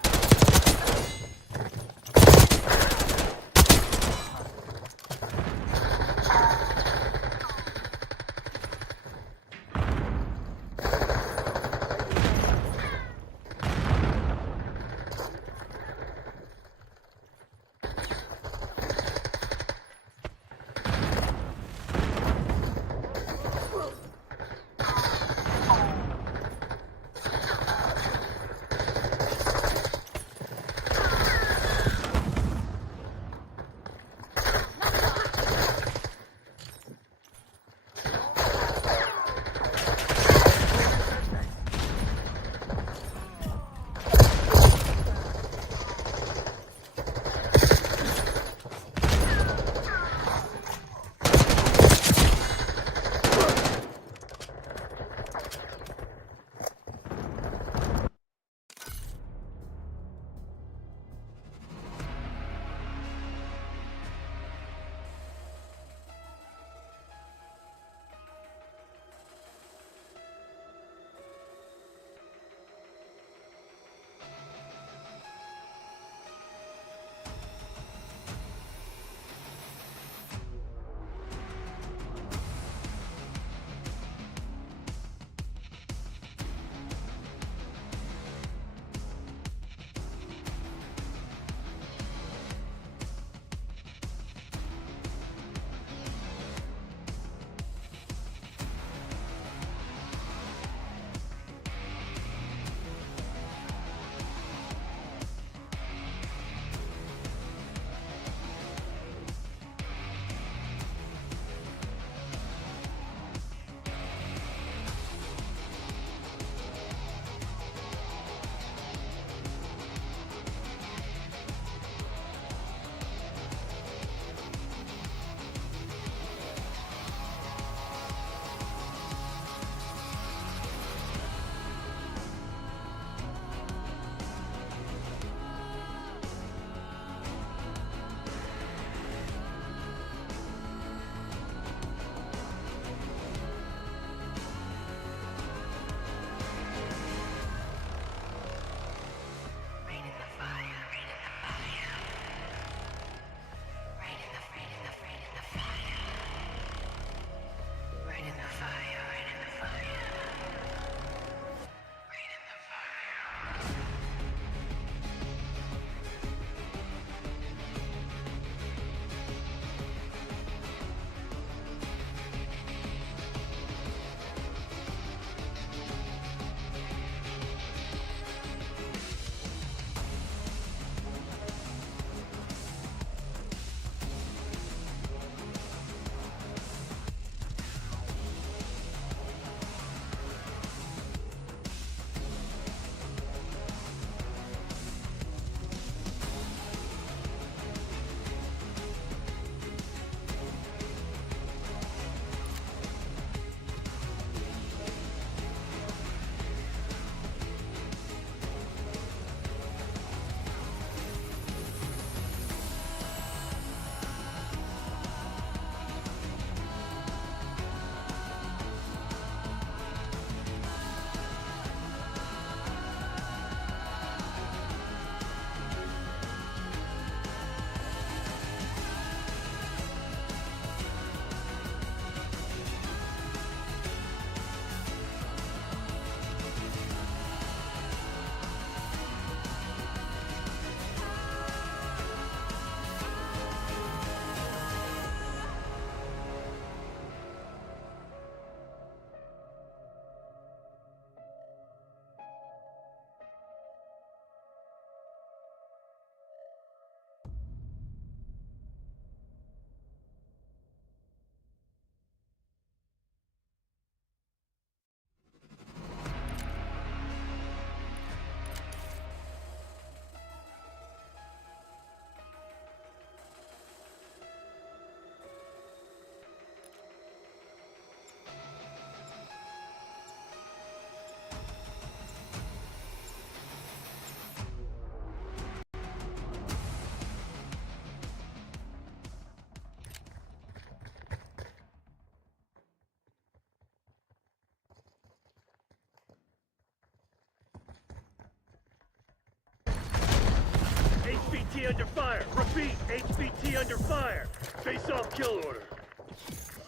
HVT under fire. Repeat, HVT under fire. Face-off kill order.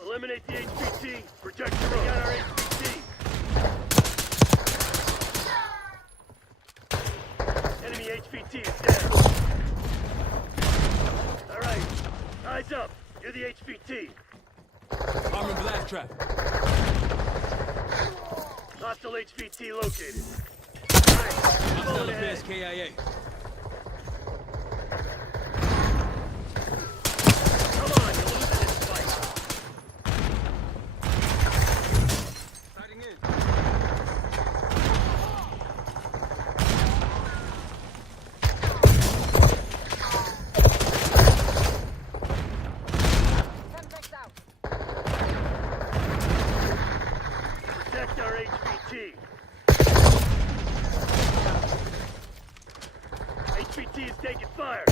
Eliminate the HVT. Protect the road. We got our HVT. Enemy HVT is down. All right, eyes up. You're the HVT. Armor blast trap. Hostile HVT located. Hostile affairs KIA. Come on, you're losing this fight. Hiding in. Protect our HVT. HVT is taking fire.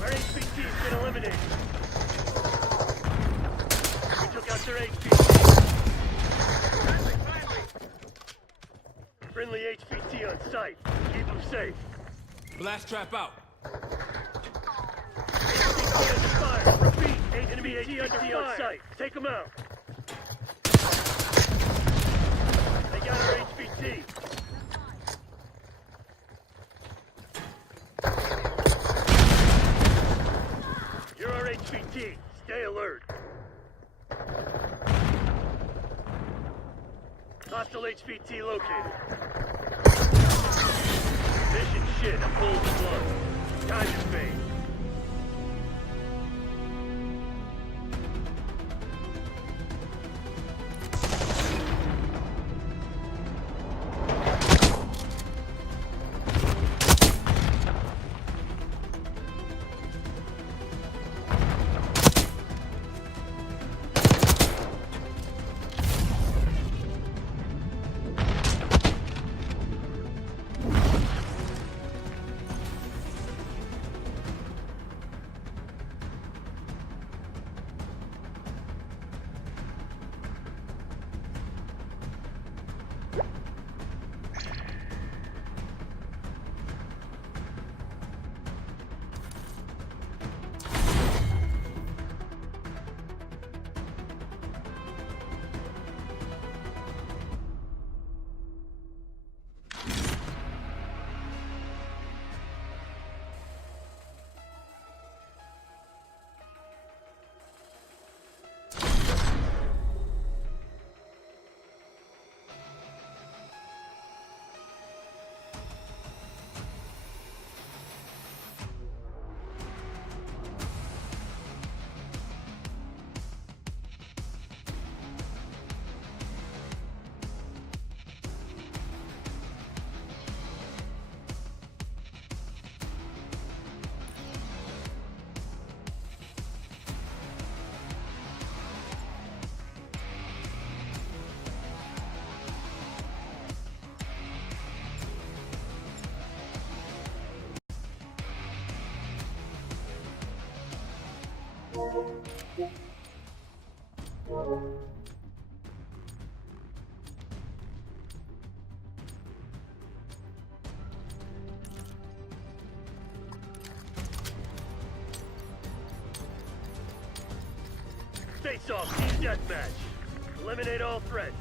Our HVT has been eliminated. We took out their HVT. Friendly HVT on site. Keep them safe. Blast trap out. HVT under fire. Repeat. Enemy HVT on site. Take them out. They got our HVT. You're our HVT. Stay alert. Hostile HVT located. Mission shit, full blood. Time to fade. Face off, team deathmatch. Eliminate all threats.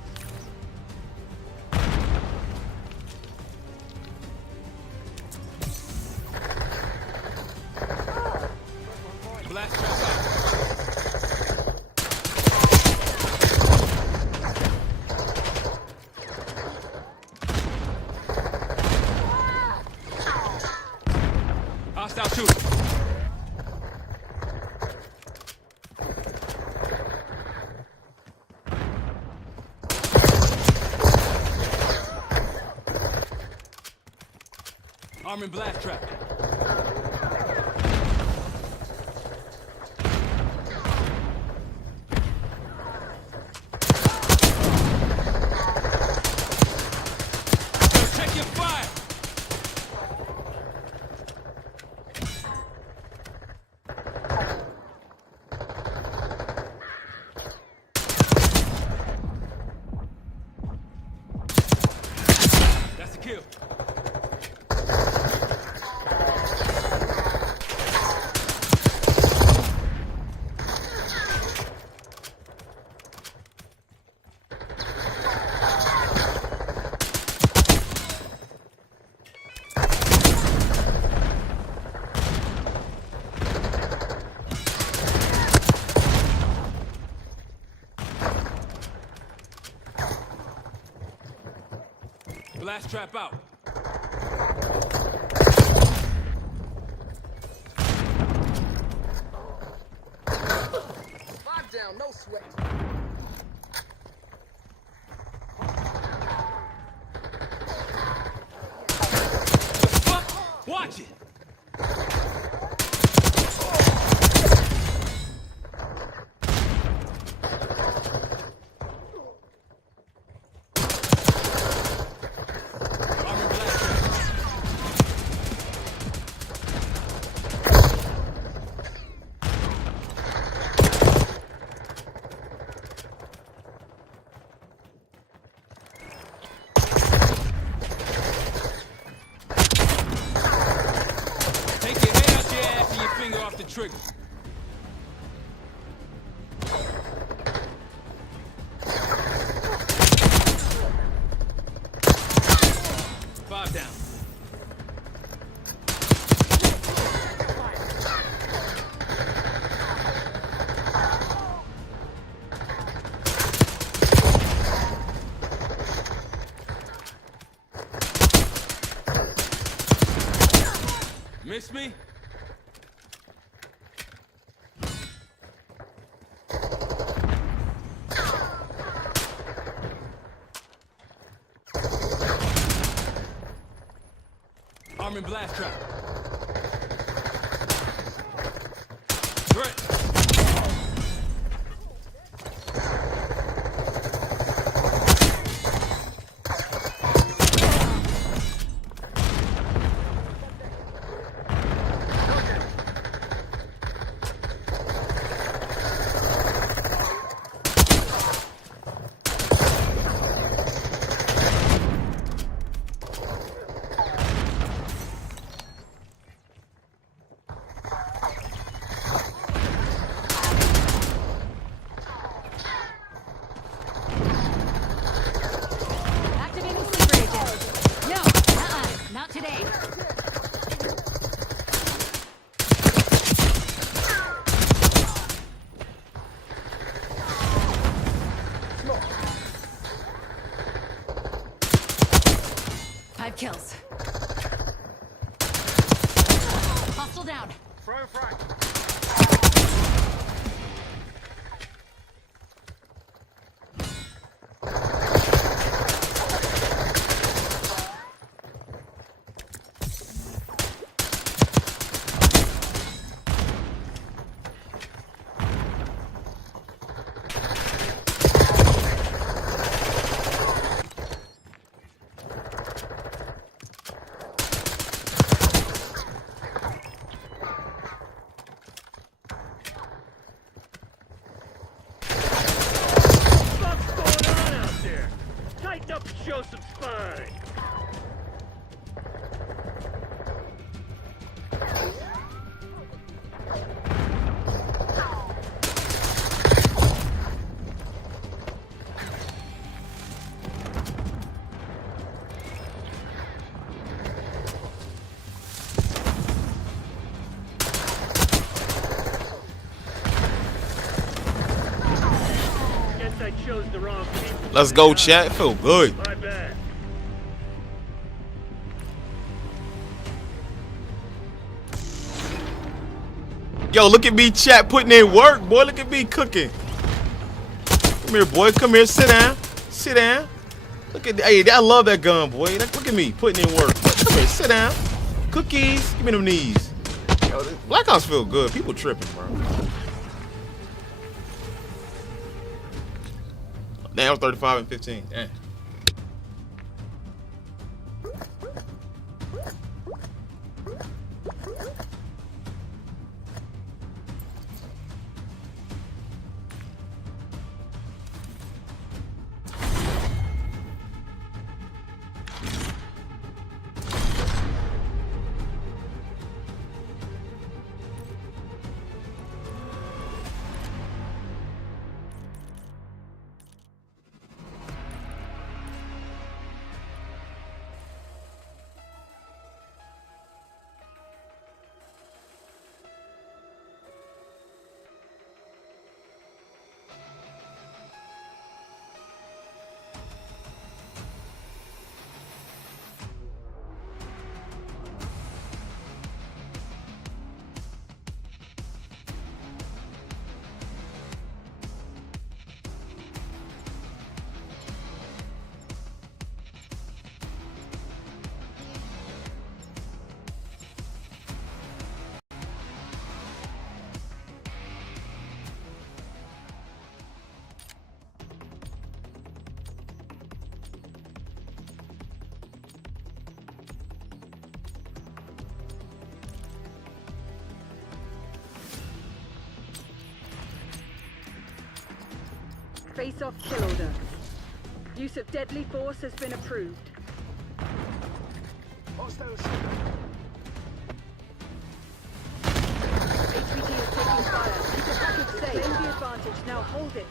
Blast trap out. Hostile shooter. Arm and blast trap. Check your fire. Blast trap out. Five down, no sweat. Fuck! Watch it! Trigger. Five down. Miss me? Arming blast trap. Threat. Kills. Hostile down. Front. Show some spine. Guess I chose the wrong people. Let's go, chat. Feel good. My bad. Yo, look at me, chat, putting in work, boy. Look at me cooking. Come here, boy. Come here. Sit down. Sit down. Look at, hey, I love that gun, boy. Look at me putting in work. Come here. Sit down. Cookies. Give me them knees. Yo, Black Ops feel good. People tripping, bro. Damn, I was 35 and 15. Damn. Face-off kill order. Use of deadly force has been approved. HVT is taking fire. Keep the package safe. Claim the advantage. Now hold it.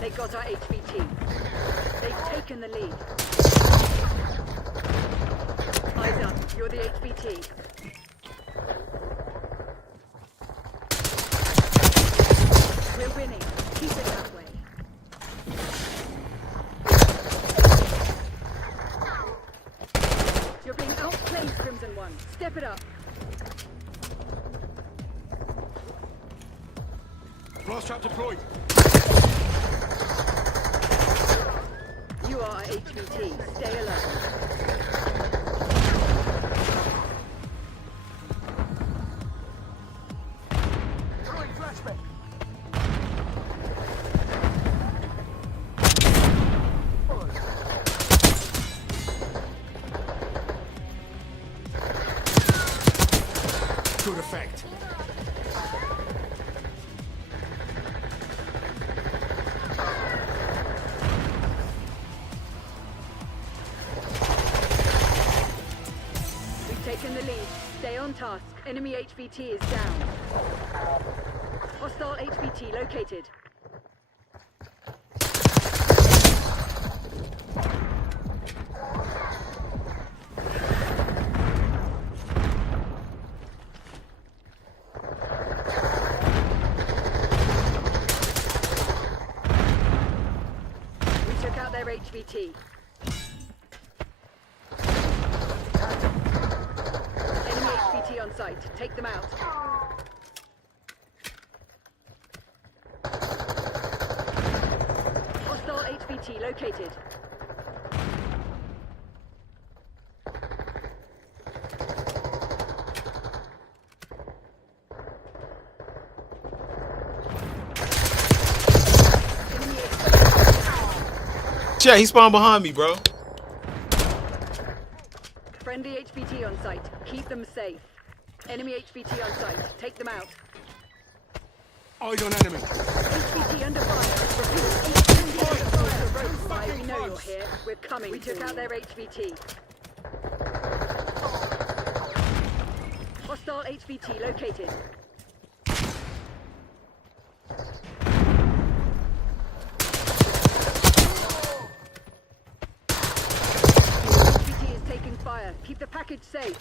They got our HVT. They've taken the lead. Eyes up. You're the HVT. We're winning. Keep it that way. You're being outplayed, Crimson One. Step it up. Blast trap deployed. You are HVT. Stay alert. Good effect. We've taken the lead. Stay on task. Enemy HVT is down. Hostile HVT located. We took out their HVT. Enemy HVT on site. Take them out. Hostile HVT located. Enemy HVT. Yeah, he spawned behind me, bro. Friendly HVT on site. Keep them safe. Enemy HVT on site. Take them out. Eyes on enemy. HVT under fire. Repeat. HVT under fire. Spy, we know you're here. We're coming. We took out their HVT. Hostile HVT located. HVT is taking fire. Keep the package safe.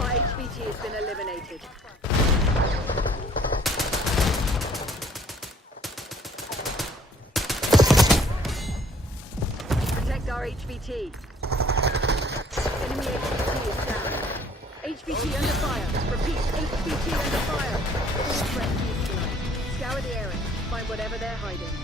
Our HVT has been eliminated. Protect our HVT. Enemy HVT is down. HVT under fire. Repeat, HVT under fire. All threats neutralized. Scour the area. Find whatever they're hiding.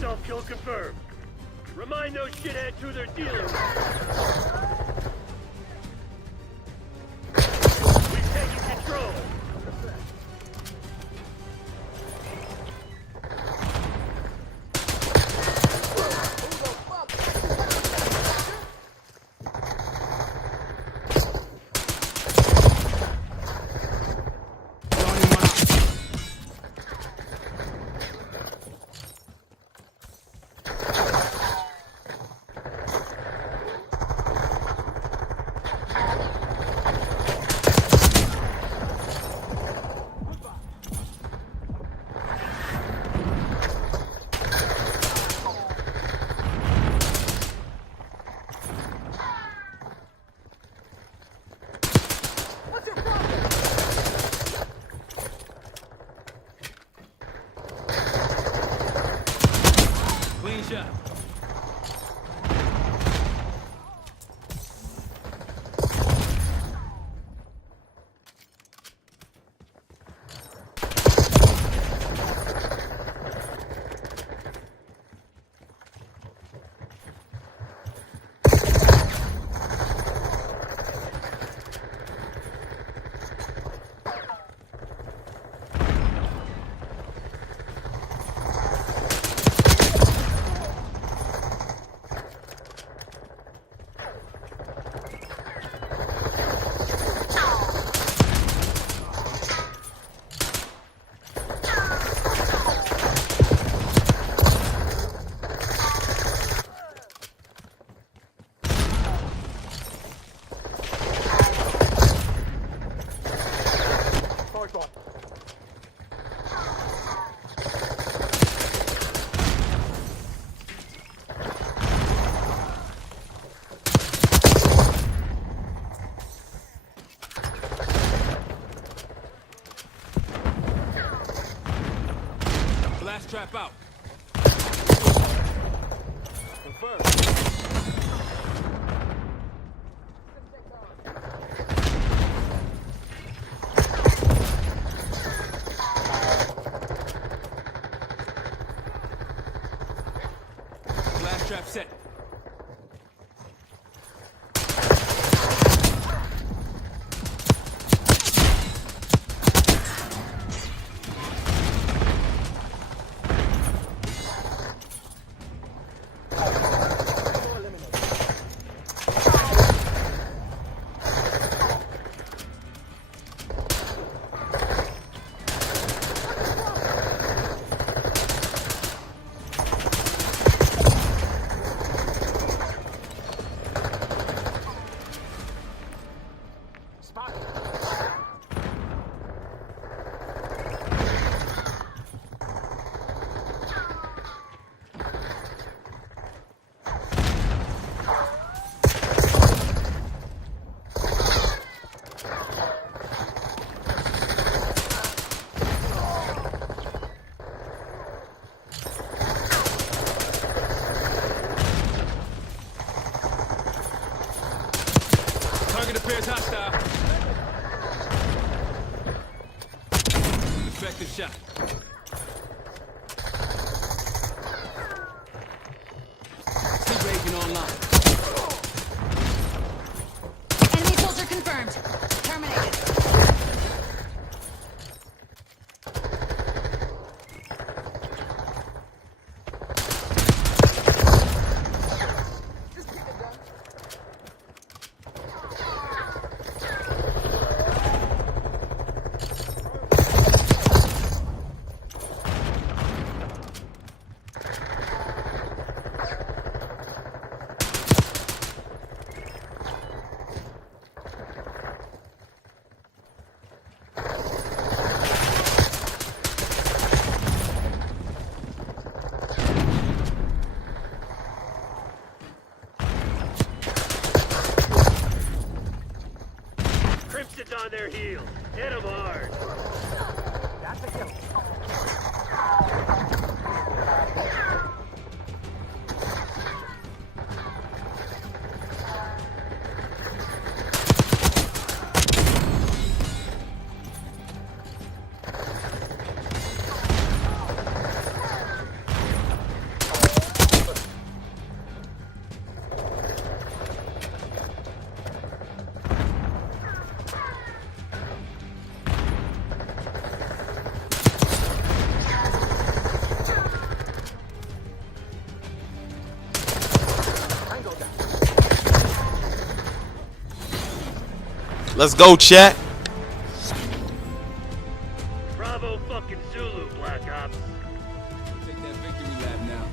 Self-kill confirmed. Remind those shitheads who they're dealing with. We've taken control. Clean shot. Blast trap out. Blast trap set. Target appears hostile. Effective shot. Sleep raging online. Enemy soldier confirmed. Terminated. Crimson's on their heels. Hit them hard. That's a kill. Let's go, chat. Bravo fucking Zulu, Black Ops. Take that victory lap now.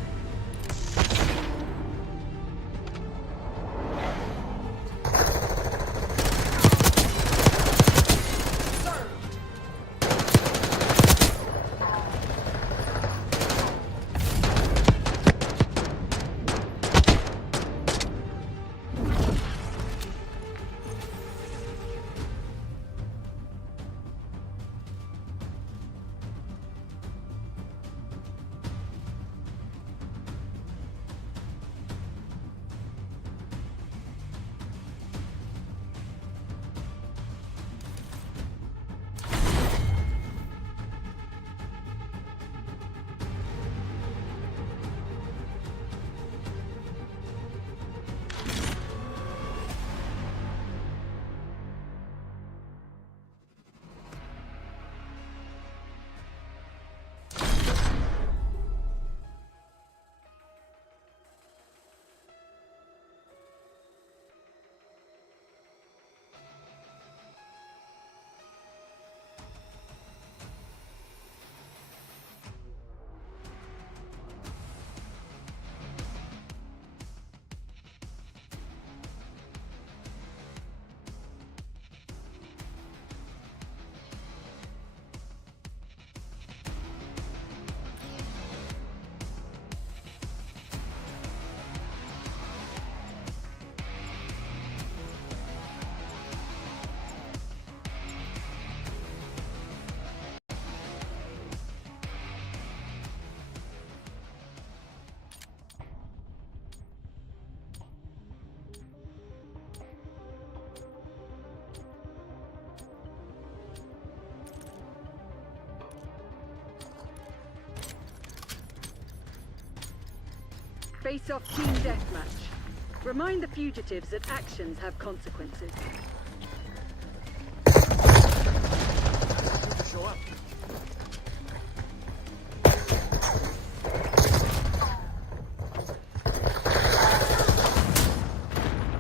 Face-off team deathmatch. Remind the fugitives that actions have consequences. Show up.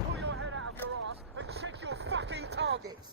Pull your head out of your ass and check your fucking targets.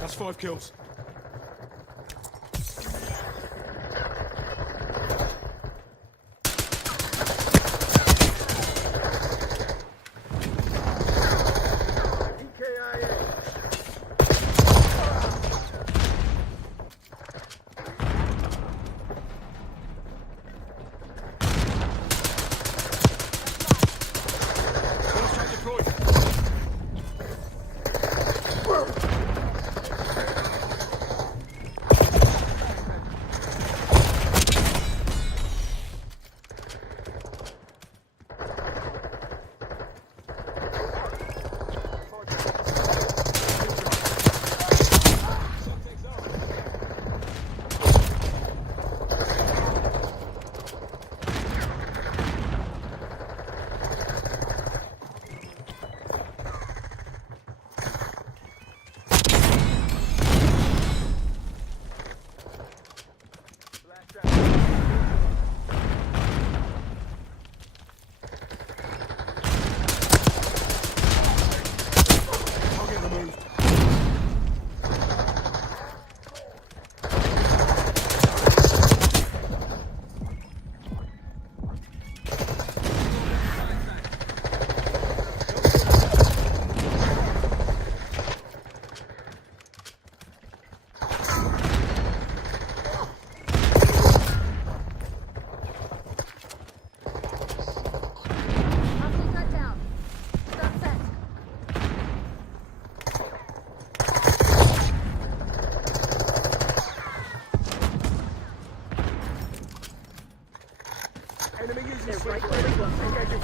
That's 5 kills.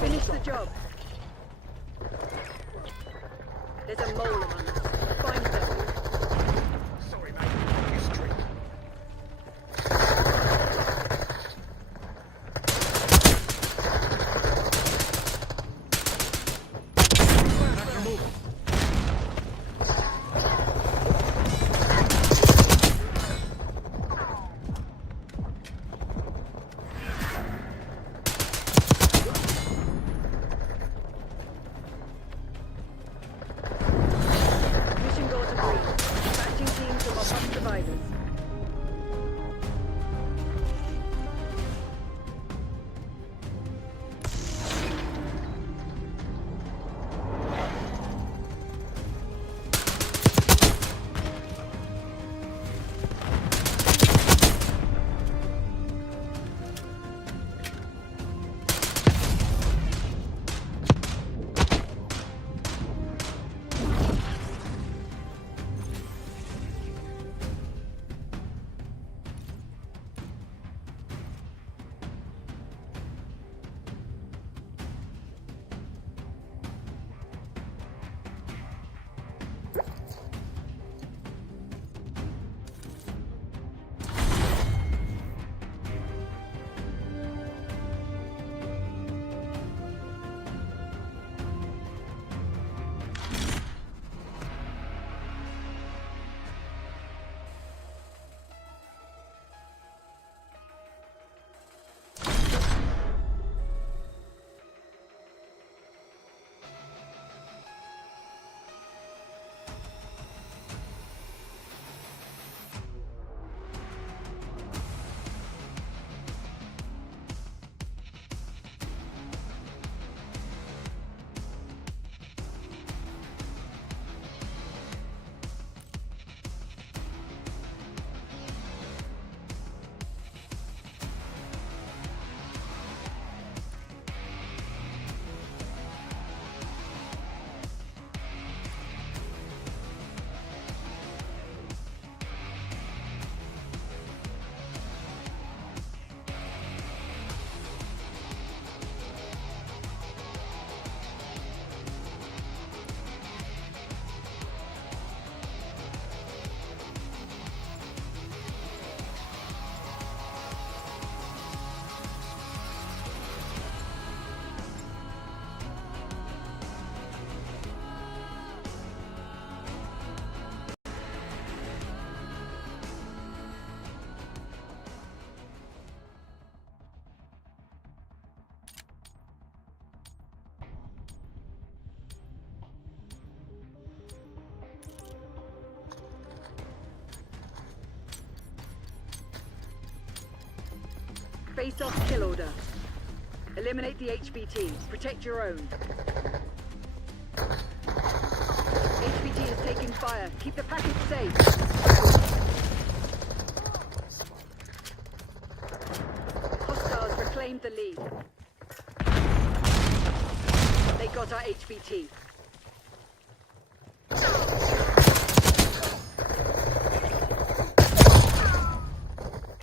Finish the job. There's a mole among us. Find them. Sorry, mate. You streak. Mission goal agreed. Dispatching teams to mop up survivors. Face off kill order. Eliminate the HVT. Protect your own. HVT is taking fire. Keep the package safe. Hostiles reclaimed the lead. They got our HVT.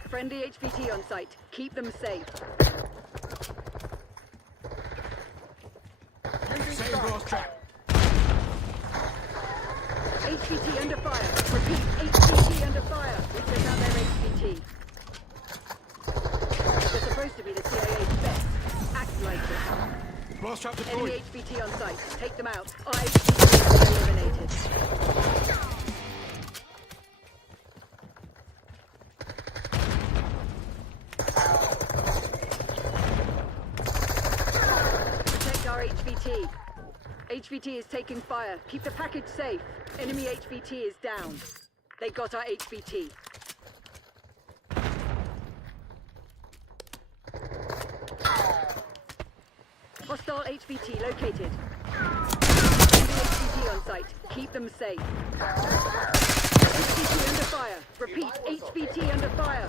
Friendly HVT on site. Keep them safe. Same glass trap. HVT under fire. Repeat, HVT under fire. We took out their HVT. They're supposed to be the CIA's best. Act like it. Glass trap deployed. Enemy HVT on site. Take them out. Our HVT has been eliminated. HVT. HVT is taking fire. Keep the package safe. Enemy HVT is down. They got our HVT. Hostile HVT located. Enemy HVT on site. Keep them safe. HVT under fire. Repeat, HVT under fire.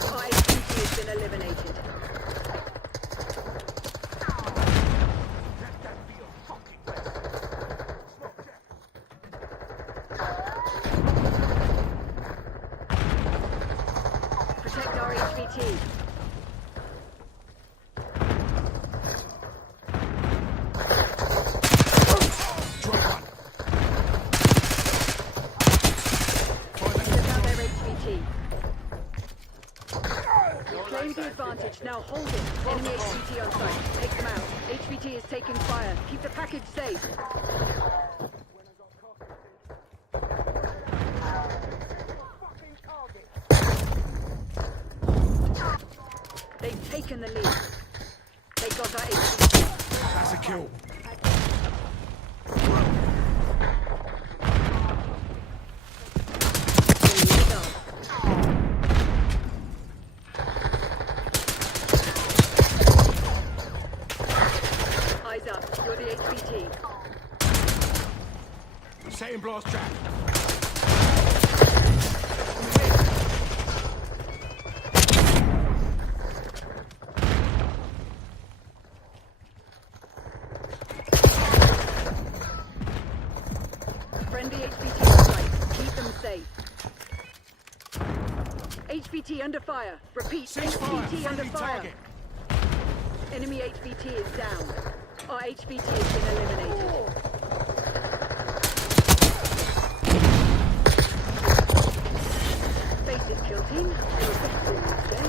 Our HVT has been eliminated. HVT. Claim the advantage. Now hold it. Enemy HVT on site. Take them out. HVT is taking fire. Keep the package safe. They've taken the lead. They got that HVT. That's a kill. Eyes up. You're the HVT. Setting blast trap. Friendly HVT on site. Keep them safe. HVT under fire. Repeat. HVT under fire. Target. Enemy HVT is down. Our HVT has been eliminated. Face it, kill team. You're best in this day.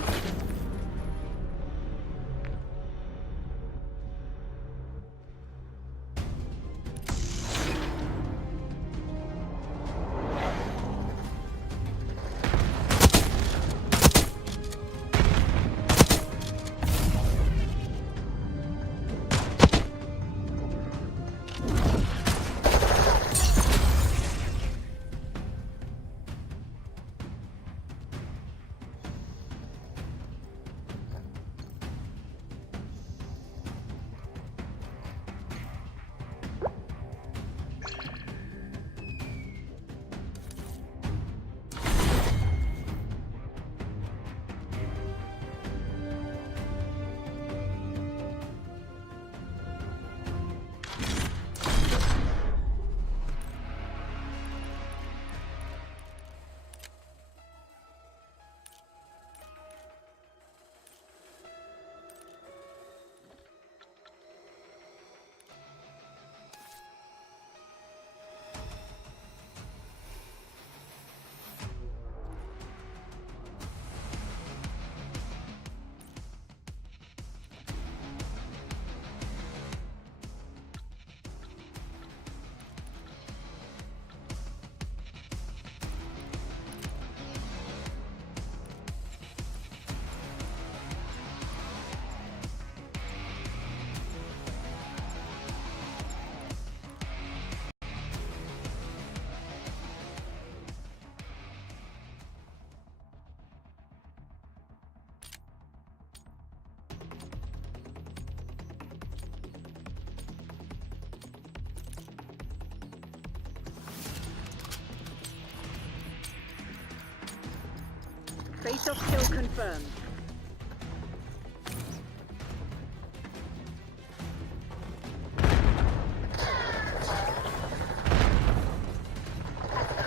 Face-off kill confirmed.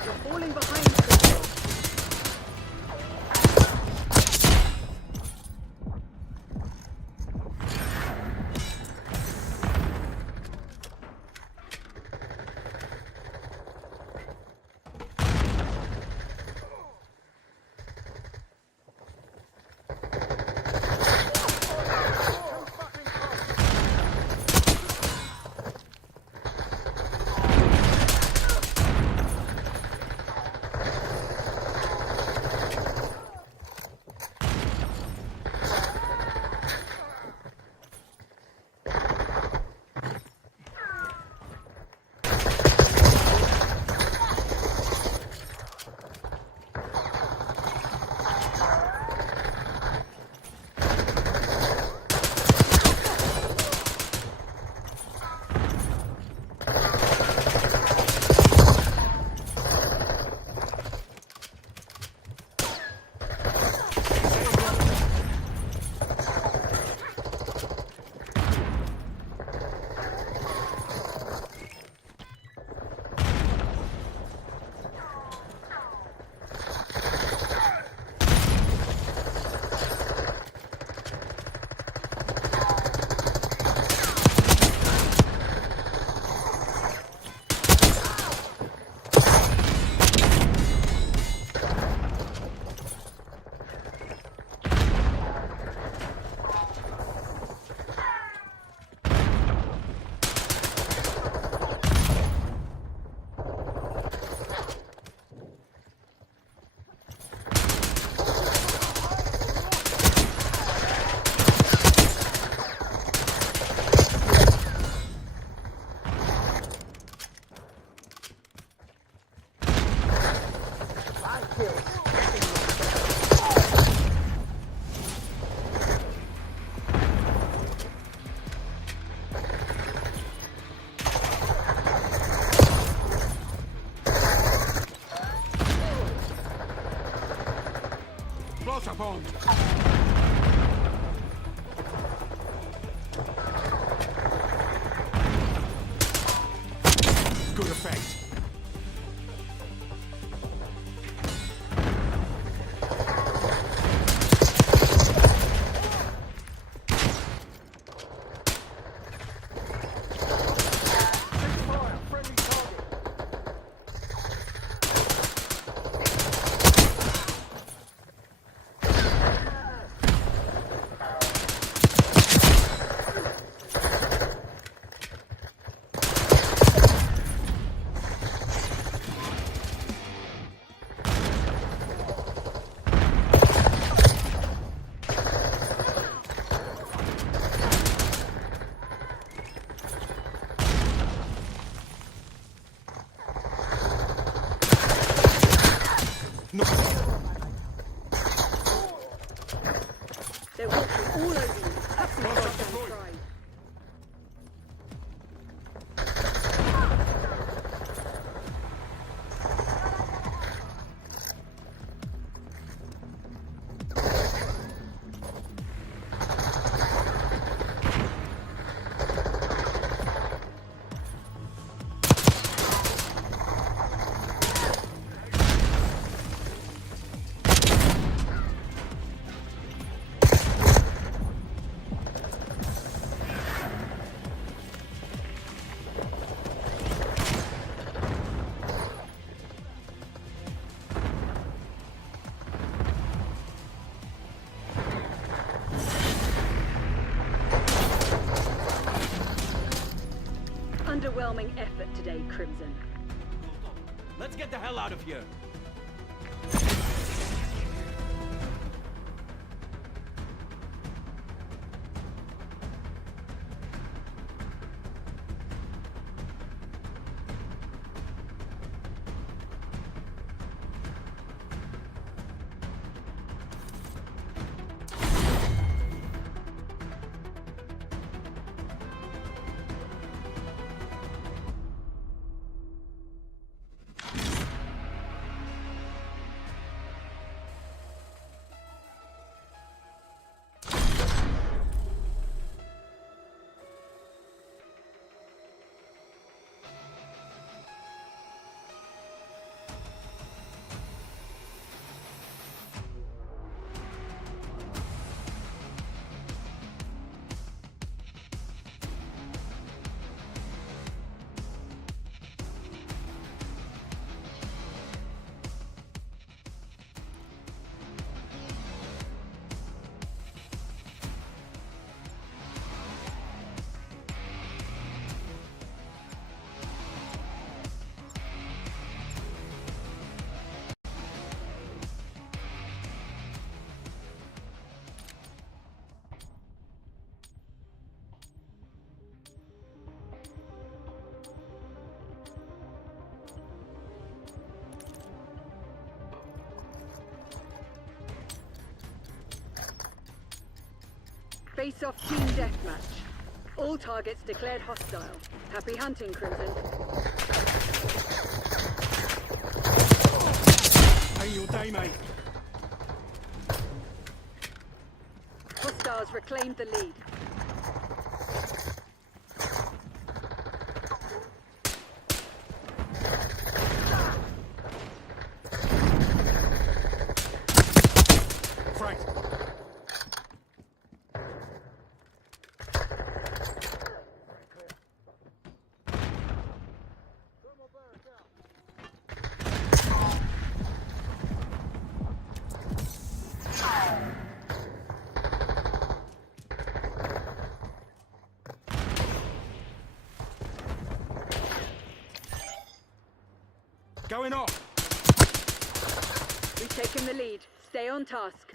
You're falling behind, Crystal. kills. Close up on. Good effect. No. They're walking all over you. That's the goddamn pride. Underwhelming effort today, Crimson. Let's get the hell out of here. Face-off team deathmatch. All targets declared hostile. Happy hunting, Crimson. Ain't your day, mate. Hostiles reclaimed the lead. Frank. Going off. We've taken the lead. Stay on task.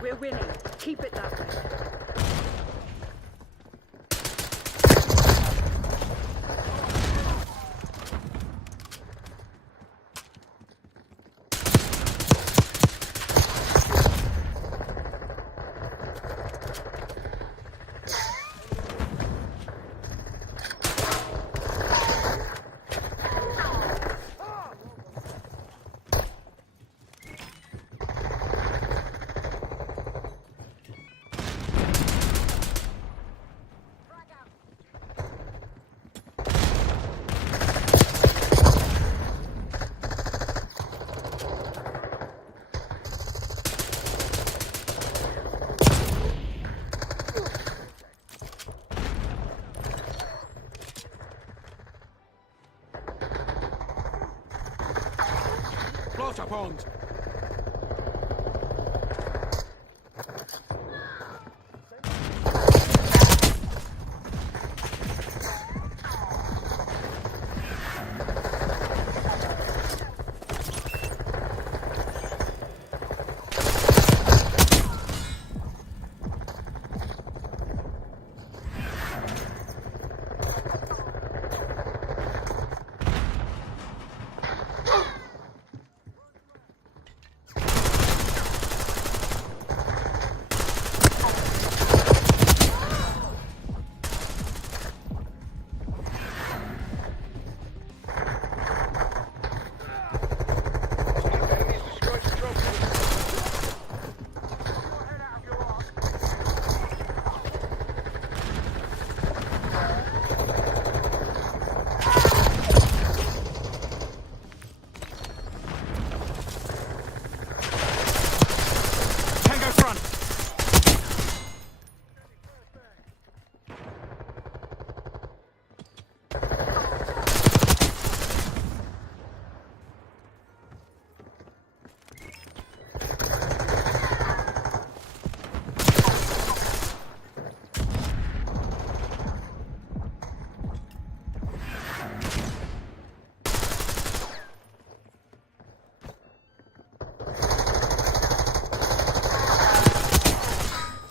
We're winning. Keep it that way. Watch up on.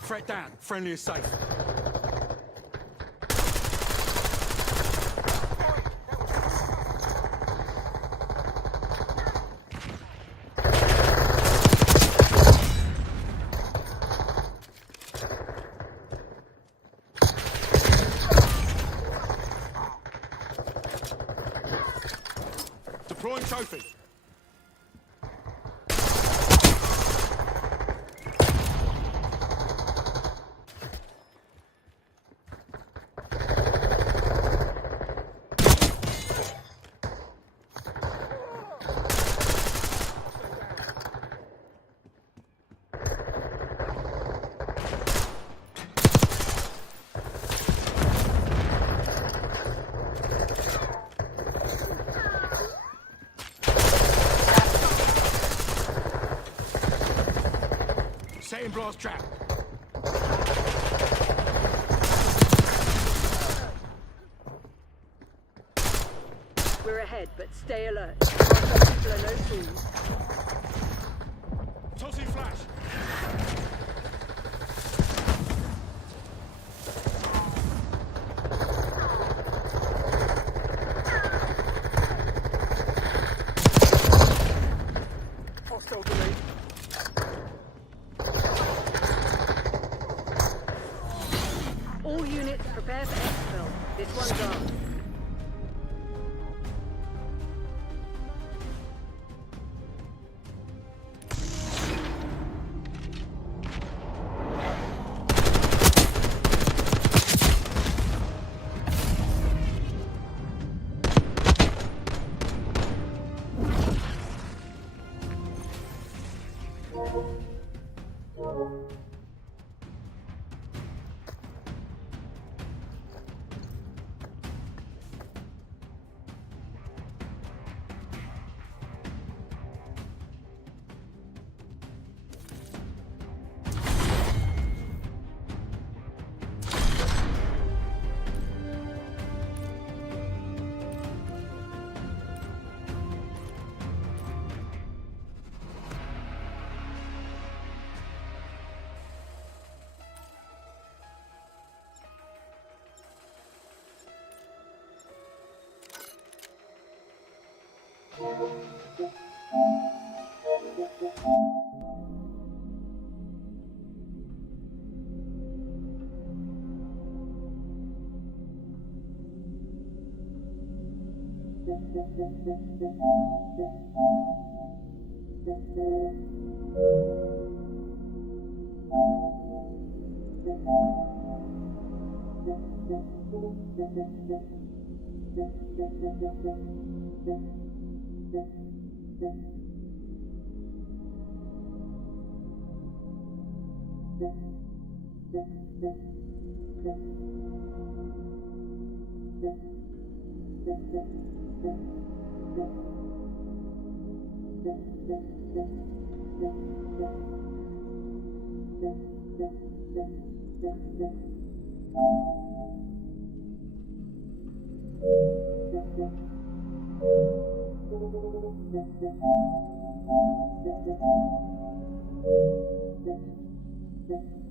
Threat down. Friendly is safe. Deploying trophy. Setting blast trap. We're ahead, but stay alert. Our people are no fools. Tossing flash. Hostile delayed. All units prepare for exfil. This one's ours. Thank you.